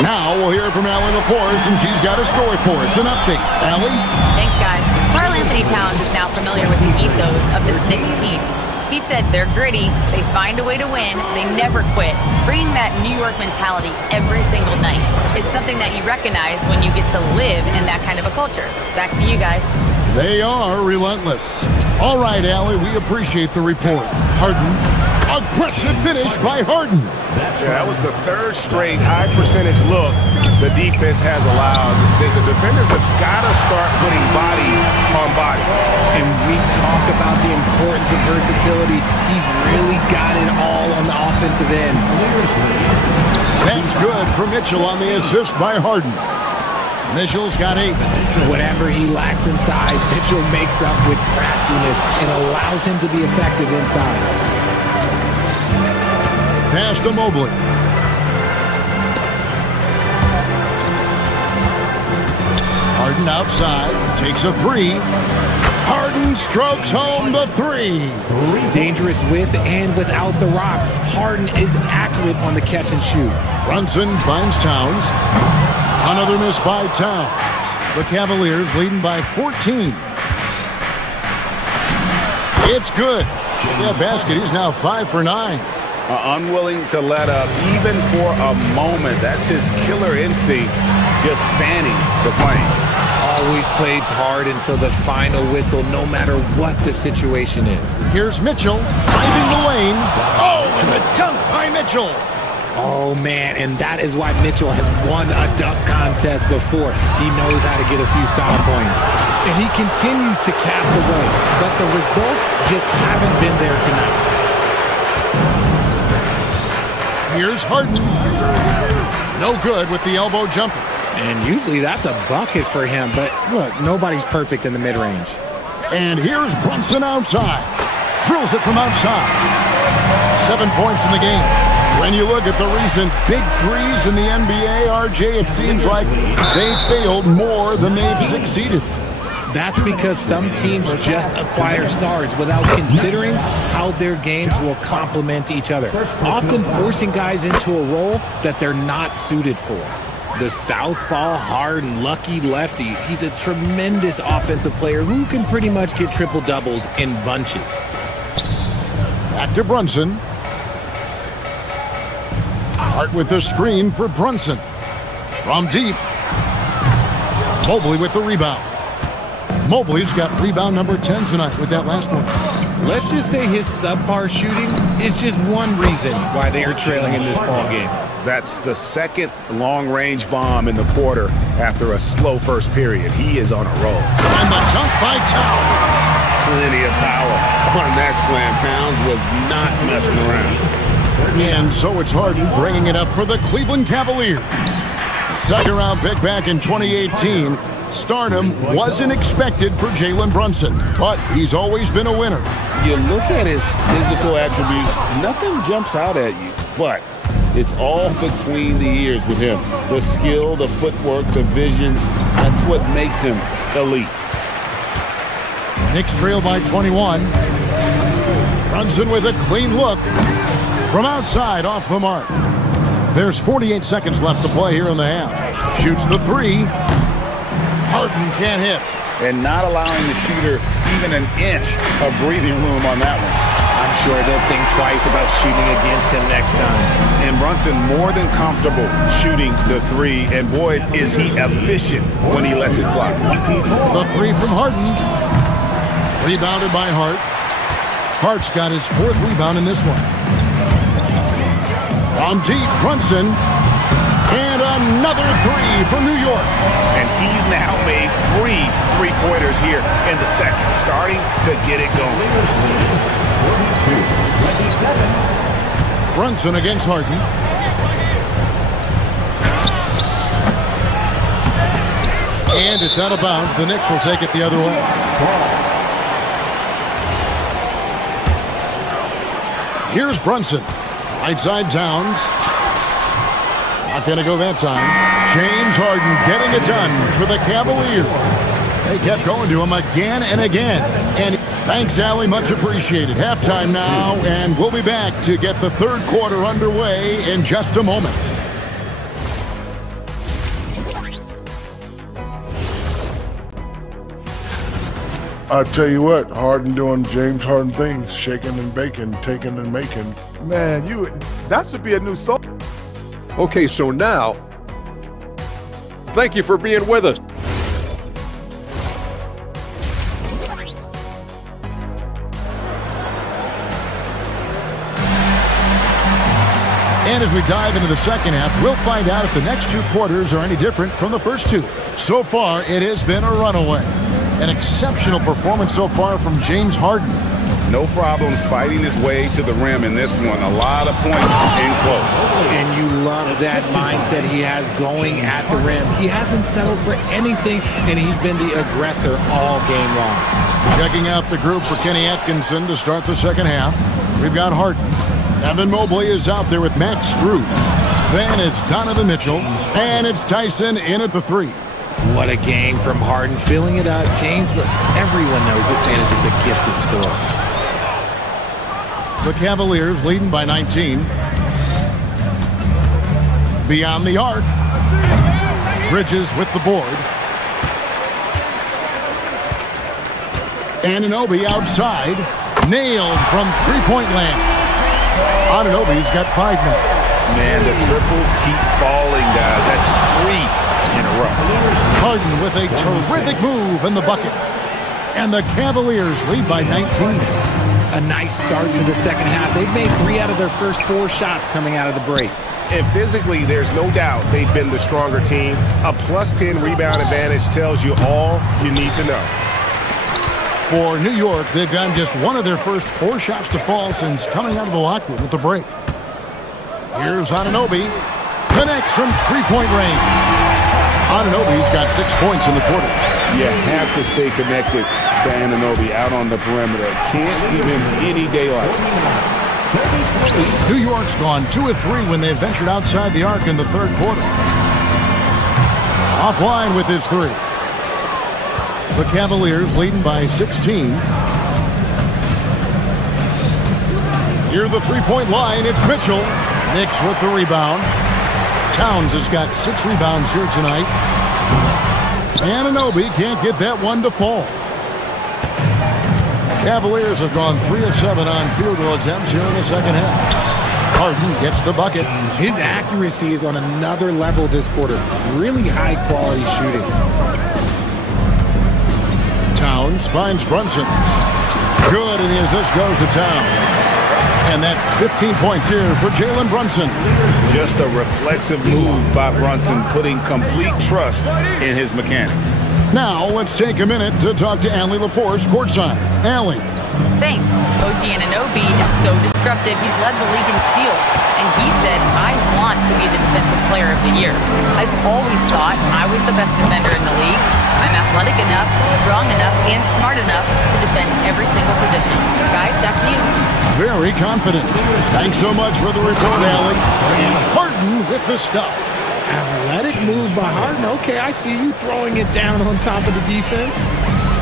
Now we'll hear from Allie LaForest, and she's got a story for us. An update. Allie? Thanks, guys. Karl-Anthony Towns is now familiar with the ethos of this Knicks team. He said they're gritty, they find a way to win, they never quit, bringing that New York mentality every single night. It's something that you recognize when you get to live in that kind of a culture. Back to you guys. They are relentless. All right, Allie, we appreciate the report. Harden, aggressive finish by Harden. Yeah, that was the 3rd straight high percentage look the defense has allowed. The defenders have got to start putting bodies on bodies. And we talk about the importance of versatility. He's really got it all on the offensive end. That's good for Mitchell on the assist by Harden. Mitchell's got 8. Whatever he lacks in size, Mitchell makes up with craftiness and allows him to be effective inside. Pass to Mobley. Harden outside, takes a 3. Harden strokes home the 3. Dangerous with and without the rock. Harden is accurate on the catch and shoot. Brunson finds Towns. Another miss by Towns. The Cavaliers leading by 14. It's good. With that basket, he's now 5 for 9. Unwilling to let up even for a moment. That's his killer instinct, just fanning the flame. Always plays hard until the final whistle, no matter what the situation is. Here's Mitchell, driving the lane. Oh, and the dunk by Mitchell. Oh, man, and that is why Mitchell has won a dunk contest before. He knows how to get a few style points. And he continues to cast away, but the results just haven't been there tonight. Here's Harden. No good with the elbow jumper. And usually that's a bucket for him, but look, nobody's perfect in the mid-range. And here's Brunson outside. Drills it from outside. 7 points in the game. When you look at the recent big threes in the NBA, RJ, it seems like they've failed more than they've succeeded. That's because some teams just acquire stars without considering how their games will complement each other, often forcing guys into a role that they're not suited for. The southpaw, hard, and lucky lefty, he's a tremendous offensive player who can pretty much get triple-doubles in bunches. Back to Brunson. Hart with the screen for Brunson. From deep. Mobley with the rebound. Mobley's got rebound number 10 tonight with that last one. Let's just say his subpar shooting is just one reason why they are trailing in this ball game. That's the 2nd long-range bomb in the quarter after a slow first period. He is on a roll. And the dunk by Towns. Plenty of power on that slam. Towns was not messing around. And so it's Harden bringing it up for the Cleveland Cavaliers. Second-round pick back in 2018. Stardom wasn't expected for Jalen Brunson, but he's always been a winner. You look at his physical attributes, nothing jumps out at you, but it's all between the ears with him. The skill, the footwork, the vision, that's what makes him elite. Knicks trail by 21. Brunson with a clean look. From outside, off the mark. There's 48 seconds left to play here in the half. Shoots the 3. Harden can't hit. And not allowing the shooter even an inch of breathing room on that one. I'm sure they'll think twice about shooting against him next time. And Brunson more than comfortable shooting the three, and boy, is he efficient when he lets it fly. The three from Harden. Rebounded by Hart. Hart's got his fourth rebound in this one. From deep, Brunson. And another three from New York. And he's now made 3 3-pointers here in the second, starting to get it going. Brunson against Harden. And it's out of bounds. The Knicks will take it the other way. Here's Brunson. Right side Towns. Not going to go that time. James Harden getting it done for the Cavaliers. They kept going to him again and again. And thanks, Allie. Much appreciated. Halftime now, and we'll be back to get the third quarter underway in just a moment. I'll tell you what, Harden doing James Harden things, shaking and baking, taking and making. Man, that should be a new song. Okay, so now, thank you for being with us. And as we dive into the second half, we'll find out if the next 2 quarters are any different from the first 2. So far, it has been a runaway. An exceptional performance so far from James Harden. No problems fighting his way to the rim in this one. A lot of points in close. And you love that mindset he has going at the rim. He hasn't settled for anything, and he's been the aggressor all game long. Checking out the group for Kenny Atkinson to start the second half. We've got Harden. Evan Mobley is out there with Max Strus. Then it's Donovan Mitchell. And it's Tyson in at the 3. What a game from Harden, filling it up. James, look, everyone knows this man is just a gifted scorer. The Cavaliers leading by 19. Beyond the arc. Bridges with the board. Anunoby outside. Nailed from three-point land. Anunoby's got 5 now. Man, the triples keep falling, guys. That's 3 in a row. Harden with a terrific move in the bucket. And the Cavaliers lead by 19. A nice start to the second half. They've made 3 out of their first 4 shots coming out of the break. And physically, there's no doubt they've been the stronger team. A +10 rebound advantage tells you all you need to know. For New York, they've gotten just 1 of their first 4 shots to fall since coming out of the locker room with the break. Here's Anunoby. Connects from three-point range. Anunoby's got 6 points in the quarter. You have to stay connected to Anunoby out on the perimeter. Can't give him any daylight. New York's gone 2 of 3 when they ventured outside the arc in the third quarter. Offline with his 3. The Cavaliers leading by 16. Near the three-point line, it's Mitchell. Knicks with the rebound. Towns has got 6 rebounds here tonight. Anunoby can't get that one to fall. Cavaliers have gone 3 of 7 on field goal attempts here in the second half. Harden gets the bucket. His accuracy is on another level this quarter. Really high-quality shooting. Towns finds Brunson. Good, and the assist goes to Towns. And that's 15 points here for Jalen Brunson. Just a reflexive move by Brunson, putting complete trust in his mechanics. Now, let's take a minute to talk to Allie LaForce courtside. Allie. Thanks. OG Anunoby is so disruptive. He's led the league in steals. And he said, I want to be the defensive player of the year. I've always thought I was the best defender in the league. I'm athletic enough, strong enough, and smart enough to defend every single position. Guys, back to you. Very confident. Thanks so much for the report, Allie. And Harden with the stuff. Athletic move by Harden. Okay, I see you throwing it down on top of the defense.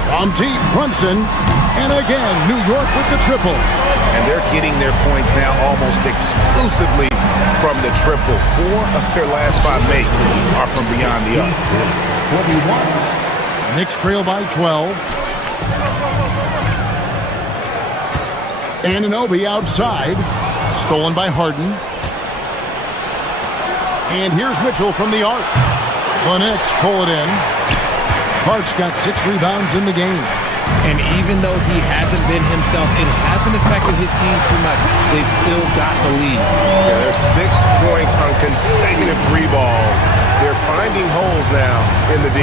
From deep, Brunson. And again, New York with the triple. And they're getting their points now almost exclusively from the triple. 4 of their last 5 makes are from beyond the arc. Knicks trail by 12. Anunoby outside. Stolen by Harden. And here's Mitchell from the arc. The Knicks pull it in. Hart's got 6 rebounds in the game. And even though he hasn't been himself, it hasn't affected his team too much. They've still got the lead. Yeah, there's 6 points on consecutive 3 balls. They're finding holes now in the D.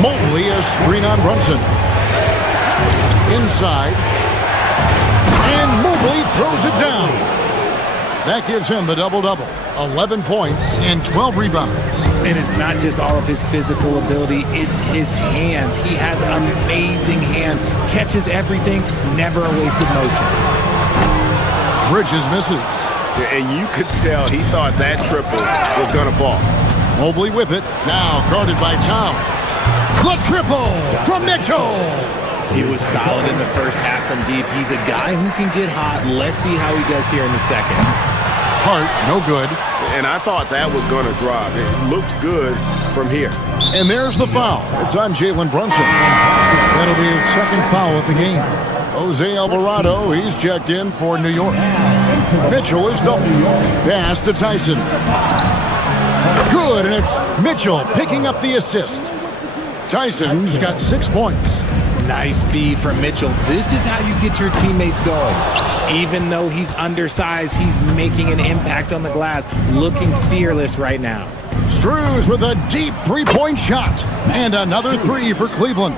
Mobley a screen on Brunson. Inside. And Mobley throws it down. That gives him the double-double. 11 points and 12 rebounds. And it's not just all of his physical ability, it's his hands. He has amazing hands. Catches everything, never a wasted motion. Bridges misses. And you could tell he thought that triple was going to fall. Mobley with it. Now guarded by Towns. The triple from Mitchell. He was solid in the first half from deep. He's a guy who can get hot. Let's see how he does here in the second. Hart, no good. And I thought that was going to drop. It looked good from here. And there's the foul. It's on Jalen Brunson. That'll be his second foul of the game. Jose Alvarado, he's checked in for New York. Mitchell is double. Pass to Tyson. Good, and it's Mitchell picking up the assist. Tyson's got 6 points. Nice feed from Mitchell. This is how you get your teammates going. Even though he's undersized, he's making an impact on the glass, looking fearless right now. Struz with a deep 3-point shot. And another 3 for Cleveland.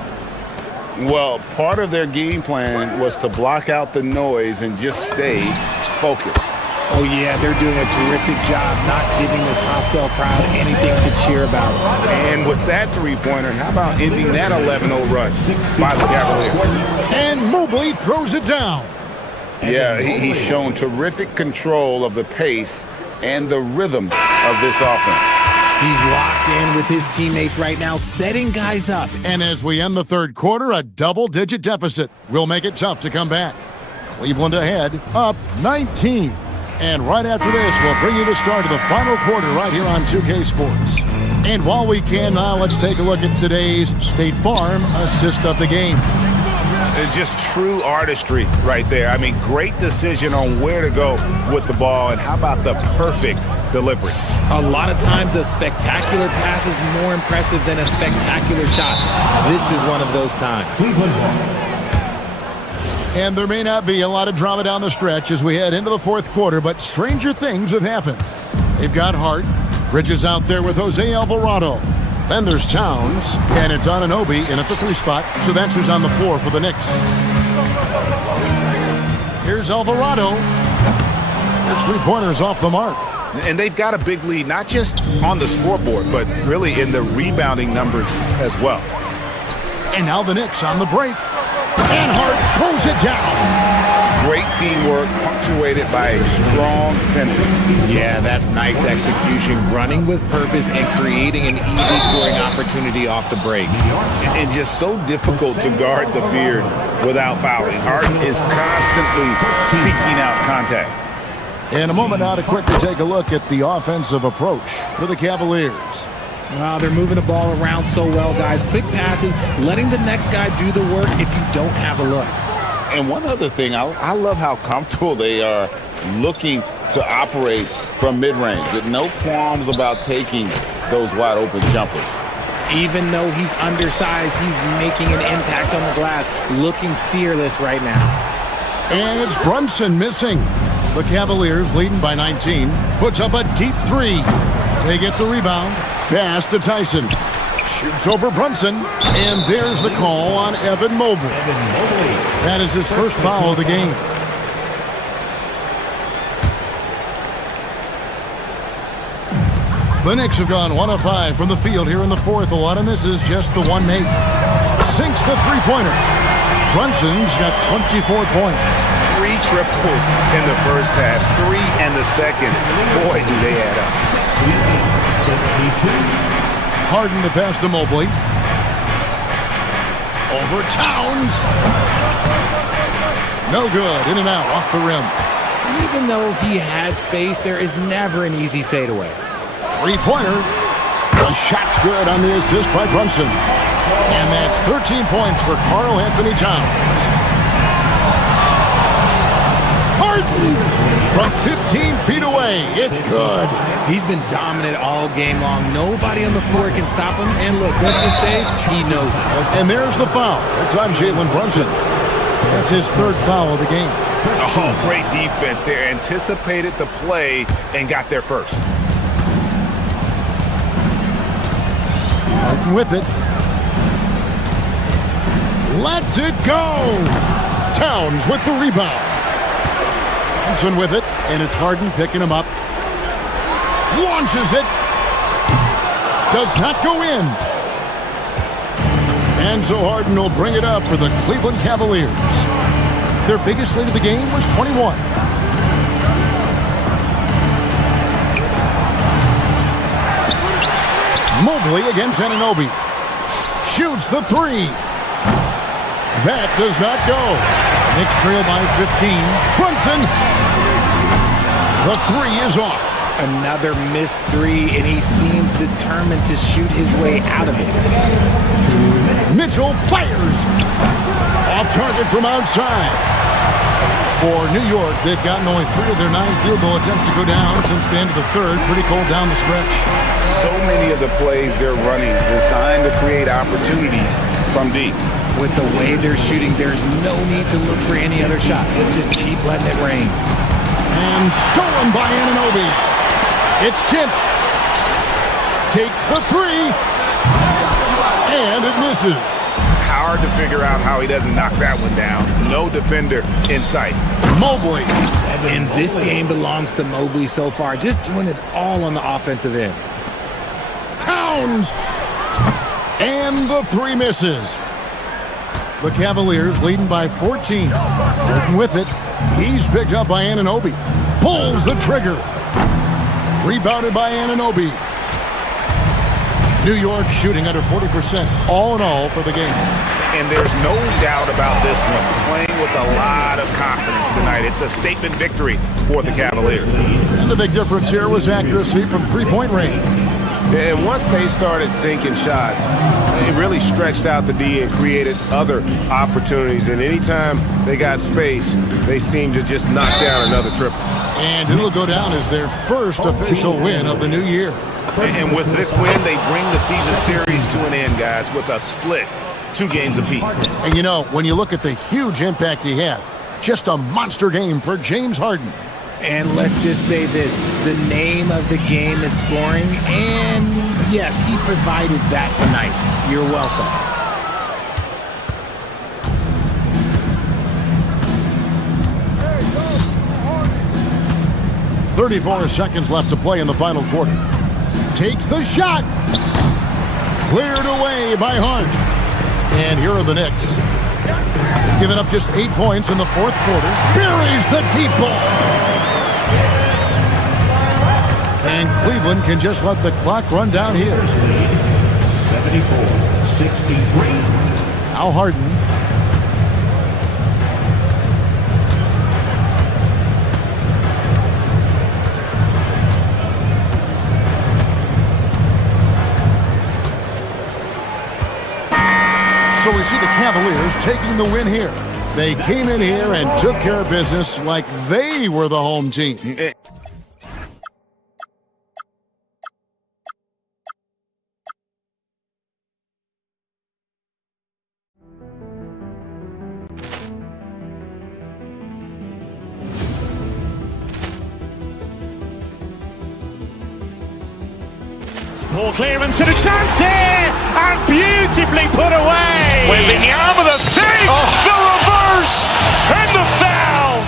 Well, part of their game plan was to block out the noise and just stay focused. Oh, yeah, they're doing a terrific job not giving this hostile crowd anything to cheer about. And with that 3-pointer, how about ending that 11-0 run by the Cavaliers? And Mobley throws it down. Yeah, he's shown terrific control of the pace and the rhythm of this offense. He's locked in with his teammates right now, setting guys up. And as we end the third quarter, a double-digit deficit will make it tough to come back. Cleveland ahead, up 19. And right after this, we'll bring you the start of the final quarter right here on 2K Sports. And while we can now, let's take a look at today's State Farm assist of the game. Just true artistry right there. I mean, great decision on where to go with the ball, and how about the perfect delivery? A lot of times a spectacular pass is more impressive than a spectacular shot. This is one of those times. And there may not be a lot of drama down the stretch as we head into the fourth quarter, but stranger things have happened. They've got Hart. Bridges out there with Jose Alvarado. Then there's Towns, and it's Anunoby in at the 3 spot, so that's who's on the floor for the Knicks. Here's Alvarado. His 3-pointer's off the mark. And they've got a big lead, not just on the scoreboard, but really in the rebounding numbers as well. And now the Knicks on the break. And Hart throws it down. Great teamwork, punctuated by a strong finish. Yeah, that's nice execution, running with purpose and creating an easy scoring opportunity off the break. And just so difficult to guard the beard without fouling. Harden is constantly seeking out contact. In a moment now to quickly take a look at the offensive approach for the Cavaliers. Wow, they're moving the ball around so well, guys. Quick passes, letting the next guy do the work if you don't have a look. And one other thing, I love how comfortable they are looking to operate from mid-range. No qualms about taking those wide-open jumpers. Even though he's undersized, he's making an impact on the glass, looking fearless right now. And it's Brunson missing. The Cavaliers, leading by 19, puts up a deep 3. They get the rebound. Pass to Tyson. Shoots over Brunson. And there's the call on Evan Mobley. That is his first foul of the game. The Knicks have gone 1 of 5 from the field here in the fourth. A lot of misses, just the one make. Sinks the 3-pointer. Brunson's got 24 points. 3 triples in the first half, 3 in the second. Boy, do they add up. Harden the pass to Mobley. Over Towns. No good. In and out, off the rim. Even though he had space, there is never an easy fadeaway. 3-pointer. The shot's good on the assist by Brunson. And that's 13 points for Karl Anthony Towns. Harden from 15 feet away. It's good. He's been dominant all game long. Nobody on the floor can stop him. And look, let's just say he knows it. And there's the foul. It's on Jalen Brunson. That's his third foul of the game. Oh, great defense there. Anticipated the play and got there first. Harden with it. Lets it go. Towns with the rebound. Brunson with it, and it's Harden picking him up. Launches it. Does not go in. And so Harden will bring it up for the Cleveland Cavaliers. Their biggest lead of the game was 21. Mobley against Anunoby. Shoots the three. That does not go. Knicks trail by 15. Brunson. The three is off. Another missed three, and he seems determined to shoot his way out of it. Mitchell fires. Off target from outside. For New York, they've gotten only 3 of their 9 field goal attempts to go down since the end of the third. Pretty cold down the stretch. So many of the plays they're running designed to create opportunities from deep. With the way they're shooting, there's no need to look for any other shot. Just keep letting it rain. And stolen by Anunoby. It's tipped. Takes the three. And it misses. Hard to figure out how he doesn't knock that one down. No defender in sight. Mobley. And this game belongs to Mobley so far. Just doing it all on the offensive end. Towns. And the three misses. The Cavaliers leading by 14. Harden with it. He's picked up by Anunoby. Pulls the trigger. Rebounded by Anunoby. New York shooting under 40% all in all for the game. And there's no doubt about this one. Playing with a lot of confidence tonight. It's a statement victory for the Cavaliers. And the big difference here was accuracy from three-point range. And once they started sinking shots, it really stretched out the D and created other opportunities. And anytime they got space, they seemed to just knock down another triple. And it'll go down as their first official win of the new year. And with this win, they bring the season series to an end, guys, with a split 2 games apiece. And you know, when you look at the huge impact he had, just a monster game for James Harden. And let's just say this, the name of the game is scoring, and yes, he provided that tonight. You're welcome. .34 seconds left to play in the final quarter. Takes the shot. Cleared away by Hart. And here are the Knicks. Giving up just 8 points in the fourth quarter. Buries the deep ball. And Cleveland can just let the clock run down here. 74-63. Now Harden. So we see the Cavaliers taking the win here. They came in here and took care of business like they were the home team. Ball clearance and a chance here, and beautifully put away. Wembanyama the fake, the reverse, and the foul.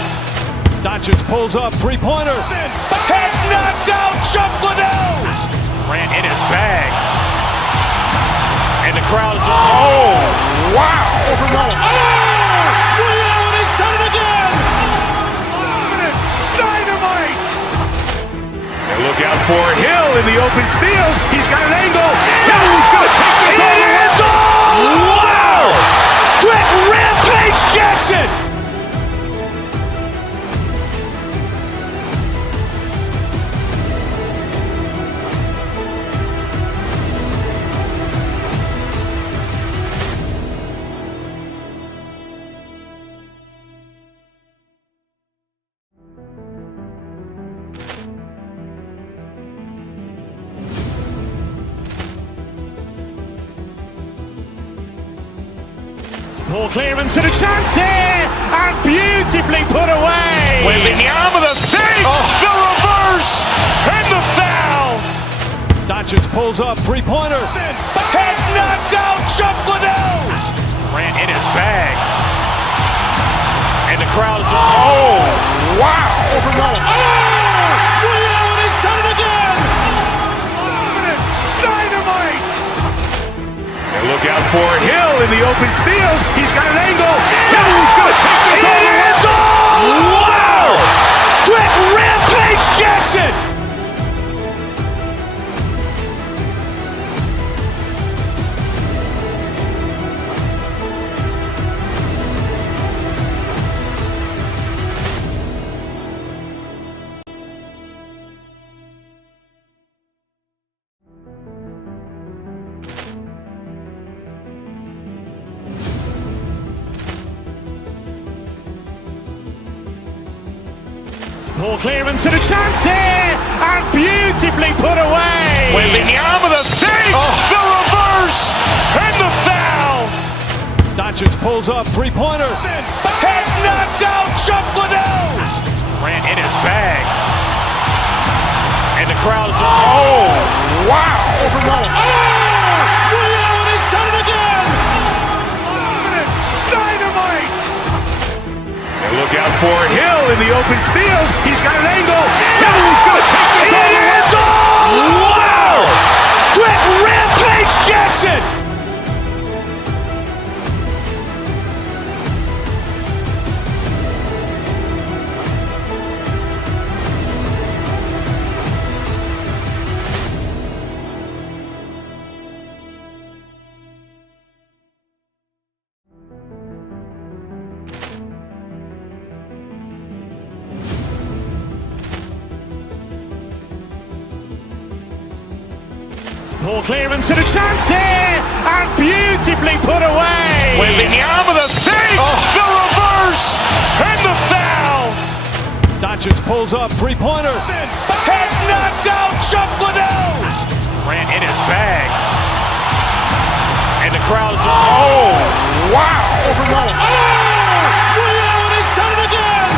Doncic pulls up, three-pointer. Has knocked out Chuck Liddell. Ran in his bag. And the crowd is... Oh, wow. He's done it again. Dynamite. And look out for Hill in the open field. He's got an angle. Hill's going to take this all the way. Wow! Quick Rampage Jackson. Poor clearance and a chance here, and beautifully put away. Wembanyama the fake, the reverse, and the foul. Doncic pulls up, three-pointer. Has knocked out Chuck Liddell. Grant in his bag. And the crowd is, wow. Ray Allen has done it again. Dynamite. And look out for Hill in the open field. He's got an angle. Hill's going to take this all the way. Wow. Quick rampage Jackson. Poor clearance and a chance here, and beautifully put away. Wembanyama the fake, the reverse, and the foul. Doncic pulls up, three-pointer. Has knocked out Chuck Liddell. Grant in his bag. And the crowd is, wow. Ray Allen has done it again. Dynamite. And look out for Hill in the open field. He's got an angle. Hill's going to take this all the way. Wow. Quick rampage Jackson. Poor clearance and a chance here, and beautifully put away. Wembanyama the fake, the reverse, and the foul. Doncic pulls up, three-pointer. Has knocked out Chuck Liddell. Grant in his bag. And the crowd is, wow. Ray Allen has done it again.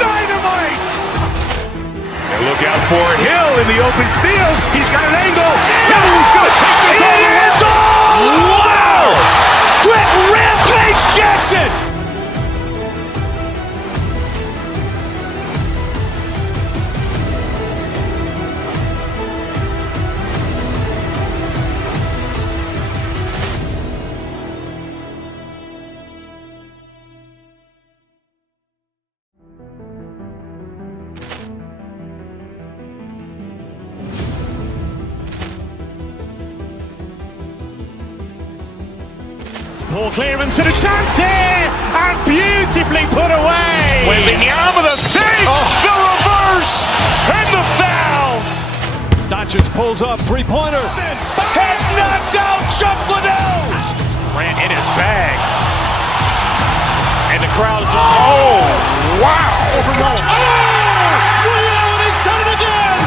Dynamite. And look out for Hill in the open field. He's got an angle. Hill's going to take this all the way. Wow. Quick rampage Jackson. Poor clearance and a chance here, and beautifully put away. Wembanyama the fake, the reverse, and the foul. Doncic pulls up, three-pointer. Has knocked out Chuck Liddell. Grant in his bag. And the crowd is, wow. Ray Allen has done it again.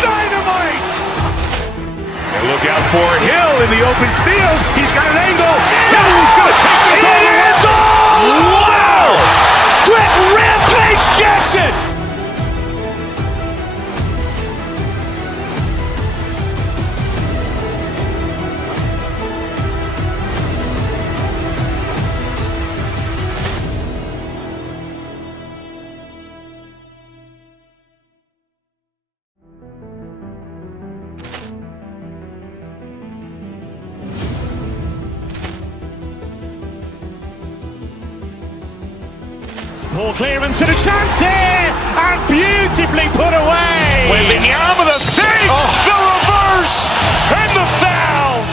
Dynamite. And look out for Hill in the open field. He's got an angle. Hill's going to take this all the way. Wow. Quick rampage Jackson. Poor clearance and a chance here, and beautifully put away. Wembanyama the fake, the reverse, and the foul.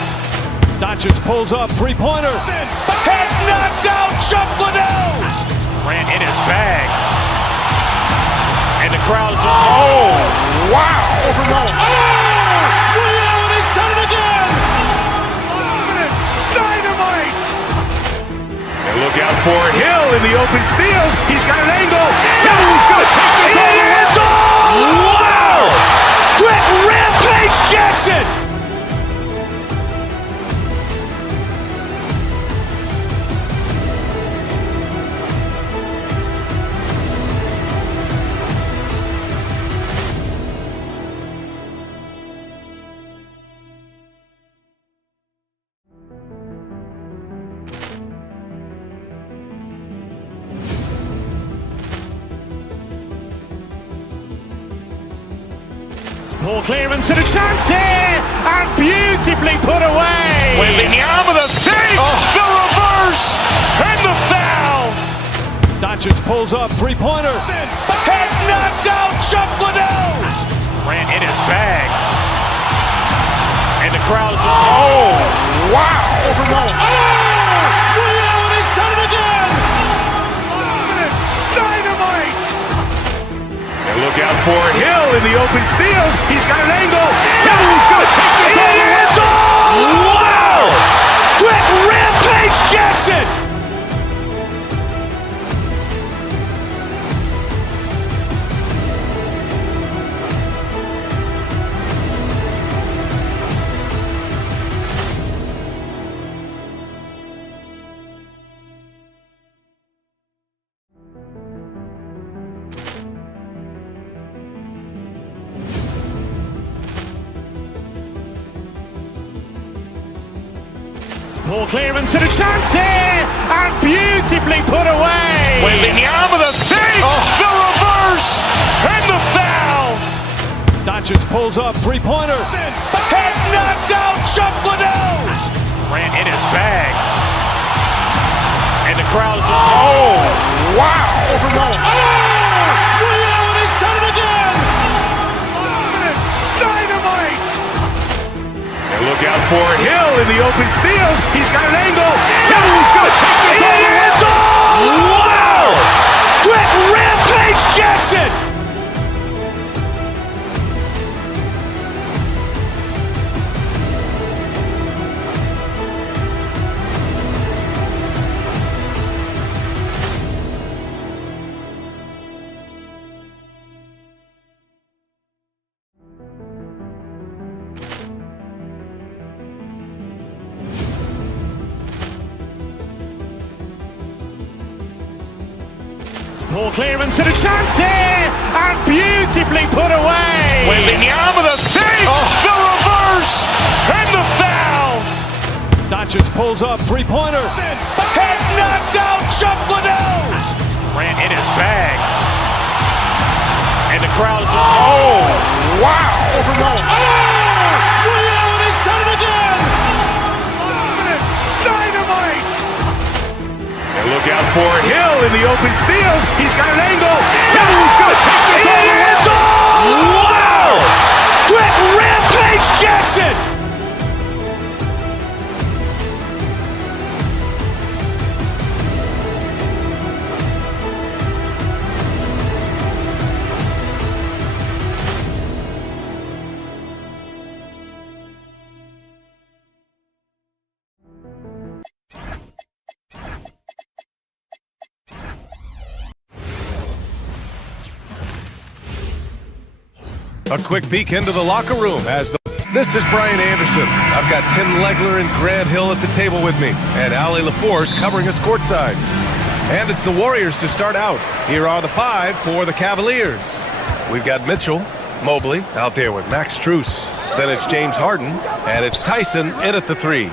Doncic pulls up, three-pointer. Has knocked out Chuck Liddell. Grant in his bag. And the crowd is, wow. Ray Allen has done it again. Dynamite. And look out for Hill in the open field. He's got an angle. Hill's going to take this all the way. Wow. Quick rampage Jackson. Poor clearance and a chance here, and beautifully put away. Wembanyama the save, the reverse, and the foul. Doncic pulls up, three-pointer. Has knocked out Chuck Liddell. Ran in his bag. And the crowd is... Oh, wow. He's done it again. Dynamite. And look out for Hill in the open field. He's got an angle. Hill's going to take this all the way. Wow. Quick rampage Jackson. Poor clearance and a chance here, and beautifully put away. Wembanyama the save, the reverse, and the foul. Doncic pulls up, three-pointer. Has knocked out Chuck Liddell. Ran in his bag. And the crowd is... Oh, wow. He's done it again. Dynamite. And look out for Hill in the open field. He's got an angle. Hill's going to take this all the way. Wow. Quick rampage Jackson. Poor clearance and a chance here, and beautifully put away. Wembanyama the save, the reverse, and the foul. Doncic pulls up, three-pointer. Has knocked out Chuck Liddell. Ran in his bag. And the crowd is... Oh, wow. He's done it again. Dynamite. And look out for Hill in the open field. He's got an angle. Hill's going to take this all the way. Wow. Quick rampage Jackson. A quick peek into the locker room This is Brian Anderson. I've got Tim Legler and Grant Hill at the table with me, and Ali LaForce covering us courtside. And it's the Warriors to start out. Here are the five for the Cavaliers. We've got Mitchell, Mobley out there with Max Strus. Then it's James Harden, and it's Tyson in at the three.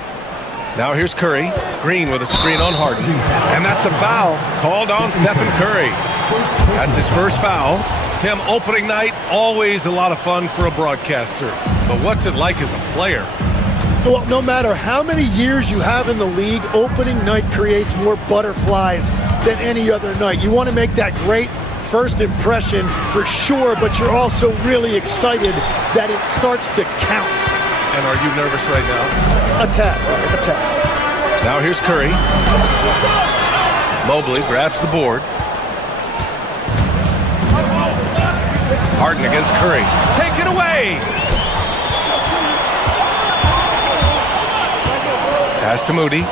Now here's Curry, Green with a screen on Harden. And that's a foul called on Stephen Curry. That's his first foul. Tim, opening night, always a lot of fun for a broadcaster. But what's it like as a player? Well, no matter how many years you have in the league, opening night creates more butterflies than any other night. You want to make that great first impression for sure, but you're also really excited that it starts to count. And are you nervous right now? A tad. Now here's Curry. Mobley grabs the board. Harden against Curry. Take it away! Pass to Moody.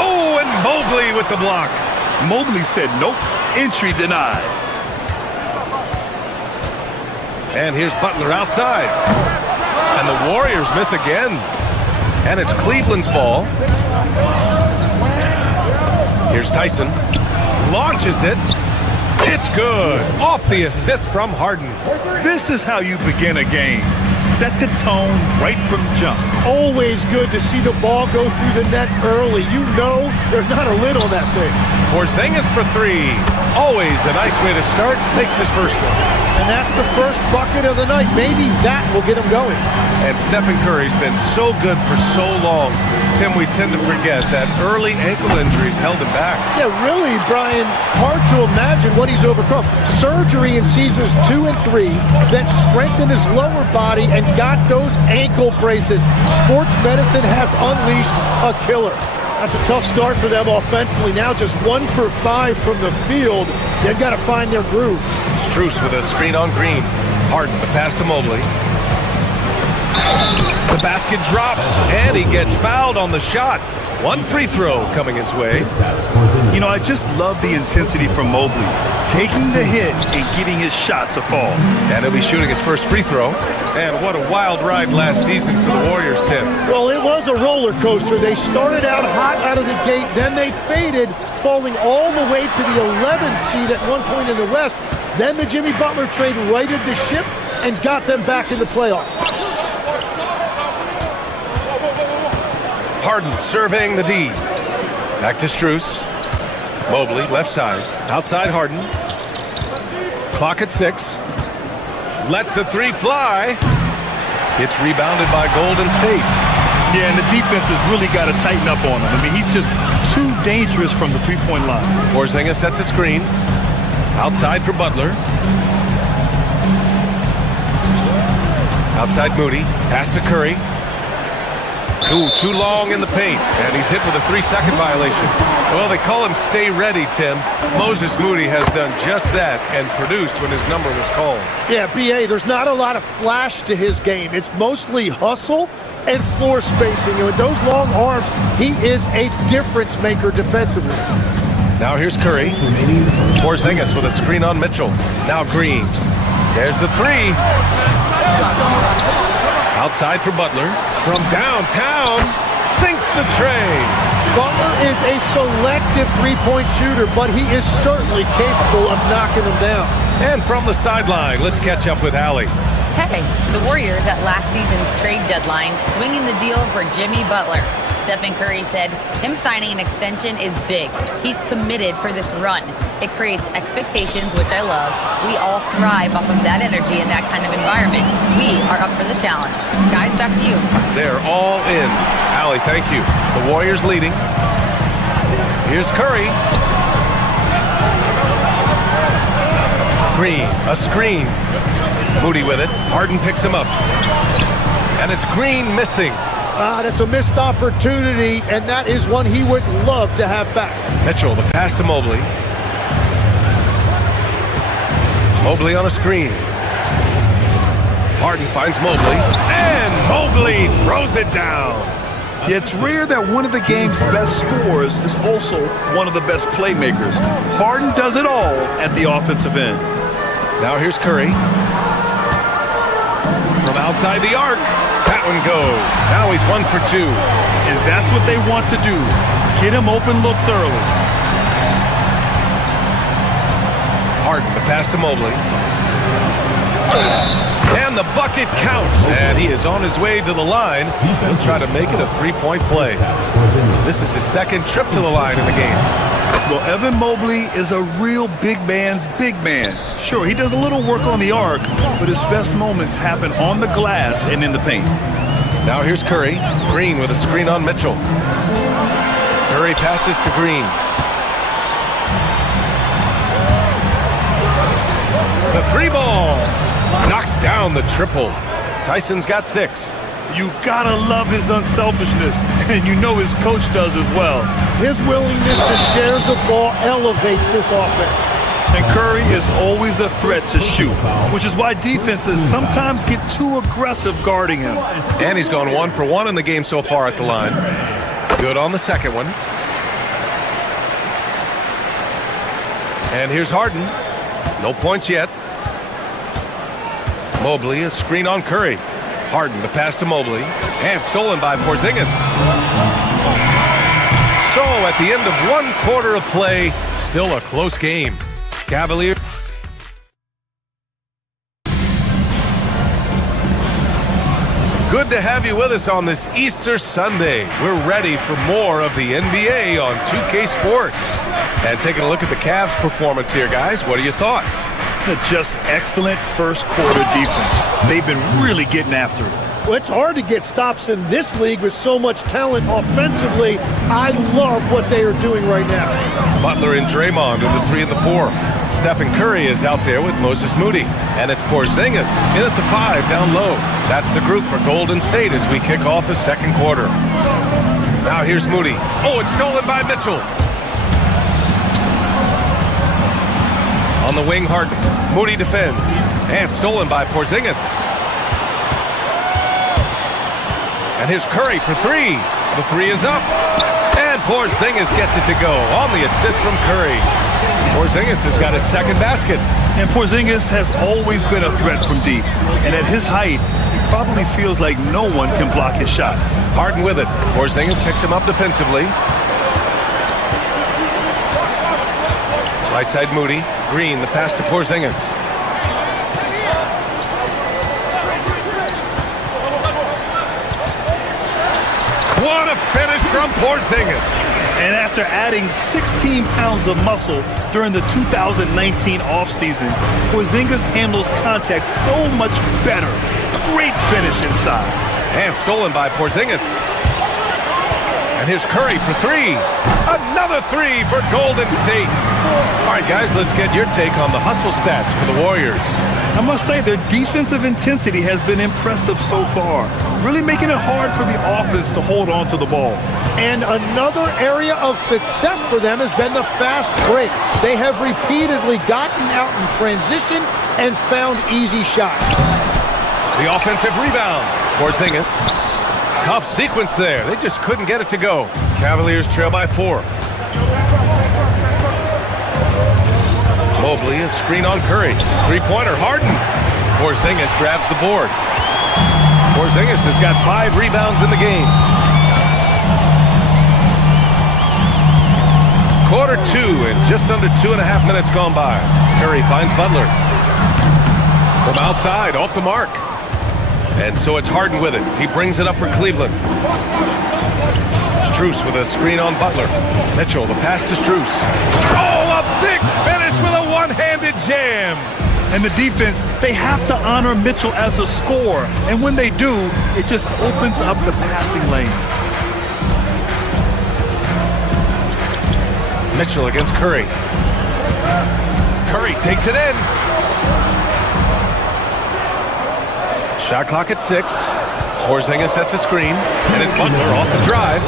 Oh, and Mobley with the block. Mobley said nope. Entry denied. And here's Butler outside. And the Warriors miss again. And it's Cleveland's ball. Here's Tyson. Launches it. It's good. Off the assist from Harden. This is how you begin a game. Set the tone right from jump. Always good to see the ball go through the net early. You know there's not a lid on that thing. Porzingis for three. Always a nice way to start. Makes his first one. And that's the first bucket of the night. Maybe that will get him going. And Stephen Curry's been so good for so long. Tim, we tend to forget that early ankle injuries held him back. Yeah, really, Brian, hard to imagine what he's overcome. Surgery in seasons 2 and 3 that strengthened his lower body and got those ankle braces. Sports medicine has unleashed a killer. That's a tough start for them offensively. Now just 1 for 5 from the field. They've got to find their groove. Strus with a screen on Green. Harden, the pass to Mobley. The basket drops, and he gets fouled on the shot. 1 free throw coming his way. You know, I just love the intensity from Mobley, taking the hit and getting his shot to fall. And he'll be shooting his first free throw. And what a wild ride last season for the Warriors, Tim. Well, it was a roller coaster. They started out hot out of the gate, then they faded, falling all the way to the 11th seed at one point in the West. Then the Jimmy Butler trade righted the ship and got them back in the playoffs. Harden surveying the D. Back to Strus. Mobley, left side. Outside Harden. Clock at 6. Lets the 3 fly. It's rebounded by Golden State. Yeah, and the defense has really got to tighten up on him. I mean, he's just too dangerous from the three-point line. Porzingis sets a screen. Outside for Butler. Outside Moody. Pass to Curry. Ooh, too long in the paint. And he's hit with a 3-second violation. Well, they call him stay ready, Tim. Moses Moody has done just that and produced when his number was called. Yeah, B.A., there's not a lot of flash to his game. It's mostly hustle and floor spacing. And with those long arms, he is a difference maker defensively. Now here's Curry. Porzingis with a screen on Mitchell. Now Green. There's the 3. Outside for Butler. From downtown, sinks the tray. Butler is a selective three-point shooter, but he is certainly capable of knocking them down. And from the sideline, let's catch up with Allie. Hey, the Warriors at last season's trade deadline swinging the deal for Jimmy Butler. Stephen Curry said him signing an extension is big. He's committed for this run. It creates expectations, which I love. We all thrive off of that energy in that kind of environment. We are up for the challenge. Guys, back to you. They're all in. Allie, thank you. The Warriors leading. Here's Curry. Green, a screen. Moody with it. Harden picks him up. And it's Green missing. That's a missed opportunity, and that is one he would love to have back. Mitchell, the pass to Mobley. Mobley on a screen. Harden finds Mobley, and Mobley throws it down. Yeah, it's rare that one of the game's best scorers is also one of the best playmakers. Harden does it all at the offensive end. Now here's Curry. From outside the arc. That one goes. Now he's 1 for 2. And that's what they want to do. Get him open looks early. Harden, the pass to Mobley. And the bucket counts. And he is on his way to the line. He'll try to make it a 3-point play. This is his second trip to the line in the game. Well, Evan Mobley is a real big man's big man. Sure, he does a little work on the arc, but his best moments happen on the glass and in the paint. Now here's Curry. Green with a screen on Mitchell. Curry passes to Green. The 3 ball. Knocks down the triple. Tyson's got 6. You gotta love his unselfishness, and you know his coach does as well. His willingness to share the ball elevates this offense. And Curry is always a threat to shoot, which is why defenses sometimes get too aggressive guarding him. And he's gone 1 for 1 in the game so far at the line. Good on the second one. And here's Harden. No points yet. Mobley, a screen on Curry. Harden, the pass to Mobley. And stolen by Porzingis. So at the end of 1 quarter of play, still a close game. Cavaliers. Good to have you with us on this Easter Sunday. We're ready for more of the NBA on 2K Sports. And taking a look at the Cavs' performance here, guys. What are your thoughts? Just excellent first quarter defense. They've been really getting after it. Well, it's hard to get stops in this league with so much talent offensively. I love what they are doing right now. Butler and Draymond are the 3 and the 4. Stephen Curry is out there with Moses Moody. And it's Porzingis in at the 5 down low. That's the group for Golden State as we kick off the second quarter. Now here's Moody. Oh, it's stolen by Mitchell. On the wing, Harden. Moody defends. And stolen by Porzingis. And here's Curry for 3. The 3 is up. And Porzingis gets it to go on the assist from Curry. Porzingis has got his second basket. And Porzingis has always been a threat from deep. And at his height, he probably feels like no one can block his shot. Harden with it. Porzingis picks him up defensively. Right side Moody. Green, the pass to Porzingis. What a finish from Porzingis. And after adding 16 pounds of muscle during the 2019 offseason, Porzingis handles contact so much better. Great finish inside. And stolen by Porzingis. And here's Curry for 3. Another 3 for Golden State. All right, guys, let's get your take on the hustle stats for the Warriors. I must say their defensive intensity has been impressive so far, really making it hard for the offense to hold on to the ball. And another area of success for them has been the fast break. They have repeatedly gotten out in transition and found easy shots. The offensive rebound. Porzingis. Tough sequence there. They just couldn't get it to go. Cavaliers trail by 4. Mobley, a screen on Curry. Three-pointer, Harden. Porzingis grabs the board. Porzingis has got 5 rebounds in the game. Quarter 2 and just under 2.5 minutes gone by. Curry finds Butler. From outside, off the mark. And so it's Harden with it. He brings it up for Cleveland. Strus with a screen on Butler. Mitchell, the pass to Strus. Oh, a big finish with a one-handed jam. And the defense, they have to honor Mitchell as a scorer. And when they do, it just opens up the passing lanes. Mitchell against Curry. Curry takes it in. Shot clock at 6. Porzingis sets a screen, and it's Butler off the drive.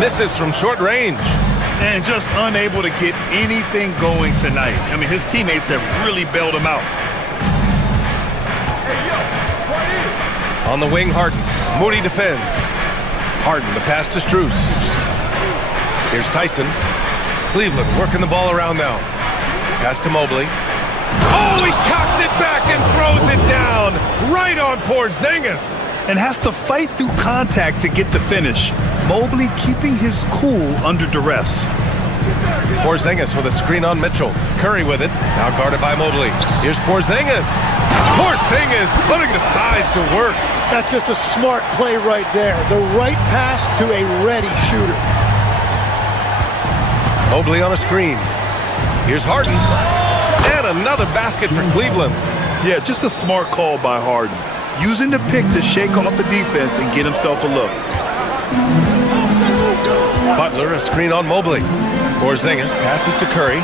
Misses from short range. And just unable to get anything going tonight. I mean, his teammates have really bailed him out. On the wing, Harden. Moody defends. Harden, the pass to Strus. Here's Tyson. Cleveland working the ball around now. Pass to Mobley. Oh, he cocks it back and throws it down. Right on Porzingis. And has to fight through contact to get the finish. Mobley keeping his cool under duress. Porzingis with a screen on Mitchell. Curry with it. Now guarded by Mobley. Here's Porzingis. Porzingis putting the size to work. That's just a smart play right there. The right pass to a ready shooter. Mobley on a screen. Here's Harden. And another basket for Cleveland. Yeah, just a smart call by Harden. Using the pick to shake off the defense and get himself a look. Butler, a screen on Mobley. Porzingis passes to Curry.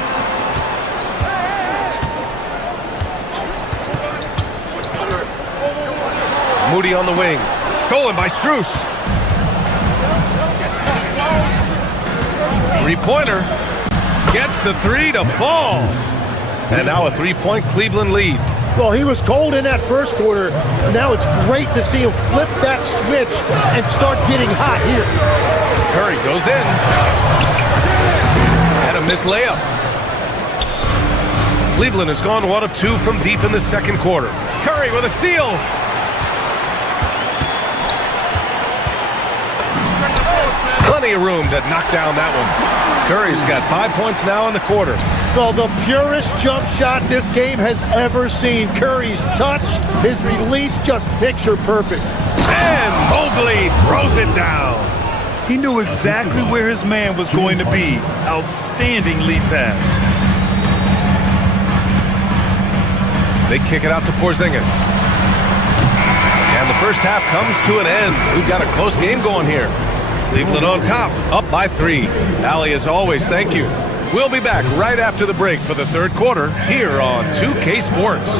Moody on the wing. Stolen by Strus. Three-pointer. Gets the 3 to fall. And now a 3-point Cleveland lead. Well, he was cold in that first quarter. Now it's great to see him flip that switch and start getting hot here. Curry goes in. And a missed layup. Cleveland has gone 1 of 2 from deep in the second quarter. Curry with a steal. Plenty of room to knock down that one. Curry's got 5 points now in the quarter. Well, the purest jump shot this game has ever seen. Curry's touch, his release, just picture perfect. And Mobley throws it down. He knew exactly where his man was going to be. Outstanding lead pass. They kick it out to Porzingis. And the first half comes to an end. We've got a close game going here. Cleveland on top, up by 3. Allie, as always, thank you. We'll be back right after the break for the third quarter here on 2K Sports.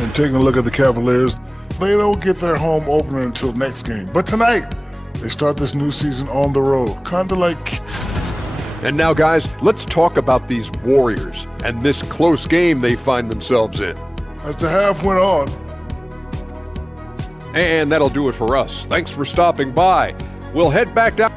And taking a look at the Cavaliers, they don't get their home opener until next game. But tonight, they start this new season on the road, kind of like... And now, guys, let's talk about these Warriors and this close game they find themselves in. As the half went on. And that'll do it for us. Thanks for stopping by. We'll head back down.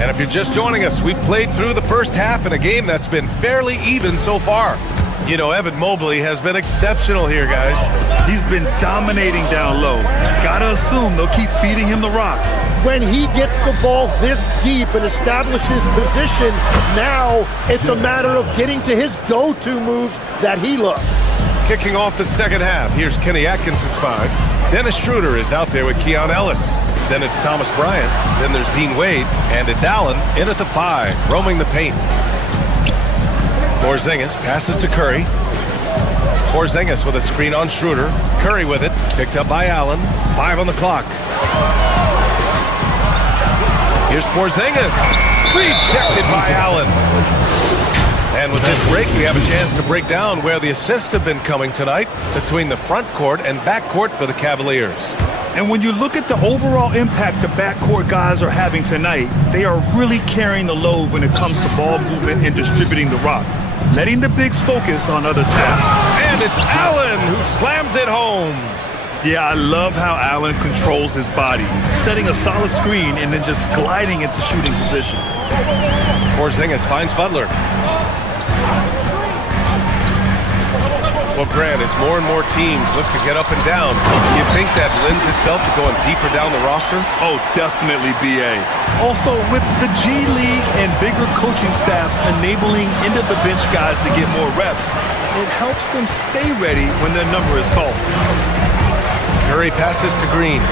And if you're just joining us, we played through the first half in a game that's been fairly even so far. You know, Evan Mobley has been exceptional here, guys. He's been dominating down low. Gotta assume they'll keep feeding him the rock. When he gets the ball this deep and establishes position, now it's a matter of getting to his go-to moves that he loves. Kicking off the second half, here's Kenny Atkinson's 5. Dennis Schroeder is out there with Keon Ellis. Then it's Thomas Bryant. Then there's Dean Wade. And it's Allen in at the 5, roaming the paint. Porzingis passes to Curry. Porzingis with a screen on Schroeder. Curry with it. Picked up by Allen. 5 on the clock. Here's Porzingis. Rejected by Allen. And with this break, we have a chance to break down where the assists have been coming tonight between the front court and back court for the Cavaliers. And when you look at the overall impact the backcourt guys are having tonight, they are really carrying the load when it comes to ball movement and distributing the rock, letting the bigs focus on other tasks. And it's Allen who slams it home. Yeah, I love how Allen controls his body, setting a solid screen and then just gliding into shooting position. Porzingis finds Butler. Well, Grant, as more and more teams look to get up and down, you think that lends itself to going deeper down the roster? Oh, definitely, BA. Also, with the G League and bigger coaching staffs enabling end-of-the-bench guys to get more reps, it helps them stay ready when their number is called. Curry passes to Green.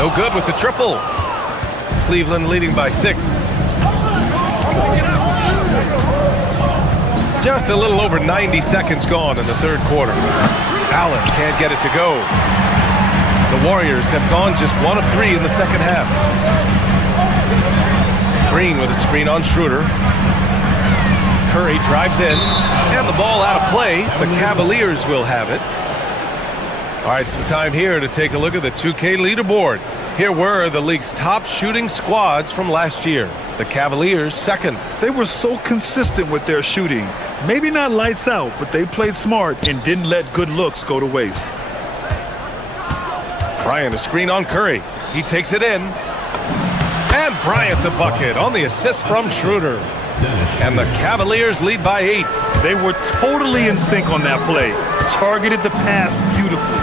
No good with the triple. Cleveland leading by 6. Just a little over 90 seconds gone in the third quarter. Allen can't get it to go. The Warriors have gone just 1 of 3 in the second half. Green with a screen on Schroeder. Curry drives in, and the ball out of play. The Cavaliers will have it. All right, some time here to take a look at the 2K leaderboard. Here were the league's top shooting squads from last year. The Cavaliers second. They were so consistent with their shooting. Maybe not lights out, but they played smart and didn't let good looks go to waste. Bryant, a screen on Curry. He takes it in. And Bryant the bucket on the assist from Schroeder. And the Cavaliers lead by 8. They were totally in sync on that play. Targeted the pass beautifully.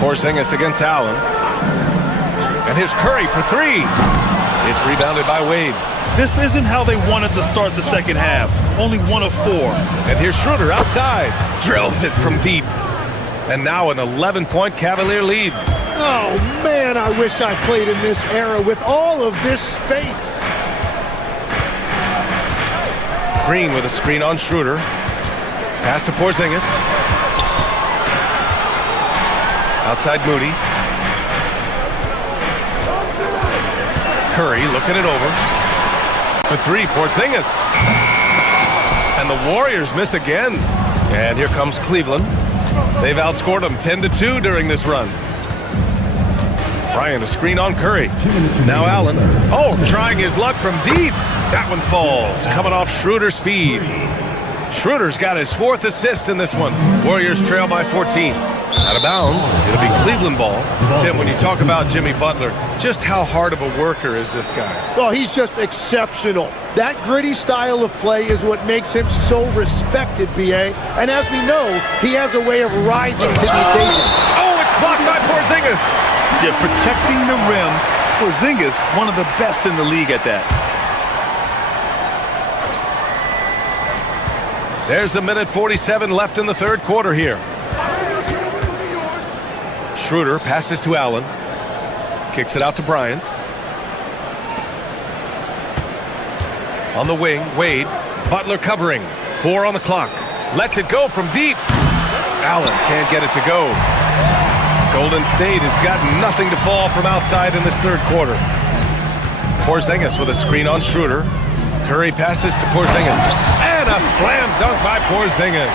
Porzingis against Allen. And here's Curry for 3. It's rebounded by Wade. This isn't how they wanted to start the second half. Only 1 of 4. And here's Schroeder outside. Drills it from deep. And now an 11-point Cavalier lead. Oh, man, I wish I played in this era with all of this space. Green with a screen on Schroeder. Pass to Porzingis. Outside Moody. Curry looking it over. For 3, Porzingis. And the Warriors miss again. And here comes Cleveland. They've outscored them 10-2 during this run. Bryant, a screen on Curry. Now Allen. Oh, trying his luck from deep. That one falls. Coming off Schroeder's feed. Schroeder's got his 4th assist in this one. Warriors trail by 14. Out of bounds. It'll be Cleveland ball. Tim, when you talk about Jimmy Butler, just how hard of a worker is this guy? Oh, he's just exceptional. That gritty style of play is what makes him so respected, BA. And as we know, he has a way of rising to the occasion. Oh, it's blocked by Porzingis. Yeah, protecting the rim. Porzingis, one of the best in the league at that. There's 1:47 left in the third quarter here. Schroeder passes to Allen. Kicks it out to Bryant. On the wing, Wade. Butler covering. 4 on the clock. Lets it go from deep. Allen can't get it to go. Golden State has got nothing to fall from outside in this third quarter. Porzingis with a screen on Schroeder. Curry passes to Porzingis. And a slam dunk by Porzingis.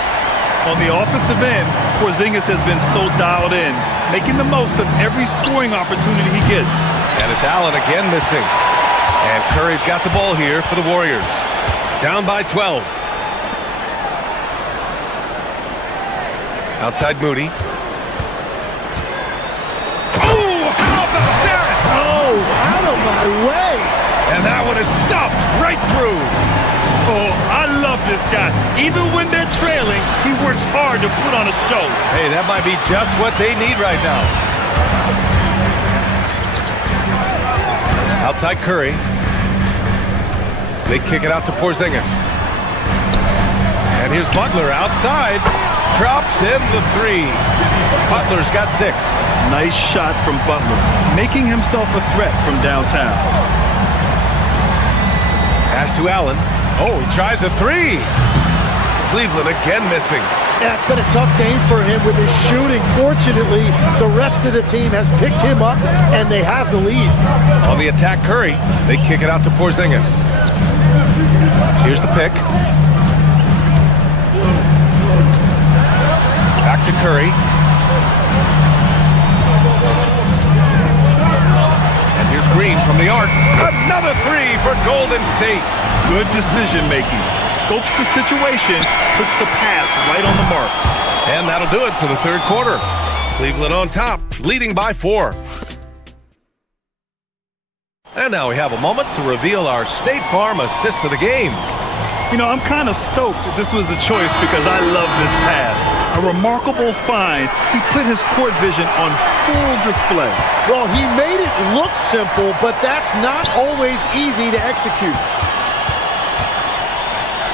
On the offensive end, Porzingis has been so dialed in, making the most of every scoring opportunity he gets. And it's Allen again missing. And Curry's got the ball here for the Warriors. Down by 12. Outside Moody. Oh, how about that? Oh, out of my way. And that one is stuffed right through. Oh, I love this guy. Even when they're trailing, he works hard to put on a show. Hey, that might be just what they need right now. Outside Curry. They kick it out to Porzingis. And here's Butler outside. Drops in the 3. Butler's got 6. Nice shot from Butler, making himself a threat from downtown. Pass to Allen. Oh, he tries a 3. Cleveland again missing. Yeah, it's been a tough game for him with his shooting. Fortunately, the rest of the team has picked him up, and they have the lead. On the attack, Curry. They kick it out to Porzingis. Here's the pick. Back to Curry. And here's Green from the arc. Another 3 for Golden State. Good decision making. Scopes the situation, puts the pass right on the mark. And that'll do it for the third quarter. Cleveland on top, leading by 4. And now we have a moment to reveal our State Farm assist of the game. You know, I'm kind of stoked that this was a choice because I love this pass. A remarkable find. He put his court vision on full display. Well, he made it look simple, but that's not always easy to execute.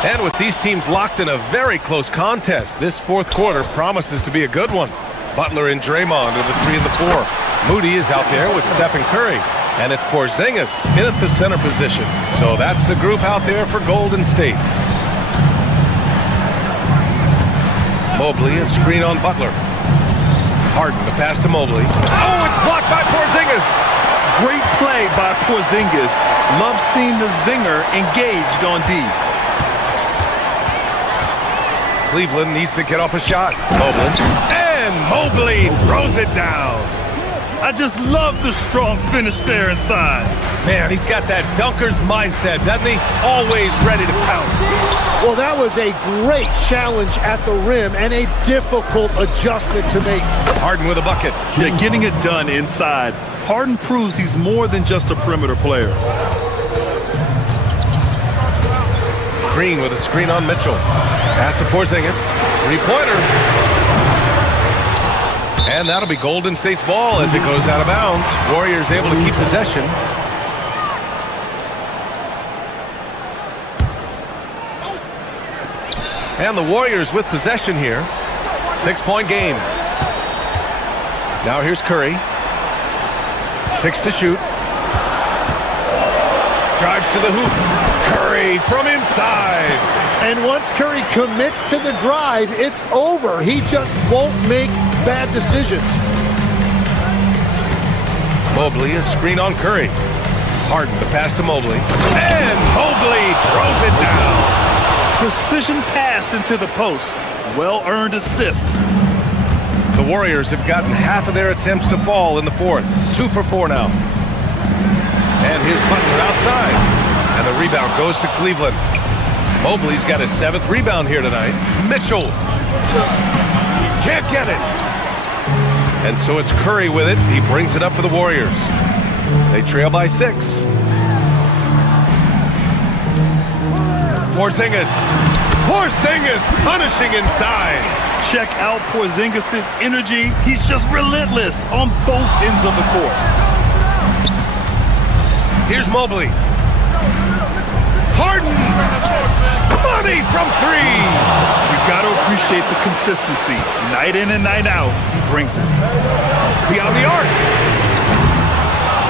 And with these teams locked in a very close contest, this fourth quarter promises to be a good one. Butler and Draymond are the 3 and the 4. Moody is out there with Stephen Curry. And it's Porzingis in at the center position. So that's the group out there for Golden State. Mobley, a screen on Butler. Harden, the pass to Mobley. Oh, it's blocked by Porzingis. Great play by Porzingis. Love seeing the zinger engaged on D. Cleveland needs to get off a shot. Mobley. And Mobley throws it down. I just love the strong finish there inside. Man, he's got that dunker's mindset, doesn't he? Always ready to pounce. Well, that was a great challenge at the rim and a difficult adjustment to make. Harden with a bucket. Yeah, getting it done inside. Harden proves he's more than just a perimeter player. Green with a screen on Mitchell. Pass to Porzingis. 3-pointer. And that'll be Golden State's ball as it goes out of bounds. Warriors able to keep possession. And the Warriors with possession here. 6-point game. Now here's Curry. 6 to shoot. Drives to the hoop. Curry from inside. And once Curry commits to the drive, it's over. He just won't make bad decisions. Mobley, a screen on Curry. Harden, the pass to Mobley. And Mobley throws it down. Precision pass into the post. Well-earned assist. The Warriors have gotten half of their attempts to fall in the fourth. 2 for 4 now. And here's Butler outside. And the rebound goes to Cleveland. Mobley's got his 7th rebound here tonight. Mitchell can't get it. And so it's Curry with it. He brings it up for the Warriors. They trail by 6. Porzingis. Porzingis punishing inside. Check out Porzingis' energy. He's just relentless on both ends of the court. Here's Mobley. Harden! Money from three! You got to appreciate the consistency. Night in and night out, he brings it. Beyond the arc.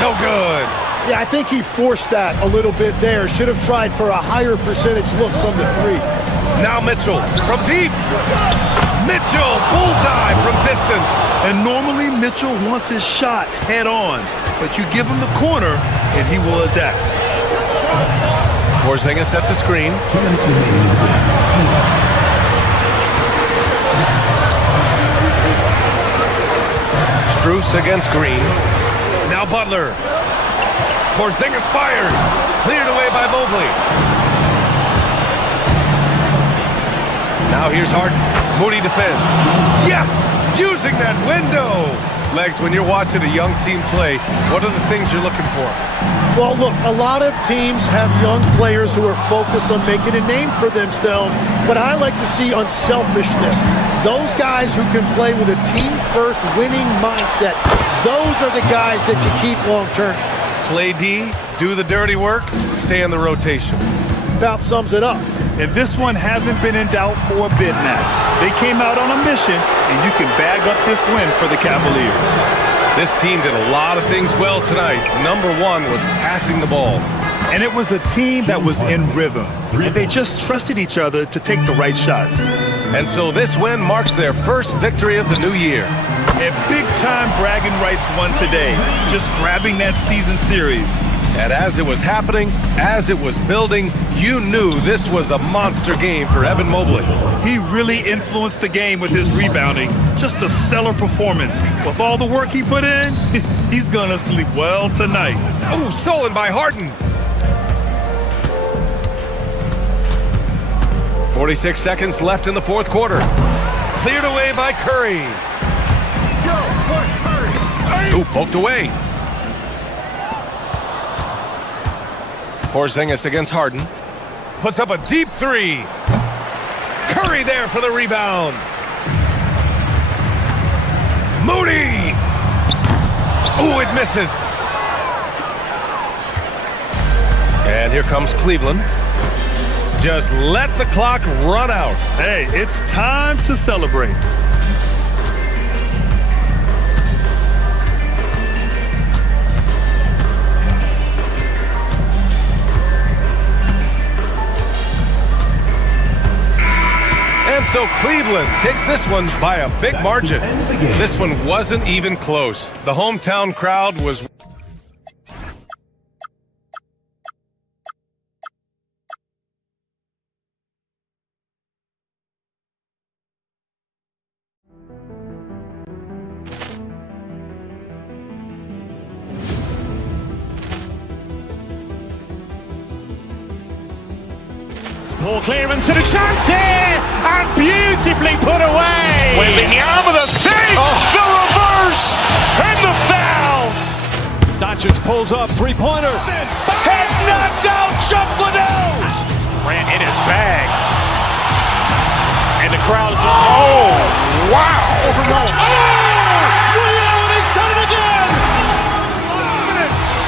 No good. Yeah, I think he forced that a little bit there. Should have tried for a higher percentage look from the three. Now Mitchell from deep. Mitchell, bullseye from distance. And normally Mitchell wants his shot head on, but you give him the corner and he will adapt. Porzingis sets a screen. Strus against Green. Now Butler. Porzingis fires. Cleared away by Mobley. Now here's Harden. Moody defends. Yes! Using that window! Legs, when you're watching a young team play, what are the things you're looking for? Well, look, a lot of teams have young players who are focused on making a name for themselves, but I like to see unselfishness. Those guys who can play with a team-first winning mindset, those are the guys that you keep long-term. Play D, do the dirty work, stay in the rotation. About sums it up. And this one hasn't been in doubt for a bit now. They came out on a mission, and you can bag up this win for the Cavaliers. This team did a lot of things well tonight. Number one was passing the ball. And it was a team that was in rhythm. And they just trusted each other to take the right shots. And so this win marks their first victory of the new year. And big-time bragging rights won today, just grabbing that season series. And as it was happening, as it was building, you knew this was a monster game for Evan Mobley. He really influenced the game with his rebounding. Just a stellar performance. With all the work he put in, he's gonna sleep well tonight. Oh, stolen by Harden. 46 seconds left in the fourth quarter. Cleared away by Curry. Ooh, poked away. Porzingis against Harden. Puts up a deep three. Curry there for the rebound. Moody. Ooh, it misses. And here comes Cleveland. Just let the clock run out. Hey, it's time to celebrate. And so Cleveland takes this one by a big margin. This one wasn't even close. The hometown crowd was... Poor clearance and a chance here, and beautifully put away. Wembanyama with a save, the reverse, and the foul. Doncic pulls up, three-pointer. Has knocked out Chuck Liddell. Ran in his bag. And the crowd is... Oh, wow. Leo, he's done it again.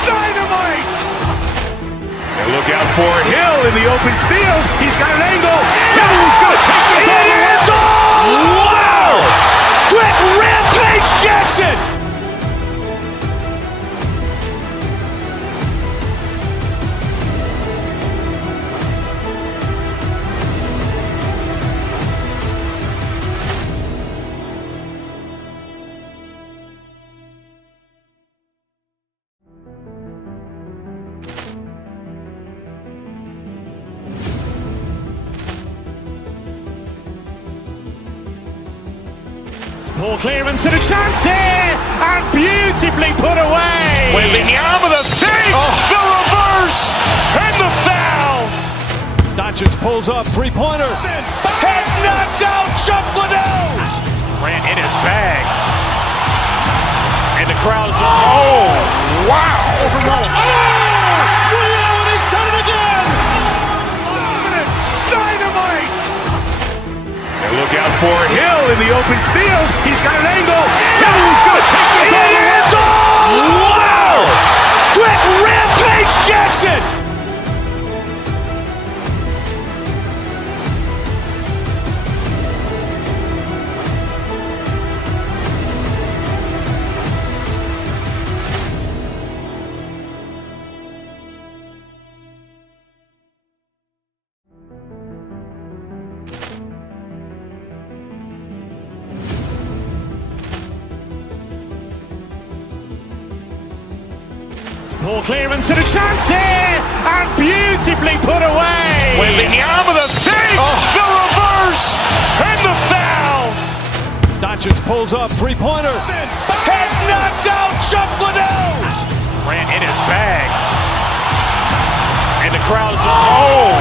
Dynamite. And look out for Hill in the open field. He's got an angle. Hill's going to take this all the way. Wow! Quick rampage Jackson. Poor clearance and a chance here, and beautifully put away. Wembanyama with a save, the reverse, and the foul. Doncic pulls up, three-pointer. Has knocked out Chuck Liddell. Ran in his bag. And the crowd is... Oh, wow. Leo, he's done it again. Dynamite. And look out for Hill in the open field. He's got an angle. Hill's going to take this all the way. Wow! Quick rampage Jackson. Ball clearance and a chance here, and beautifully put away. Wembanyama the fake, the reverse, and the foul. Doncic pulls up, three-pointer. Has knocked out Chuck Liddell. Grant in his bag. And the crowd is, oh,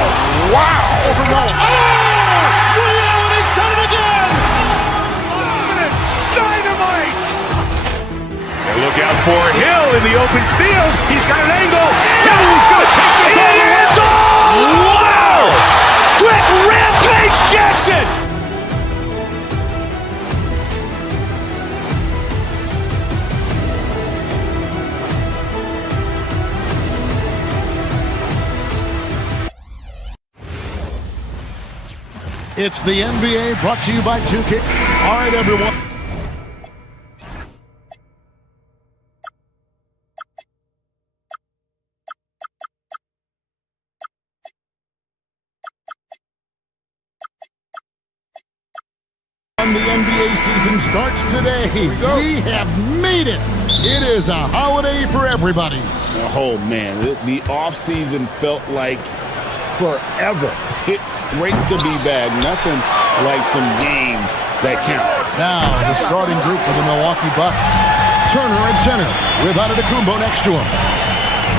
wow. He's done it again. Dynamite. And look out for Hill in the open field. He's got an angle. Hill's going to take this all the way. Wow. Quick rampage Jackson. It's the NBA brought to you by 2K. All right, everyone. The NBA season starts today. We have made it. It is a holiday for everybody. Oh, man, the offseason felt like forever. It's great to be back. Nothing like some games that count. Now, the starting group for the Milwaukee Bucks. Turner at center with Antetokounmpo next to him.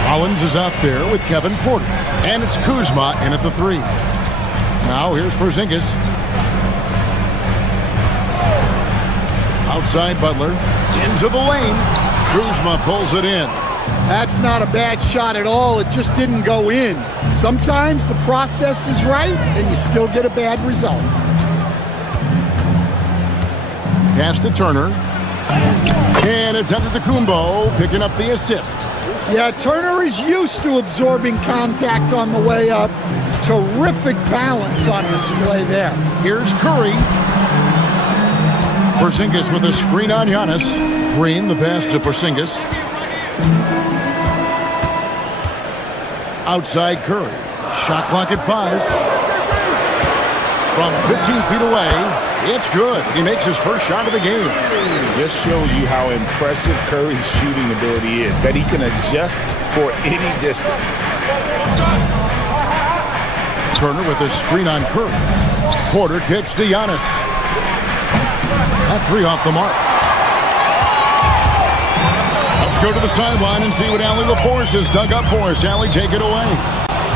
Rollins is out there with Kevin Porter. And it's Kuzma in at the 3. Now, here's Porzingis. Outside Butler. Into the lane. Kuzma pulls it in. That's not a bad shot at all. It just didn't go in. Sometimes the process is right, and you still get a bad result. Pass to Turner. And it's Antetokounmpo picking up the assist. Yeah, Turner is used to absorbing contact on the way up. Terrific balance on display there. Here's Curry. Porzingis with a screen on Giannis. Green, the pass to Porzingis. Outside Curry. Shot clock at 5. From 15 feet away, it's good. He makes his first shot of the game. It just shows you how impressive Curry's shooting ability is, that he can adjust for any distance. Turner with a screen on Curry. Porter kicks to Giannis. That 3 off the mark. Let's go to the sideline and see what Allie LaForce has dug up for us. Allie, take it away.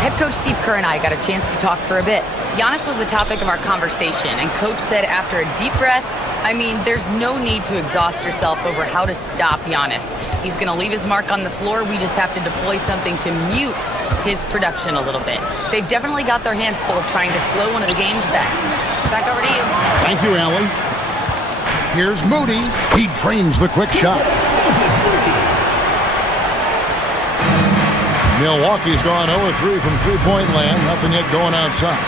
Head coach Steve Kerr and I got a chance to talk for a bit. Giannis was the topic of our conversation, and coach said after a deep breath, I mean, there's no need to exhaust yourself over how to stop Giannis. He's going to leave his mark on the floor. We just have to deploy something to mute his production a little bit. They've definitely got their hands full of trying to slow one of the game's best. Back over to you. Thank you, Allie. Here's Moody. He drains the quick shot. Milwaukee's gone 0-3 from three-point land. Nothing yet going outside.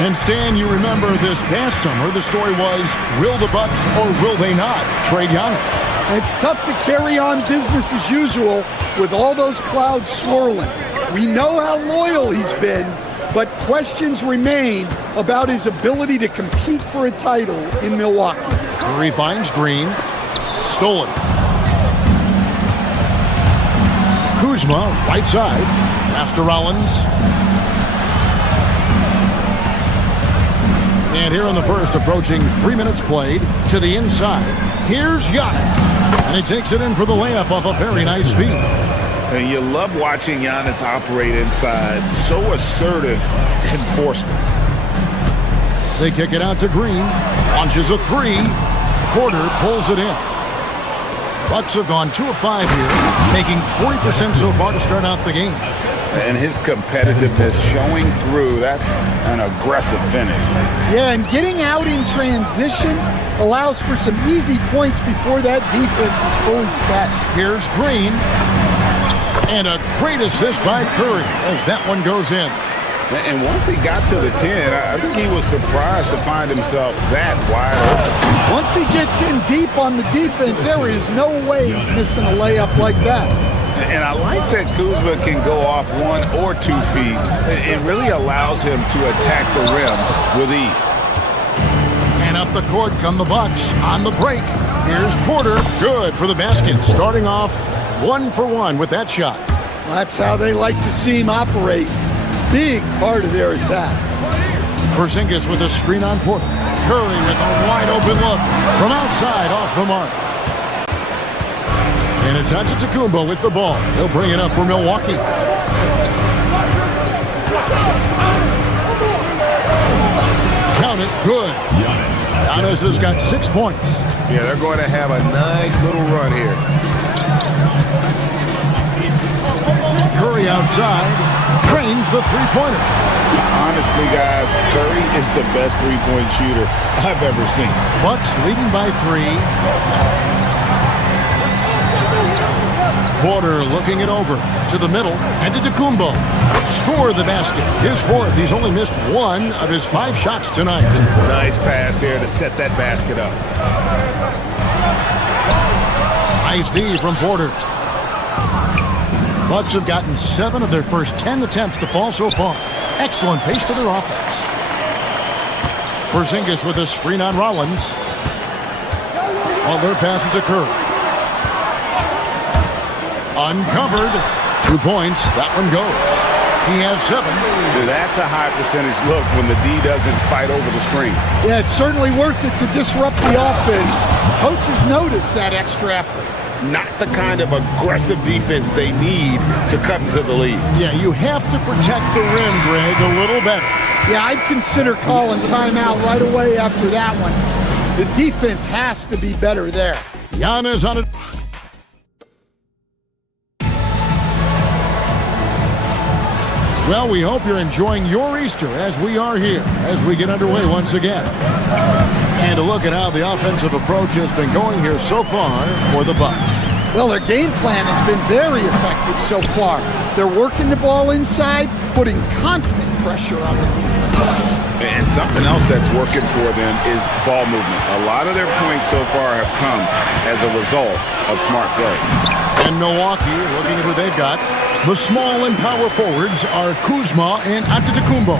And Stan, you remember this past summer, the story was, will the Bucks or will they not trade Giannis? It's tough to carry on business as usual with all those clouds swirling. We know how loyal he's been, but questions remain about his ability to compete for a title in Milwaukee. Curry finds Green. Stolen. Kuzma, right side. Pass to Rollins. And here in the first, approaching 3 minutes played, to the inside. Here's Giannis. And he takes it in for the layup off a very nice feed. And you love watching Giannis operate inside. So assertive enforcement. They kick it out to Green. Launches a 3. Porter pulls it in. Bucks have gone 2 of 5 here, making 40% so far to start out the game. And his competitiveness showing through. That's an aggressive finish. Yeah, and getting out in transition allows for some easy points before that defense is fully set. Here's Green. And a great assist by Curry as that one goes in. And once he got to the 10, I think he was surprised to find himself that wide open. Once he gets in deep on the defense, there is no way he's missing a layup like that. And I like that Kuzma can go off 1 or 2 feet. It really allows him to attack the rim with ease. And up the court come the Bucks on the break. Here's Porter. Good for the basket. Starting off 1 for 1 with that shot. Well, that's how they like to see him operate. Big part of their attack. Porzingis with a screen on Porter. Curry with a wide open look from outside off the mark. And it's Antetokounmpo with the ball. He'll bring it up for Milwaukee. Count it, good. Giannis has got 6 points. Yeah, they're going to have a nice little run here. Curry outside, trains the three-pointer. Honestly, guys, Curry is the best three-point shooter I've ever seen. Bucks leading by 3. Porter looking it over to the middle, and to Antetokounmpo. Score the basket. His 4th. He's only missed 1 of his 5 shots tonight. Nice pass here to set that basket up. Nice D from Porter. Bucks have gotten 7 of their first 10 attempts to fall so far. Excellent pace to their offense. Porzingis with a screen on Rollins. On their passes to Curry. Uncovered. 2 points. That one goes. He has 7. That's a high percentage look when the D doesn't fight over the screen. Yeah, it's certainly worth it to disrupt the offense. Coaches notice that extra effort. Not the kind of aggressive defense they need to cut into the lead. Yeah, you have to protect the rim, Greg, a little better. Yeah, I'd consider calling timeout right away after that one. The defense has to be better there. Giannis on it. Well, we hope you're enjoying your Easter as we are here, as we get underway once again. And a look at how the offensive approach has been going here so far for the Bucks. Well, their game plan has been very effective so far. They're working the ball inside, putting constant pressure on the defense. And something else that's working for them is ball movement. A lot of their points so far have come as a result of smart play. And Milwaukee, looking at who they've got, the small and power forwards are Kuzma and Antetokounmpo.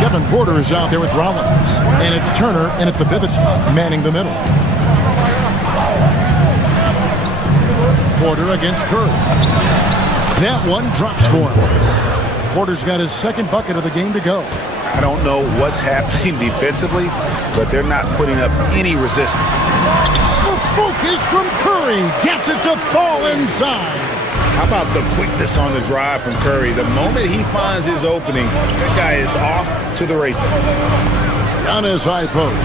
Kevin Porter is out there with Rollins. And it's Turner in at the pivot spot, manning the middle. Porter against Curry. That one drops for him. Porter's got his 2nd bucket of the game to go. I don't know what's happening defensively, but they're not putting up any resistance. The focus from Curry gets it to fall inside. How about the quickness on the drive from Curry? The moment he finds his opening, that guy is off to the races. Giannis high post.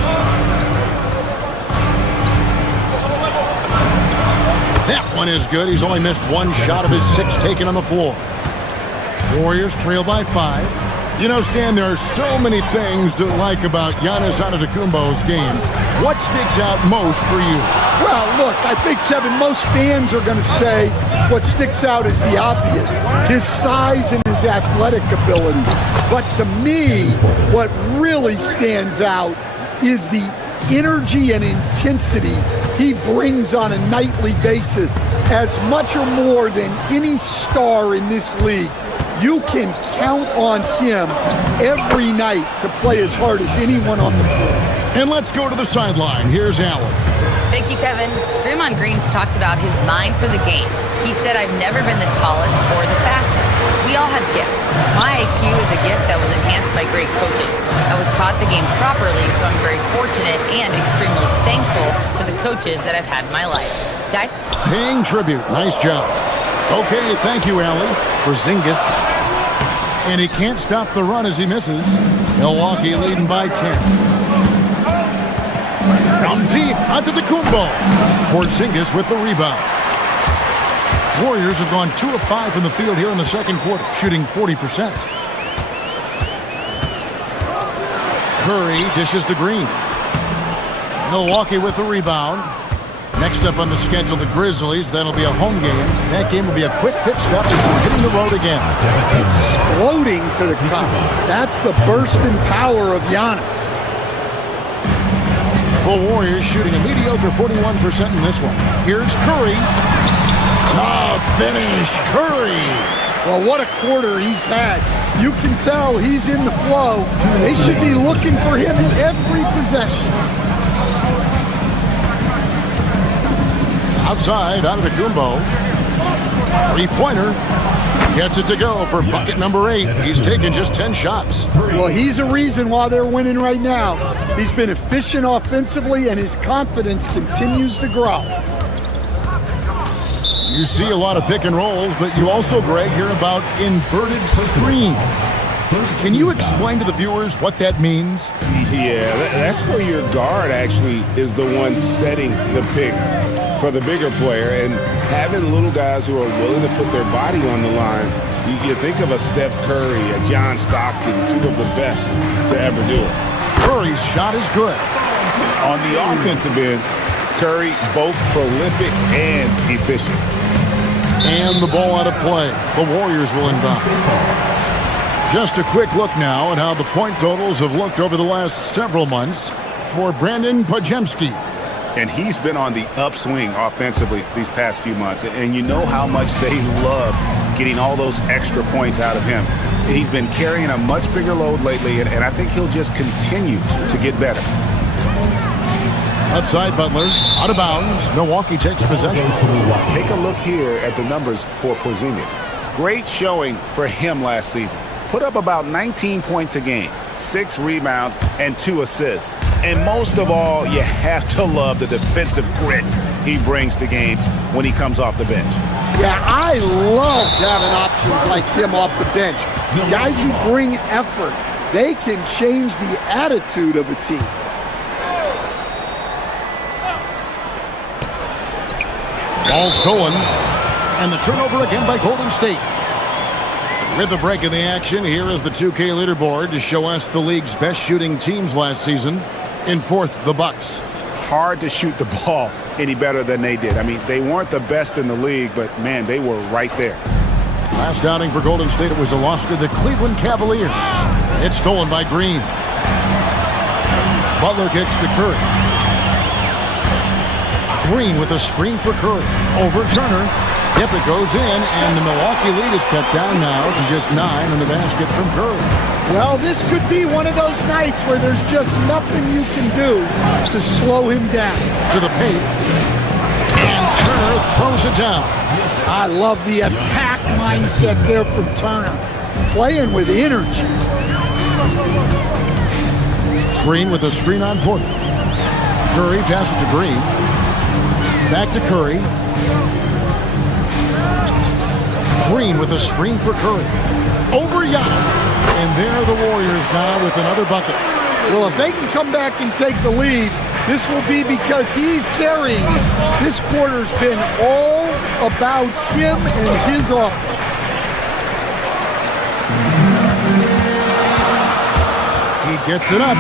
That one is good. He's only missed 1 shot of his 6 taken on the floor. Warriors trail by 5. You know, Stan, there are so many things to like about Giannis Antetokounmpo's game. What sticks out most for you? Well, look, I think, Kevin, most fans are going to say what sticks out is the obvious, his size and his athletic ability. But to me, what really stands out is the energy and intensity he brings on a nightly basis, as much or more than any star in this league. You can count on him every night to play as hard as anyone on the floor. And let's go to the sideline. Here's Allen. Thank you, Kevin. Draymond Green's talked about his mind for the game. He said, I've never been the tallest or the fastest. We all have gifts. My IQ is a gift that was enhanced by great coaches. I was taught the game properly, so I'm very fortunate and extremely thankful for the coaches that I've had in my life. Guys? Paying tribute. Nice job. Okay, thank you, Allie. Porzingis. And he can't stop the run as he misses. Milwaukee leading by 10. From deep, Antetokounmpo. Porzingis with the rebound. Warriors have gone 2 of 5 from the field here in the 2nd quarter, shooting 40%. Curry dishes to Green. Milwaukee with the rebound. Next up on the schedule, the Grizzlies. That'll be a home game. That game will be a quick pit stop before hitting the road again. Exploding to the cup. That's the burst in power of Giannis. The Warriors shooting a mediocre 41% in this one. Here's Curry. Tough finish, Curry. Well, what a quarter he's had. You can tell he's in the flow. They should be looking for him in every possession. Outside, Antetokounmpo. 3-pointer. Gets it to go for bucket number 8. He's taken just 10 shots. Well, he's a reason why they're winning right now. He's been efficient offensively, and his confidence continues to grow. You see a lot of pick and rolls, but you also, Greg, hear about inverted screen. Can you explain to the viewers what that means? Yeah, that's where your guard actually is the one setting the pick for the bigger player, and having little guys who are willing to put their body on the line. You think of a Steph Curry, a John Stockton, two of the best to ever do it. Curry's shot is good. On the offensive end, Curry both prolific and efficient. And the ball out of play. The Warriors will inbound. Just a quick look now at how the point totals have looked over the last several months for Brandon Pajemski. And he's been on the upswing offensively these past few months. And you know how much they love getting all those extra points out of him. He's been carrying a much bigger load lately, and I think he'll just continue to get better. Left side, Butler, out of bounds. Milwaukee takes possession. Take a look here at the numbers for Porzingis. Great showing for him last season. Put up about 19 points a game, 6 rebounds, and 2 assists. And most of all, you have to love the defensive grit he brings to games when he comes off the bench. Yeah, I love having options like him off the bench. Guys who bring effort, they can change the attitude of a team. Ball stolen, and the turnover again by Golden State. With the break in the action, here is the 2K leaderboard to show us the league's best shooting teams last season. In fourth, the Bucks. Hard to shoot the ball any better than they did. I mean, they weren't the best in the league, but man, they were right there. Last outing for Golden State, it was a loss to the Cleveland Cavaliers. It's stolen by Green. Butler kicks to Curry. Green with a screen for Curry. Over Turner. Yep, it goes in, and the Milwaukee lead is cut down now to just 9 in the basket from Curry. Well, this could be one of those nights where there's just nothing you can do to slow him down. To the paint, and Turner throws it down. I love the attack mindset there from Turner. Playing with energy. Green with a screen on Porter. Curry passes to Green. Back to Curry. Green with a screen for Curry. Over Giannis. And there are the Warriors now with another bucket. Well, if they can come back and take the lead, this will be because he's carrying it. This quarter's been all about him and his offense. He gets it up.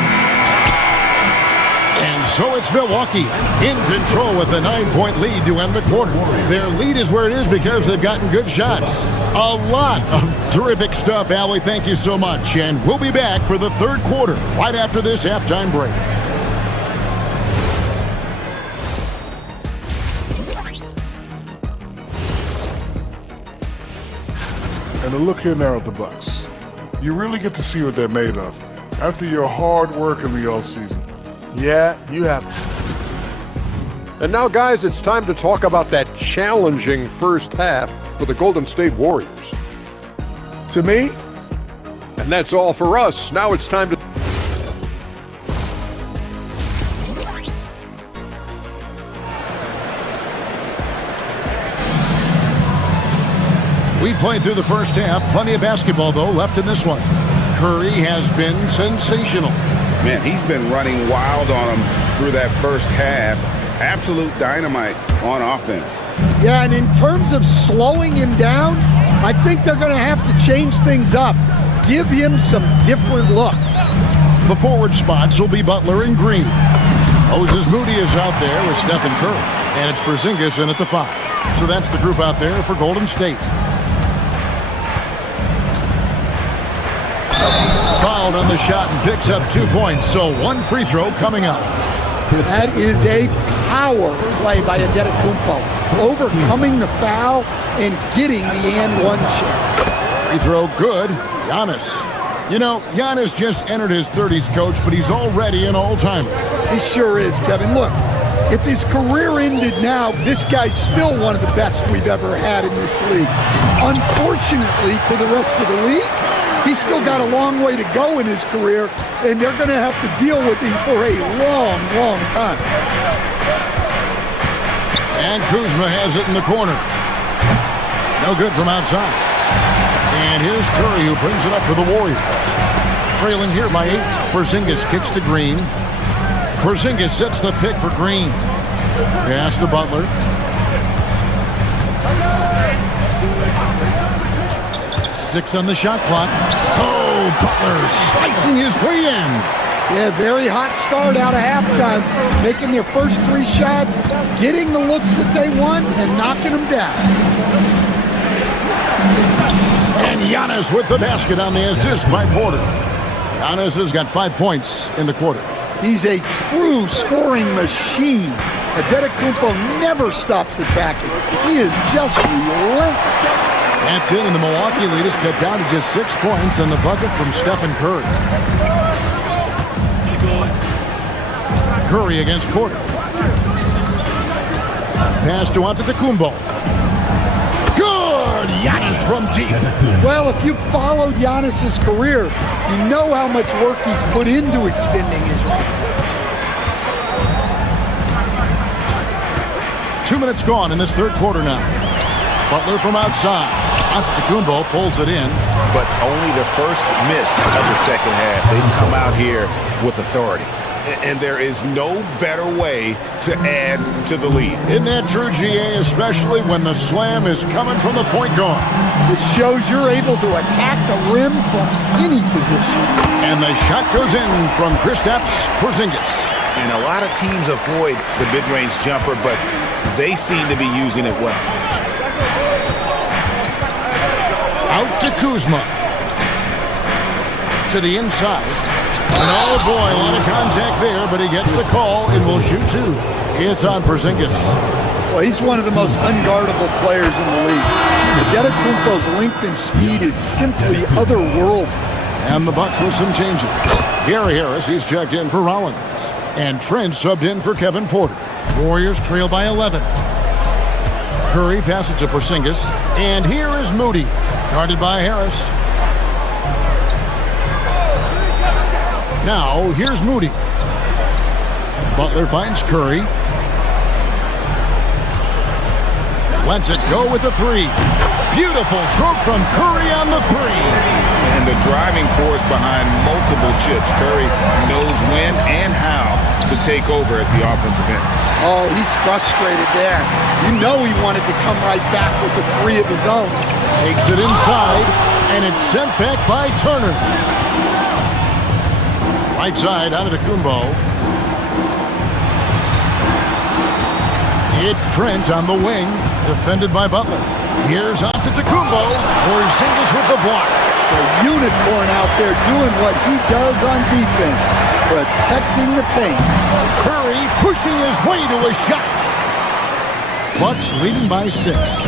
And so it's Milwaukee in control with a 9-point lead to end the quarter. Their lead is where it is because they've gotten good shots. A lot of terrific stuff, Allie. Thank you so much. And we'll be back for the third quarter right after this halftime break. And a look here now at the Bucks. You really get to see what they're made of after your hard work in the offseason. Yeah, you have. And now, guys, it's time to talk about that challenging first half for the Golden State Warriors. To me. And that's all for us. Now it's time to... We played through the first half. Plenty of basketball, though, left in this one. Curry has been sensational. Man, he's been running wild on him through that first half. Absolute dynamite on offense. Yeah, and in terms of slowing him down, I think they're going to have to change things up. Give him some different looks. The forward spots will be Butler and Green. Moses Moody is out there with Stephen Curry. And it's Porzingis in at the 5. So that's the group out there for Golden State. Fouled on the shot and picks up 2 points. So 1 free throw coming up. That is a power play by Adetokounmpo. Overcoming the foul and getting the and-one shot. Free throw good. Giannis. You know, Giannis just entered his 30s, coach, but he's already an all-timer. He sure is, Kevin. Look, If his career ended now, this guy's still one of the best we've ever had in this league. Unfortunately for the rest of the league, he's still got a long way to go in his career, and they're going to have to deal with him for a long, long time. And Kuzma has it in the corner. No good from outside. And here's Curry, who brings it up for the Warriors. Trailing here by 8. Porzingis kicks to Green. Porzingis sets the pick for Green. Pass to Butler. Six on the shot clock. Oh, Butler slicing his way in. Yeah, very hot start out of halftime. Making their first 3 shots, getting the looks that they want, and knocking them down. And Giannis with the basket on the assist by Porter. Giannis has got 5 points in the quarter. He's a true scoring machine. Antetokounmpo never stops attacking. He is just relentless. That's it, and the Milwaukee lead is cut down to just 6 points on the bucket from Stephen Curry. Curry against Porter. Pass to Antetokounmpo. Good! Giannis from deep. Well, if you followed Giannis's career, you know how much work he's put into extending his reach. 2 minutes gone in this third quarter now. Butler from outside. Antetokounmpo pulls it in. But only the first miss of the second half. They've come out here with authority. And there is no better way to add to the lead. Isn't that true, GA, especially when the slam is coming from the point guard? It shows you're able to attack the rim from any position. And the shot goes in from Kristaps Porzingis. And a lot of teams avoid the mid-range jumper, but they seem to be using it well. Out to Kuzma. To the inside. And oh boy, a lot of contact there, but he gets the call and will shoot 2. It's on Porzingis. Well, he's one of the most unguardable players in the league. Antetokounmpo's length and speed is simply otherworldly. And the Bucks with some changes. Gary Harris, he's checked in for Rollins. And Trent subbed in for Kevin Porter. Warriors trail by 11. Curry passes to Porzingis. And here is Moody, guarded by Harris. Now, here's Moody. Butler finds Curry. Lets it go with the 3. Beautiful stroke from Curry on the 3. And the driving force behind multiple chips. Curry knows when and how to take over at the offensive end. Oh, he's frustrated there. You know he wanted to come right back with the 3 of his own. Takes it inside, and it's sent back by Turner. Right side, Antetokounmpo. It's Trent on the wing, defended by Butler. Here's Antetokounmpo. Porzingis with the block. The unicorn out there doing what he does on defense, protecting the paint. Curry pushing his way to a shot. Bucks leading by 6.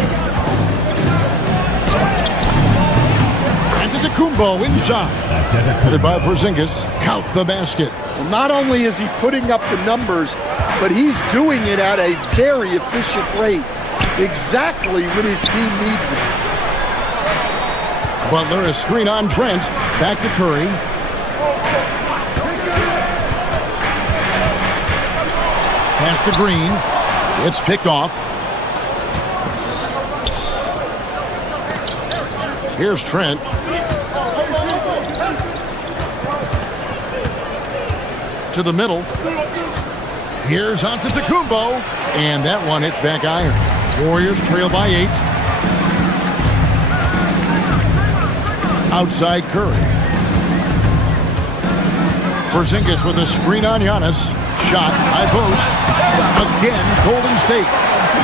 Antetokounmpo inside. Headed by Porzingis. Count the basket. Well, not only is he putting up the numbers, but he's doing it at a very efficient rate. Exactly when his team needs it. Butler, a screen on Trent. Back to Curry. Pass to Green. It's picked off. Here's Trent. To the middle. Here's Antetokounmpo. And that one hits back iron. Warriors trail by 8. Outside Curry. Porzingis with a screen on Giannis. Shot, high post. Again, Golden State.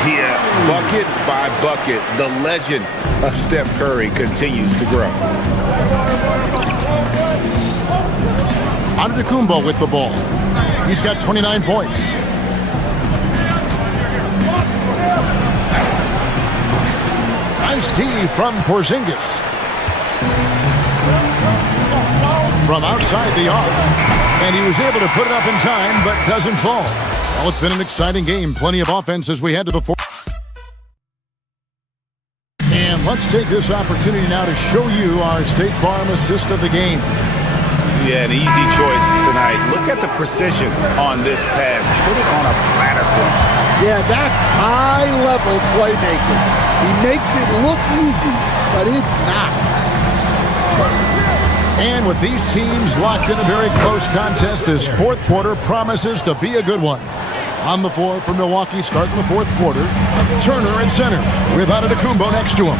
Yeah, bucket by bucket, the legend of Steph Curry continues to grow. Antetokounmpo with the ball. He's got 29 points. Nice D from Porzingis. From outside the arc. And he was able to put it up in time, but doesn't fall. Well, it's been an exciting game. Plenty of offense as we head to the fourth. And let's take this opportunity now to show you our State Farm assist of the game. Yeah, an easy choice tonight. Look at the precision on this pass. Put it on a platter for him. Yeah, that's high-level playmaking. He makes it look easy, but it's not. And with these teams locked in a very close contest, this fourth quarter promises to be a good one. On the floor for Milwaukee, starting the fourth quarter. Turner at center with Antetokounmpo next to him.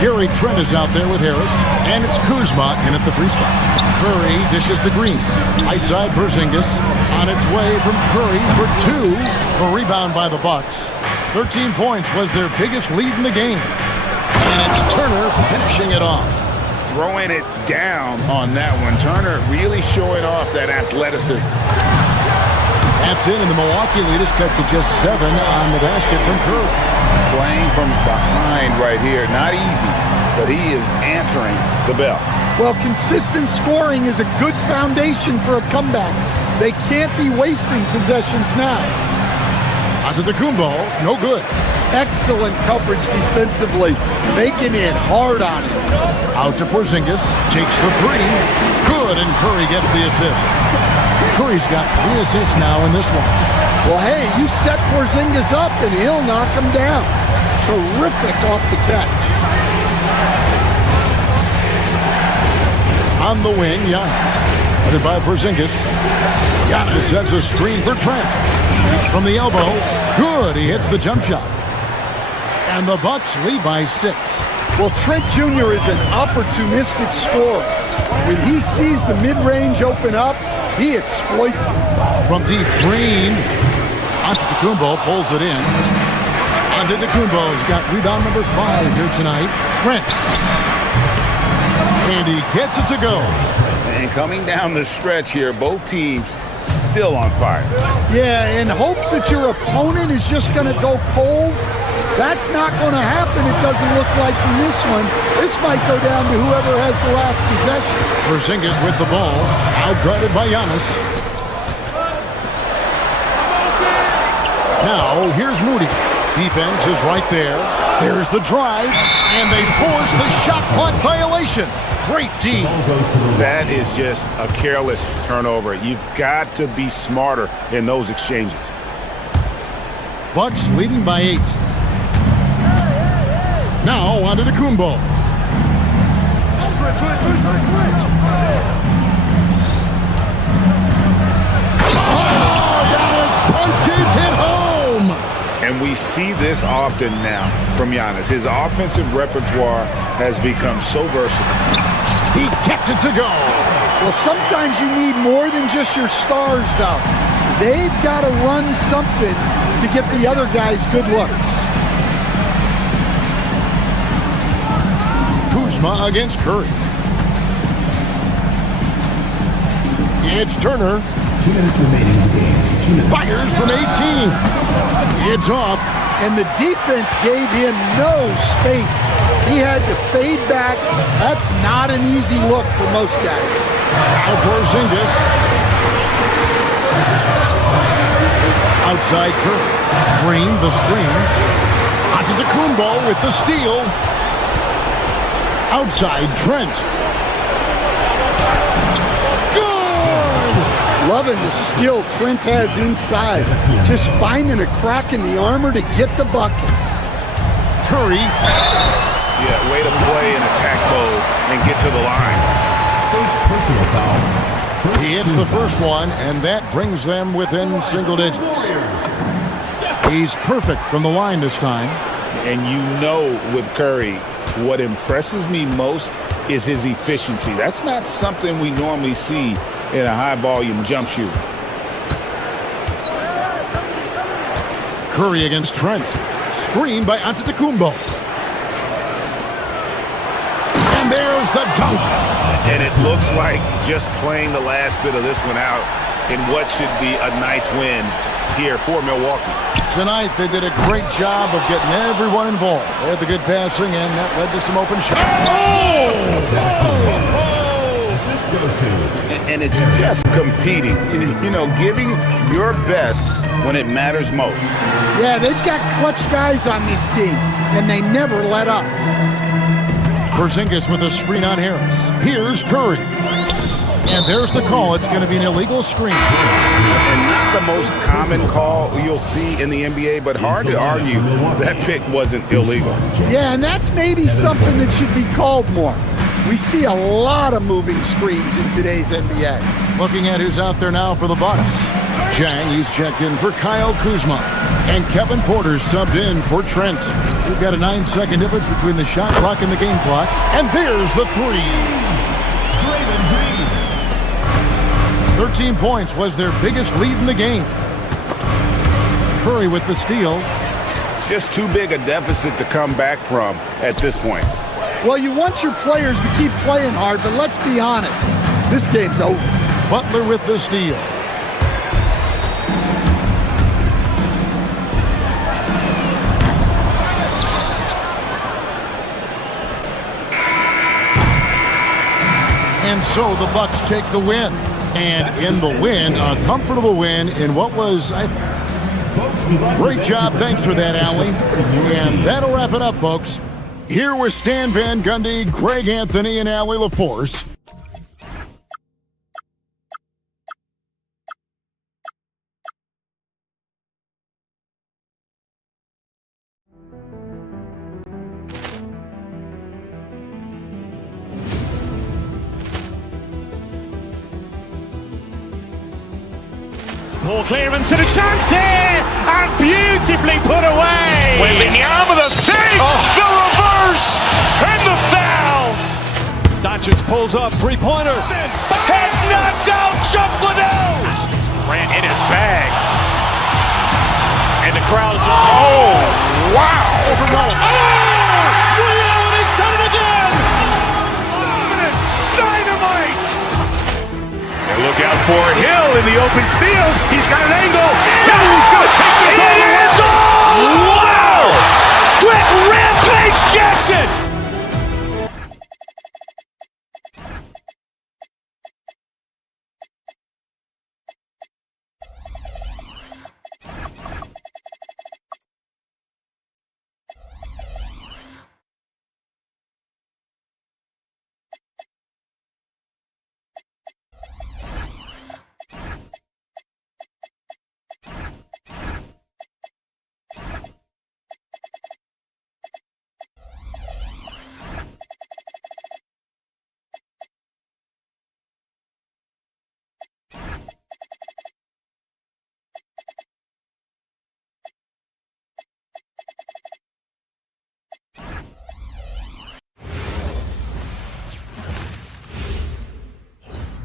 Gary Trent is out there with Harris, and it's Kuzma in at the 3 spot. Curry dishes to Green. Right side Porzingis on its way from Curry for 2. A rebound by the Bucks. 13 points was their biggest lead in the game. And it's Turner finishing it off. Throwing it down on that one. Turner really showing off that athleticism. That's in, and the Milwaukee lead is cut to just 7 on the basket from Curry. Playing from behind right here. Not easy, but he is answering the bell. Well, consistent scoring is a good foundation for a comeback. They can't be wasting possessions now. Antetokounmpo, no good. Excellent coverage defensively, making it hard on him. Out to Porzingis, takes the 3. Good, and Curry gets the assist. Curry's got 3 assists now in this one. Well, hey, you set Porzingis up and he'll knock him down. Terrific off the catch. On the wing, Giannis. Headed by Porzingis. Giannis sets a screen for Trent. Shoots from the elbow. Good, he hits the jump shot. And the Bucks lead by 6. Well, Trent Jr. is an opportunistic scorer. When he sees the mid-range open up, he exploits it. From deep, Green. Antetokounmpo pulls it in. Antetokounmpo's got rebound number 5 here tonight. Trent. And he gets it to go. And coming down the stretch here, both teams still on fire. Yeah, in hopes that your opponent is just going to go cold. That's not going to happen, it doesn't look like in this one. This might go down to whoever has the last possession. Porzingis with the ball, outguarded by Giannis. Now, here's Moody. Defense is right there. There's the drive, and they force the shot clock violation. Great team. That is just a careless turnover. You've got to be smarter in those exchanges. Bucks leading by 8. Now on to the Antetokounmpo. Giannis punches it home. And we see this often now from Giannis. His offensive repertoire has become so versatile. He gets it to go. Well, sometimes you need more than just your stars, though. They've got to run something to get the other guys good looks. Kuzma against Curry. It's Turner. 2 minutes remaining in the game. 2 minutes. Fires from 18. It's off. And the defense gave him no space. He had to fade back. That's not an easy look for most guys. Now Porzingis. Outside Curry. Green, the screen. Antetokounmpo with the steal. Outside Trent. Loving the skill Trent has inside. Just finding a crack in the armor to get the bucket. Curry. Yeah, way to play in attack mode and get to the line. First personal foul. He hits the first one, and that brings them within single digits. He's perfect from the line this time. And you know with Curry, what impresses me most is his efficiency. That's not something we normally see in a high-volume jump shooter. Curry against Trent. Screen by Antetokounmpo. And there's the dunk. And it looks like just playing the last bit of this one out in what should be a nice win here for Milwaukee. Tonight, they did a great job of getting everyone involved. They had the good passing, and that led to some open shots. And it's just competing, you know, giving your best when it matters most. Yeah, they've got clutch guys on this team, and they never let up. Porzingis with a screen on Harris. Here's Curry. And there's the call. It's going to be an illegal screen. And not the most common call you'll see in the NBA, but hard to argue that pick wasn't illegal. Yeah, and that's maybe something that should be called more. We see a lot of moving screens in today's NBA. Looking at who's out there now for the Bucks. Jang, he's checked in for Kyle Kuzma. And Kevin Porter's subbed in for Trent. We've got a 9-second difference between the shot clock and the game clock. And there's the three. 13 points was their biggest lead in the game. Curry with the steal. Just too big a deficit to come back from at this point. Well, you want your players to keep playing hard, but let's be honest. This game's over. Butler with the steal. And so the Bucks take the win. And in the win, a comfortable win in what was... Great job. Thanks for that, Allie. And that'll wrap it up, folks. Here with Stan Van Gundy, Greg Anthony, and Allie LaForce. Poor clearance and a chance here, and beautifully put away. Wembanyama with a fake, the reverse, and the foul. Doncic pulls up, three-pointer. Has knocked out Chuck Liddell. Ran in his bag. And the crowd is... Oh, wow. Leon has done it again. Dynamite. And look out for Hill in the open field. He's got an angle. He's going to take this all the way. Wow! Quick rampage Jackson.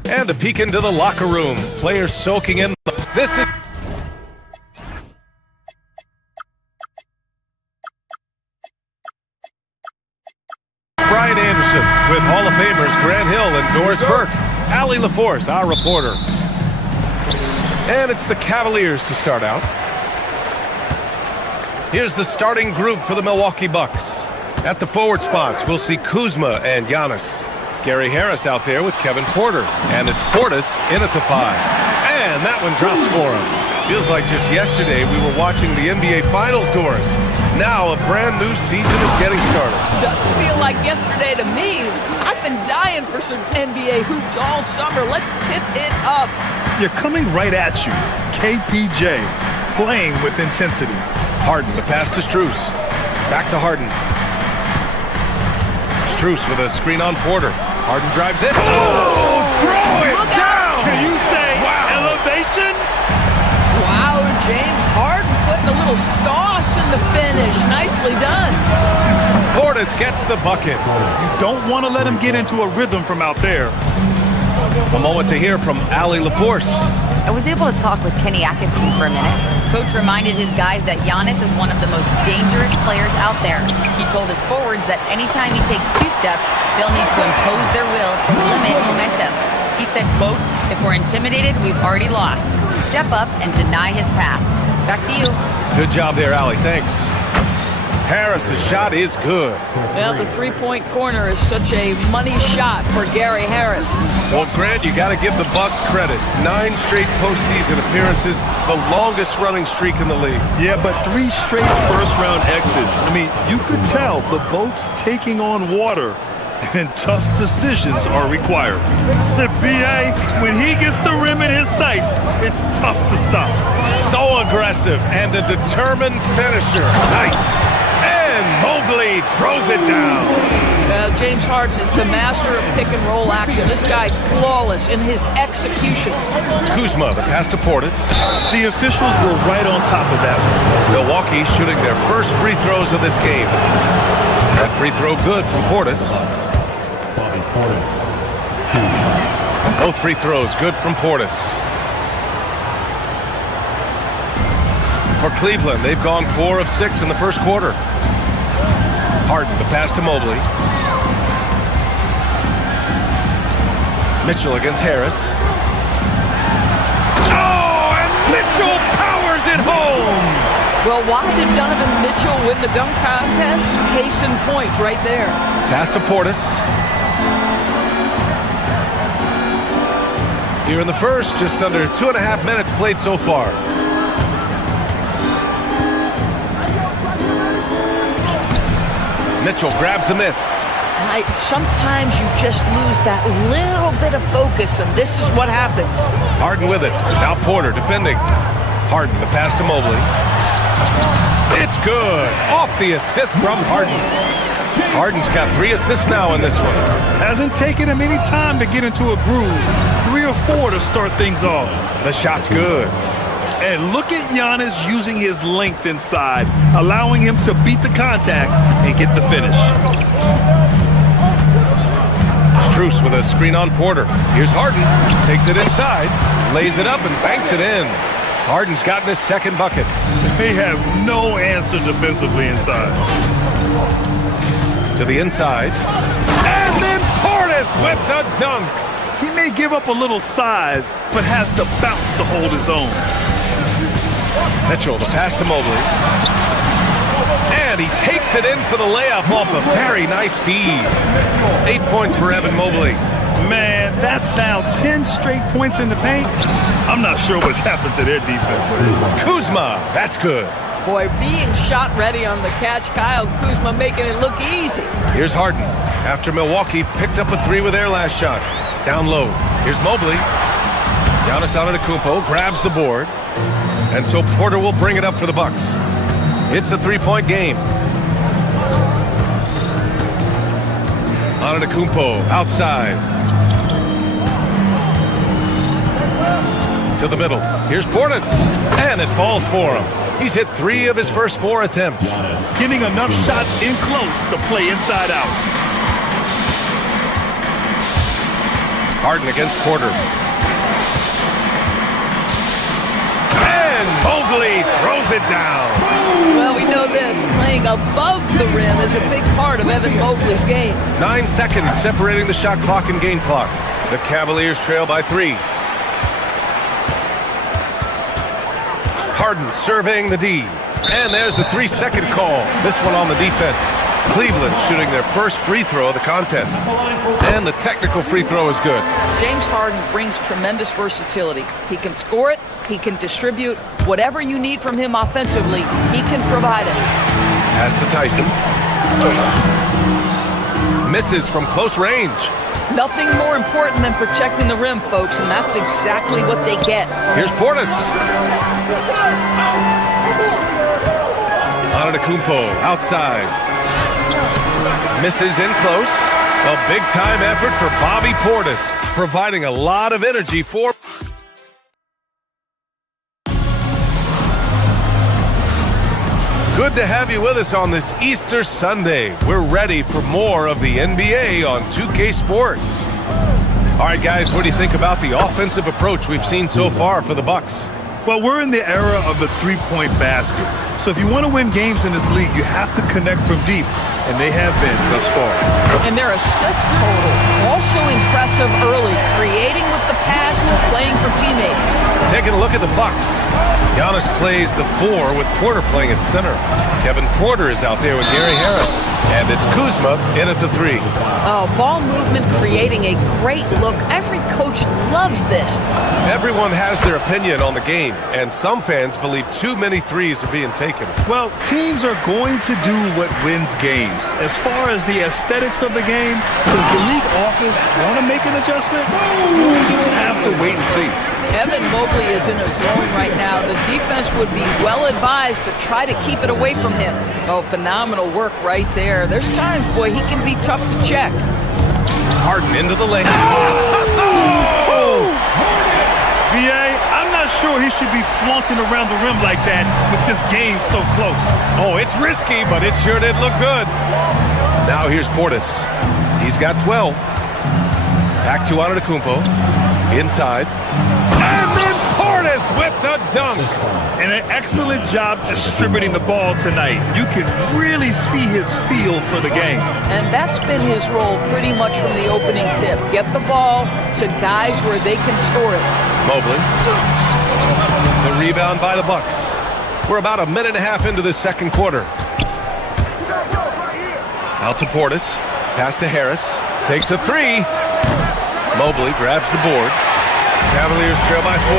And a peek into the locker room. Players soaking in. This is... Brian Anderson with Hall of Famers Grant Hill and Doris Burke. Allie LaForce, our reporter. And it's the Cavaliers to start out. Here's the starting group for the Milwaukee Bucks. At the forward spots, we'll see Kuzma and Giannis. Gary Harris out there with Kevin Porter. And it's Portis in at the 5. And that one drops for him. Feels like just yesterday we were watching the NBA Finals, Doris. Now a brand new season is getting started. Doesn't feel like yesterday to me. I've been dying for some NBA hoops all summer. Let's tip it up. You're coming right at you. KPJ playing with intensity. Harden, the pass to Strus. Back to Harden. Strus with a screen on Porter. Harden drives in. Oh, throw it down. Can you say elevation? Wow, James Harden putting a little sauce in the finish. Nicely done. Portis gets the bucket. You don't want to let him get into a rhythm from out there. A moment to hear from Allie LaForce. I was able to talk with Kenny Atkinson for a minute. Coach reminded his guys that Giannis is one of the most dangerous players out there. He told his forwards that anytime he takes 2 steps, they'll need to impose their will to limit momentum. He said, quote, "If we're intimidated, we've already lost. Step up and deny his path." Back to you. Good job there, Allie. Thanks. Harris's shot is good. Well, the three-point corner is such a money shot for Gary Harris. Well, Grant, you got to give the Bucks credit. 9 straight postseason appearances, the longest running streak in the league. Yeah, but 3 straight first-round exits. I mean, you could tell the boat's taking on water, and tough decisions are required. The BA, when he gets the rim in his sights, it's tough to stop. So aggressive and a determined finisher. Nice. And Mobley throws it down. James Harden is the master of pick-and-roll action. This guy flawless in his execution. Kuzma, the pass to Portis. The officials were right on top of that one. Milwaukee shooting their first free throws of this game. That free throw good from Portis. Both free throws good from Portis. For Cleveland, they've gone 4 of 6 in the first quarter. Harden, the pass to Mobley. Mitchell against Harris. Oh, and Mitchell powers it home! Well, why did Donovan Mitchell win the dunk contest? Case in point right there. Pass to Portis. Here in the first, just under 2.5 minutes played so far. Mitchell grabs a miss. Sometimes you just lose that little bit of focus, and this is what happens. Harden with it. Now Porter defending. Harden, the pass to Mobley. It's good. Off the assist from Harden. Harden's got 3 assists now in this one. Hasn't taken him any time to get into a groove. 3 or 4 to start things off. The shot's good. And look at Giannis using his length inside, allowing him to beat the contact and get the finish. Strus with a screen on Porter. Here's Harden. Takes it inside, lays it up, and banks it in. Harden's gotten his second bucket. They have no answer defensively inside. To the inside. And then Portis with the dunk. He may give up a little size, but has the bounce to hold his own. Mitchell, the pass to Mobley. And he takes it in for the layup off a very nice feed. 8 points for Evan Mobley. Man, that's now 10 straight points in the paint. I'm not sure what's happened to their defense. Kuzma, that's good. Boy, being shot ready on the catch, Kyle Kuzma making it look easy. Here's Harden. After Milwaukee picked up a 3 with their last shot. Down low. Here's Mobley. Giannis Antetokounmpo grabs the board. And so Porter will bring it up for the Bucks. It's a 3-point game. Antetokounmpo outside. To the middle. Here's Portis. And it falls for him. He's hit 3 of his first 4 attempts. Getting enough shots in close to play inside out. Harden against Porter. And Mobley throws it down. Well, we know this. Playing above the rim is a big part of Evan Mobley's game. 9 seconds separating the shot clock and game clock. The Cavaliers trail by 3. Harden surveying the D. And there's a 3-second call. This one on the defense. Cleveland shooting their first free throw of the contest. And the technical free throw is good. James Harden brings tremendous versatility. He can score it, he can distribute. Whatever you need from him offensively, he can provide it. Pass to Tyson. Misses from close range. Nothing more important than protecting the rim, folks, and that's exactly what they get. Here's Portis. Antetokounmpo outside. Misses in close. A big-time effort for Bobby Portis, providing a lot of energy for... Good to have you with us on this Easter Sunday. We're ready for more of the NBA on 2K Sports. All right, guys, what do you think about the offensive approach we've seen so far for the Bucks? Well, we're in the era of the three-point basket. So if you want to win games in this league, you have to connect from deep. and they have been thus far. And their assist total, also impressive early, creating with the pass and playing for teammates. Taking a look at the Bucks. Giannis plays the 4 with Porter playing at center. Kevin Porter is out there with Gary Harris. And it's Kuzma in at the 3. Oh, ball movement creating a great look. Every coach loves this. Everyone has their opinion on the game, and some fans believe too many threes are being taken. Well, teams are going to do what wins games. As far as the aesthetics of the game, does the league office want to make an adjustment? We'll just have to wait and see. Evan Mobley is in a zone right now. The defense would be well advised to try to keep it away from him. Oh, phenomenal work right there. There's times, boy, he can be tough to check. Harden into the lane. VA, I'm not sure he should be flaunting around the rim like that with this game so close. Oh, it's risky, but it sure did look good. Now here's Portis. He's got 12. Back to Antetokounmpo. Inside. And then Portis with the dunk. And an excellent job distributing the ball tonight. You can really see his feel for the game. And that's been his role pretty much from the opening tip. Get the ball to guys where they can score it. Mobley. The rebound by the Bucks. We're about a minute and a half into this second quarter. Out to Portis. Pass to Harris. Takes a 3. Mobley grabs the board. Cavaliers trail by 4.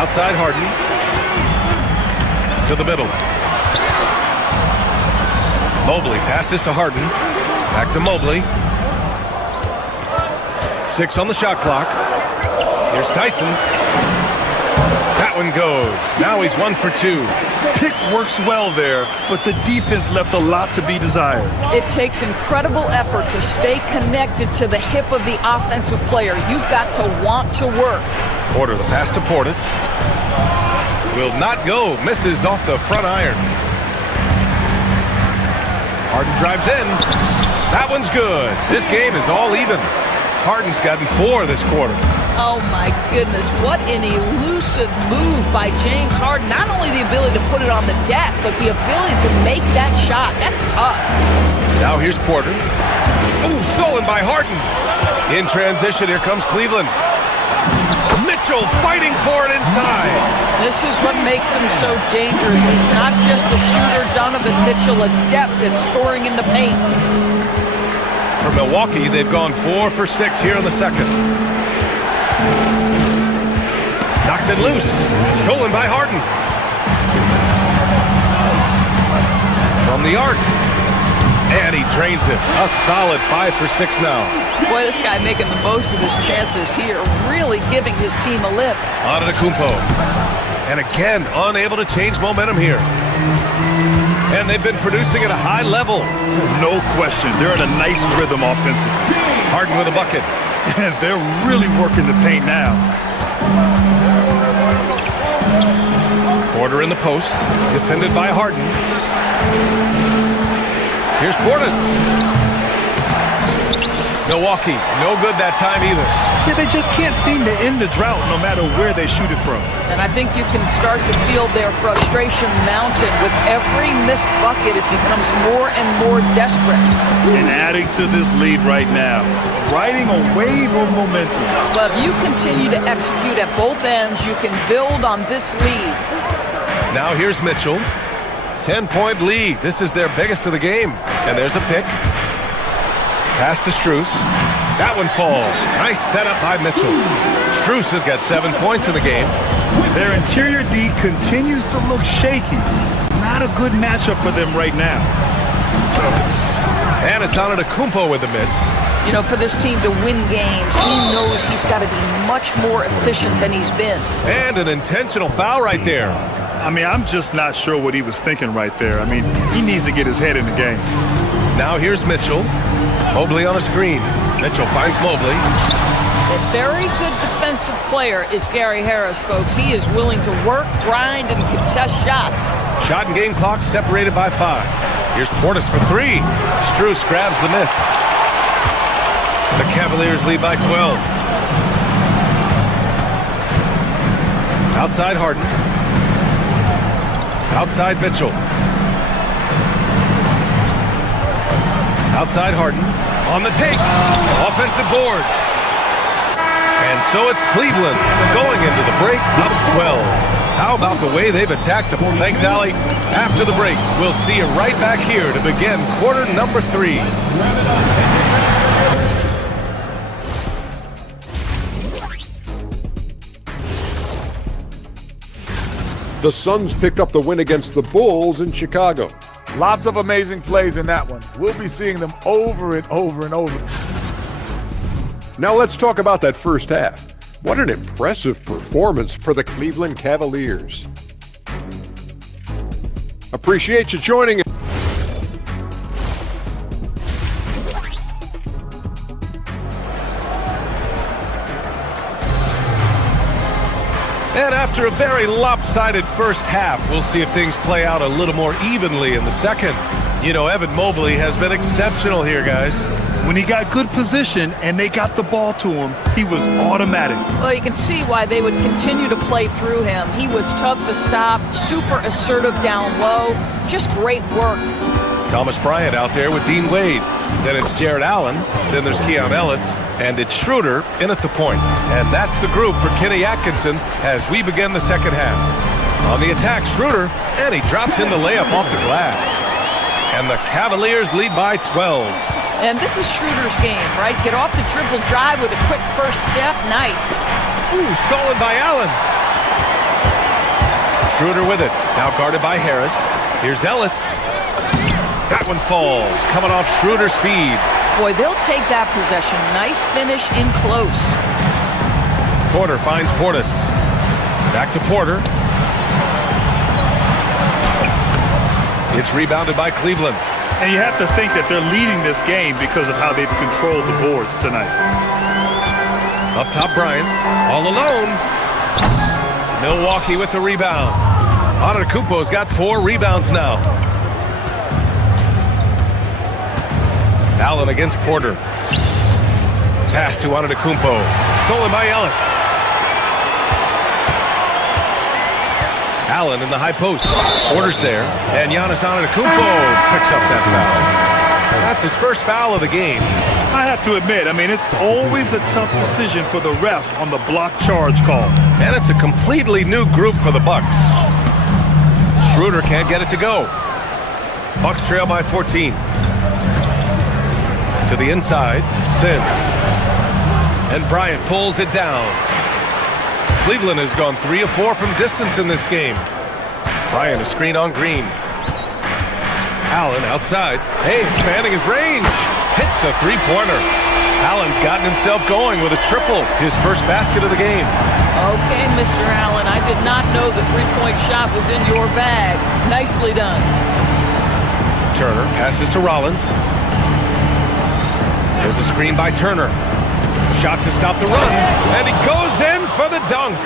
Outside Harden. To the middle. Mobley passes to Harden. Back to Mobley. 6 on the shot clock. Here's Tyson. That one goes. Now he's 1 for 2. Pick works well there, but the defense left a lot to be desired. It takes incredible effort to stay connected to the hip of the offensive player. You've got to want to work. Porter, the pass to Portis. Will not go. Misses off the front iron. Harden drives in. That one's good. This game is all even. Harden's gotten 4 this quarter. Oh my goodness, what an elusive move by James Harden. Not only the ability to put it on the deck, but the ability to make that shot. That's tough. Now here's Porter. Ooh, stolen by Harden. In transition, here comes Cleveland. Mitchell fighting for it inside. This is what makes him so dangerous. He's not just a shooter, Donovan Mitchell, adept at scoring in the paint. For Milwaukee, they've gone 4 for 6 here in the second. Knocks it loose. Stolen by Harden. From the arc. And he drains it. A solid 5 for 6 now. Boy, this guy making the most of his chances here. Really giving his team a lift. Antetokounmpo. And again, unable to change momentum here. And they've been producing at a high level. No question. They're in a nice rhythm offensively. Harden with a bucket. And they're really working the paint now. Porter in the post. Defended by Harden. Here's Portis. Milwaukee, no good that time either. Yeah, they just can't seem to end the drought no matter where they shoot it from. And I think you can start to feel their frustration mounting. With every missed bucket, it becomes more and more desperate. And adding to this lead right now, riding a wave of momentum. But if you continue to execute at both ends, you can build on this lead. Now here's Mitchell. 10-point lead. This is their biggest of the game. And there's a pick. Pass to Strus. That one falls. Nice setup by Mitchell. Strus has got 7 points in the game. Their interior D continues to look shaky. Not a good matchup for them right now. And it's Antetokounmpo with the miss. You know, for this team to win games, he knows he's got to be much more efficient than he's been. And an intentional foul right there. I mean, I'm just not sure what he was thinking right there. I mean, he needs to get his head in the game. Now here's Mitchell. Mobley on a screen. Mitchell finds Mobley. A very good defensive player is Gary Harris, folks. He is willing to work, grind, and contest shots. Shot and game clock separated by 5. Here's Portis for 3. Strus grabs the miss. The Cavaliers lead by 12. Outside Harden. Outside Mitchell. Outside Harden. On the take. Offensive board. And so it's Cleveland going into the break up 12. How about the way they've attacked them? Thanks, Allie. After the break, we'll see you right back here to begin quarter number 3. The Suns picked up the win against the Bulls in Chicago. Lots of amazing plays in that one. We'll be seeing them over and over and over. Now let's talk about that first half. What an impressive performance for the Cleveland Cavaliers. Appreciate you joining us. And after a very lopsided first half, we'll see if things play out a little more evenly in the second. You know, Evan Mobley has been exceptional here, guys. When he got good position and they got the ball to him, he was automatic. Well, you can see why they would continue to play through him. He was tough to stop, super assertive down low, just great work. Thomas Bryant out there with Dean Wade. Then it's Jared Allen. Then there's Keon Ellis. And it's Schroeder in at the point. And that's the group for Kenny Atkinson as we begin the second half. On the attack, Schroeder, and he drops in the layup off the glass. And the Cavaliers lead by 12. And this is Schroeder's game, right? Get off the dribble drive with a quick first step. Nice. Ooh, stolen by Allen. Schroeder with it. Now guarded by Harris. Here's Ellis. That one falls, coming off Schroeder's feed. Boy, they'll take that possession. Nice finish in close. Porter finds Portis. Back to Porter. It's rebounded by Cleveland. And you have to think that they're leading this game because of how they've controlled the boards tonight. Up top, Bryant. All alone. Milwauke with the rebound. Antetokounmpo's got 4 rebounds now. Allen against Porter. Pass to Antetokounmpo. Stolen by Ellis. Allen in the high post. Porter's there. And Giannis Antetokounmpo picks up that foul. That's his first foul of the game. I have to admit, it's always a tough decision for the ref on the block charge call. And it's a completely new group for the Bucks. Schroeder can't get it to go. Bucks trail by 14. To the inside, Sims. And Bryant pulls it down. Cleveland has gone 3 of 4 from distance in this game. Bryant a screen on Green. Allen outside. Hey, expanding his range. Hits a 3-pointer. Allen's gotten himself going with a triple, his first basket of the game. Okay, Mr. Allen, I did not know the three-point shot was in your bag. Nicely done. Turner passes to Rollins. There's a screen by Turner. Shot to stop the run. And he goes in for the dunk.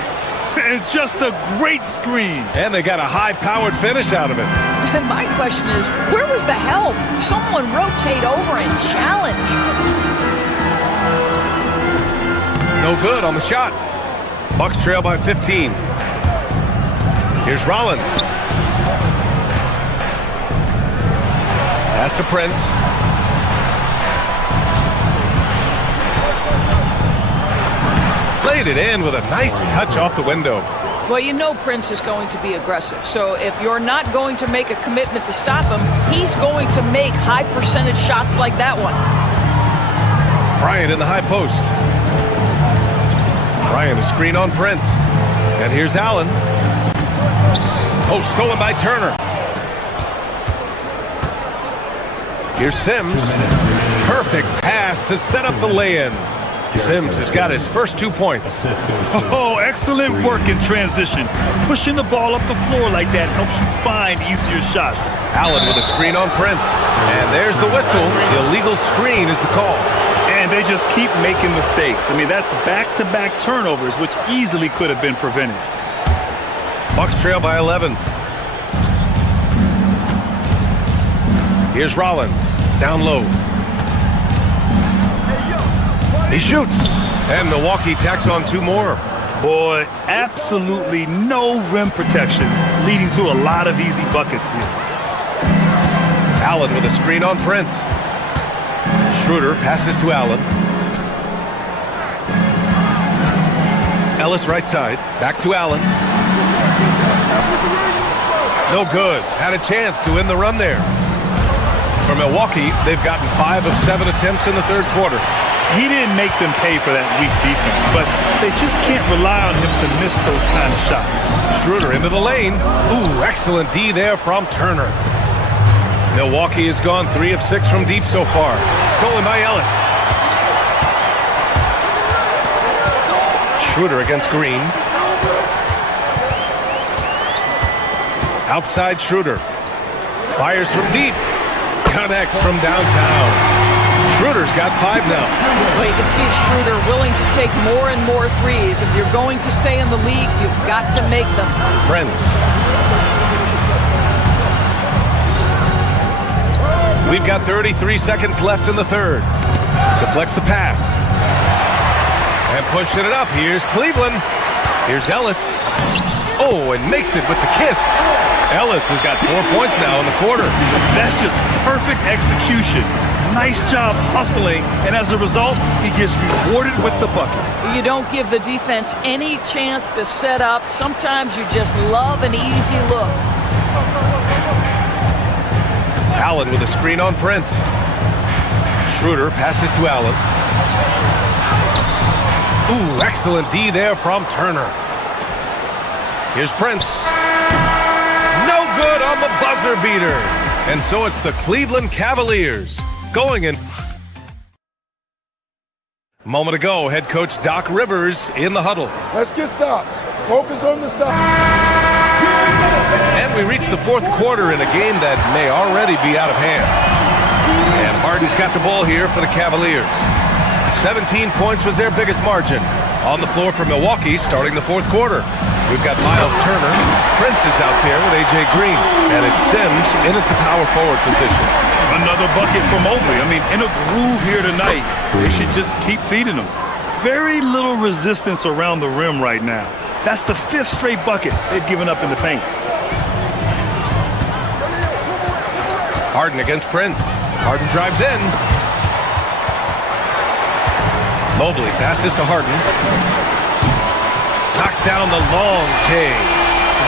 And just a great screen. And they got a high-powered finish out of it. And my question is, where was the help? Someone rotate over and challenge. No good on the shot. Bucks trail by 15. Here's Rollins. Pass to Prince. Laid it in with a nice touch off the window. Well, you know Prince is going to be aggressive. So if you're not going to make a commitment to stop him, he's going to make high percentage shots like that one. Bryant in the high post. Bryant a screen on Prince. And here's Allen. Oh, stolen by Turner. Here's Sims. Perfect pass to set up the lay-in. Sims has got his first 2 points. Oh, excellent work in transition. Pushing the ball up the floor like that helps you find easier shots. Allen with a screen on Prince. And there's the whistle. Illegal screen is the call. And they just keep making mistakes. That's back-to-back turnovers, which easily could have been prevented. Bucks trail by 11. Here's Rollins. Down low. He shoots. And Milwaukee tacks on 2 more. Boy, absolutely no rim protection, leading to a lot of easy buckets here. Allen with a screen on Prince. Schroeder passes to Allen. Ellis right side. Back to Allen. No good. Had a chance to win the run there. For Milwaukee, they've gotten 5 of 7 attempts in the third quarter. He didn't make them pay for that weak defense, but they just can't rely on him to miss those kind of shots. Schroeder into the lane. Ooh, excellent D there from Turner. Milwaukee has gone 3 of 6 from deep so far. Stolen by Ellis. Schroeder against Green. Outside Schroeder. Fires from deep. Connects from downtown. Schroeder's got 5 now. Well, you can see Schroeder willing to take more and more threes. If you're going to stay in the league, you've got to make them. Prince. We've got 33 seconds left in the third. Deflects the pass. And pushing it up. Here's Cleveland. Here's Ellis. Oh, and makes it with the kiss. Ellis has got 4 points now in the quarter. That's just perfect execution. Nice job hustling, and as a result, he gets rewarded with the bucket. You don't give the defense any chance to set up. Sometimes you just love an easy look. Allen with a screen on Prince. Schroeder passes to Allen. Ooh, excellent D there from Turner. Here's Prince. No good on the buzzer beater. And so it's the Cleveland Cavaliers going in. Moment ago, head coach Doc Rivers in the huddle. Let's get stops. Focus on the stop. And we reach the fourth quarter in a game that may already be out of hand. And Harden's got the ball here for the Cavaliers. 17 points was their biggest margin. On the floor for Milwaukee starting the fourth quarter. We've got Miles Turner. Prince is out there with A.J. Green. And it's Sims in at the power forward position. Another bucket for Mobley. I mean, in a groove here tonight. They should just keep feeding him. Very little resistance around the rim right now. That's the 5th straight bucket they've given up in the paint. Harden against Prince. Harden drives in. Mobley passes to Harden. Knocks down the long K.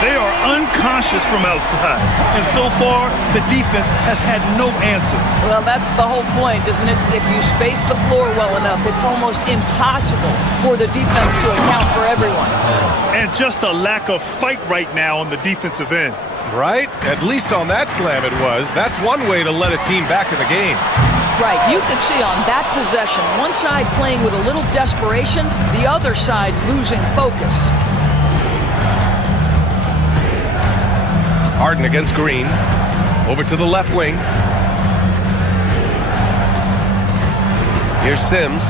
They are unconscious from outside. And so far, the defense has had no answer. Well, that's the whole point, isn't it? If you space the floor well enough, it's almost impossible for the defense to account for everyone. And just a lack of fight right now on the defensive end. Right? At least on that slam it was. That's one way to let a team back in the game. Right, you can see on that possession, one side playing with a little desperation, the other side losing focus. Harden against Green. Over to the left wing. Here's Sims.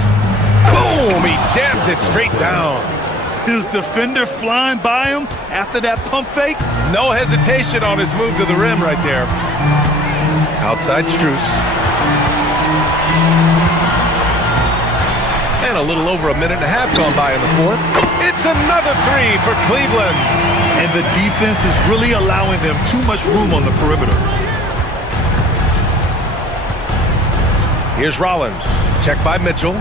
Boom! He jams it straight down. His defender flying by him after that pump fake. No hesitation on his move to the rim right there. Outside Strus. And a little over a minute and a half gone by in the fourth. It's another 3 for Cleveland. And the defense is really allowing them too much room on the perimeter. Here's Rollins. Checked by Mitchell.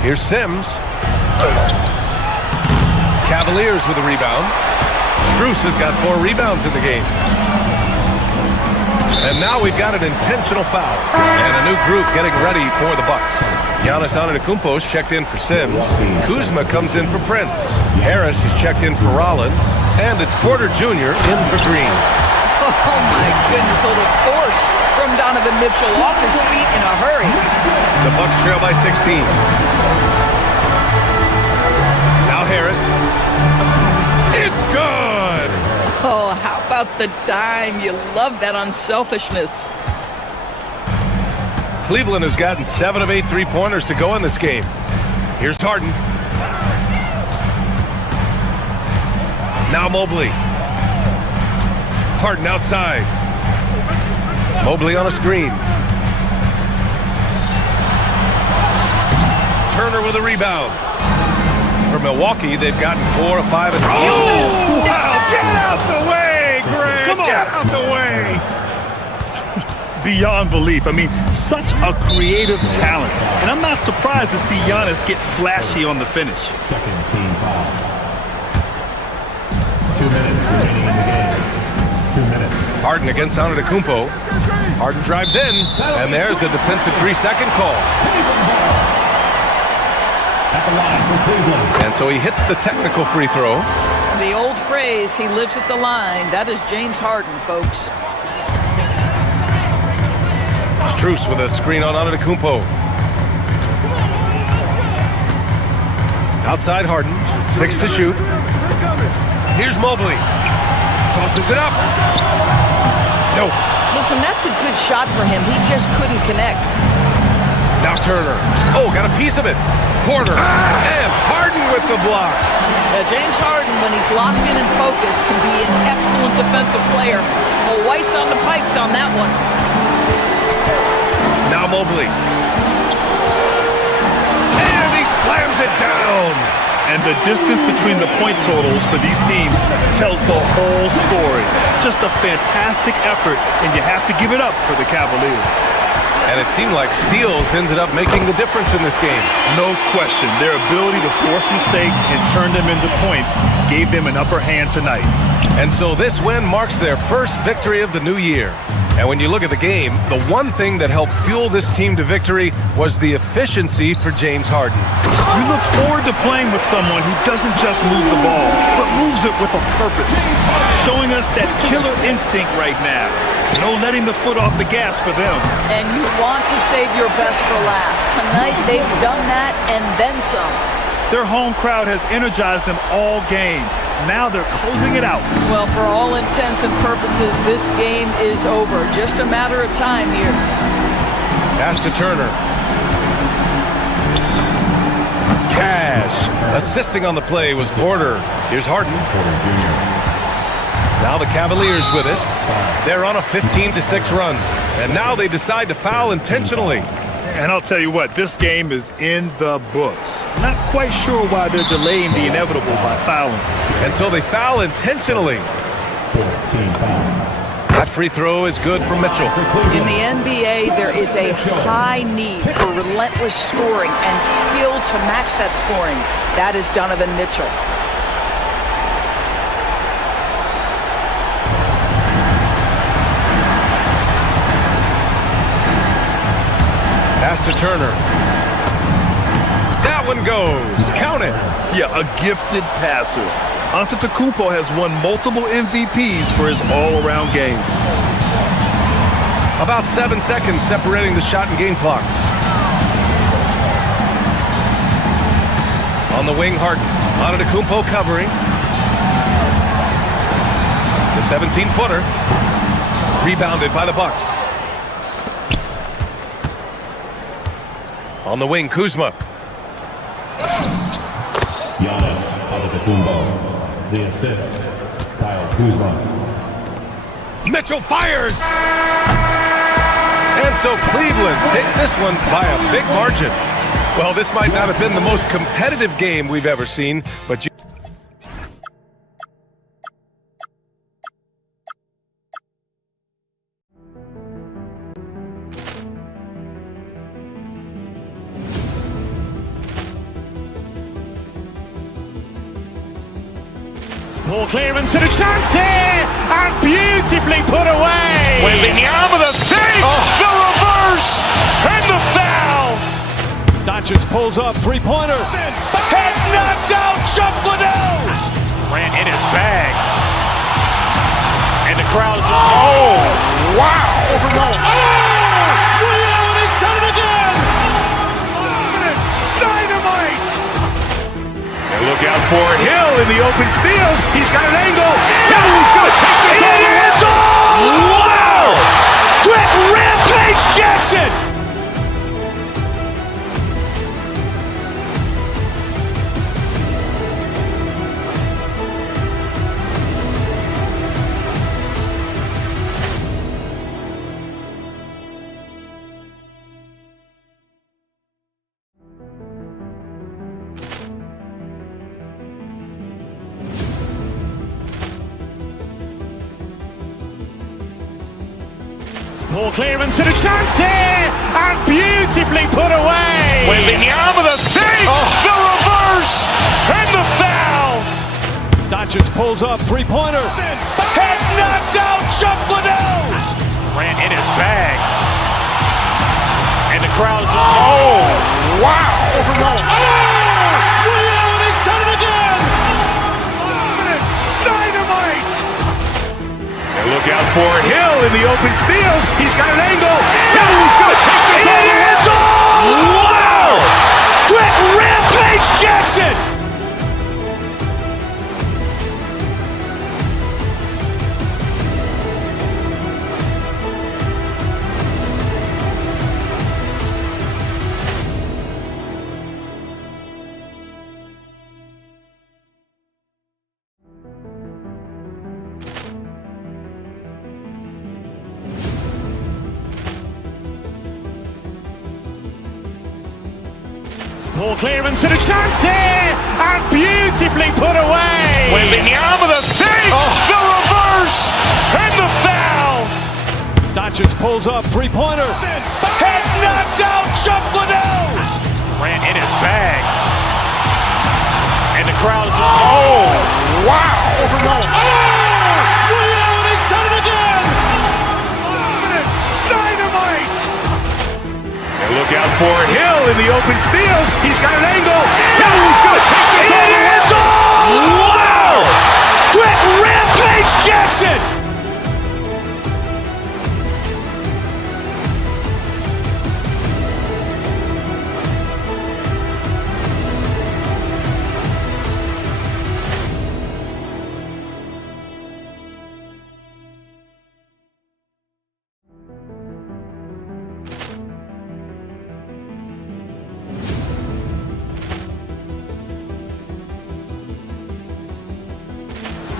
Here's Sims. Cavaliers with a rebound. Strus has got 4 rebounds in the game. And now we've got an intentional foul. And a new group getting ready for the Bucks. Giannis Antetokounmpo's checked in for Sims. Kuzma comes in for Prince. Harris is checked in for Rollins. And it's Porter Jr. in for Green. Oh my goodness, a little force from Donovan Mitchell off his feet in a hurry. The Bucks trail by 16. Now Harris. It's good! Oh, how about the dime? You love that unselfishness. Cleveland has gotten 7 of 8 3-pointers to go in this game. Here's Harden. Now Mobley. Harden outside. Mobley on a screen. Turner with a rebound. For Milwaukee, they've gotten 4 of 5. And Oh, wow. Get out the way, Greg. Come on. Get out the way. Beyond belief. I mean, such a creative talent. And I'm not surprised to see Giannis get flashy on the finish. Second team foul. 2 minutes remaining in the game. 2 minutes. Harden against Antetokounmpo. Harden drives in, and there's a defensive 3-second call. At the line for Cleveland. And so he hits the technical free throw. The old phrase, he lives at the line, that is James Harden, folks. Strus with a screen on Antetokounmpo. Outside Harden, 6 to shoot. Here's Mobley. Tosses it up. No. Listen, that's a good shot for him. He just couldn't connect. Now Turner. Oh, got a piece of it. Porter. And Harden with the block. James Harden, when he's locked in and focused, can be an excellent defensive player. Well, Weiss on the pipes on that one. Now Mobley. And he slams it down. And the distance between the point totals for these teams tells the whole story. Just a fantastic effort, and you have to give it up for the Cavaliers. And it seemed like steals ended up making the difference in this game. No question. Their ability to force mistakes and turn them into points gave them an upper hand tonight. And so this win marks their first victory of the new year. And when you look at the game, the one thing that helped fuel this team to victory was the efficiency for James Harden. You look forward to playing with someone who doesn't just move the ball, but moves it with a purpose, showing us that killer instinct right now. No letting the foot off the gas for them. And you want to save your best for last. Tonight, they've done that and then some. Their home crowd has energized them all game. Now they're closing it out. Well, for all intents and purposes, this game is over. Just a matter of time here. Pass to Turner. Cash. Assisting on the play was Porter. Here's Harden. Now the Cavaliers with it. They're on a 15-6 run. And now they decide to foul intentionally. And I'll tell you what, this game is in the books. Not quite sure why they're delaying the inevitable by fouling. And so they foul intentionally. 14 foul. That free throw is good for Mitchell. In the NBA, there is a high need for relentless scoring and skill to match that scoring. That is Donovan Mitchell. Pass to Turner. That one goes. Count it. Yeah, a gifted passer. Antetokounmpo has won multiple MVPs for his all-around game. About 7 seconds separating the shot and game clocks. On the wing, Harden. Antetokounmpo covering. The 17-footer. Rebounded by the Bucks. On the wing, Kuzma. Giannis Antetokounmpo. The assist, Kyle Kuzma. Mitchell fires! And so Cleveland takes this one by a big margin. Well, this might not have been the most competitive game we've ever seen, but you... Ball clearance and a chance here, and beautifully put away. Wembanyama the save, the reverse, and the foul. Doncic pulls up, three-pointer. Has knocked out Chuck Liddell. Ran in his bag. And the crowd is... Oh, wow. He's done it again. Dynamite. And look out for Hill in the open field. He's got an angle. Hill's going to take this all the way. Wow! Quick rampage Jackson. Ball clearance and a chance here, and beautifully put away. Wembanyama the fake, the reverse, and the foul. Doncic pulls up, three-pointer. Has knocked out Chuck Liddell. Ran in his bag. And the crowd is... Oh, wow. He's done it again. Dynamite. And look out for Hill in the open field. He's got an angle. He's going to take this all the way. Wow. Quick rampage Jackson. Ball clearance and a chance here, and beautifully put away. Wembanyama the fake, the reverse, and the foul. Doncic pulls up, three-pointer. Has knocked out Chuck Liddell. Ran in his bag. And the crowd is... Oh, wow. He's done it again. Dynamite. And look out for Hill in the open field. He's got an angle. He's going to take this all the way. Wow. Quick rampage Jackson.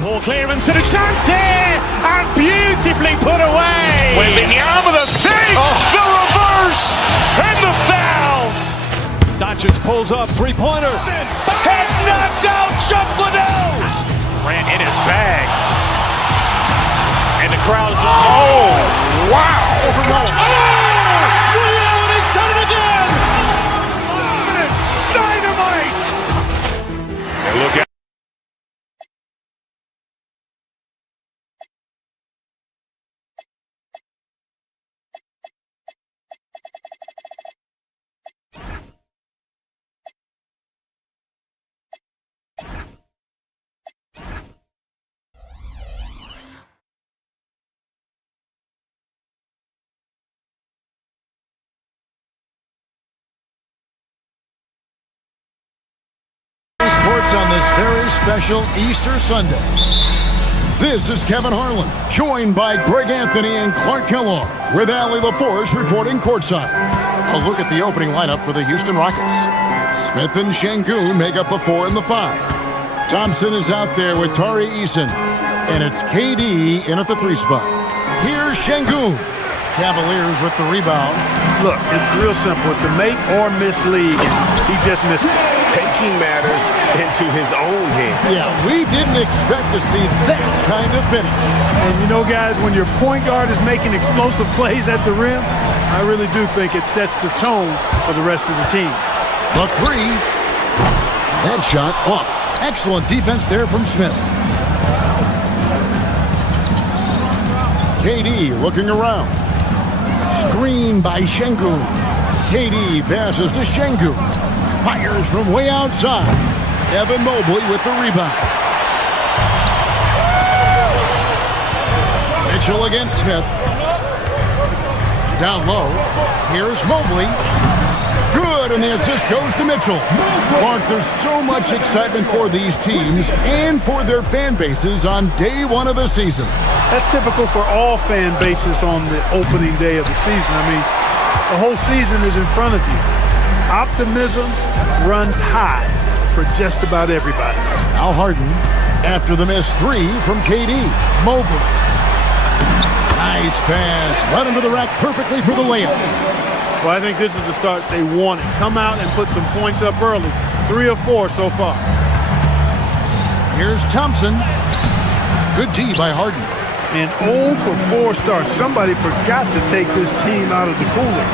Ball clearance and a chance here, and beautifully put away. Wembanyama the fake, the reverse, and the foul. Doncic pulls up, three-pointer. Has knocked out Chuck Liddell. Ran in his bag. And the crowd is... Oh, wow. He's done it again. Dynamite. And look out. Sports on this very special Easter Sunday. This is Kevin Harlan, joined by Greg Anthony and Clark Kellogg, with Allie LaForge reporting courtside. A look at the opening lineup for the Houston Rockets. Smith and Şengün make up the 4 and the 5. Thompson is out there with Tari Eason, and it's KD in at the 3 spot. Here's Şengün. Cavaliers with the rebound. Look, it's real simple. It's a make or miss league. He just missed it. Taking matters into his own hands. Yeah, we didn't expect to see that kind of finish. And you know, guys, when your point guard is making explosive plays at the rim, I really do think it sets the tone for the rest of the team. The 3. That shot off. Excellent defense there from Smith. KD looking around. Screen by Şengün. KD passes to Şengün. Fires from way outside. Evan Mobley with the rebound. Mitchell against Smith. Down low. Here's Mobley. Good, and the assist goes to Mitchell. Mark, there's so much excitement for these teams and for their fan bases on day 1 of the season. That's typical for all fan bases on the opening day of the season. I mean, the whole season is in front of you. Optimism runs high for just about everybody. Al Harden after the missed 3 from KD. Mobley. Nice pass. Right under the rack perfectly for the layup. Well, I think this is the start they wanted. Come out and put some points up early. 3 of 4 so far. Here's Thompson. Good D by Harden. An 0 for 4 start. Somebody forgot to take this team out of the cooler.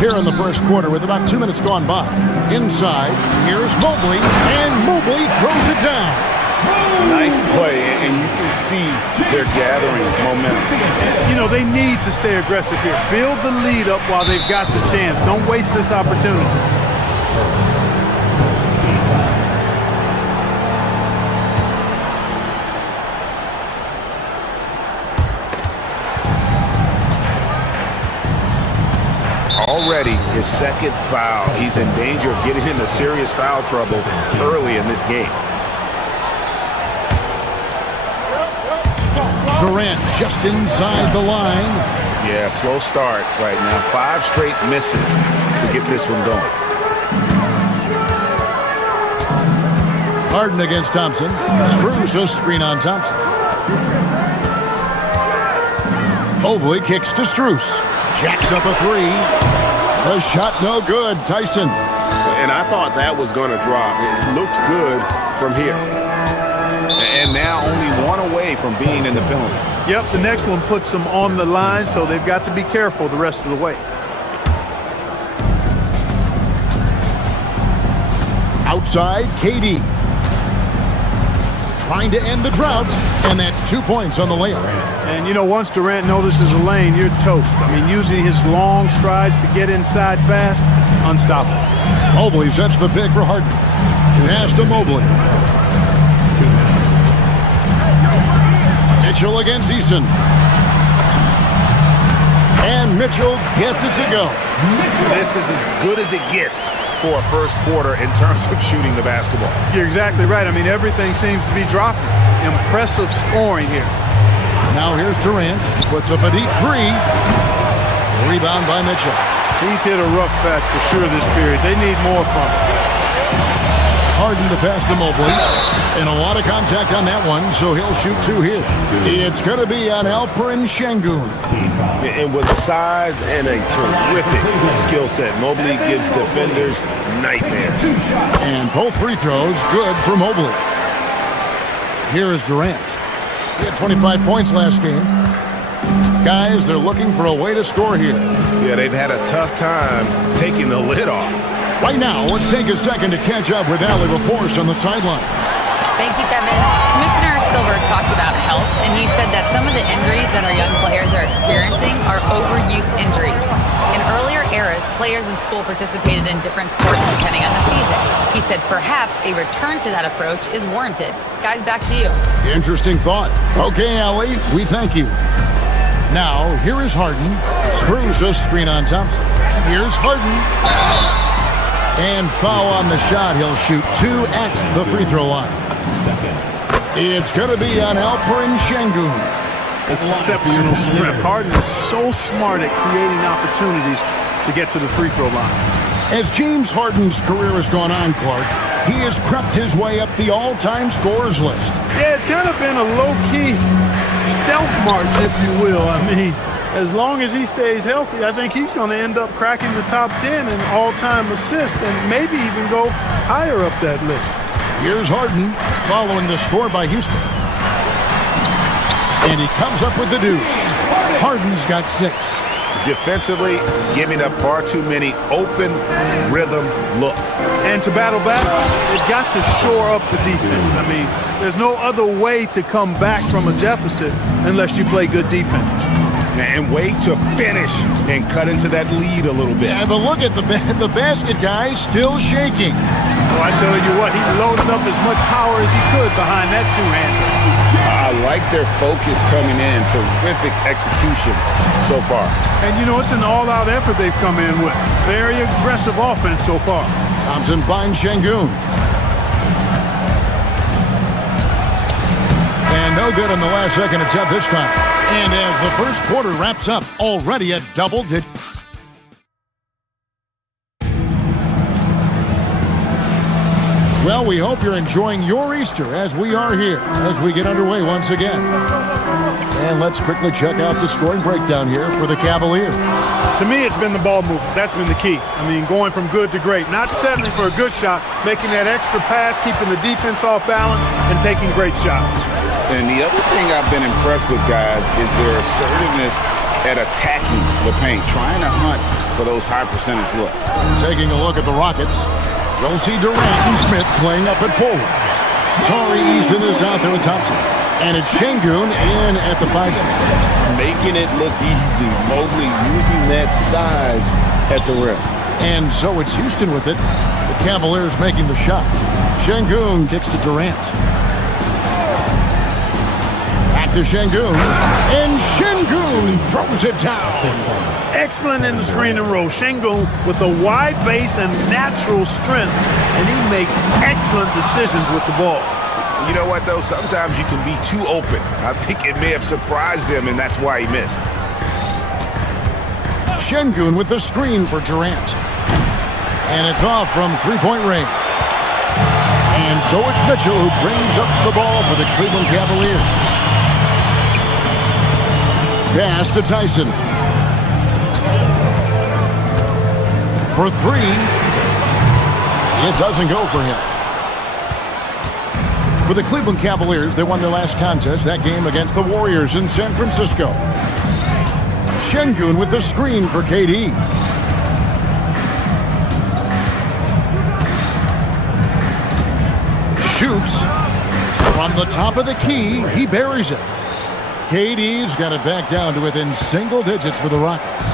Here in the first quarter with about 2 minutes gone by. Inside, here's Mobley, and Mobley throws it down. Nice play, and you can see they're gathering momentum. You know, they need to stay aggressive here. Build the lead up while they've got the chance. Don't waste this opportunity. Already his second foul. He's in danger of getting into serious foul trouble early in this game. Durant just inside the line. Yeah, slow start right now. 5 straight misses to get this one going. Harden against Thompson. Strus a screen on Thompson. Mobley kicks to Strus. Jacks up a 3. The shot no good. Tyson. And I thought that was going to drop. It looked good from here. And now only 1 away from being in the penalty. Yep, the next one puts them on the line, so they've got to be careful the rest of the way. Outside, KD. Trying to end the drought, and that's 2 points on the layup. And, you know, once Durant notices a lane, you're toast. I mean, using his long strides to get inside fast, unstoppable. Mobley sets the pick for Harden. Pass to Mobley. Mitchell against Easton. And Mitchell gets it to go. This is as good as it gets for a first quarter in terms of shooting the basketball. You're exactly right. I mean, everything seems to be dropping. Impressive scoring here. Now here's Durant. Puts up a deep 3. Rebound by Mitchell. He's hit a rough patch for sure this period. They need more from him. Harden the pass to Mobley. And a lot of contact on that one, so he'll shoot 2 here. It's going to be on Alperen Şengün. And with size and a terrific skill set, Mobley gives defenders nightmares. And both free throws good for Mobley. Here is Durant. He had 25 points last game. Guys, they're looking for a way to score here. Yeah, they've had a tough time taking the lid off. Right now, let's take a second to catch up with Allie LaForce on the sideline. Thank you, Kevin. Commissioner Silver talked about health, and he said that some of the injuries that our young players are experiencing are overuse injuries. In earlier eras, players in school participated in different sports depending on the season. He said perhaps a return to that approach is warranted. Guys, back to you. Interesting thought. Okay, Allie, we thank you. Now, here is Harden. Screws a screen on Thompson. Here's Harden. And foul on the shot. He'll shoot 2 at the free throw line. It's going to be on Alperen Şengün. Exceptional strength. Harden is so smart at creating opportunities to get to the free throw line. As James Harden's career has gone on, Clark, he has crept his way up the all-time scorers list. Yeah, it's kind of been a low-key stealth march, if you will. I mean, as long as he stays healthy, I think he's going to end up cracking the top 10 in all-time assists and maybe even go higher up that list. Here's Harden following the score by Houston. And he comes up with the deuce. Harden's got 6. Defensively, giving up far too many open rhythm looks. And to battle back, they've got to shore up the defense. I mean, there's no other way to come back from a deficit unless you play good defense. And wait to finish and cut into that lead a little bit. Yeah, but look at the basket guy still shaking. Oh, I tell you what, he loaded up as much power as he could behind that 2-hander. I like their focus coming in. Terrific execution so far. And, you know, it's an all-out effort they've come in with. Very aggressive offense so far. Thompson finds Şengün. And no good on the last second attempt this time. And as the first quarter wraps up, already a double-digit. Well, we hope you're enjoying your Easter as we are here, as we get underway once again. And let's quickly check out the scoring breakdown here for the Cavaliers. To me, it's been the ball movement. That's been the key. I mean, going from good to great. Not settling for a good shot, making that extra pass, keeping the defense off balance, and taking great shots. And the other thing I've been impressed with, guys, is their assertiveness at attacking the paint, trying to hunt for those high percentage looks. Taking a look at the Rockets, you'll see Durant and Smith playing up at forward. Tari Easton is out there with Thompson. And it's Şengün in at the 5 spot. Making it look easy. Mobley using that size at the rim. And so it's Houston with it. The Cavaliers making the shot. Şengün kicks to Durant. Back to Şengün. And Şengün throws it down. Excellent in the screen and roll. Şengün with a wide base and natural strength. And he makes excellent decisions with the ball. You know what, though? Sometimes you can be too open. I think it may have surprised him, and that's why he missed. Şengün with the screen for Durant. And it's off from three-point range. And so it's Mitchell who brings up the ball for the Cleveland Cavaliers. Pass to Tyson. For three. It doesn't go for him. For the Cleveland Cavaliers, they won their last contest, that game against the Warriors in San Francisco. Şengün with the screen for KD. Shoots from the top of the key. He buries it. KD's got it back down to within single digits for the Rockets.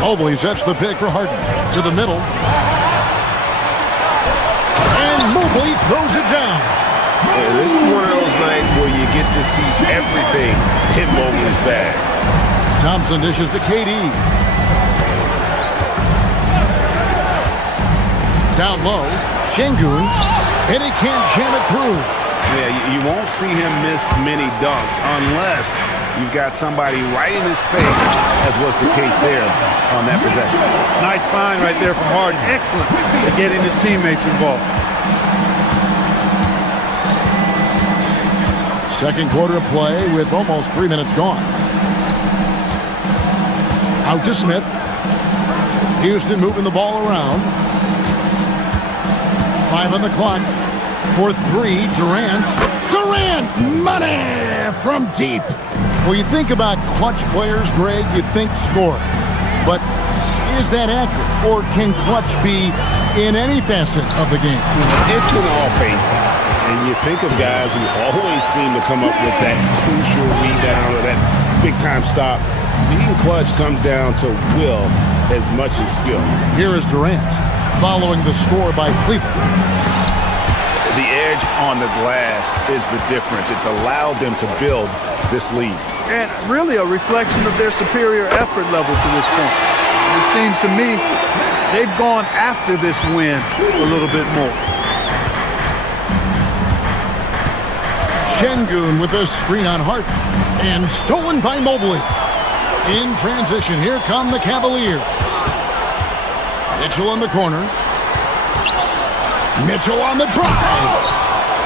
Mobley sets the pick for Harden. To the middle. Mobley throws it down. Yeah, this is one of those nights where you get to see everything hit Mobley's bag. Thompson dishes to KD. Down low, Şengün, and he can't jam it through. Yeah, you won't see him miss many dunks unless you've got somebody right in his face, as was the case there on that possession. Nice find right there from Harden. Excellent at getting his teammates involved. Second quarter of play with almost 3 minutes gone. Out to Smith. Houston moving the ball around. 5 on the clock. For three, Durant. Durant! Money from deep. Well, you think about clutch players, Greg, you think score. But is that accurate? Or can clutch be in any facet of the game? It's in all phases. And you think of guys who always seem to come up with that crucial rebound or that big-time stop. Being clutch comes down to will as much as skill. Here is Durant, following the score by Cleveland. The edge on the glass is the difference. It's allowed them to build this lead. And really a reflection of their superior effort level to this point. It seems to me they've gone after this win a little bit more. Şengün with a screen on Hart and stolen by Mobley. In transition, here come the Cavaliers. Mitchell in the corner. Mitchell on the drive.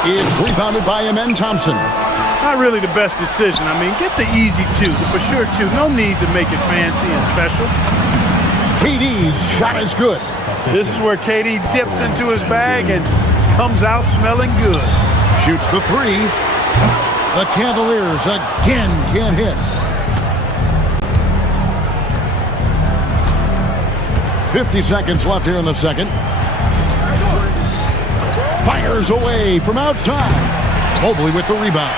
It's rebounded by Amen Thompson. Not really the best decision. I mean, get the easy two, the for sure two. No need to make it fancy and special. KD's shot is good. This is where KD dips into his bag and comes out smelling good. Shoots the three. The Cavaliers again can't hit. 50 seconds left here in the second. Fires away from outside. Mobley with the rebound.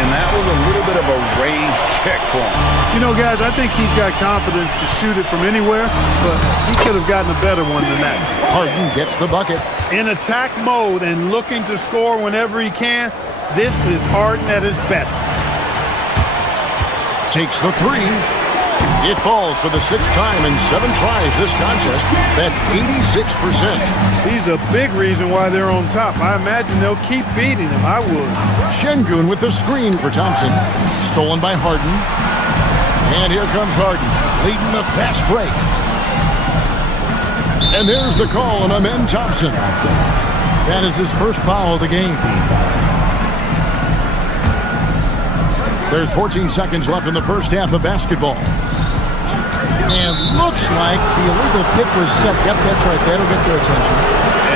And that was a little bit of a range check for him. You know, guys, I think he's got confidence to shoot it from anywhere, but he could have gotten a better one than that. Harden gets the bucket. In attack mode and looking to score whenever he can, this is Harden at his best. Takes the three. It falls for the 6th time in 7 tries this contest. That's 86%. He's a big reason why they're on top. I imagine they'll keep feeding him. I would. Şengün with the screen for Thompson. Stolen by Harden. And here comes Harden, leading the fast break. And there's the call on Amen Thompson. That is his first foul of the game. There's 14 seconds left in the first half of basketball. And looks like the illegal pick was set. Yep, that's right. That'll get their attention.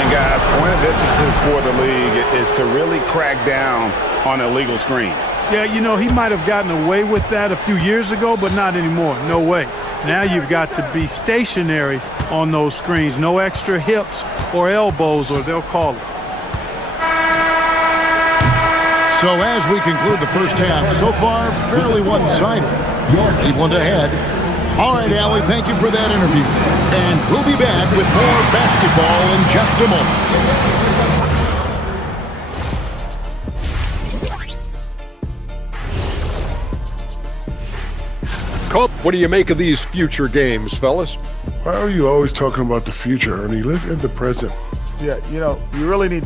And guys, point of emphasis for the league is to really crack down on illegal screens. Yeah, you know, he might have gotten away with that a few years ago, but not anymore. No way. Now you've got to be stationary on those screens. No extra hips or elbows, or they'll call it. So as we conclude the first half, so far fairly one-sided. Cleveland ahead. All right, Allie, thank you for that interview. And we'll be back with more basketball in just a moment. Colt, what do you make of these future games, fellas? Why are you always talking about the future, Ernie? Live in the present. Yeah, you know, you really need...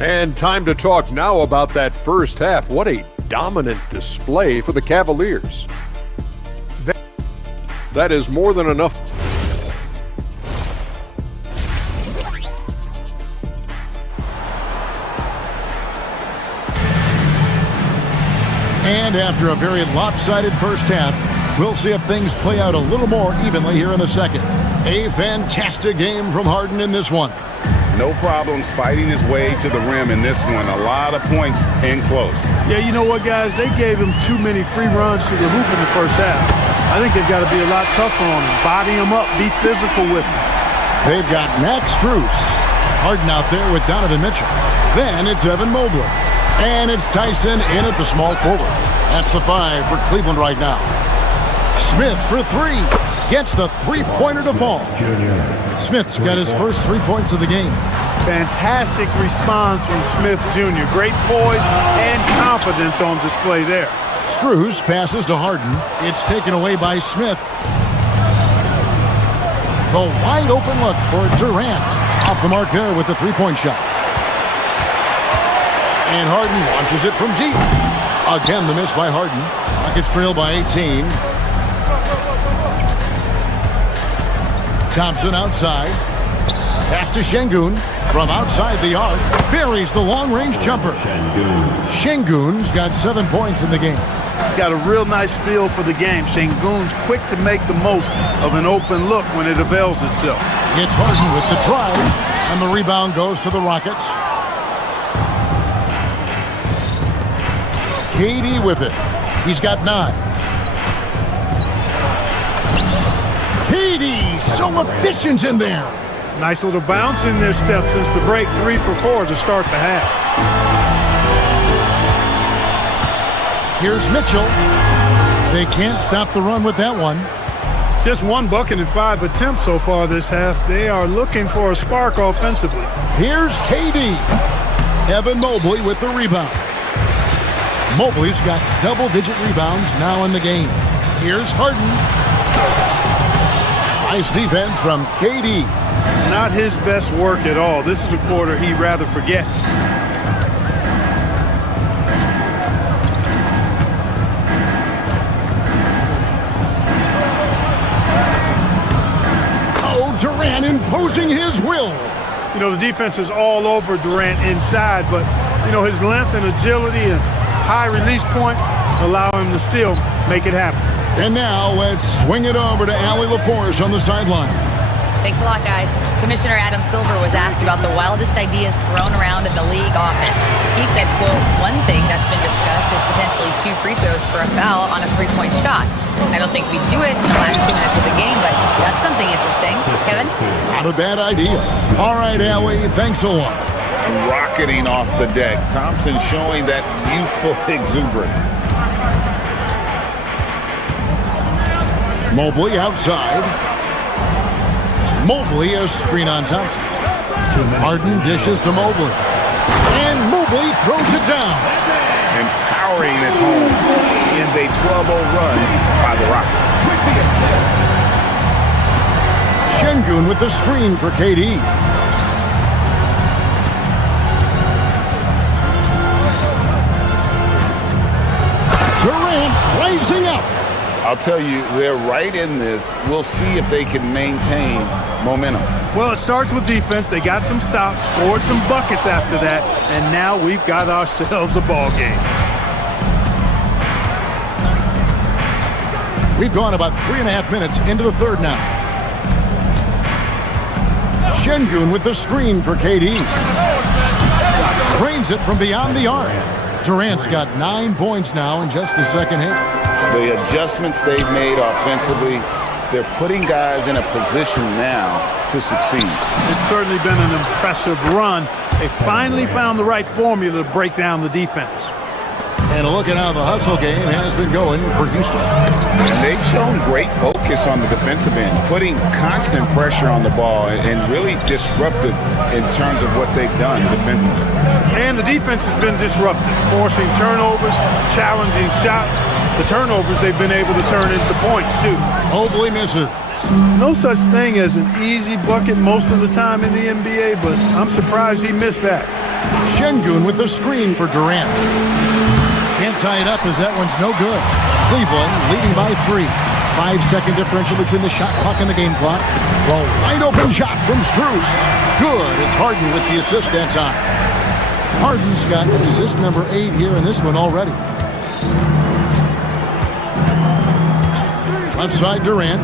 And time to talk now about that first half. What a dominant display for the Cavaliers. That is more than enough. And after a very lopsided first half, we'll see if things play out a little more evenly here in the second. A fantastic game from Harden in this one. No problems fighting his way to the rim in this one. A lot of points in close. Yeah, you know what, guys? They gave him too many free runs to the hoop in the first half. I think they've got to be a lot tougher on him. Body him up. Be physical with him. They've got Max Strus. Harden out there with Donovan Mitchell. Then it's Evan Mobley. And it's Tyson in at the small forward. That's the 5 for Cleveland right now. Smith for 3. Gets the three-pointer to fall. Smith's got his first 3 points of the game. Fantastic response from Smith Jr. Great poise and confidence on display there. Strus passes to Harden. It's taken away by Smith. The wide open look for Durant. Off the mark there with the three-point shot. And Harden launches it from deep. Again, the miss by Harden. Rockets trail by 18. Thompson outside. Pass to Şengün. From outside the arc. Buries the long-range jumper. Şengün's got 7 points in the game. He's got a real nice feel for the game. Şengün's quick to make the most of an open look when it avails itself. It's Harden with the drive. And the rebound goes to the Rockets. KD with it. He's got 9. KD, so efficient in there. Nice little bounce in their step since the break. 3 for 4 to start the half. Here's Mitchell. They can't stop the run with that one. Just 1 bucket in 5 attempts so far this half. They are looking for a spark offensively. Here's KD. Evan Mobley with the rebound. Mobley's got double-digit rebounds now in the game. Here's Harden. Nice defense from KD. Not his best work at all. This is a quarter he'd rather forget. Oh, Durant imposing his will. You know, the defense is all over Durant inside, but, you know, his length and agility and high release point allow him to still make it happen. And now let's swing it over to Allie LaForce on the sideline. Thanks a lot, guys. Commissioner Adam Silver was asked about the wildest ideas thrown around in the league office. He said, quote, one thing that's been discussed is potentially 2 free throws for a foul on a 3-point shot. I don't think we'd do it in the last 2 minutes of the game, but that's something interesting. Kevin? Not a bad idea. All right, Allie, thanks a lot. Rocketing off the deck. Thompson showing that youthful exuberance. Mobley outside. Mobley a screen on Thompson. Harden dishes to Mobley. And Mobley throws it down. And powering it home ends a 12-0 run by the Rockets. Şengün with the screen for KD. Durant rising up. I'll tell you, they're right in this. We'll see if they can maintain momentum. Well, it starts with defense. They got some stops, scored some buckets after that, and now we've got ourselves a ball game. We've gone about 3.5 minutes into the third now. Şengün with the screen for KD. Cranes it from beyond the arc. Durant's got 9 points now in just the second half. The adjustments they've made offensively, they're putting guys in a position now to succeed. It's certainly been an impressive run. They finally found the right formula to break down the defense. And a look at how the hustle game has been going for Houston. And they've shown great focus on the defensive end, putting constant pressure on the ball and really disruptive in terms of what they've done defensively. And the defense has been disruptive, forcing turnovers, challenging shots. The turnovers they've been able to turn into points, too. Mobley misses. No such thing as an easy bucket most of the time in the NBA, but I'm surprised he missed that. Şengün with the screen for Durant. Can't tie it up as that one's no good. Cleveland leading by 3. 5-second differential between the shot clock and the game clock. The wide open shot from Strus. Good. It's Harden with the assist that time. Harden's got assist number 8 here in this one already. Left side Durant.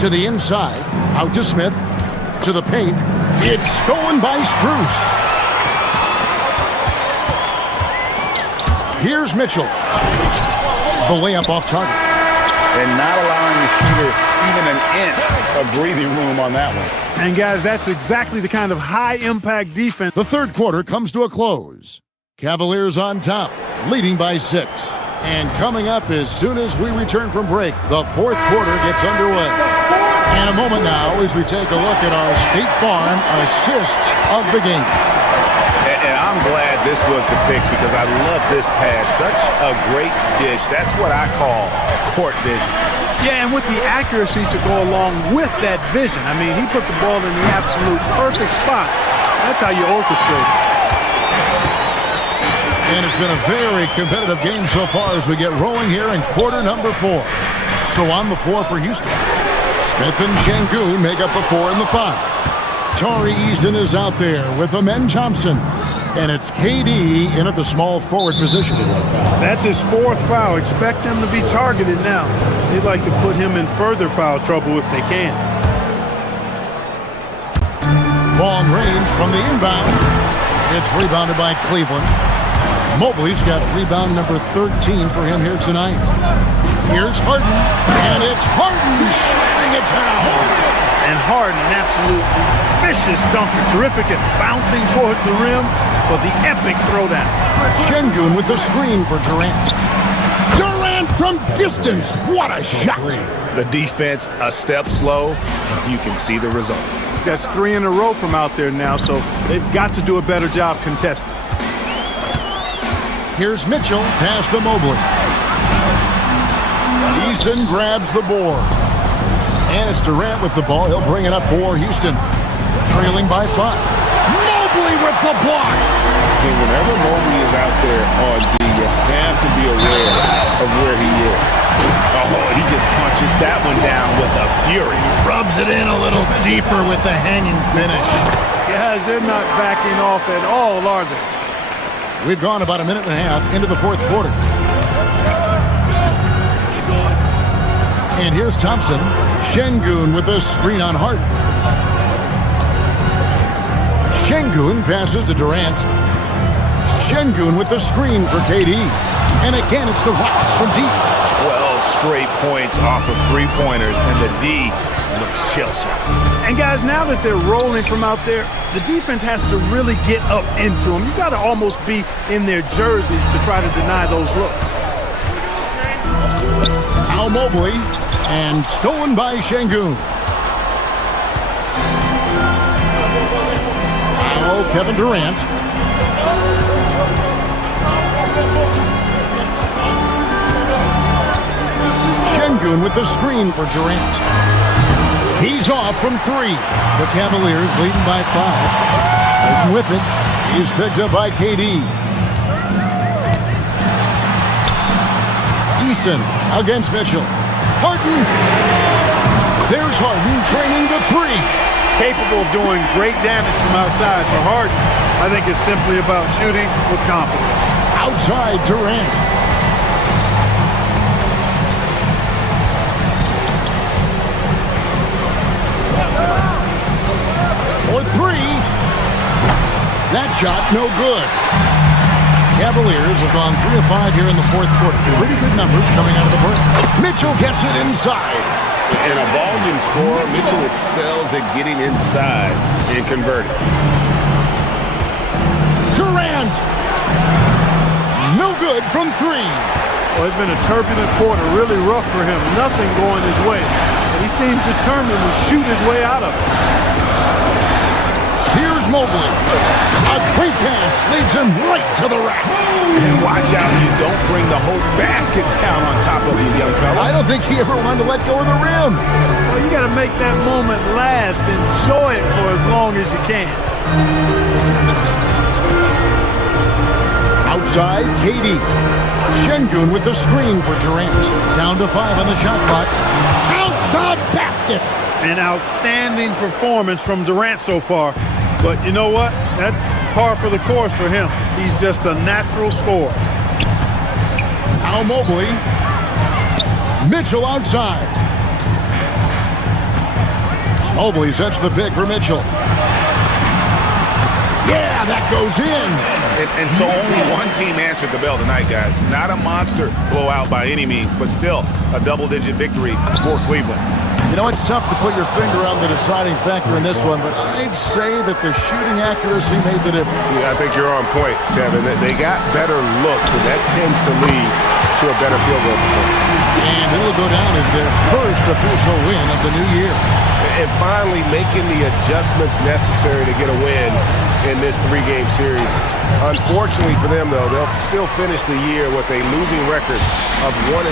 To the inside. Out to Smith. To the paint. It's stolen by Strus. Here's Mitchell. The layup off target. And not allowing the shooter even an inch of breathing room on that one. And guys, that's exactly the kind of high-impact defense. The third quarter comes to a close. Cavaliers on top, leading by 6. And coming up as soon as we return from break, the fourth quarter gets underway. And a moment now as we take a look at our State Farm assists of the game. And I'm glad this was the pick because I love this pass. Such a great dish. That's what I call court vision. Yeah, and with the accuracy to go along with that vision. I mean, he put the ball in the absolute perfect spot. That's how you orchestrate. And it's been a very competitive game so far as we get rolling here in quarter number 4. So on the floor for Houston, Smith and Şengün make up the 4 and the 5. Tari Easton is out there with Amen Thompson. And it's KD in at the small forward position. That's his 4th foul. Expect them to be targeted now. They'd like to put him in further foul trouble if they can. Long range from the inbound. It's rebounded by Cleveland. Mobley's got rebound number 13 for him here tonight. Here's Harden, and it's Harden shutting it down. And Harden, an absolutely vicious dunker. Terrific at bouncing towards the rim for the epic throwdown. Şengün with the screen for Durant. Durant from distance. What a shot. The defense a step slow. You can see the results. That's 3 in a row from out there now, so they've got to do a better job contesting. Here's Mitchell, pass to Mobley. Eason grabs the board. And it's Durant with the ball. He'll bring it up for Houston. Trailing by 5. Mobley with the block. And whenever Mobley is out there on D, you have to be aware of where he is. Oh, he just punches that one down with a fury. Rubs it in a little deeper with the hanging finish. Guys, they're not backing off at all, are they? We've gone about a minute and a half into the fourth quarter. And here's Thompson. Şengün with a screen on Harden. Şengün passes to Durant. Şengün with the screen for KD. And again, it's the Rockets from deep. 12 straight points off of 3-pointers, and the D looks shell-shocked. And guys, now that they're rolling from out there, the defense has to really get up into them. You've got to almost be in their jerseys to try to deny those looks. Now Mobley, and stolen by Şengün. Now Kevin Durant. Şengün with the screen for Durant. He's off from 3. The Cavaliers leading by 5. Harden with it. He's picked up by KD. Eason against Mitchell. Harden. There's Harden training the 3. Capable of doing great damage from outside. For Harden, I think it's simply about shooting with confidence. Outside Durant. shot, no good. Cavaliers have gone 3 of 5 here in the fourth quarter. Pretty good numbers coming out of the break. Mitchell gets it inside. In a volume score, Mitchell excels at getting inside and converting. Durant. No good from 3. Well, it's been a turbulent quarter, really rough for him. Nothing going his way. And he seems determined to shoot his way out of it. Here's Mobley. A great pass leads him right to the rack. And watch out you don't bring the whole basket down on top of you, young fella. I don't think he ever wanted to let go of the rim. Well, you got to make that moment last. Enjoy it for as long as you can. Outside, KD. Şengün with the screen for Durant. Down to 5 on the shot clock. Count the basket. An outstanding performance from Durant so far. But you know what? That's par for the course for him. He's just a natural scorer. Now Mobley. Mitchell outside. Mobley sets the pick for Mitchell. Yeah, that goes in. And so only one team answered the bell tonight, guys. Not a monster blowout by any means, but still a double-digit victory for Cleveland. You know, it's tough to put your finger on the deciding factor in this one, but I'd say that the shooting accuracy made the difference. Yeah, I think you're on point, Kevin. They got better looks, and that tends to lead to a better field goal performance. And it'll go down as their first official win of the new year. And finally making the adjustments necessary to get a win in this 3-game series. Unfortunately for them, though, they'll still finish the year with a losing record of 1-2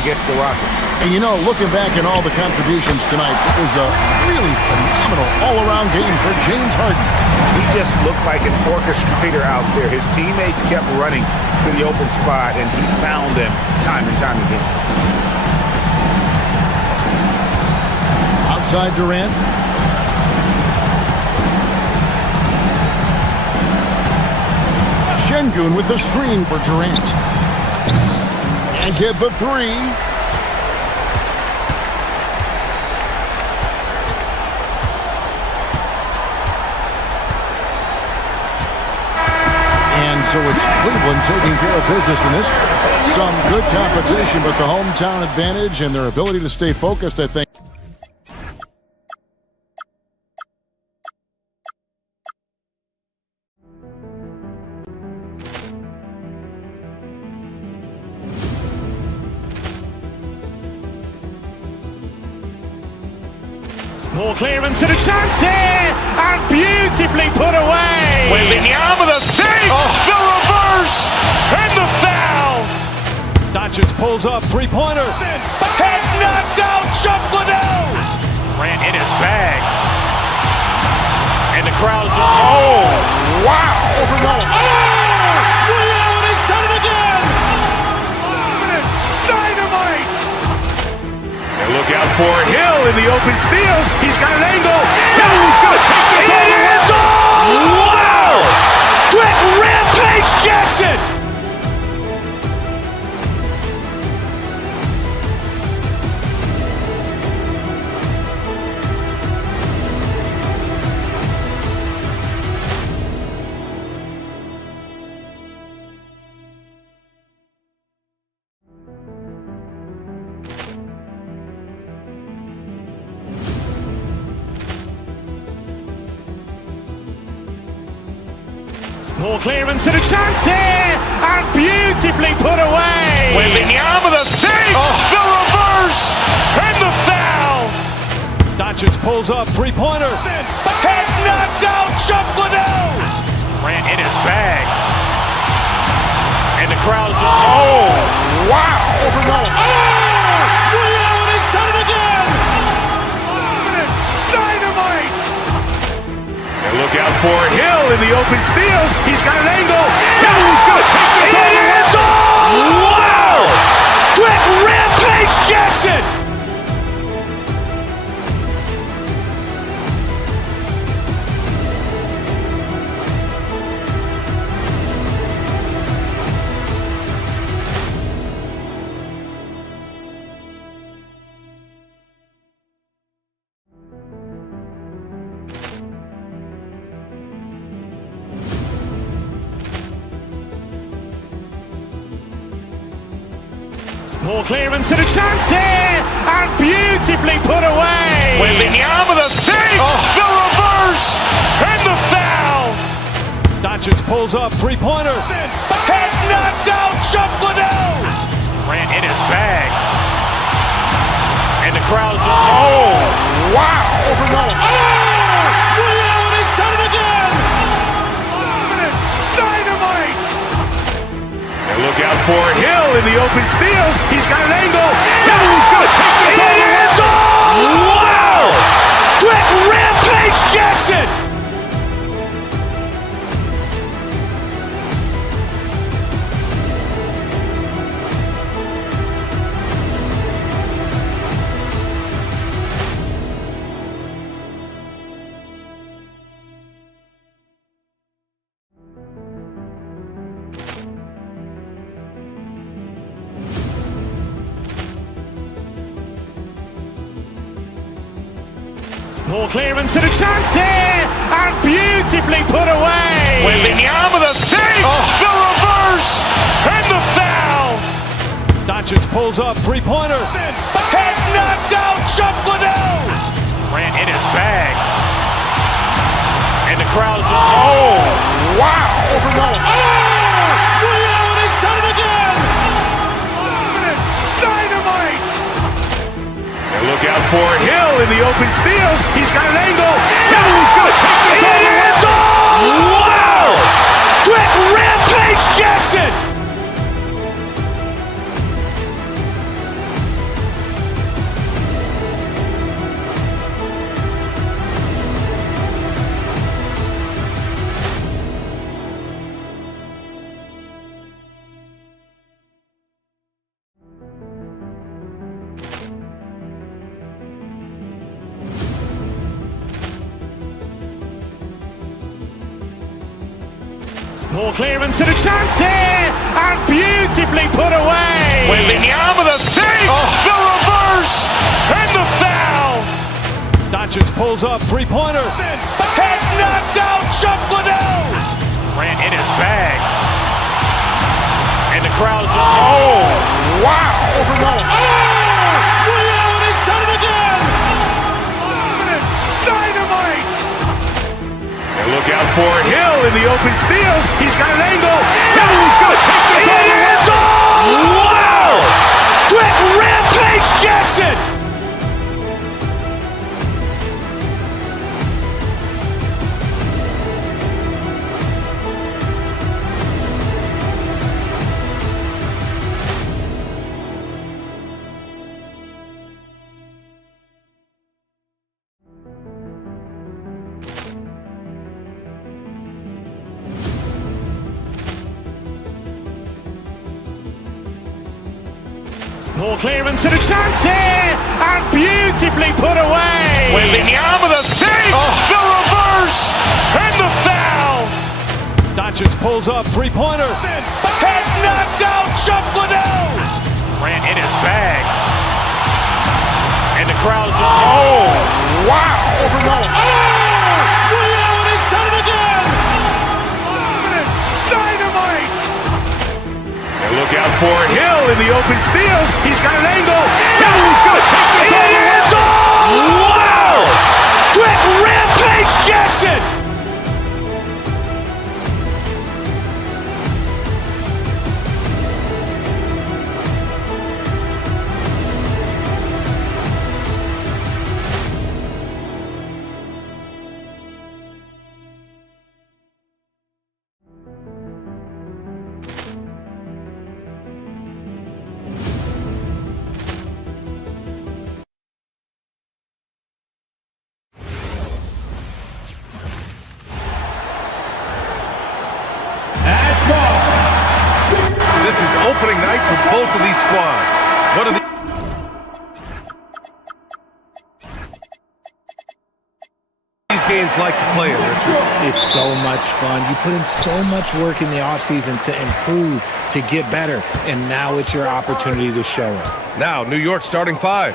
against the Rockets. And you know, looking back at all the contributions tonight, it was a really phenomenal all-around game for James Harden. He just looked like an orchestrator out there. His teammates kept running to the open spot, and he found them time and time again. Outside Durant. Şengün with the screen for Durant. And get the 3. And so it's Cleveland taking care of business in this. Some good competition, but the hometown advantage and their ability to stay focused, I think. Ball clearance and a chance here, and beautifully put away. Wembanyama the fake, the reverse, and the foul. Doncic pulls up, three-pointer. Has knocked out Chuck Liddell. Ran in his bag, and the crowd's wow! He's done it again. Dynamite! And look out for Hill in the open field. He's got an angle. He's going to take this all the way. Wow! Quick rampage Jackson! Ball clearance and a chance here, and beautifully put away. Wembanyama the fake, the reverse, and the foul. Doncic pulls up, three-pointer. Has knocked out Chuck Liddell. Ran in his bag, and the crowd's wow! He's done it again. Dynamite! And look out for Hill in the open field. He's got an angle. He's going to take this all the way. Wow! Quick rampage Jackson! Poor clearance and a chance here, and beautifully put away. Wembanyama with a save, the reverse, and the foul. Doncic pulls up, three-pointer. Has knocked out Chuck Liddell. Grant in his bag. And the crowd's wow. over goal. Ray Allen has done it again. Dynamite. And look out for Hill in the open field. He's got an angle. He's going to take this all the way. Wow. Quick Rampage Jackson. Poor clearance and a chance here, and beautifully put away. Wembanyama with a save, the reverse, and the foul. Doncic pulls up, three-pointer. Has knocked out Chuck Liddell. Grant in his bag. And the crowd's wow. over goal. Ray Allen has done it again. Dynamite. And look out for Hill in the open field. He's got an angle. He's going to take this all the way. Wow. Quick Rampage Jackson. Poor clearance and a chance here, and beautifully put away. Wembanyama with a save, the reverse, and the foul. Doncic pulls up, three-pointer. Has knocked out Chuck Liddell. Grant in his bag. And the crowd's wow. over goal. Ray Allen has done it again. Dynamite. And look out for Hill in the open field. He's got an angle. He's going to take this all the way. Wow. Quick Rampage Jackson. Poor clearance and a chance here, and beautifully put away. Wembanyama with a save, the reverse, and the foul. Doncic pulls up, three-pointer. Has knocked out Chuck Liddell. Grant in his bag. And the crowd's wow. over goal. Ray Allen has done it again. Dynamite. And look out for Hill in the open field. He's got an angle. He's going to take this all the way. Wow. Quick Rampage Jackson. This is opening night for both of these squads. What are these games like to play in, Richard? It's so much fun. You put in so much work in the offseason to improve, to get better, and now it's your opportunity to show it. Now, New York starting five.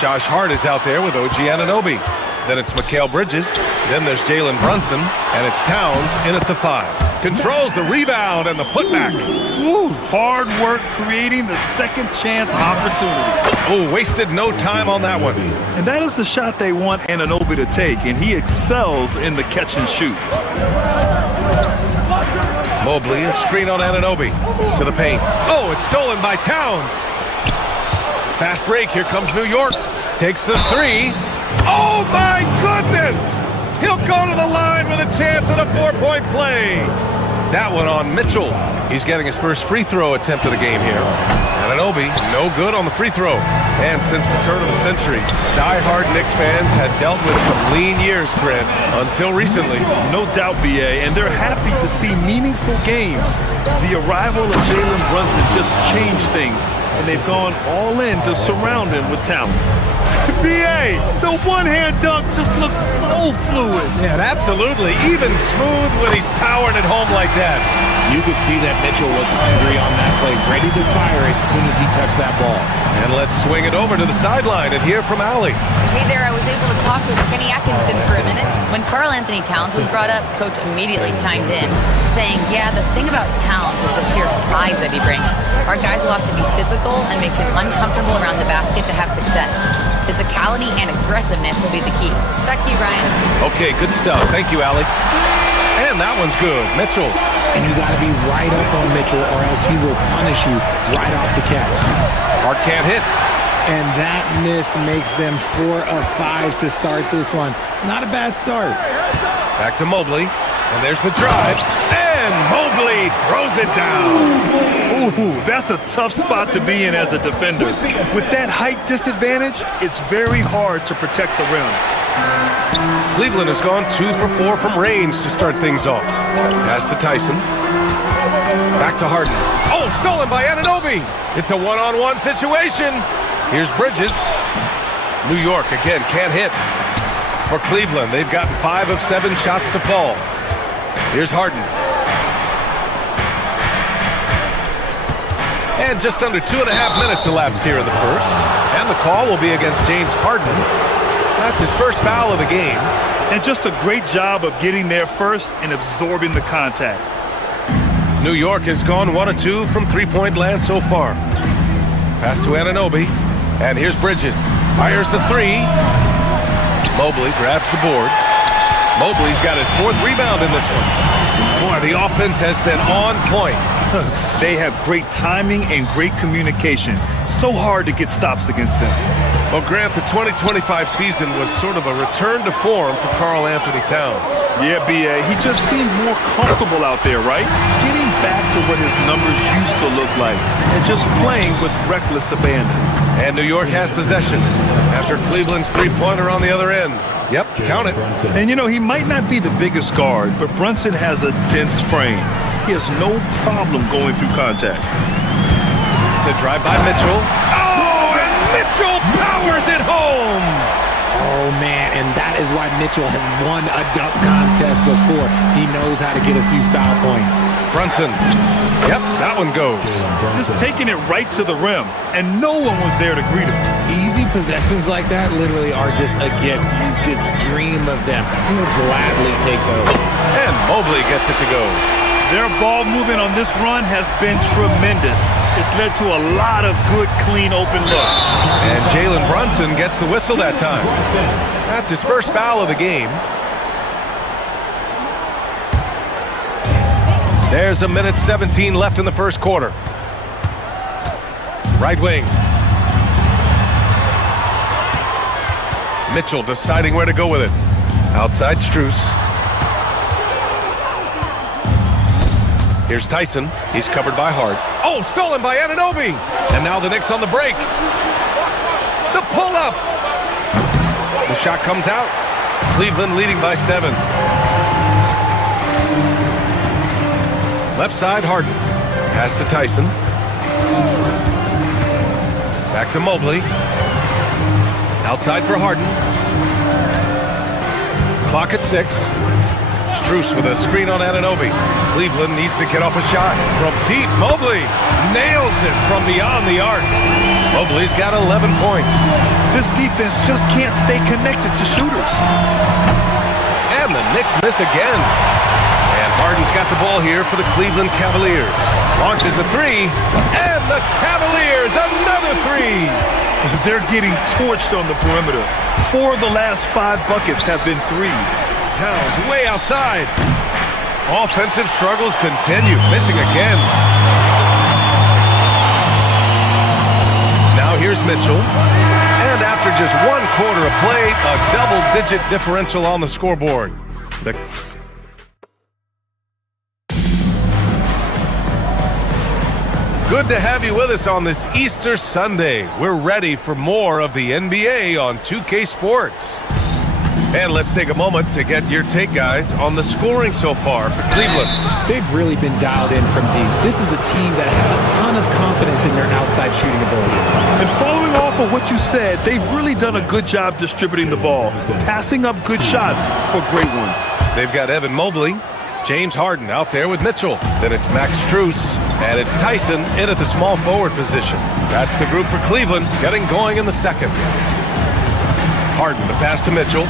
Josh Hart is out there with OG Anunoby. Then it's Mikal Bridges. Then there's Jalen Brunson. And it's Towns in at the 5. Controls the rebound and the putback. Woo, hard work creating the second chance opportunity. Oh, wasted no time on that one. And that is the shot they want Anunoby to take, and he excels in the catch and shoot. Mobley, a screen on Anunoby. To the paint. Oh, it's stolen by Towns. Fast break, here comes New York. Takes the three. Oh my goodness! He'll go to the line with a chance at a 4-point play. That one on Mitchell. He's getting his first free throw attempt of the game here. Anunoby, no good on the free throw. And since the turn of the century, die-hard Knicks fans had dealt with some lean years, Grant, until recently. No doubt, BA, and they're happy to see meaningful games. The arrival of Jalen Brunson just changed things, and they've gone all in to surround him with talent. BA, the one-hand dunk just looks so fluid. Yeah, absolutely. Even smooth when he's powering it home like that. You could see that Mitchell was hungry on that play, ready to fire as soon as he touched that ball. And let's swing it over to the sideline and hear from Allie. Hey there, I was able to talk with Kenny Atkinson for a minute. When Karl Anthony Towns was brought up, Coach immediately chimed in, saying, yeah, the thing about Towns is the sheer size that he brings. Our guys will have to be physical and make him uncomfortable around the basket to have success. Physicality and aggressiveness will be the key. Back to you, Ryan. Okay, good stuff. Thank you, Allie. And that one's good. Mitchell. And you got to be right up on Mitchell or else he will punish you right off the catch. Hart can't hit. And that miss makes them 4 of 5 to start this one. Not a bad start. Back to Mobley. And there's the drive. And Mobley throws it down. Ooh, that's a tough spot to be in as a defender. With that height disadvantage, it's very hard to protect the rim. Cleveland has gone 2 for 4 from range to start things off. Pass to Tyson. Back to Harden. Oh, stolen by Anunoby. It's a one-on-one situation. Here's Bridges. New York again can't hit. For Cleveland, they've gotten 5 of 7 shots to fall. Here's Harden. And just under 2.5 minutes elapsed here in the first. And the call will be against James Harden. That's his first foul of the game. And just a great job of getting there first and absorbing the contact. New York has gone 1 of 2 from three-point land so far. Pass to Anunoby. And here's Bridges. Fires the three. Mobley grabs the board. Mobley's got his 4th rebound in this one. Boy, the offense has been on point. They have great timing and great communication. So hard to get stops against them. Well, Grant, the 2025 season was sort of a return to form for Karl Anthony Towns. Yeah, B.A. He just seemed more comfortable out there, right? Getting back to what his numbers used to look like and just playing with reckless abandon. And New York has possession after Cleveland's three-pointer on the other end. Yep, count it. And, you know, he might not be the biggest guard, but Brunson has a dense frame. He has no problem going through contact. The drive by Mitchell. Oh, and Mitchell powers it home! Oh, man, and that is why Mitchell has won a dunk contest before. He knows how to get a few style points. Brunson. Yep, that one goes. Just taking it right to the rim, and no one was there to greet him. Easy possessions like that literally are just a gift. You just dream of them. He'll gladly take those. And Mobley gets it to go. Their ball movement on this run has been tremendous. It's led to a lot of good, clean, open looks. And Jalen Brunson gets the whistle that time. That's his first foul of the game. There's 1:17 left in the first quarter. Right wing. Mitchell deciding where to go with it. Outside Strus. Here's Tyson. He's covered by Hart. Oh, stolen by Anunoby. And now the Knicks on the break. The pull-up. The shot comes out. Cleveland leading by 7. Left side, Harden. Pass to Tyson. Back to Mobley. Outside for Harden. Clock at 6. Strus with a screen on Anunoby. Cleveland needs to get off a shot. From deep, Mobley nails it from beyond the arc. Mobley's got 11 points. This defense just can't stay connected to shooters. And the Knicks miss again. And Harden's got the ball here for the Cleveland Cavaliers. Launches a three, and the Cavaliers, another three. They're getting torched on the perimeter. 4 of the last 5 buckets have been threes. Towns way outside. Offensive struggles continue, missing again. Now here's Mitchell. And after just 1 quarter of play, a double-digit differential on the scoreboard. Good to have you with us on this Easter Sunday. We're ready for more of the NBA on 2K Sports. And let's take a moment to get your take, guys, on the scoring so far for Cleveland. They've really been dialed in from deep. This is a team that has a ton of confidence in their outside shooting ability. And following off of what you said, they've really done a good job distributing the ball, passing up good shots for great ones. They've got Evan Mobley, James Harden out there with Mitchell. Then it's Max Strus, and it's Tyson in at the small forward position. That's the group for Cleveland, getting going in the second. Harden, the pass to Mitchell.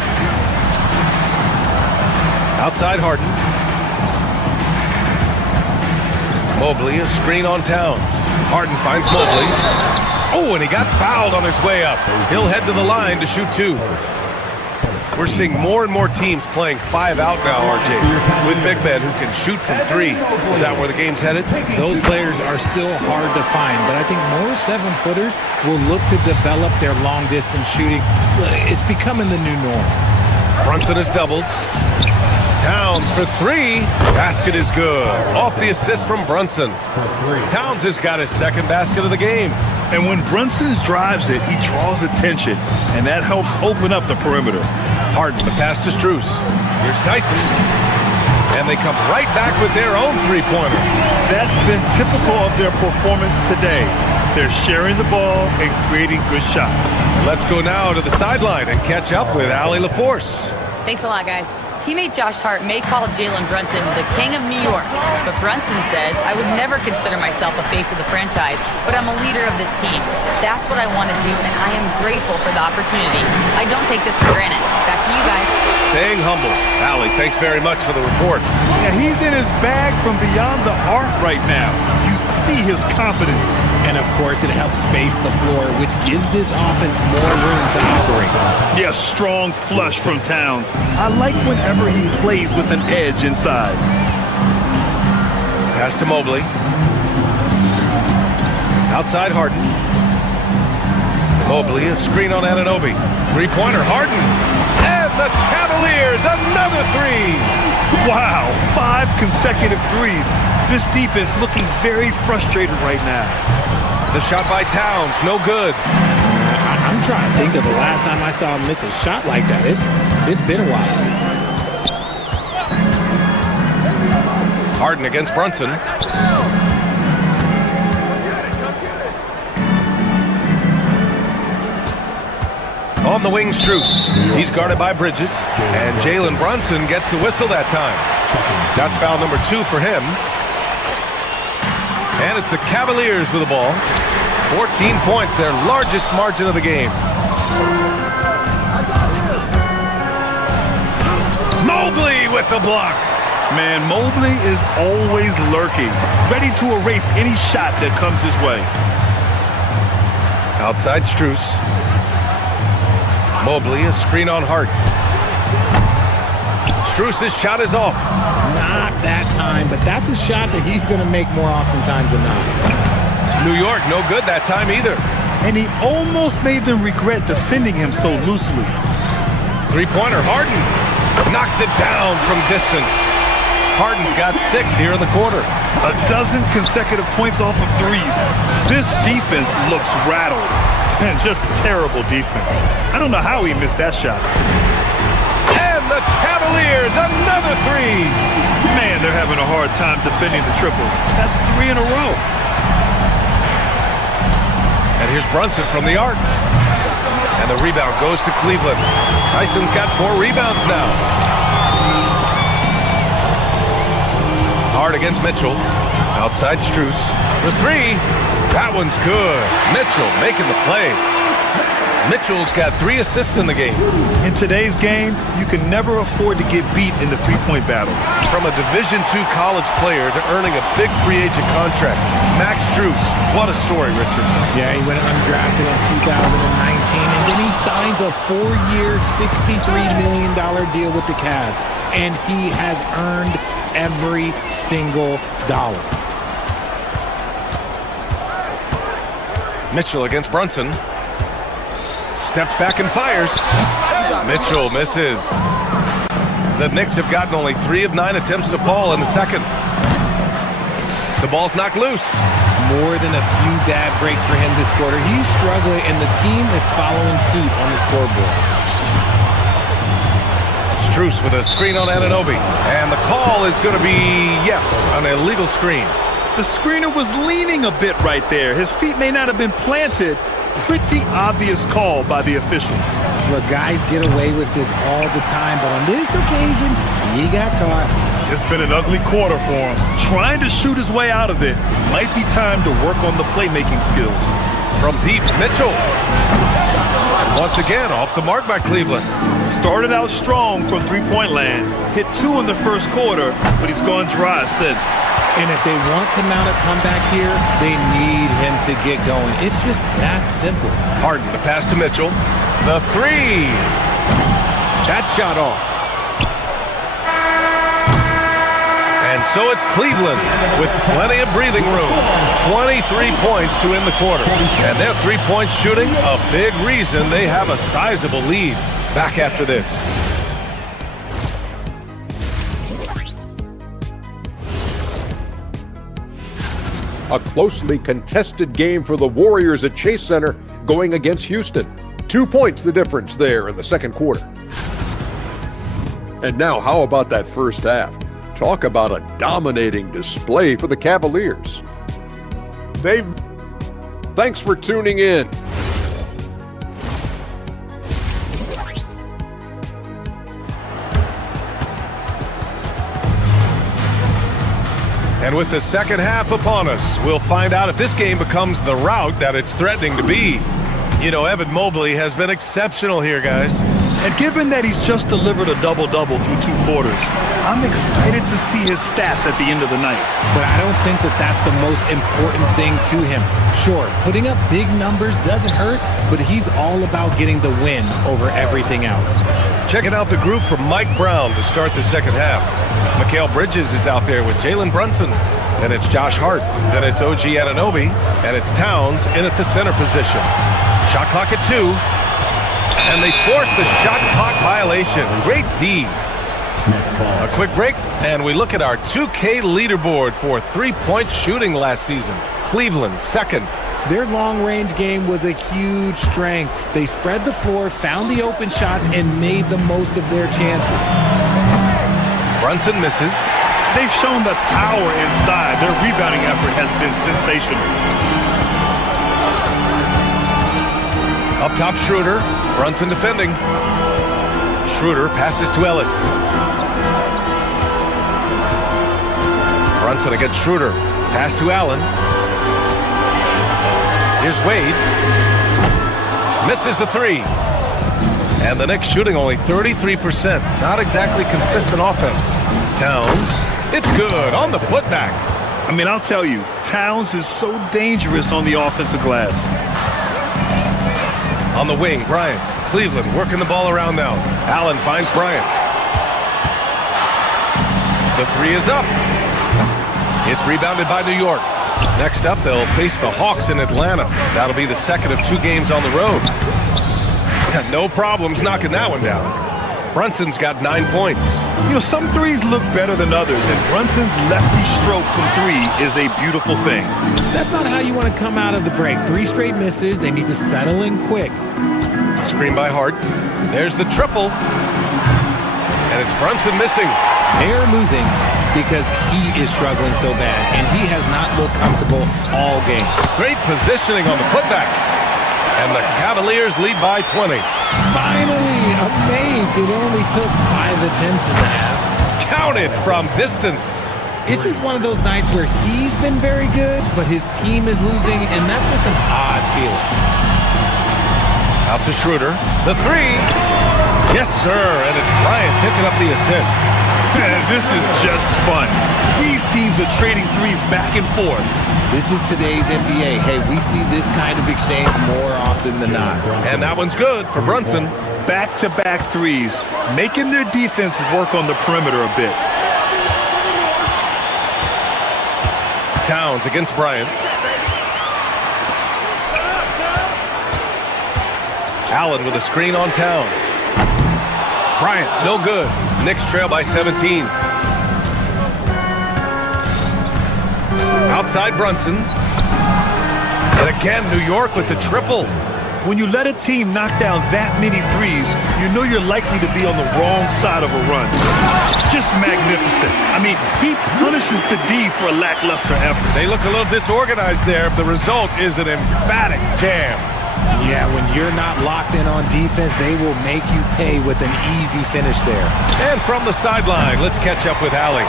Outside Harden. Mobley, a screen on Towns. Harden finds Mobley. Oh, and he got fouled on his way up. He'll head to the line to shoot 2. We're seeing more and more teams playing 5 out now, RJ, with big men who can shoot from 3. Is that where the game's headed? Those players are still hard to find, but I think more 7-footers will look to develop their long-distance shooting. It's becoming the new norm. Brunson is doubled. Towns for 3. Basket is good. Off the assist from Brunson. Towns has got his second basket of the game. And when Brunson drives it, he draws attention, and that helps open up the perimeter. Harden, the pass to Strus. Here's Tyson. And they come right back with their own three-pointer. That's been typical of their performance today. They're sharing the ball and creating good shots. Let's go now to the sideline and catch up with Allie LaForce. Thanks a lot, guys. Teammate Josh Hart may call Jalen Brunson the king of New York, but Brunson says, I would never consider myself a face of the franchise, but I'm a leader of this team. That's what I want to do, and I am grateful for the opportunity. I don't take this for granted. Back to you guys. Staying humble. Allie, thanks very much for the report. Yeah, he's in his bag from beyond the arc right now. You see his confidence. And, of course, it helps space the floor, which gives this offense more room to operate. Yeah, strong flush from Towns. I like whenever he plays with an edge inside. Pass to Mobley. Outside Harden. Mobley, a screen on Anunoby. Three-pointer, Harden. And the Cavaliers, another 3. Wow, 5 consecutive threes. This defense looking very frustrated right now. The shot by Towns, no good. I'm trying to think of the last time I saw him miss a shot like that. It's been a while. Harden against Brunson. On the wing, Strus. He's guarded by Bridges. And Jalen Brunson gets the whistle that time. That's foul number 2 for him. And it's the Cavaliers with the ball. 14 points, their largest margin of the game. Mobley with the block. Man, Mobley is always lurking, ready to erase any shot that comes his way. Outside Strus. Mobley, a screen on Hart. Strus' shot is off. Not that time, but that's a shot that he's going to make more oftentimes than not. New York, no good that time either. And he almost made them regret defending him so loosely. Three-pointer, Harden knocks it down from distance. Harden's got 6 here in the quarter. A dozen consecutive points off of threes. This defense looks rattled. And just terrible defense. I don't know how he missed that shot. And the Cavaliers, another 3. Man, they're having a hard time defending the triple. That's 3 in a row. And here's Brunson from the arc. And the rebound goes to Cleveland. Tyson's got 4 rebounds now. Hard against Mitchell. Outside Strus. The 3. That one's good. Mitchell making the play. Mitchell's got 3 assists in the game. In today's game, you can never afford to get beat in the three-point battle. From a Division II college player to earning a big free agent contract, Max Strus, what a story, Richard. Yeah, he went undrafted in 2019, and then he signs a 4-year, $63 million deal with the Cavs, and he has earned every single dollar. Mitchell against Brunson. Steps back and fires. Mitchell misses. The Knicks have gotten only 3 of 9 attempts to fall in the second. The ball's knocked loose. More than a few bad breaks for him this quarter. He's struggling, and the team is following suit on the scoreboard. Strus with a screen on Anunoby. And the call is going to be, yes, an illegal screen. The screener was leaning a bit right there. His feet may not have been planted. Pretty obvious call by the officials. Look, guys get away with this all the time, but on this occasion, he got caught. It's been an ugly quarter for him. Trying to shoot his way out of it. Might be time to work on the playmaking skills. From deep, Mitchell. And once again, off the mark by Cleveland. Started out strong from three-point land. Hit 2 in the first quarter, but he's gone dry since. And if they want to mount a comeback here, they need him to get going. It's just that simple. Harden, the pass to Mitchell. The 3. That shot off. And so it's Cleveland with plenty of breathing room. 23 points to end the quarter. And their three-point shooting, a big reason they have a sizable lead. Back after this. A closely contested game for the Warriors at Chase Center going against Houston. 2 points the difference there in the second quarter. And now how about that first half? Talk about a dominating display for the Cavaliers. Thanks for tuning in. And with the second half upon us, we'll find out if this game becomes the rout that it's threatening to be. You know, Evan Mobley has been exceptional here, guys. And given that he's just delivered a double-double through 2 quarters, I'm excited to see his stats at the end of the night. But I don't think that that's the most important thing to him. Sure, putting up big numbers doesn't hurt, but he's all about getting the win over everything else. Checking out the group from Mike Brown to start the second half. Mikal Bridges is out there with Jalen Brunson. Then it's Josh Hart. Then it's OG Anunoby. And it's Towns in at the center position. Shot clock at 2. And they forced the shot clock violation. Great D. A quick break, and we look at our 2K leaderboard for three-point shooting last season. Cleveland, second. Their long-range game was a huge strength. They spread the floor, found the open shots, and made the most of their chances. Brunson misses. They've shown the power inside. Their rebounding effort has been sensational. Up top, Schroeder. Brunson defending. Schroeder passes to Ellis. Brunson against Schroeder. Pass to Allen. Here's Wade. Misses the 3. And the Knicks shooting only 33%. Not exactly consistent offense. Towns. It's good on the putback. I mean, I'll tell you, Towns is so dangerous on the offensive glass. On the wing, Bryant. Cleveland working the ball around now. Allen finds Bryant. The 3 is up. It's rebounded by New York. Next up, they'll face the Hawks in Atlanta. That'll be the second of 2 games on the road. No problems knocking that one down. Brunson's got 9 points. You know, some threes look better than others, and Brunson's lefty stroke from 3 is a beautiful thing. That's not how you want to come out of the break. 3 straight misses. They need to settle in quick. Screen by Hart. There's the triple. And it's Brunson missing. They're losing because he is struggling so bad, and he has not looked comfortable all game. Great positioning on the putback. And the Cavaliers lead by 20. Finally, a make. It only took 5 attempts in the half. Counted from distance. It's just one of those nights where he's been very good, but his team is losing, and that's just an odd feeling. Out to Schroeder. The three. Yes, sir. And it's Bryant picking up the assist. Man, this is just fun. These teams are trading threes back and forth. This is today's NBA. Hey, we see this kind of exchange more often than not. And that one's good for Brunson. Back-to-back threes, making their defense work on the perimeter a bit. Towns against Bryant. Allen with a screen on Towns. Bryant, no good. Knicks trail by 17. Outside Brunson. And again, New York with the triple. When you let a team knock down that many threes, you know you're likely to be on the wrong side of a run. Just magnificent. I mean, he punishes the D for a lackluster effort. They look a little disorganized there. The result is an emphatic jam. Yeah, when you're not locked in on defense, they will make you pay with an easy finish there. And from the sideline, let's catch up with Allie.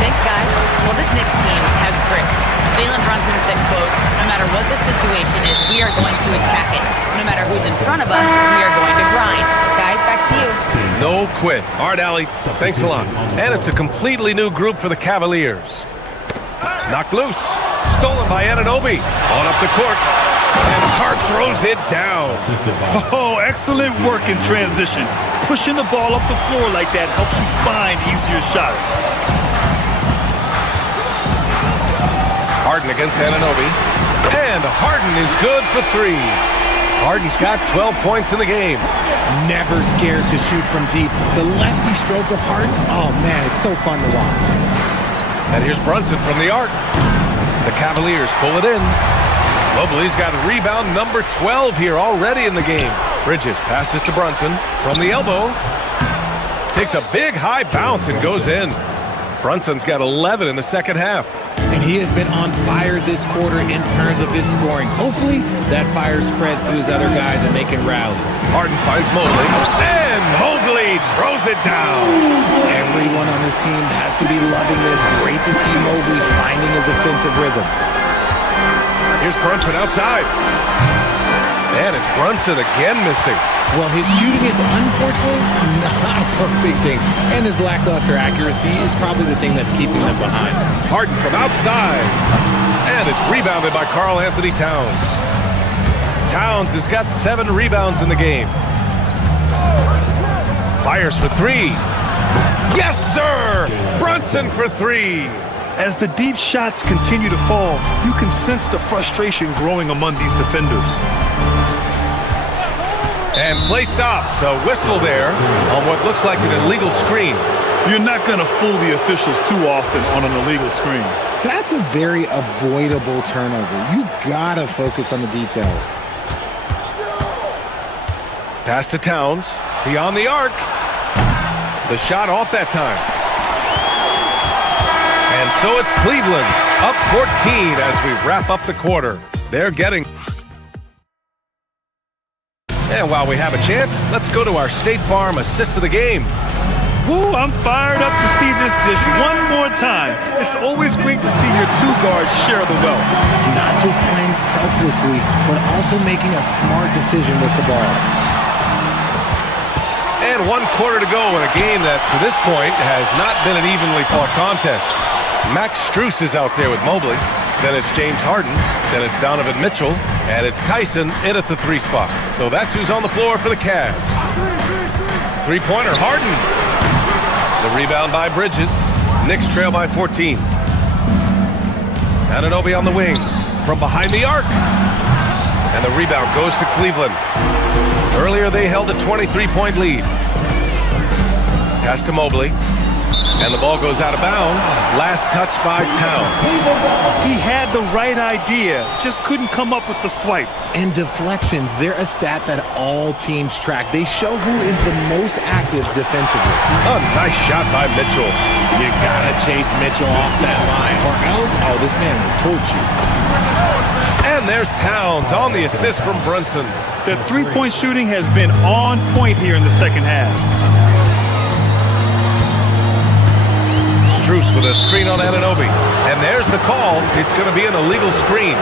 Thanks, guys. Well, this Knicks team has grit. Jalen Brunson said, quote, no matter what the situation is, we are going to attack it. No matter who's in front of us, we are going to grind. Guys, back to you. No quit. All right, Allie, thanks a lot. And it's a completely new group for the Cavaliers. Knocked loose. Stolen by Anunoby. On up the court. And Hart throws it down. Oh, excellent work in transition. Pushing the ball up the floor like that helps you find easier shots. Harden against Anunoby. And Harden is good for three. Harden's got 12 points in the game. Never scared to shoot from deep. The lefty stroke of Harden, oh man, it's so fun to watch. And here's Brunson from the arc. The Cavaliers pull it in. Mobley's got rebound number 12 here already in the game. Bridges passes to Brunson from the elbow. Takes a big high bounce and goes in. Brunson's got 11 in the second half. And he has been on fire this quarter in terms of his scoring. Hopefully that fire spreads to his other guys and they can rally. Harden finds Mobley. And Mobley throws it down. Everyone on this team has to be loving this. Great to see Mobley finding his offensive rhythm. Here's Brunson outside. And it's Brunson again missing. Well, his shooting is unfortunately not a big thing. And his lackluster accuracy is probably the thing that's keeping them behind. Harden from outside. And it's rebounded by Karl Anthony Towns. Towns has got 7 rebounds in the game. Fires for three. Yes, sir! Brunson for three. As the deep shots continue to fall, you can sense the frustration growing among these defenders. And play stops. A whistle there on what looks like an illegal screen. You're not going to fool the officials too often on an illegal screen. That's a very avoidable turnover. You gotta focus on the details. Pass to Towns. Beyond the arc. The shot off that time. And so it's Cleveland up 14 as we wrap up the quarter. They're getting... And while we have a chance, let's go to our State Farm assist of the game. Woo, I'm fired up to see this dish one more time. It's always great to see your two guards share the wealth. Not just playing selflessly, but also making a smart decision with the ball. And 1 quarter to go in a game that, to this point, has not been an evenly fought contest. Max Strus is out there with Mobley. Then it's James Harden. Then it's Donovan Mitchell. And it's Tyson in at the 3 spot. So that's who's on the floor for the Cavs. Three-pointer, Harden. The rebound by Bridges. Knicks trail by 14. Anunoby on the wing. From behind the arc. And the rebound goes to Cleveland. Earlier they held a 23-point lead. Pass to Mobley. And the ball goes out of bounds. Last touch by Towns. He had the right idea, just couldn't come up with the swipe. And deflections, they're a stat that all teams track. They show who is the most active defensively. A nice shot by Mitchell. You gotta chase Mitchell off that line, or else, oh, this man will torch you. And there's Towns on the assist from Brunson. The three-point shooting has been on point here in the second half. Strus with a screen on Anunoby. And there's the call. It's going to be an illegal screen.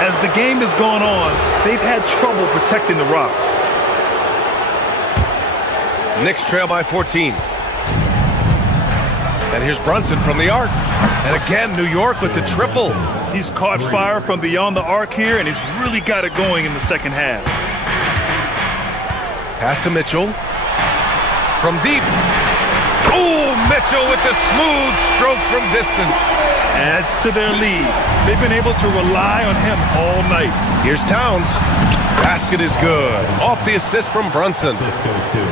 As the game has gone on, they've had trouble protecting the rock. Knicks trail by 14. And here's Brunson from the arc. And again, New York with the triple. He's caught fire from beyond the arc here, and he's really got it going in the second half. Pass to Mitchell. From deep. Oh, Mitchell with the smooth stroke from distance. Adds to their lead. They've been able to rely on him all night. Here's Towns. Basket is good. Off the assist from Brunson.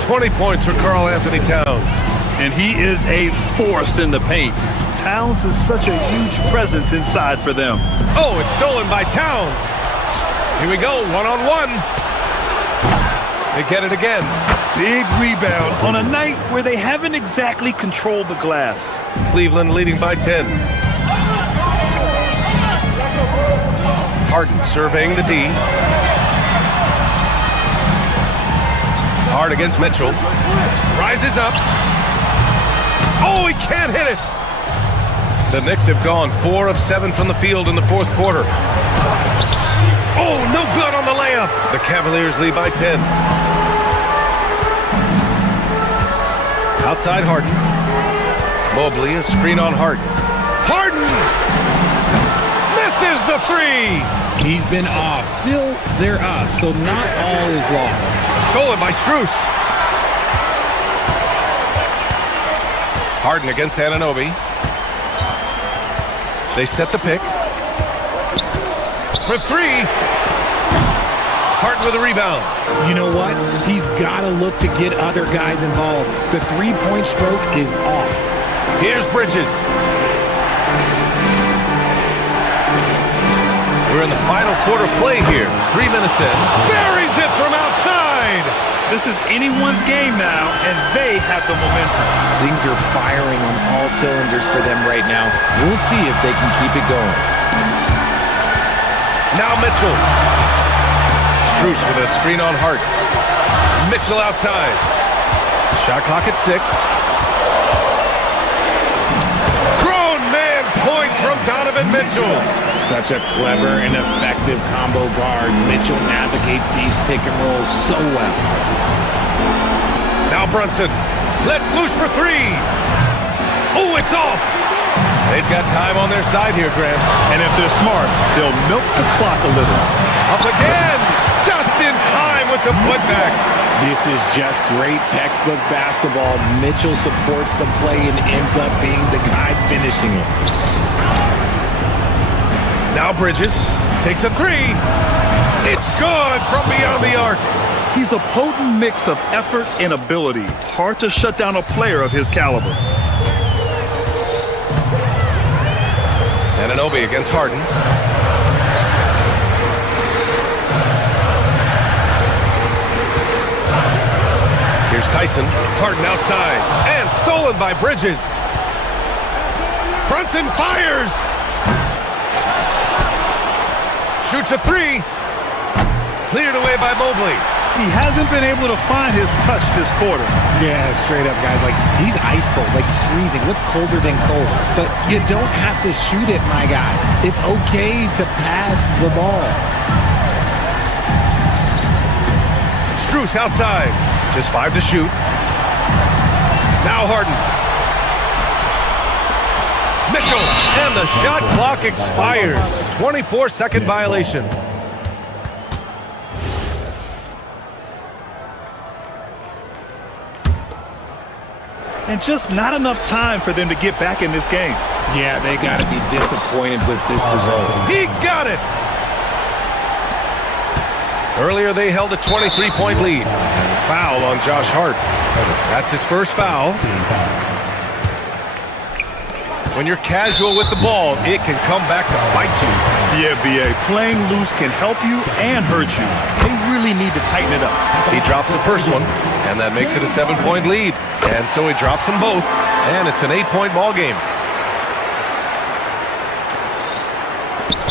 20 points for Karl Anthony Towns. And he is a force in the paint. Towns is such a huge presence inside for them. Oh, it's stolen by Towns. Here we go, one-on-one. They get it again. Big rebound on a night where they haven't exactly controlled the glass. Cleveland leading by 10. Harden surveying the D. Hard against Mitchell. Rises up. Oh, he can't hit it. The Knicks have gone 4 of 7 from the field in the fourth quarter. Oh, no good on the layup. The Cavaliers lead by 10. Outside Harden. Mobley, a screen on Harden. Harden! Misses the three! He's been off. Still, they're up, so not all is lost. Stolen by Strus. Harden against Anunoby. They set the pick. For three. Harden with a rebound. You know what? He's got to look to get other guys involved. The three-point stroke is off. Here's Bridges. We're in the final quarter play here. 3 minutes in. Buries it from outside. This is anyone's game now, and they have the momentum. Things are firing on all cylinders for them right now. We'll see if they can keep it going. Now Mitchell. Strus with a screen on Hart. Mitchell outside. Shot clock at 6. Grown man point from Donovan Mitchell. Such a clever and effective combo guard. Mitchell navigates these pick and rolls so well. Now Brunson. Let's loose for three. Oh, it's off. They've got time on their side here, Graham. And if they're smart, they'll milk the clock a little. Up again. Just in time with the putback. This is just great textbook basketball. Mitchell supports the play and ends up being the guy finishing it. Now Bridges takes a three. It's good from beyond the arc. He's a potent mix of effort and ability. Hard to shut down a player of his caliber. Anunoby against Harden. Here's Tyson. Harden outside. And stolen by Bridges. Brunson fires. Shoots a three. Cleared away by Mobley. He hasn't been able to find his touch this quarter. Yeah, straight up, guys. Like, he's ice cold, like freezing. What's colder than cold? But you don't have to shoot it, my guy. It's okay to pass the ball. Strus outside. Just 5 to shoot. Now Harden. Mitchell. And the shot clock expires. 24-second violation. And just not enough time for them to get back in this game. Yeah, they got to be disappointed with this result. He got it! Earlier, they held a 23-point lead. And a foul on Josh Hart. That's his first foul. When you're casual with the ball, it can come back to bite you. Yeah, B.A., playing loose can help you and hurt you. They really need to tighten it up. He drops the first one, and that makes it a 7-point lead. And so he drops them both, and it's an 8-point ball game.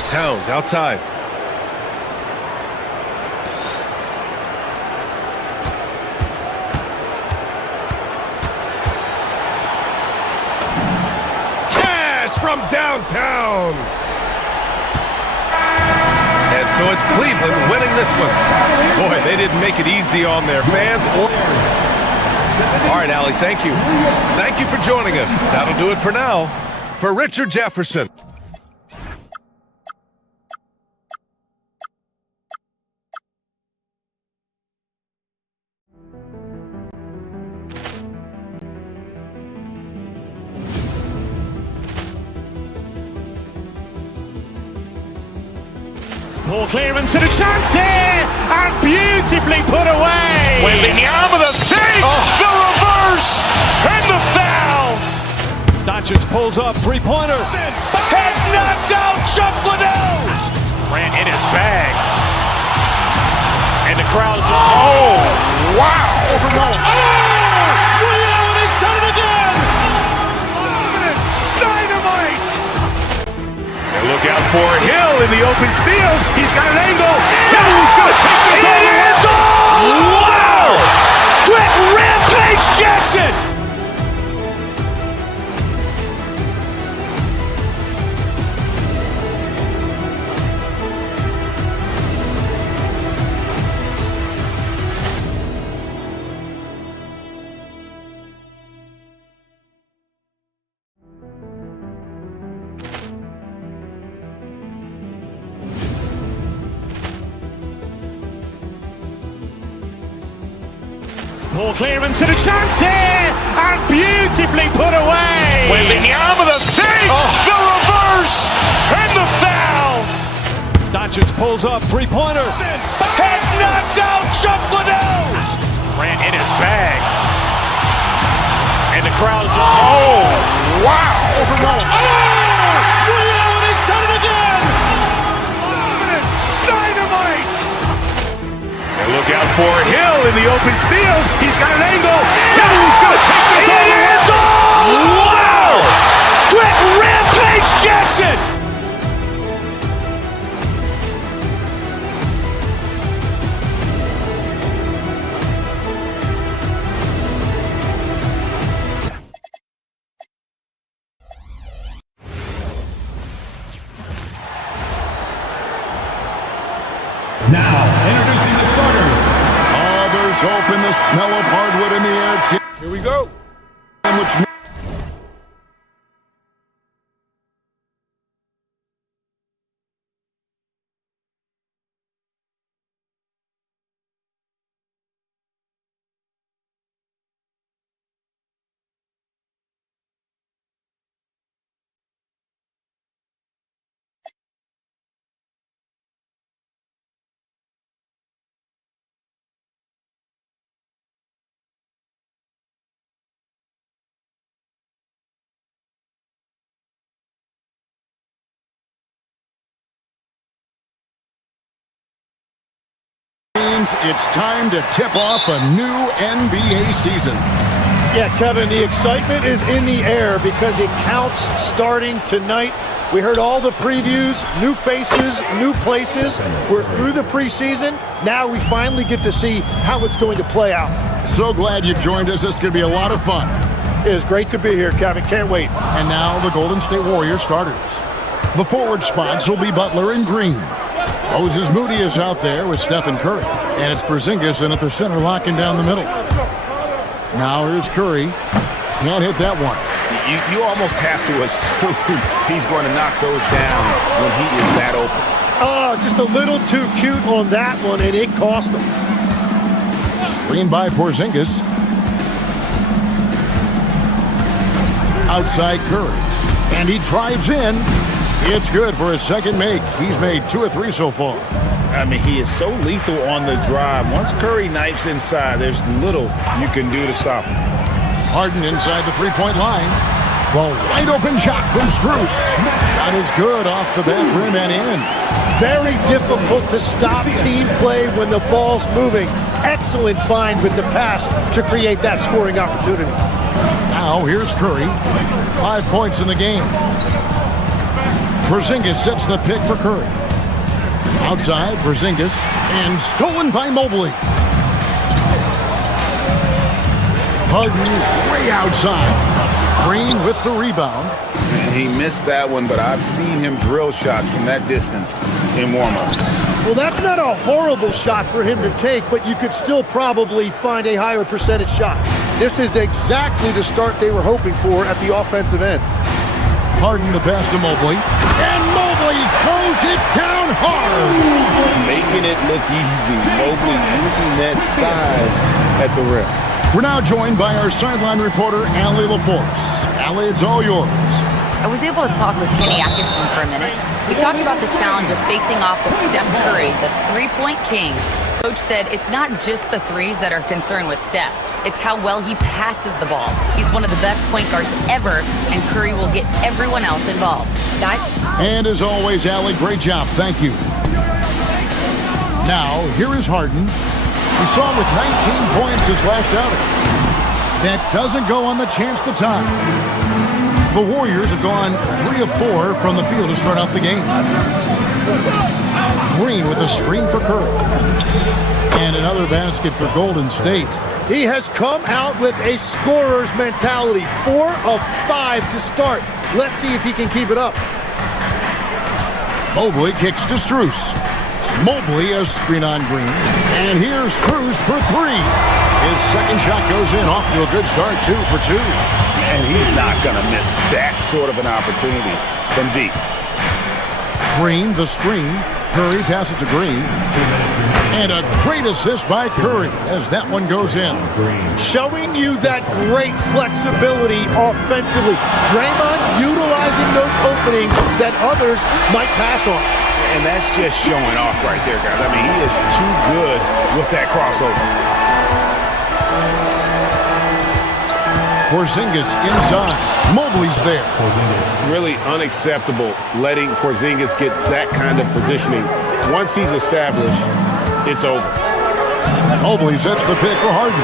Towns outside. Cash from downtown. And so it's Cleveland winning this one. Boy, they didn't make it easy on their fans or All right, Allie, thank you. Thank you for joining us. That'll do it for now. For Richard Jefferson. Ball clearance and a chance here, and beautifully put away. Wembanyama the fake, the reverse, and the foul. Doncic pulls up, three-pointer. Has knocked out Chuck Liddell. Ran in his bag. And the crowd's... Oh, wow. Ray Allen has done it again. Dynamite. And look out for Hill in the open field. He's got an angle. Hill's going to take this all the way. Wow. Quick rampage Jackson. Ball clearance and a chance here, and beautifully put away. Wembanyama the fake, the reverse, and the foul. Doncic pulls up, three-pointer. Has knocked out Chuck Liddell. Ran in his bag. And the crowd's... Oh, wow. Ray Allen has done it again. Dynamite. And look out for Hill in the open field. He's got an angle. Hill's going to take this all the way. Wow. Quick rampage Jackson. Now, introducing the starters. Oh, there's hope in the smell of hardwood in the air. Here we go. Which it's time to tip off a new NBA season. Yeah, Kevin, the excitement is in the air because it counts starting tonight. We heard all the previews, new faces, new places. We're through the preseason. Now we finally get to see how it's going to play out. So glad you joined us. This is going to be a lot of fun. It is great to be here, Kevin. Can't wait. And now the Golden State Warriors starters. The forward spots will be Butler and Green. Moses Moody is out there with Stephen Curry. And it's Porzingis in at the center, locking down the middle. Now here's Curry. Can't hit that one. You almost have to assume he's going to knock those down when he is that open. Oh, just a little too cute on that one, and it cost him. Screen by Porzingis. Outside Curry. And he drives in. It's good for his second make. He's made 2 of 3 so far. I mean, he is so lethal on the drive. Once Curry knifes inside, there's little you can do to stop him. Harden inside the three-point line. Well, wide open shot from Strus. Shot is good off the back rim and in. Very difficult to stop team play when the ball's moving. Excellent find with the pass to create that scoring opportunity. Now here's Curry. 5 points in the game. Porzingis sets the pick for Curry. Outside, Porzingis, and stolen by Mobley. Harden way outside. Green with the rebound. And he missed that one, but I've seen him drill shots from that distance in warm-up. Well, that's not a horrible shot for him to take, but you could still probably find a higher percentage shot. This is exactly the start they were hoping for at the offensive end. Harden the pass to Mobley. And Mobley throws it down hard. Making it look easy. Mobley using that size at the rim. We're now joined by our sideline reporter, Allie LaForce. Allie, it's all yours. I was able to talk with Kenny Atkinson for a minute. We talked about the challenge of facing off with Steph Curry, the three-point king. Coach said it's not just the threes that are concerned with Steph. It's how well he passes the ball. He's one of the best point guards ever, and Curry will get everyone else involved. Guys? And as always, Allie, great job. Thank you. Now, here is Harden. We saw him with 19 points his last outing. That doesn't go on the chance to tie. The Warriors have gone 3 of 4 from the field to start out the game. Green with a screen for Curry. And another basket for Golden State. He has come out with a scorer's mentality. 4 of 5 to start. Let's see if he can keep it up. Mobley kicks to Strus. Mobley a screen on Green. And here's Strus for 3. His second shot goes in, off to a good start, 2 for 2. And he's not going to miss that sort of an opportunity from deep. Green, the screen. Curry passes to Green. And a great assist by Curry as that one goes in. Showing you that great flexibility offensively. Draymond utilizing those openings that others might pass on. And that's just showing off right there, guys. I mean, he is too good with that crossover. Porzingis inside. Mobley's there. Really unacceptable letting Porzingis get that kind of positioning. Once he's established, it's over. Mobley sets the pick for Harden.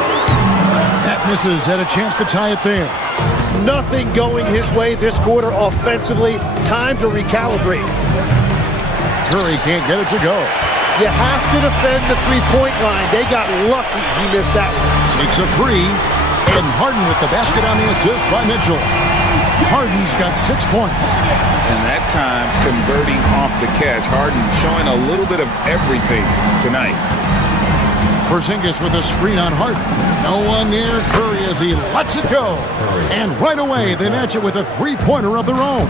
That misses, had a chance to tie it there. Nothing going his way this quarter offensively. Time to recalibrate. Curry can't get it to go. You have to defend the three-point line. They got lucky he missed that one. Takes a 3. And Harden with the basket on the assist by Mitchell. Harden's got 6 points. And that time, converting off the catch. Harden showing a little bit of everything tonight. Porzingis with a screen on Harden. No one near Curry as he lets it go. And right away, they match it with a three-pointer of their own.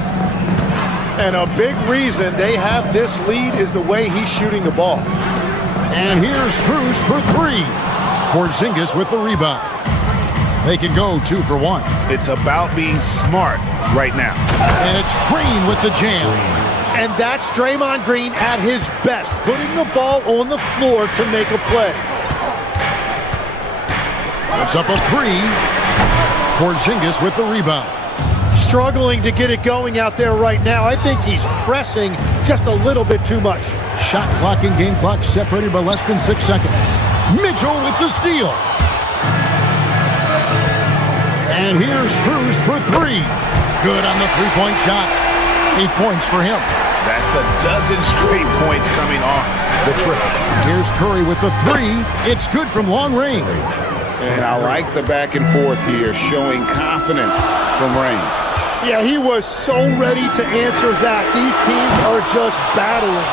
And a big reason they have this lead is the way he's shooting the ball. And here's Strus for 3. Porzingis with the rebound. They can go 2 for 1. It's about being smart right now. And it's Green with the jam. And that's Draymond Green at his best, putting the ball on the floor to make a play. That's up a 3. Porzingis with the rebound. Struggling to get it going out there right now. I think he's pressing just a little bit too much. Shot clock and game clock separated by less than 6 seconds. Mitchell with the steal. And here's Strus for 3. Good on the three-point shot. 8 points for him. That's a dozen straight points coming off the triple. Here's Curry with the 3. It's good from long range. And I like the back and forth here, showing confidence from range. Yeah, he was so ready to answer that. These teams are just battling.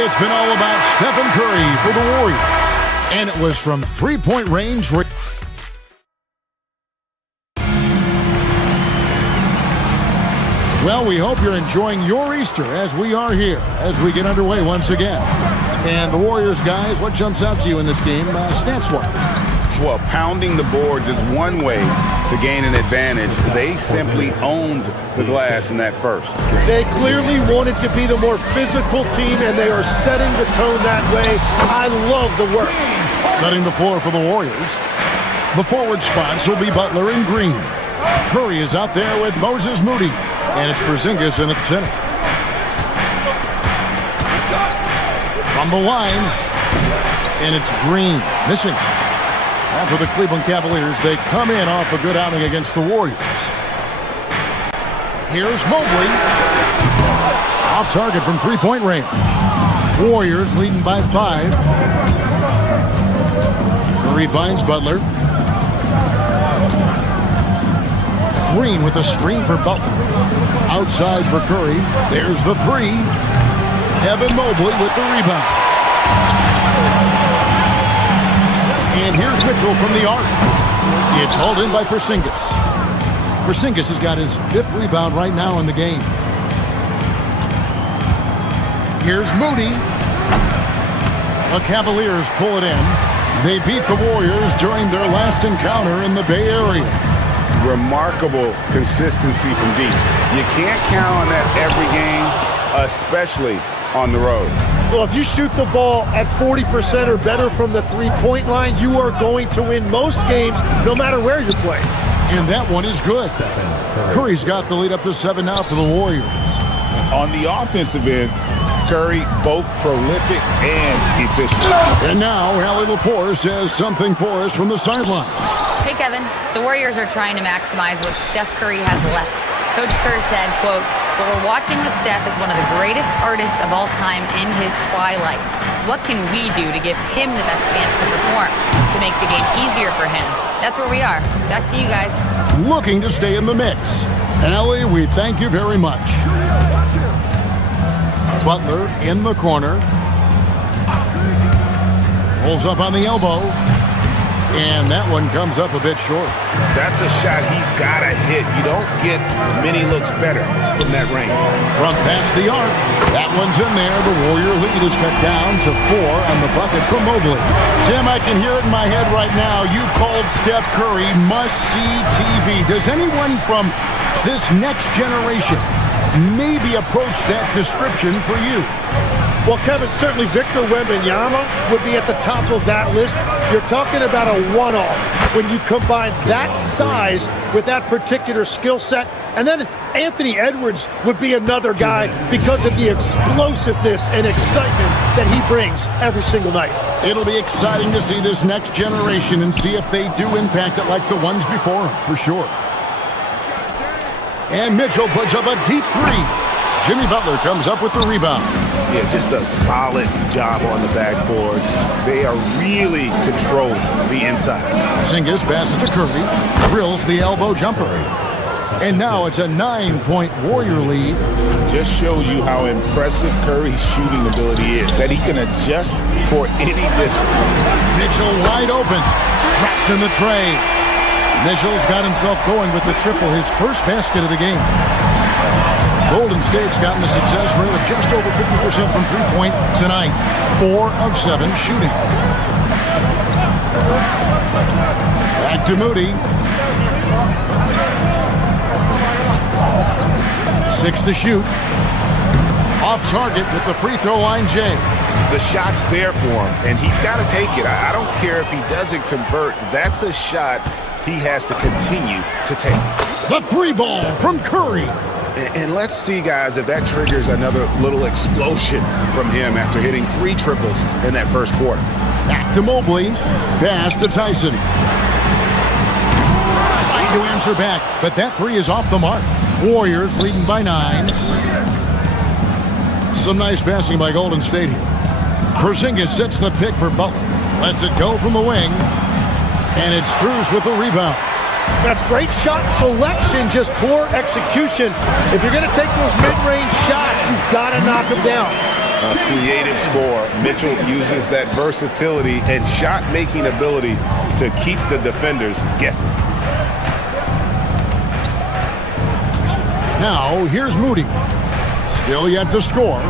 It's been all about Stephen Curry for the Warriors. And it was from three-point range. Well, we hope you're enjoying your Easter as we are here, as we get underway once again. And the Warriors, guys, what jumps out to you in this game, stats-wise? Well, pounding the boards is one way to gain an advantage. They simply owned the glass in that first. They clearly wanted to be the more physical team, and they are setting the tone that way. I love the work. Setting the floor for the Warriors. The forward spots will be Butler and Green. Curry is out there with Moses Moody. And it's Porzingis in at the center. From the line. And it's Green missing. After the Cleveland Cavaliers, they come in off a good outing against the Warriors. Here's Mobley. Off target from three-point range. Warriors leading by 5. Curry finds Butler. Green with a screen for Butler. Outside for Curry. There's the 3. Evan Mobley with the rebound. And here's Mitchell from the arc. It's hauled in by Porzingis. Porzingis has got his 5th rebound right now in the game. Here's Moody. The Cavaliers pull it in. They beat the Warriors during their last encounter in the Bay Area. Remarkable consistency from deep. You can't count on that every game, especially on the road. Well, if you shoot the ball at 40% or better from the three-point line, you are going to win most games no matter where you're playing. And that one is good. Curry's got the lead up to 7 now for the Warriors. On the offensive end, Curry both prolific and efficient. And now Allie Laporte says something for us from the sideline. Hey, Kevin. The Warriors are trying to maximize what Steph Curry has left. Coach Kerr said, quote, "What we're watching with Steph is one of the greatest artists of all time in his twilight. What can we do to give him the best chance to perform, to make the game easier for him?" That's where we are. Back to you guys. Looking to stay in the mix. Allie, we thank you very much. Butler in the corner. Pulls up on the elbow. And that one comes up a bit short. That's a shot he's got to hit. You don't get many looks better from that range. From past the arc. That one's in there. The Warrior lead is cut down to 4 on the bucket from Mobley. Tim, I can hear it in my head right now. You called Steph Curry must-see TV. Does anyone from this next generation maybe approach that description for you? Well, Kevin, certainly Victor Wembanyama would be at the top of that list. You're talking about a one-off when you combine that size with that particular skill set. And then Anthony Edwards would be another guy because of the explosiveness and excitement that he brings every single night. It'll be exciting to see this next generation and see if they do impact it like the ones before them, for sure. And Mitchell puts up a deep 3. Jimmy Butler comes up with the rebound. Yeah, just a solid job on the backboard. They are really controlling the inside. Porzingis passes to Curry, drills the elbow jumper. And now it's a 9-point Warrior lead. Just shows you how impressive Curry's shooting ability is, that he can adjust for any distance. Mitchell wide open, drops in the tray. Mitchell's got himself going with the triple, his first basket of the game. Golden State's gotten a success rate of just over 50% from three-point tonight. 4 of 7 shooting. Back to Moody. 6 to shoot. Off target with the free throw line, Jay. The shot's there for him, and he's got to take it. I don't care if he doesn't convert. That's a shot he has to continue to take. The free ball from Curry. And let's see, guys, if that triggers another little explosion from him after hitting 3 triples in that first quarter. Back to Mobley. Pass to Tyson. Trying to answer back, but that 3 is off the mark. Warriors leading by 9. Some nice passing by Golden State here. Porzingis sets the pick for Butler. Lets it go from the wing. And it's Strus with the rebound. That's great shot selection, just poor execution. If you're going to take those mid-range shots, you've got to knock them down. A creative score. Mitchell uses that versatility and shot-making ability to keep the defenders guessing. Now, here's Moody. Still yet to score.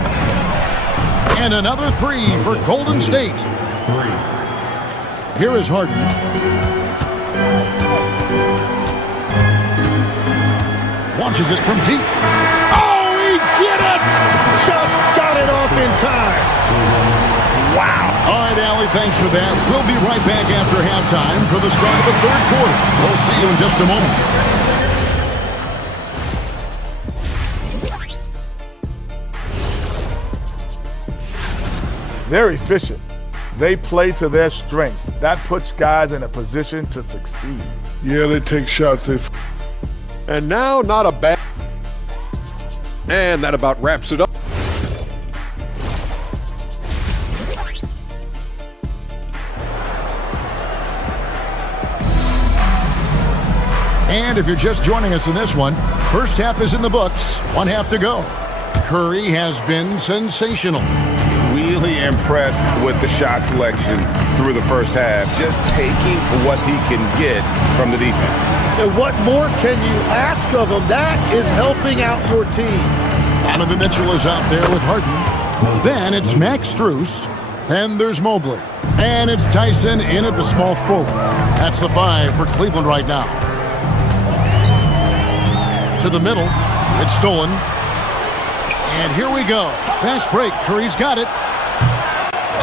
And another 3 for Golden State. Here is Harden. Launches it from deep. Oh, he did it! Just got it off in time. Wow. All right, Allie, thanks for that. We'll be right back after halftime for the start of the third quarter. We'll see you in just a moment. They're efficient. They play to their strengths. That puts guys in a position to succeed. Yeah, they take shots. And now, not a bad... And that about wraps it up. And if you're just joining us in this one, first half is in the books. 1 half to go. Curry has been sensational. Really really impressed with the shot selection through the first half, just taking what he can get from the defense. And what more can you ask of him? That is helping out your team. Donovan Mitchell is out there with Harden. Then it's Max Strus. Then there's Mobley. And it's Tyson in at the small forward. That's the 5 for Cleveland right now. To the middle. It's stolen. And here we go. Fast break. Curry's got it.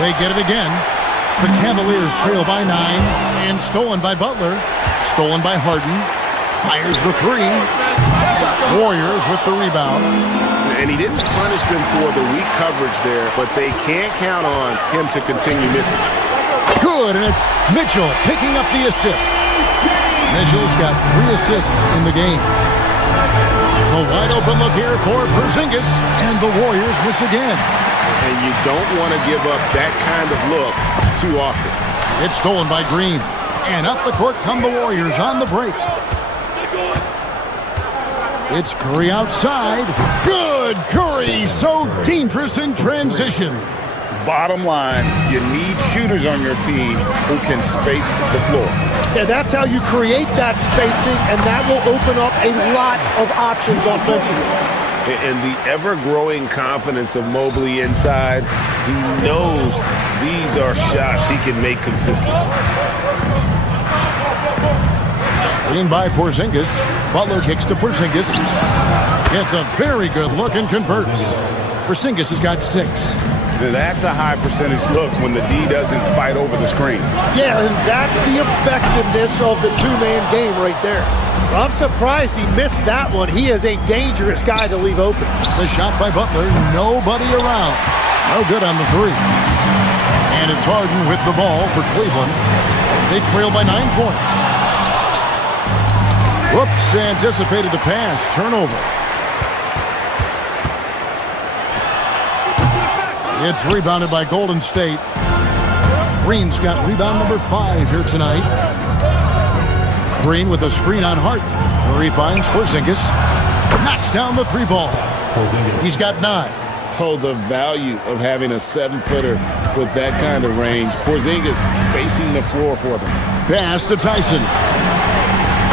They get it again. The Cavaliers trail by 9. And stolen by Butler. Stolen by Harden. Fires the 3. Warriors with the rebound. And he didn't punish them for the weak coverage there, but they can't count on him to continue missing. Good, and it's Mitchell picking up the assist. Mitchell's got 3 assists in the game. A wide open look here for Porzingis, and the Warriors miss again. And you don't want to give up that kind of look too often. It's stolen by Green. And up the court come the Warriors on the break. It's Curry outside. Good Curry, so dangerous in transition. Bottom line, you need shooters on your team who can space the floor. Yeah, that's how you create that spacing, and that will open up a lot of options offensively. And the ever-growing confidence of Mobley inside, he knows these are shots he can make consistently. Screen by Porzingis. Butler kicks to Porzingis. Gets a very good look and converts. Porzingis has got 6. That's a high percentage look when the D doesn't fight over the screen. Yeah, and that's the effectiveness of the two-man game right there. I'm surprised he missed that one. He is a dangerous guy to leave open. The shot by Butler, nobody around. No good on the 3. And it's Harden with the ball for Cleveland. They trail by 9 points. Whoops, anticipated the pass. Turnover. It's rebounded by Golden State. Green's got rebound number 5 here tonight. Green with a screen on Harden. Curry finds Porzingis. Knocks down the 3 ball. He's got 9. Oh, the value of having a 7-footer with that kind of range. Porzingis spacing the floor for them. Pass to Tyson.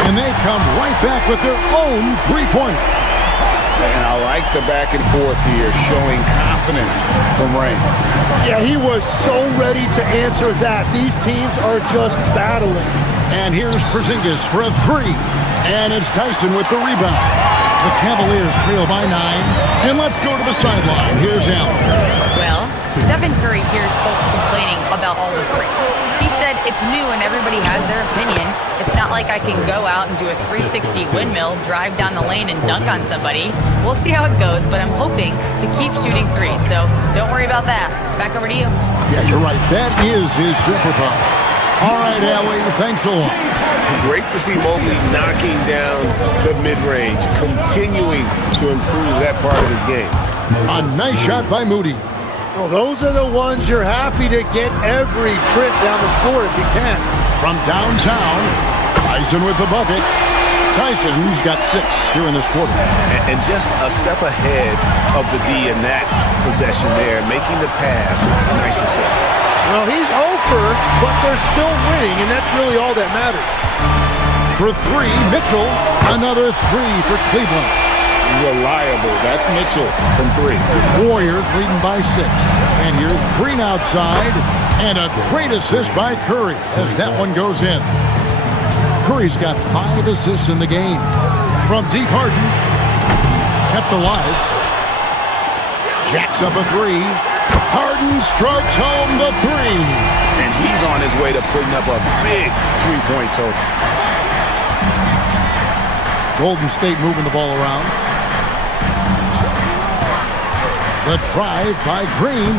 And they come right back with their own 3-pointer. And I like the back and forth here, showing confidence from Rain. Yeah, he was so ready to answer that. These teams are just battling. And here's Porzingis for a 3. And it's Tyson with the rebound. The Cavaliers trail by 9. And let's go to the sideline. Here's Allen. Well, Stephen Curry hears folks complaining about all the threes. He said it's new and everybody has their opinion. It's not like I can go out and do a 360 windmill, drive down the lane, and dunk on somebody. We'll see how it goes, but I'm hoping to keep shooting threes, so don't worry about that. Back over to you. Yeah, you're right. That is his superpower. All right, Allie, thanks a lot. Great to see Mobley knocking down the mid-range, continuing to improve that part of his game. A nice shot by Moody. Well, those are the ones you're happy to get every trip down the floor if you can. From downtown, Tyson with the bucket. Tyson's got 6 here in this quarter. And just a step ahead of the D in that possession there, making the pass. Nice assist. Well, he's over, but they're still winning, and that's really all that matters. For 3, Mitchell. Another 3 for Cleveland. Reliable. That's Mitchell from 3. Warriors leading by 6. And here's Green outside. And a great assist by Curry as that one goes in. Curry's got 5 assists in the game. From deep, Harden. Kept alive. Jacks up a 3. Harden strokes home the 3. And he's on his way to putting up a big 3-point total. Golden State moving the ball around. The drive by Green.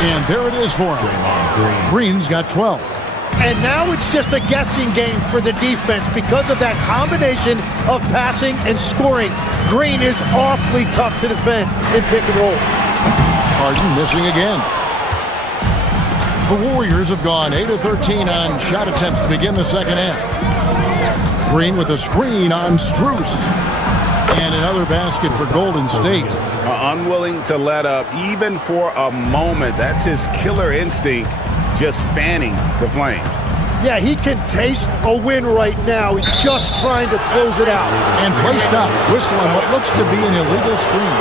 And there it is for him. Green's got 12. And now it's just a guessing game for the defense because of that combination of passing and scoring. Green is awfully tough to defend in pick and roll. Harden missing again. The Warriors have gone 8 of 13 on shot attempts to begin the second half. Green with a screen on Strus. And another basket for Golden State. Unwilling to let up even for a moment. That's his killer instinct, just fanning the flames. Yeah, he can taste a win right now. He's just trying to close it out. And play stops. Whistle on what looks to be an illegal screen.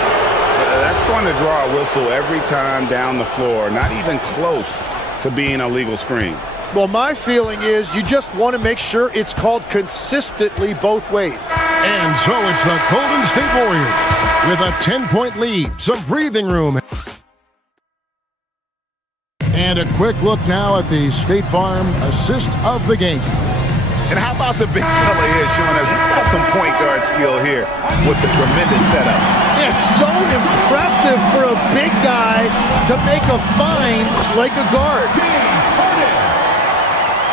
That's going to draw a whistle every time down the floor. Not even close to being a legal screen. Well, my feeling is you just want to make sure it's called consistently both ways. And so it's the Golden State Warriors with a 10-point lead, some breathing room. And a quick look now at the State Farm assist of the game. And how about the big fella here showing us he's got some point guard skill here with the tremendous setup. It's so impressive for a big guy to make a find like a guard.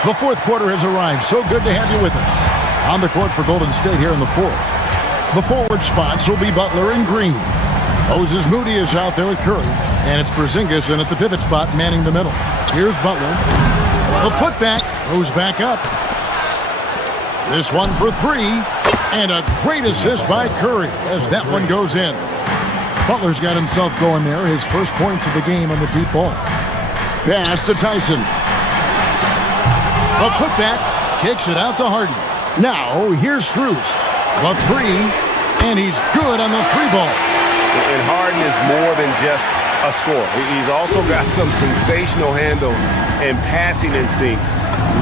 The fourth quarter has arrived. So good to have you with us. On the court for Golden State here in the fourth. The forward spots will be Butler and Green. Moses Moody is out there with Curry. And it's Porzingis in at the pivot spot, manning the middle. Here's Butler. The putback goes back up. This one for three. And a great assist by Curry as that one goes in. Butler's got himself going there. His first points of the game on the deep ball. Pass to Tyson. A putback. Kicks it out to Harden. Now, here's Strus. The three. And he's good on the three ball. And Harden is more than just a scorer. He's also got some sensational handles and passing instincts.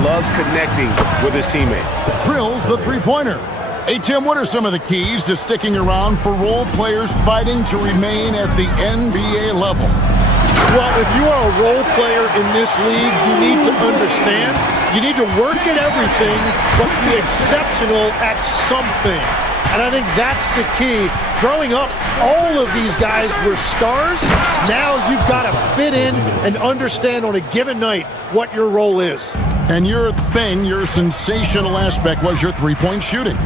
Loves connecting with his teammates. Drills the three-pointer. Hey, Tim, what are some of the keys to sticking around for role players fighting to remain at the NBA level? Well, if you are a role player in this league, you need to understand. You need to work at everything, but be exceptional at something. And I think that's the key. Growing up, all of these guys were stars. Now you've got to fit in and understand on a given night what your role is. And your thing, your sensational aspect was your three-point shooting.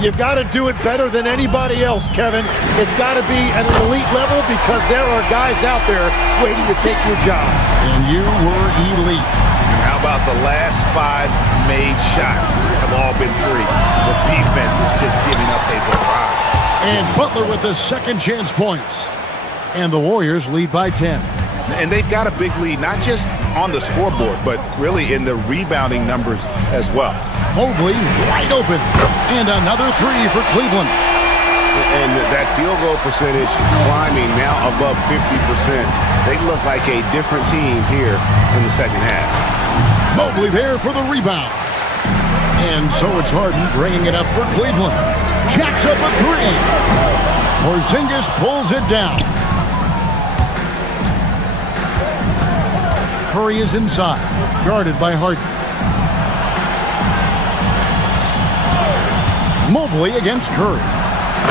You've got to do it better than anybody else, Kevin. It's got to be at an elite level because there are guys out there waiting to take your job. And you were elite. And how about the last 5 made shots have all been threes? The defense is just giving up a barrage. And Butler with the second chance points. And the Warriors lead by 10. And they've got a big lead, not just on the scoreboard, but really in the rebounding numbers as well. Mobley wide open. And another three for Cleveland. And that field goal percentage climbing now above 50%. They look like a different team here in the second half. Mobley there for the rebound. And so it's Harden bringing it up for Cleveland. Jacks up a three. Porzingis pulls it down. Curry is inside, guarded by Harden. Mobley against Curry.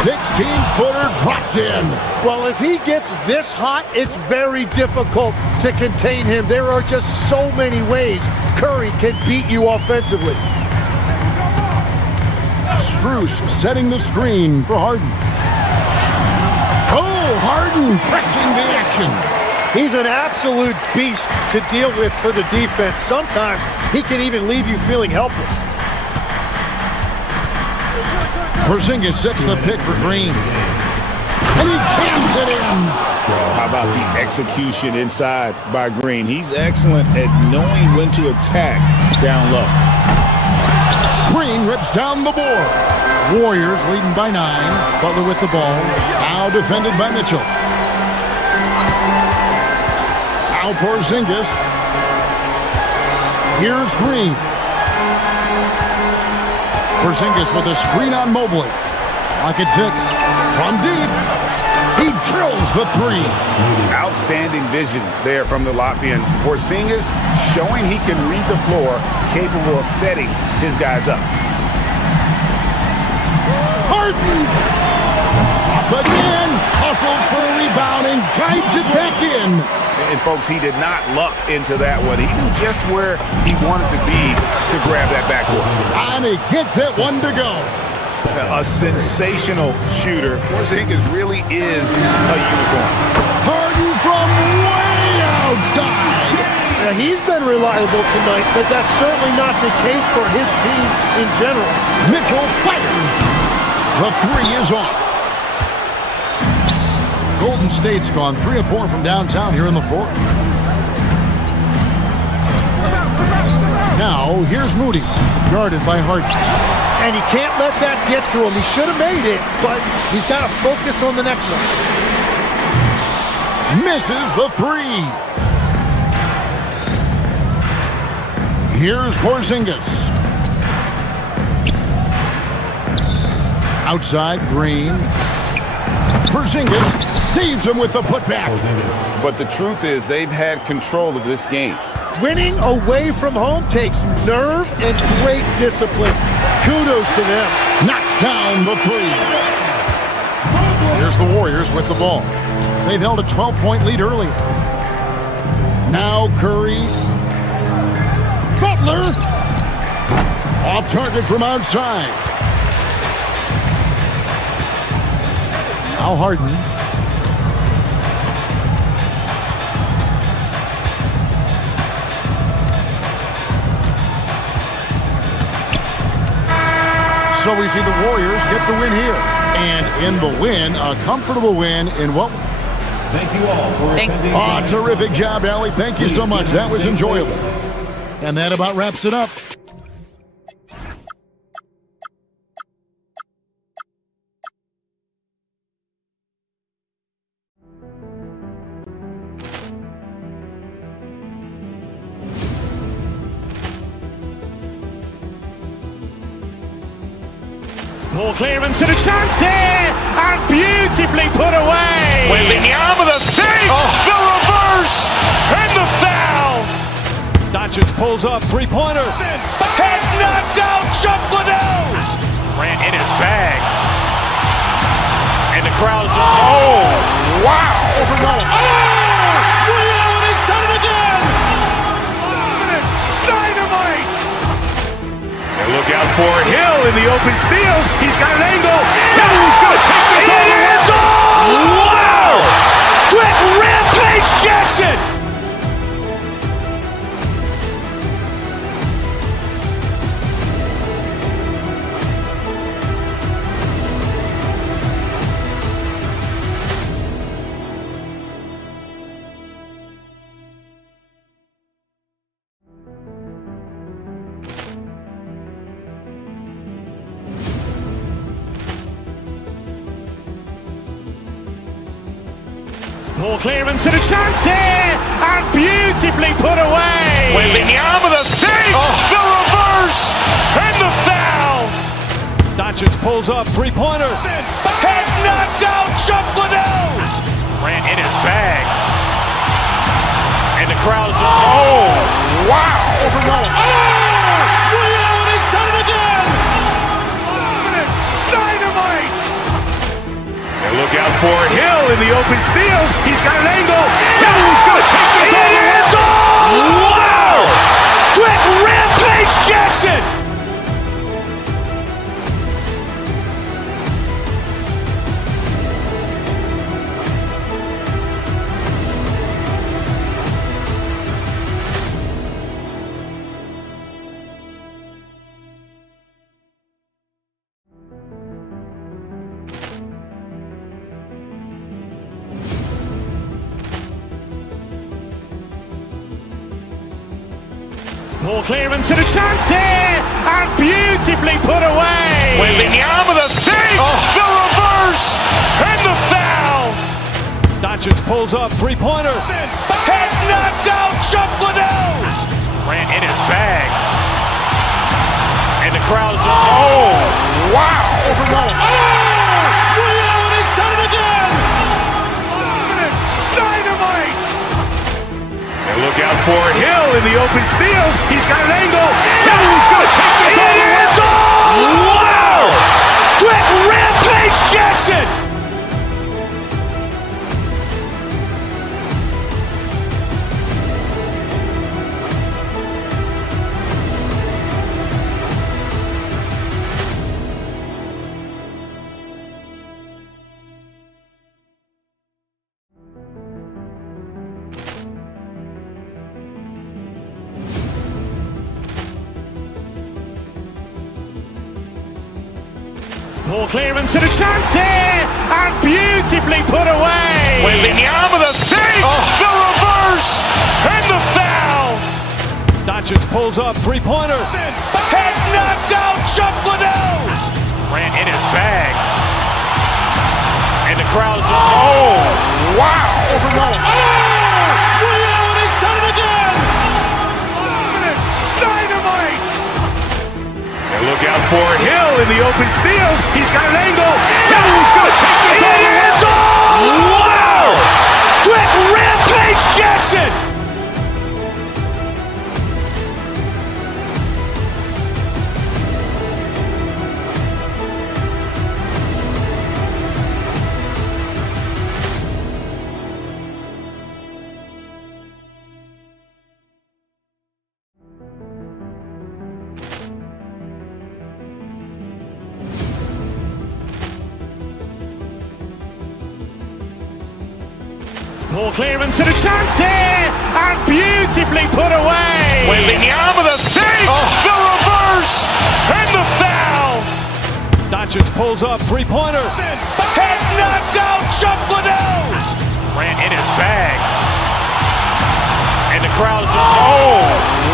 16-footer drops in. Well, if he gets this hot, it's very difficult to contain him. There are just so many ways Curry can beat you offensively. Strus setting the screen for Harden. Oh, Harden pressing the action. He's an absolute beast to deal with for the defense. Sometimes he can even leave you feeling helpless. Porzingis sets the pick for Green. And he jams it in. How about the execution inside by Green? He's excellent at knowing when to attack down low. Green rips down the board. Warriors leading by 9. Butler with the ball. Now defended by Mitchell. Now Porzingis. Here's Green. Porzingis with a screen on Mobley. Clock at 6. From deep. He drills the three. Outstanding vision there from the Latvian. Porzingis showing he can read the floor, capable of setting his guys up. Harden! But then hustles for the rebound and guides it back in. And folks, he did not luck into that one. He knew just where he wanted to be to grab that backboard. And he gets that one to go. A sensational shooter. Porzingis really is a unicorn. Harden from way outside. Now, he's been reliable tonight, but that's certainly not the case for his team in general. Mitchell fires. The three is off. Golden State's gone 3 of 4 from downtown here in the fourth. Now, here's Moody, guarded by Harden. And he can't let that get to him. He should have made it, but he's got to focus on the next one. Misses the three. Here's Porzingis. Outside, Green. Porzingis saves him with the putback. But the truth is, they've had control of this game. Winning away from home takes nerve and great discipline. Kudos to them. Knocks down the three. Here's the Warriors with the ball. They've held a 12-point lead earlier. Now Curry. Butler. Off target from outside. Now Harden. So we see the Warriors get the win here. And in the win, a comfortable win in what? Thank you all for attending. Oh, terrific job, Allie. Thank you so much. That was enjoyable. And that about wraps it up. Ball clearance and a chance here, and beautifully put away. Wembanyama the save, the reverse, and the foul. Doncic pulls up, three-pointer. Has knocked out Chuck Liddell. Ran in his bag. And the crowd is, oh, wow. He's done it again. Dynamite. And look out for Hill in the open field. He's got an angle. Hill's going to take this all the way. Wow! Quick Rampage Jackson. Ball clearance and a chance here, and beautifully put away. Wembanyama the save, the reverse, and the foul. Doncic pulls up, three-pointer. Has knocked out Chuck Liddell. Ran in his bag. And the crowd is, oh, wow. He's done it again. Dynamite. And look out for Hill in the open field. He's got an angle. Hill's going to take this all the way. Wow! Quick Rampage Jackson. Ball clearance and a chance here, and beautifully put away. Wembanyama the save, the reverse, and the foul. Doncic pulls up, three-pointer. Has knocked out Chuck Liddell. Ran in his bag. And the crowd is, oh, wow. He's done it again. Dynamite. And look out for Hill in the open field. He's got an angle. Hill's going to take this all the way. Wow! Quick Rampage Jackson. Ball clearance and a chance here, and beautifully put away. Wembanyama the save, the reverse, and the foul. Doncic pulls up, three-pointer. Has knocked out Chuck Liddell. Grant in his bag, and the crowd's Wow. Allen has done it again. Dynamite. And look out for Hill in the open field. He's got an angle. He's going to take this all the way. Wow. Quick Rampage Jackson. Ball clearance and a chance here, and beautifully put away. Wembanyama the save, the reverse, and the foul. Doncic pulls up, three-pointer. Has knocked out Chuck Liddell. Grant in his bag, and the crowd's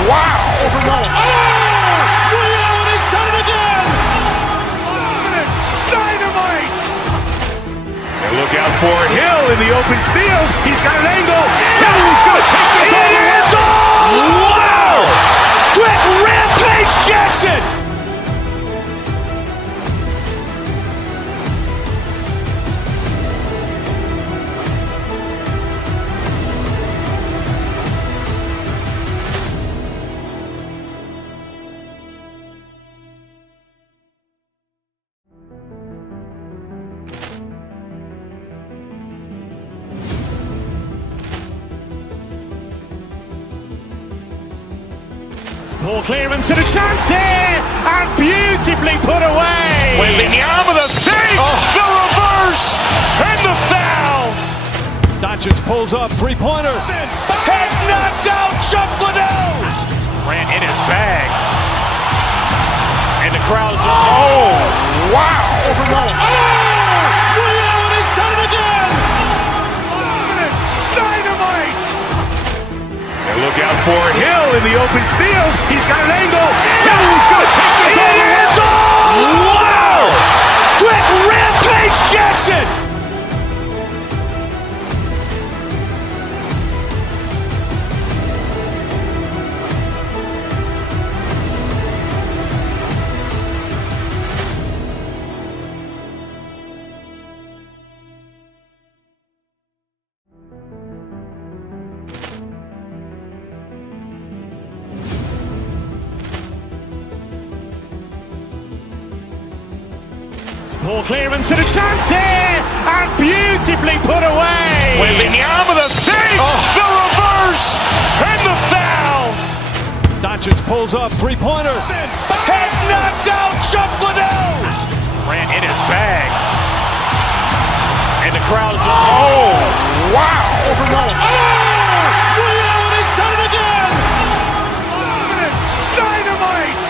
Wow. Allen has done it again. Dynamite. And look out for Hill in the open field. He's got an angle. He's going to take this all the way. Wow. Quick Rampage Jackson. Ball clearance and a chance here, and beautifully put away. Wembanyama the save, the reverse, and the foul. Doncic pulls up, three-pointer. Has knocked out Chuck Liddell. Grant in his bag, and the crowd's Wow. Allen has done it again. Dynamite. And look out for Hill in the open field. He's got an angle. He's going to take this all the way. Wow. Quick Rampage Jackson. Ball clearance and a chance here, and beautifully put away. Wembanyama the save, the reverse, and the foul. Doncic pulls up, three-pointer. Has knocked out Chuck Liddell. Grant in his bag, and the crowd's Wow. Allen has done it again. Dynamite.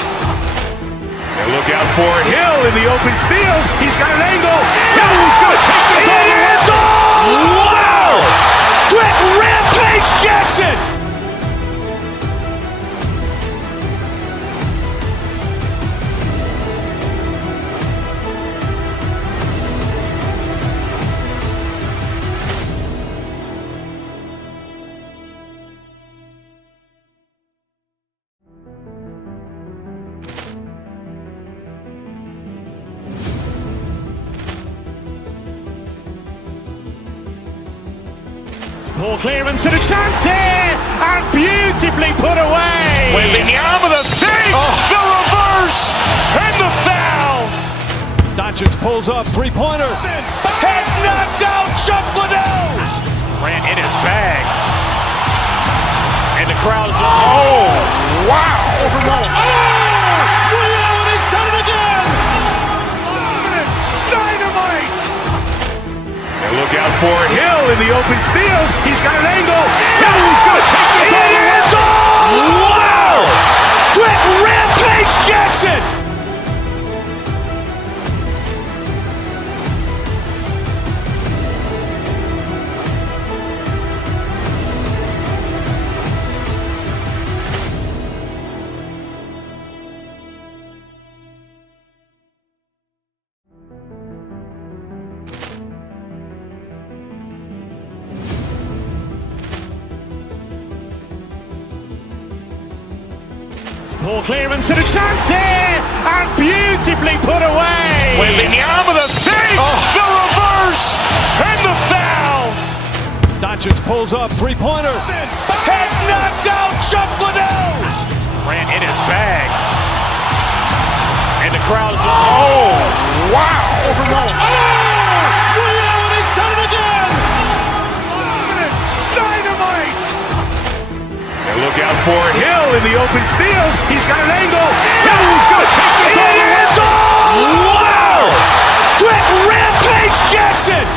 And look out for Hill in the open field. He's got an angle. He's going to take this all the way. Wow. Quick Rampage Jackson. Ball clearance and a chance here, and beautifully put away. Wembanyama the save, the reverse, and the foul. Doncic pulls up, three-pointer. Has knocked out Chuck Liddell. Grant in his bag, and the crowd's Wow. Allen has done it again. Dynamite. And look out for Hill in the open field. He's got an angle. He's going to take this all the way. Wow. Quick Rampage Jackson. Ball clearance and a chance here, and beautifully put away. Wembanyama the fake, the reverse, and the foul. Doncic pulls up, three-pointer. Has knocked out Chuck Liddell. Grant in his bag. And the crowd is... Oh, wow. Overruled. Liddell, he's done it again. Dynamite. And look out for Hill in the open field. He's got an angle. He's going to take this all the way. Wow. Quick rampage Jackson.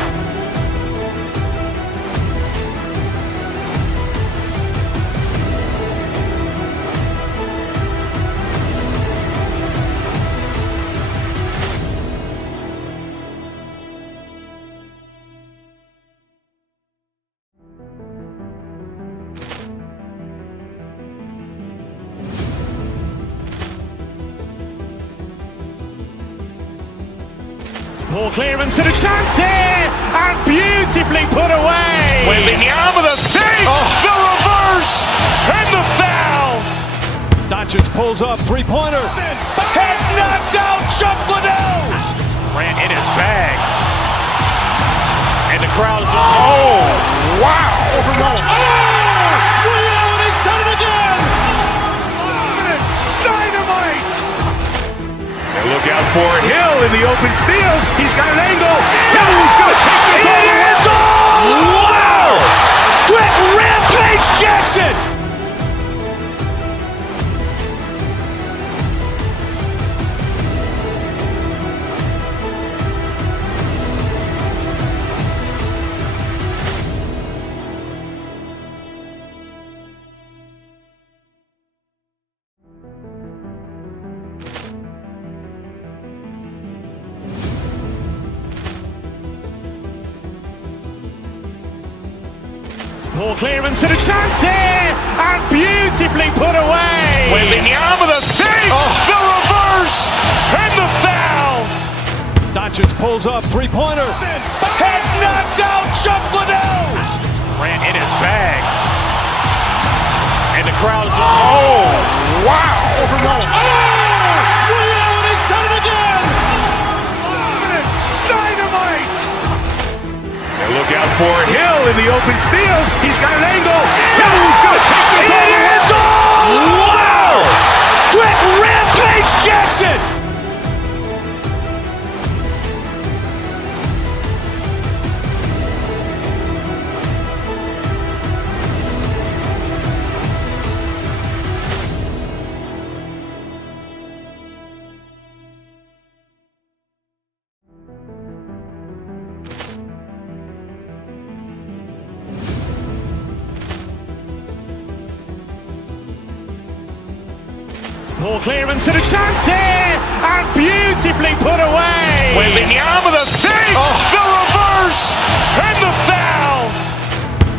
Ball clearance and a chance here, and beautifully put away. Wembanyama the fake, the reverse, and the foul. Doncic pulls up, three-pointer. Has knocked out Chuck Liddell. Grant in his bag. And the crowd is... Oh, wow. Overruled. Liddell, he's done it again. Dynamite. And look out for Hill in the open field. He's got an angle. He's going to take this all the way. Wow. Quick rampage Jackson. Ball clearance and a chance here, and beautifully put away. Wembanyama the fake, the reverse, and the foul. Doncic pulls up, three-pointer. Has knocked out Chuck Liddell. Grant in his bag. And the crowd is... Oh, wow. Overruled. Liddell, he's done it again. Dynamite. And look out for Hill in the open field. He's got an angle. He's going to take this all the way. Wow. Quick rampage Jackson. Ball clearance and a chance here, and beautifully put away. Wembanyama the fake, the reverse, and the foul.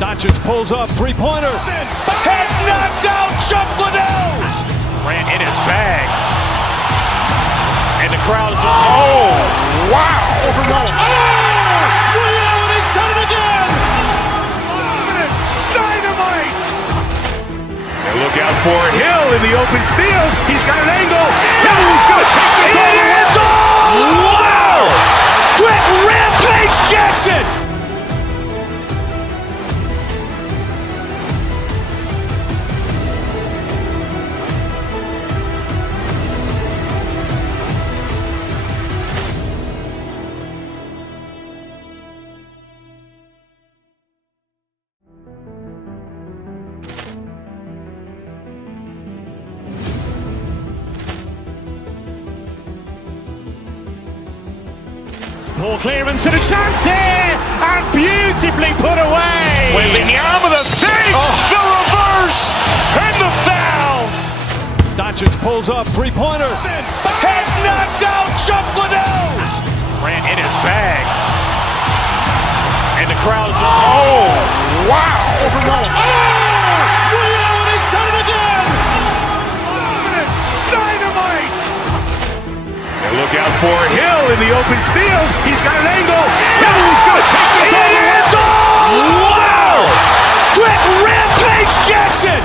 Doncic pulls up, three-pointer. Has knocked out Chuck Liddell. Grant in his bag. And the crowd is... Oh, wow. Overruled. Liddell, he's done it again. Dynamite. And look out for Hill in the open field. He's got an angle. He's going to take this all the way. Wow. Quick rampage Jackson. Ball clearance and a chance here, and beautifully put away. Wembanyama the fake, the reverse, and the foul. Doncic pulls up, three-pointer. Has knocked out Chuck Liddell. Grant in his bag. And the crowd is... Oh, wow. Overruled. Liddell, he's done it again. Dynamite. And look out for Hill in the open field. He's got an angle. He's going to take this all the way. Wow. Quick rampage Jackson.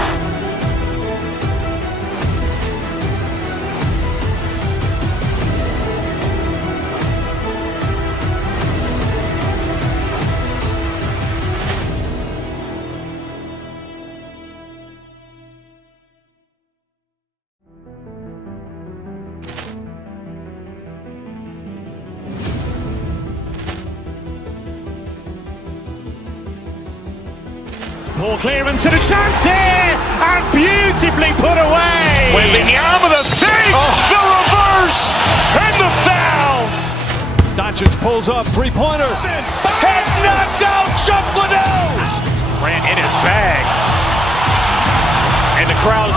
Ball clearance and a chance here, and beautifully put away. Wembanyama the save, the reverse, and the foul. Doncic pulls up, three-pointer. Has knocked out Chuck Liddell. Grant in his bag. And the crowd's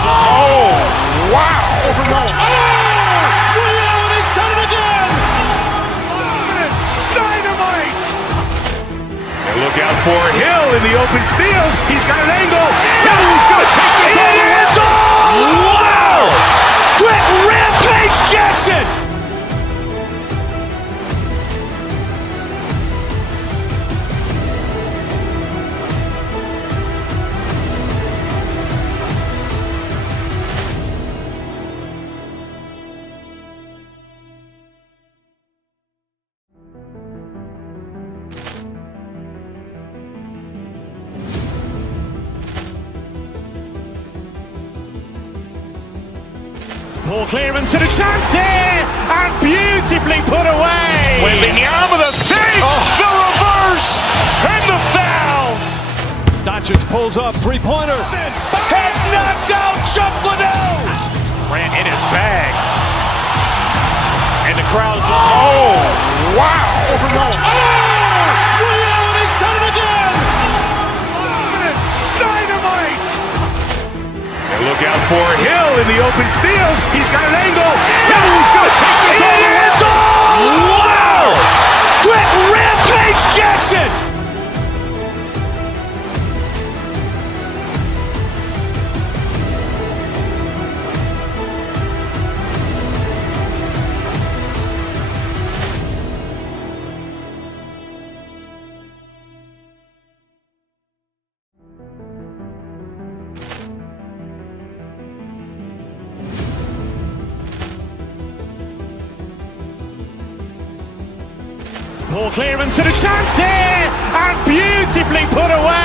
He's done it again. Dynamite. And look out for Hill in the open field. He's got an angle. Hill's going to take this all the way. Wow! Quick rampage Jackson. Ball clearance and a chance here, and beautifully put away. Wembanyama the save, the reverse, and the foul. Doncic pulls up, three-pointer. Has knocked out Chuck Liddell. Grant in his bag. And the crowd's He's done it again. Dynamite. And look out for Hill in the open field. He's got an angle. Hill's going to take this all the way. Wow! Quick rampage Jackson. Ball clearance and a chance here, and beautifully put away.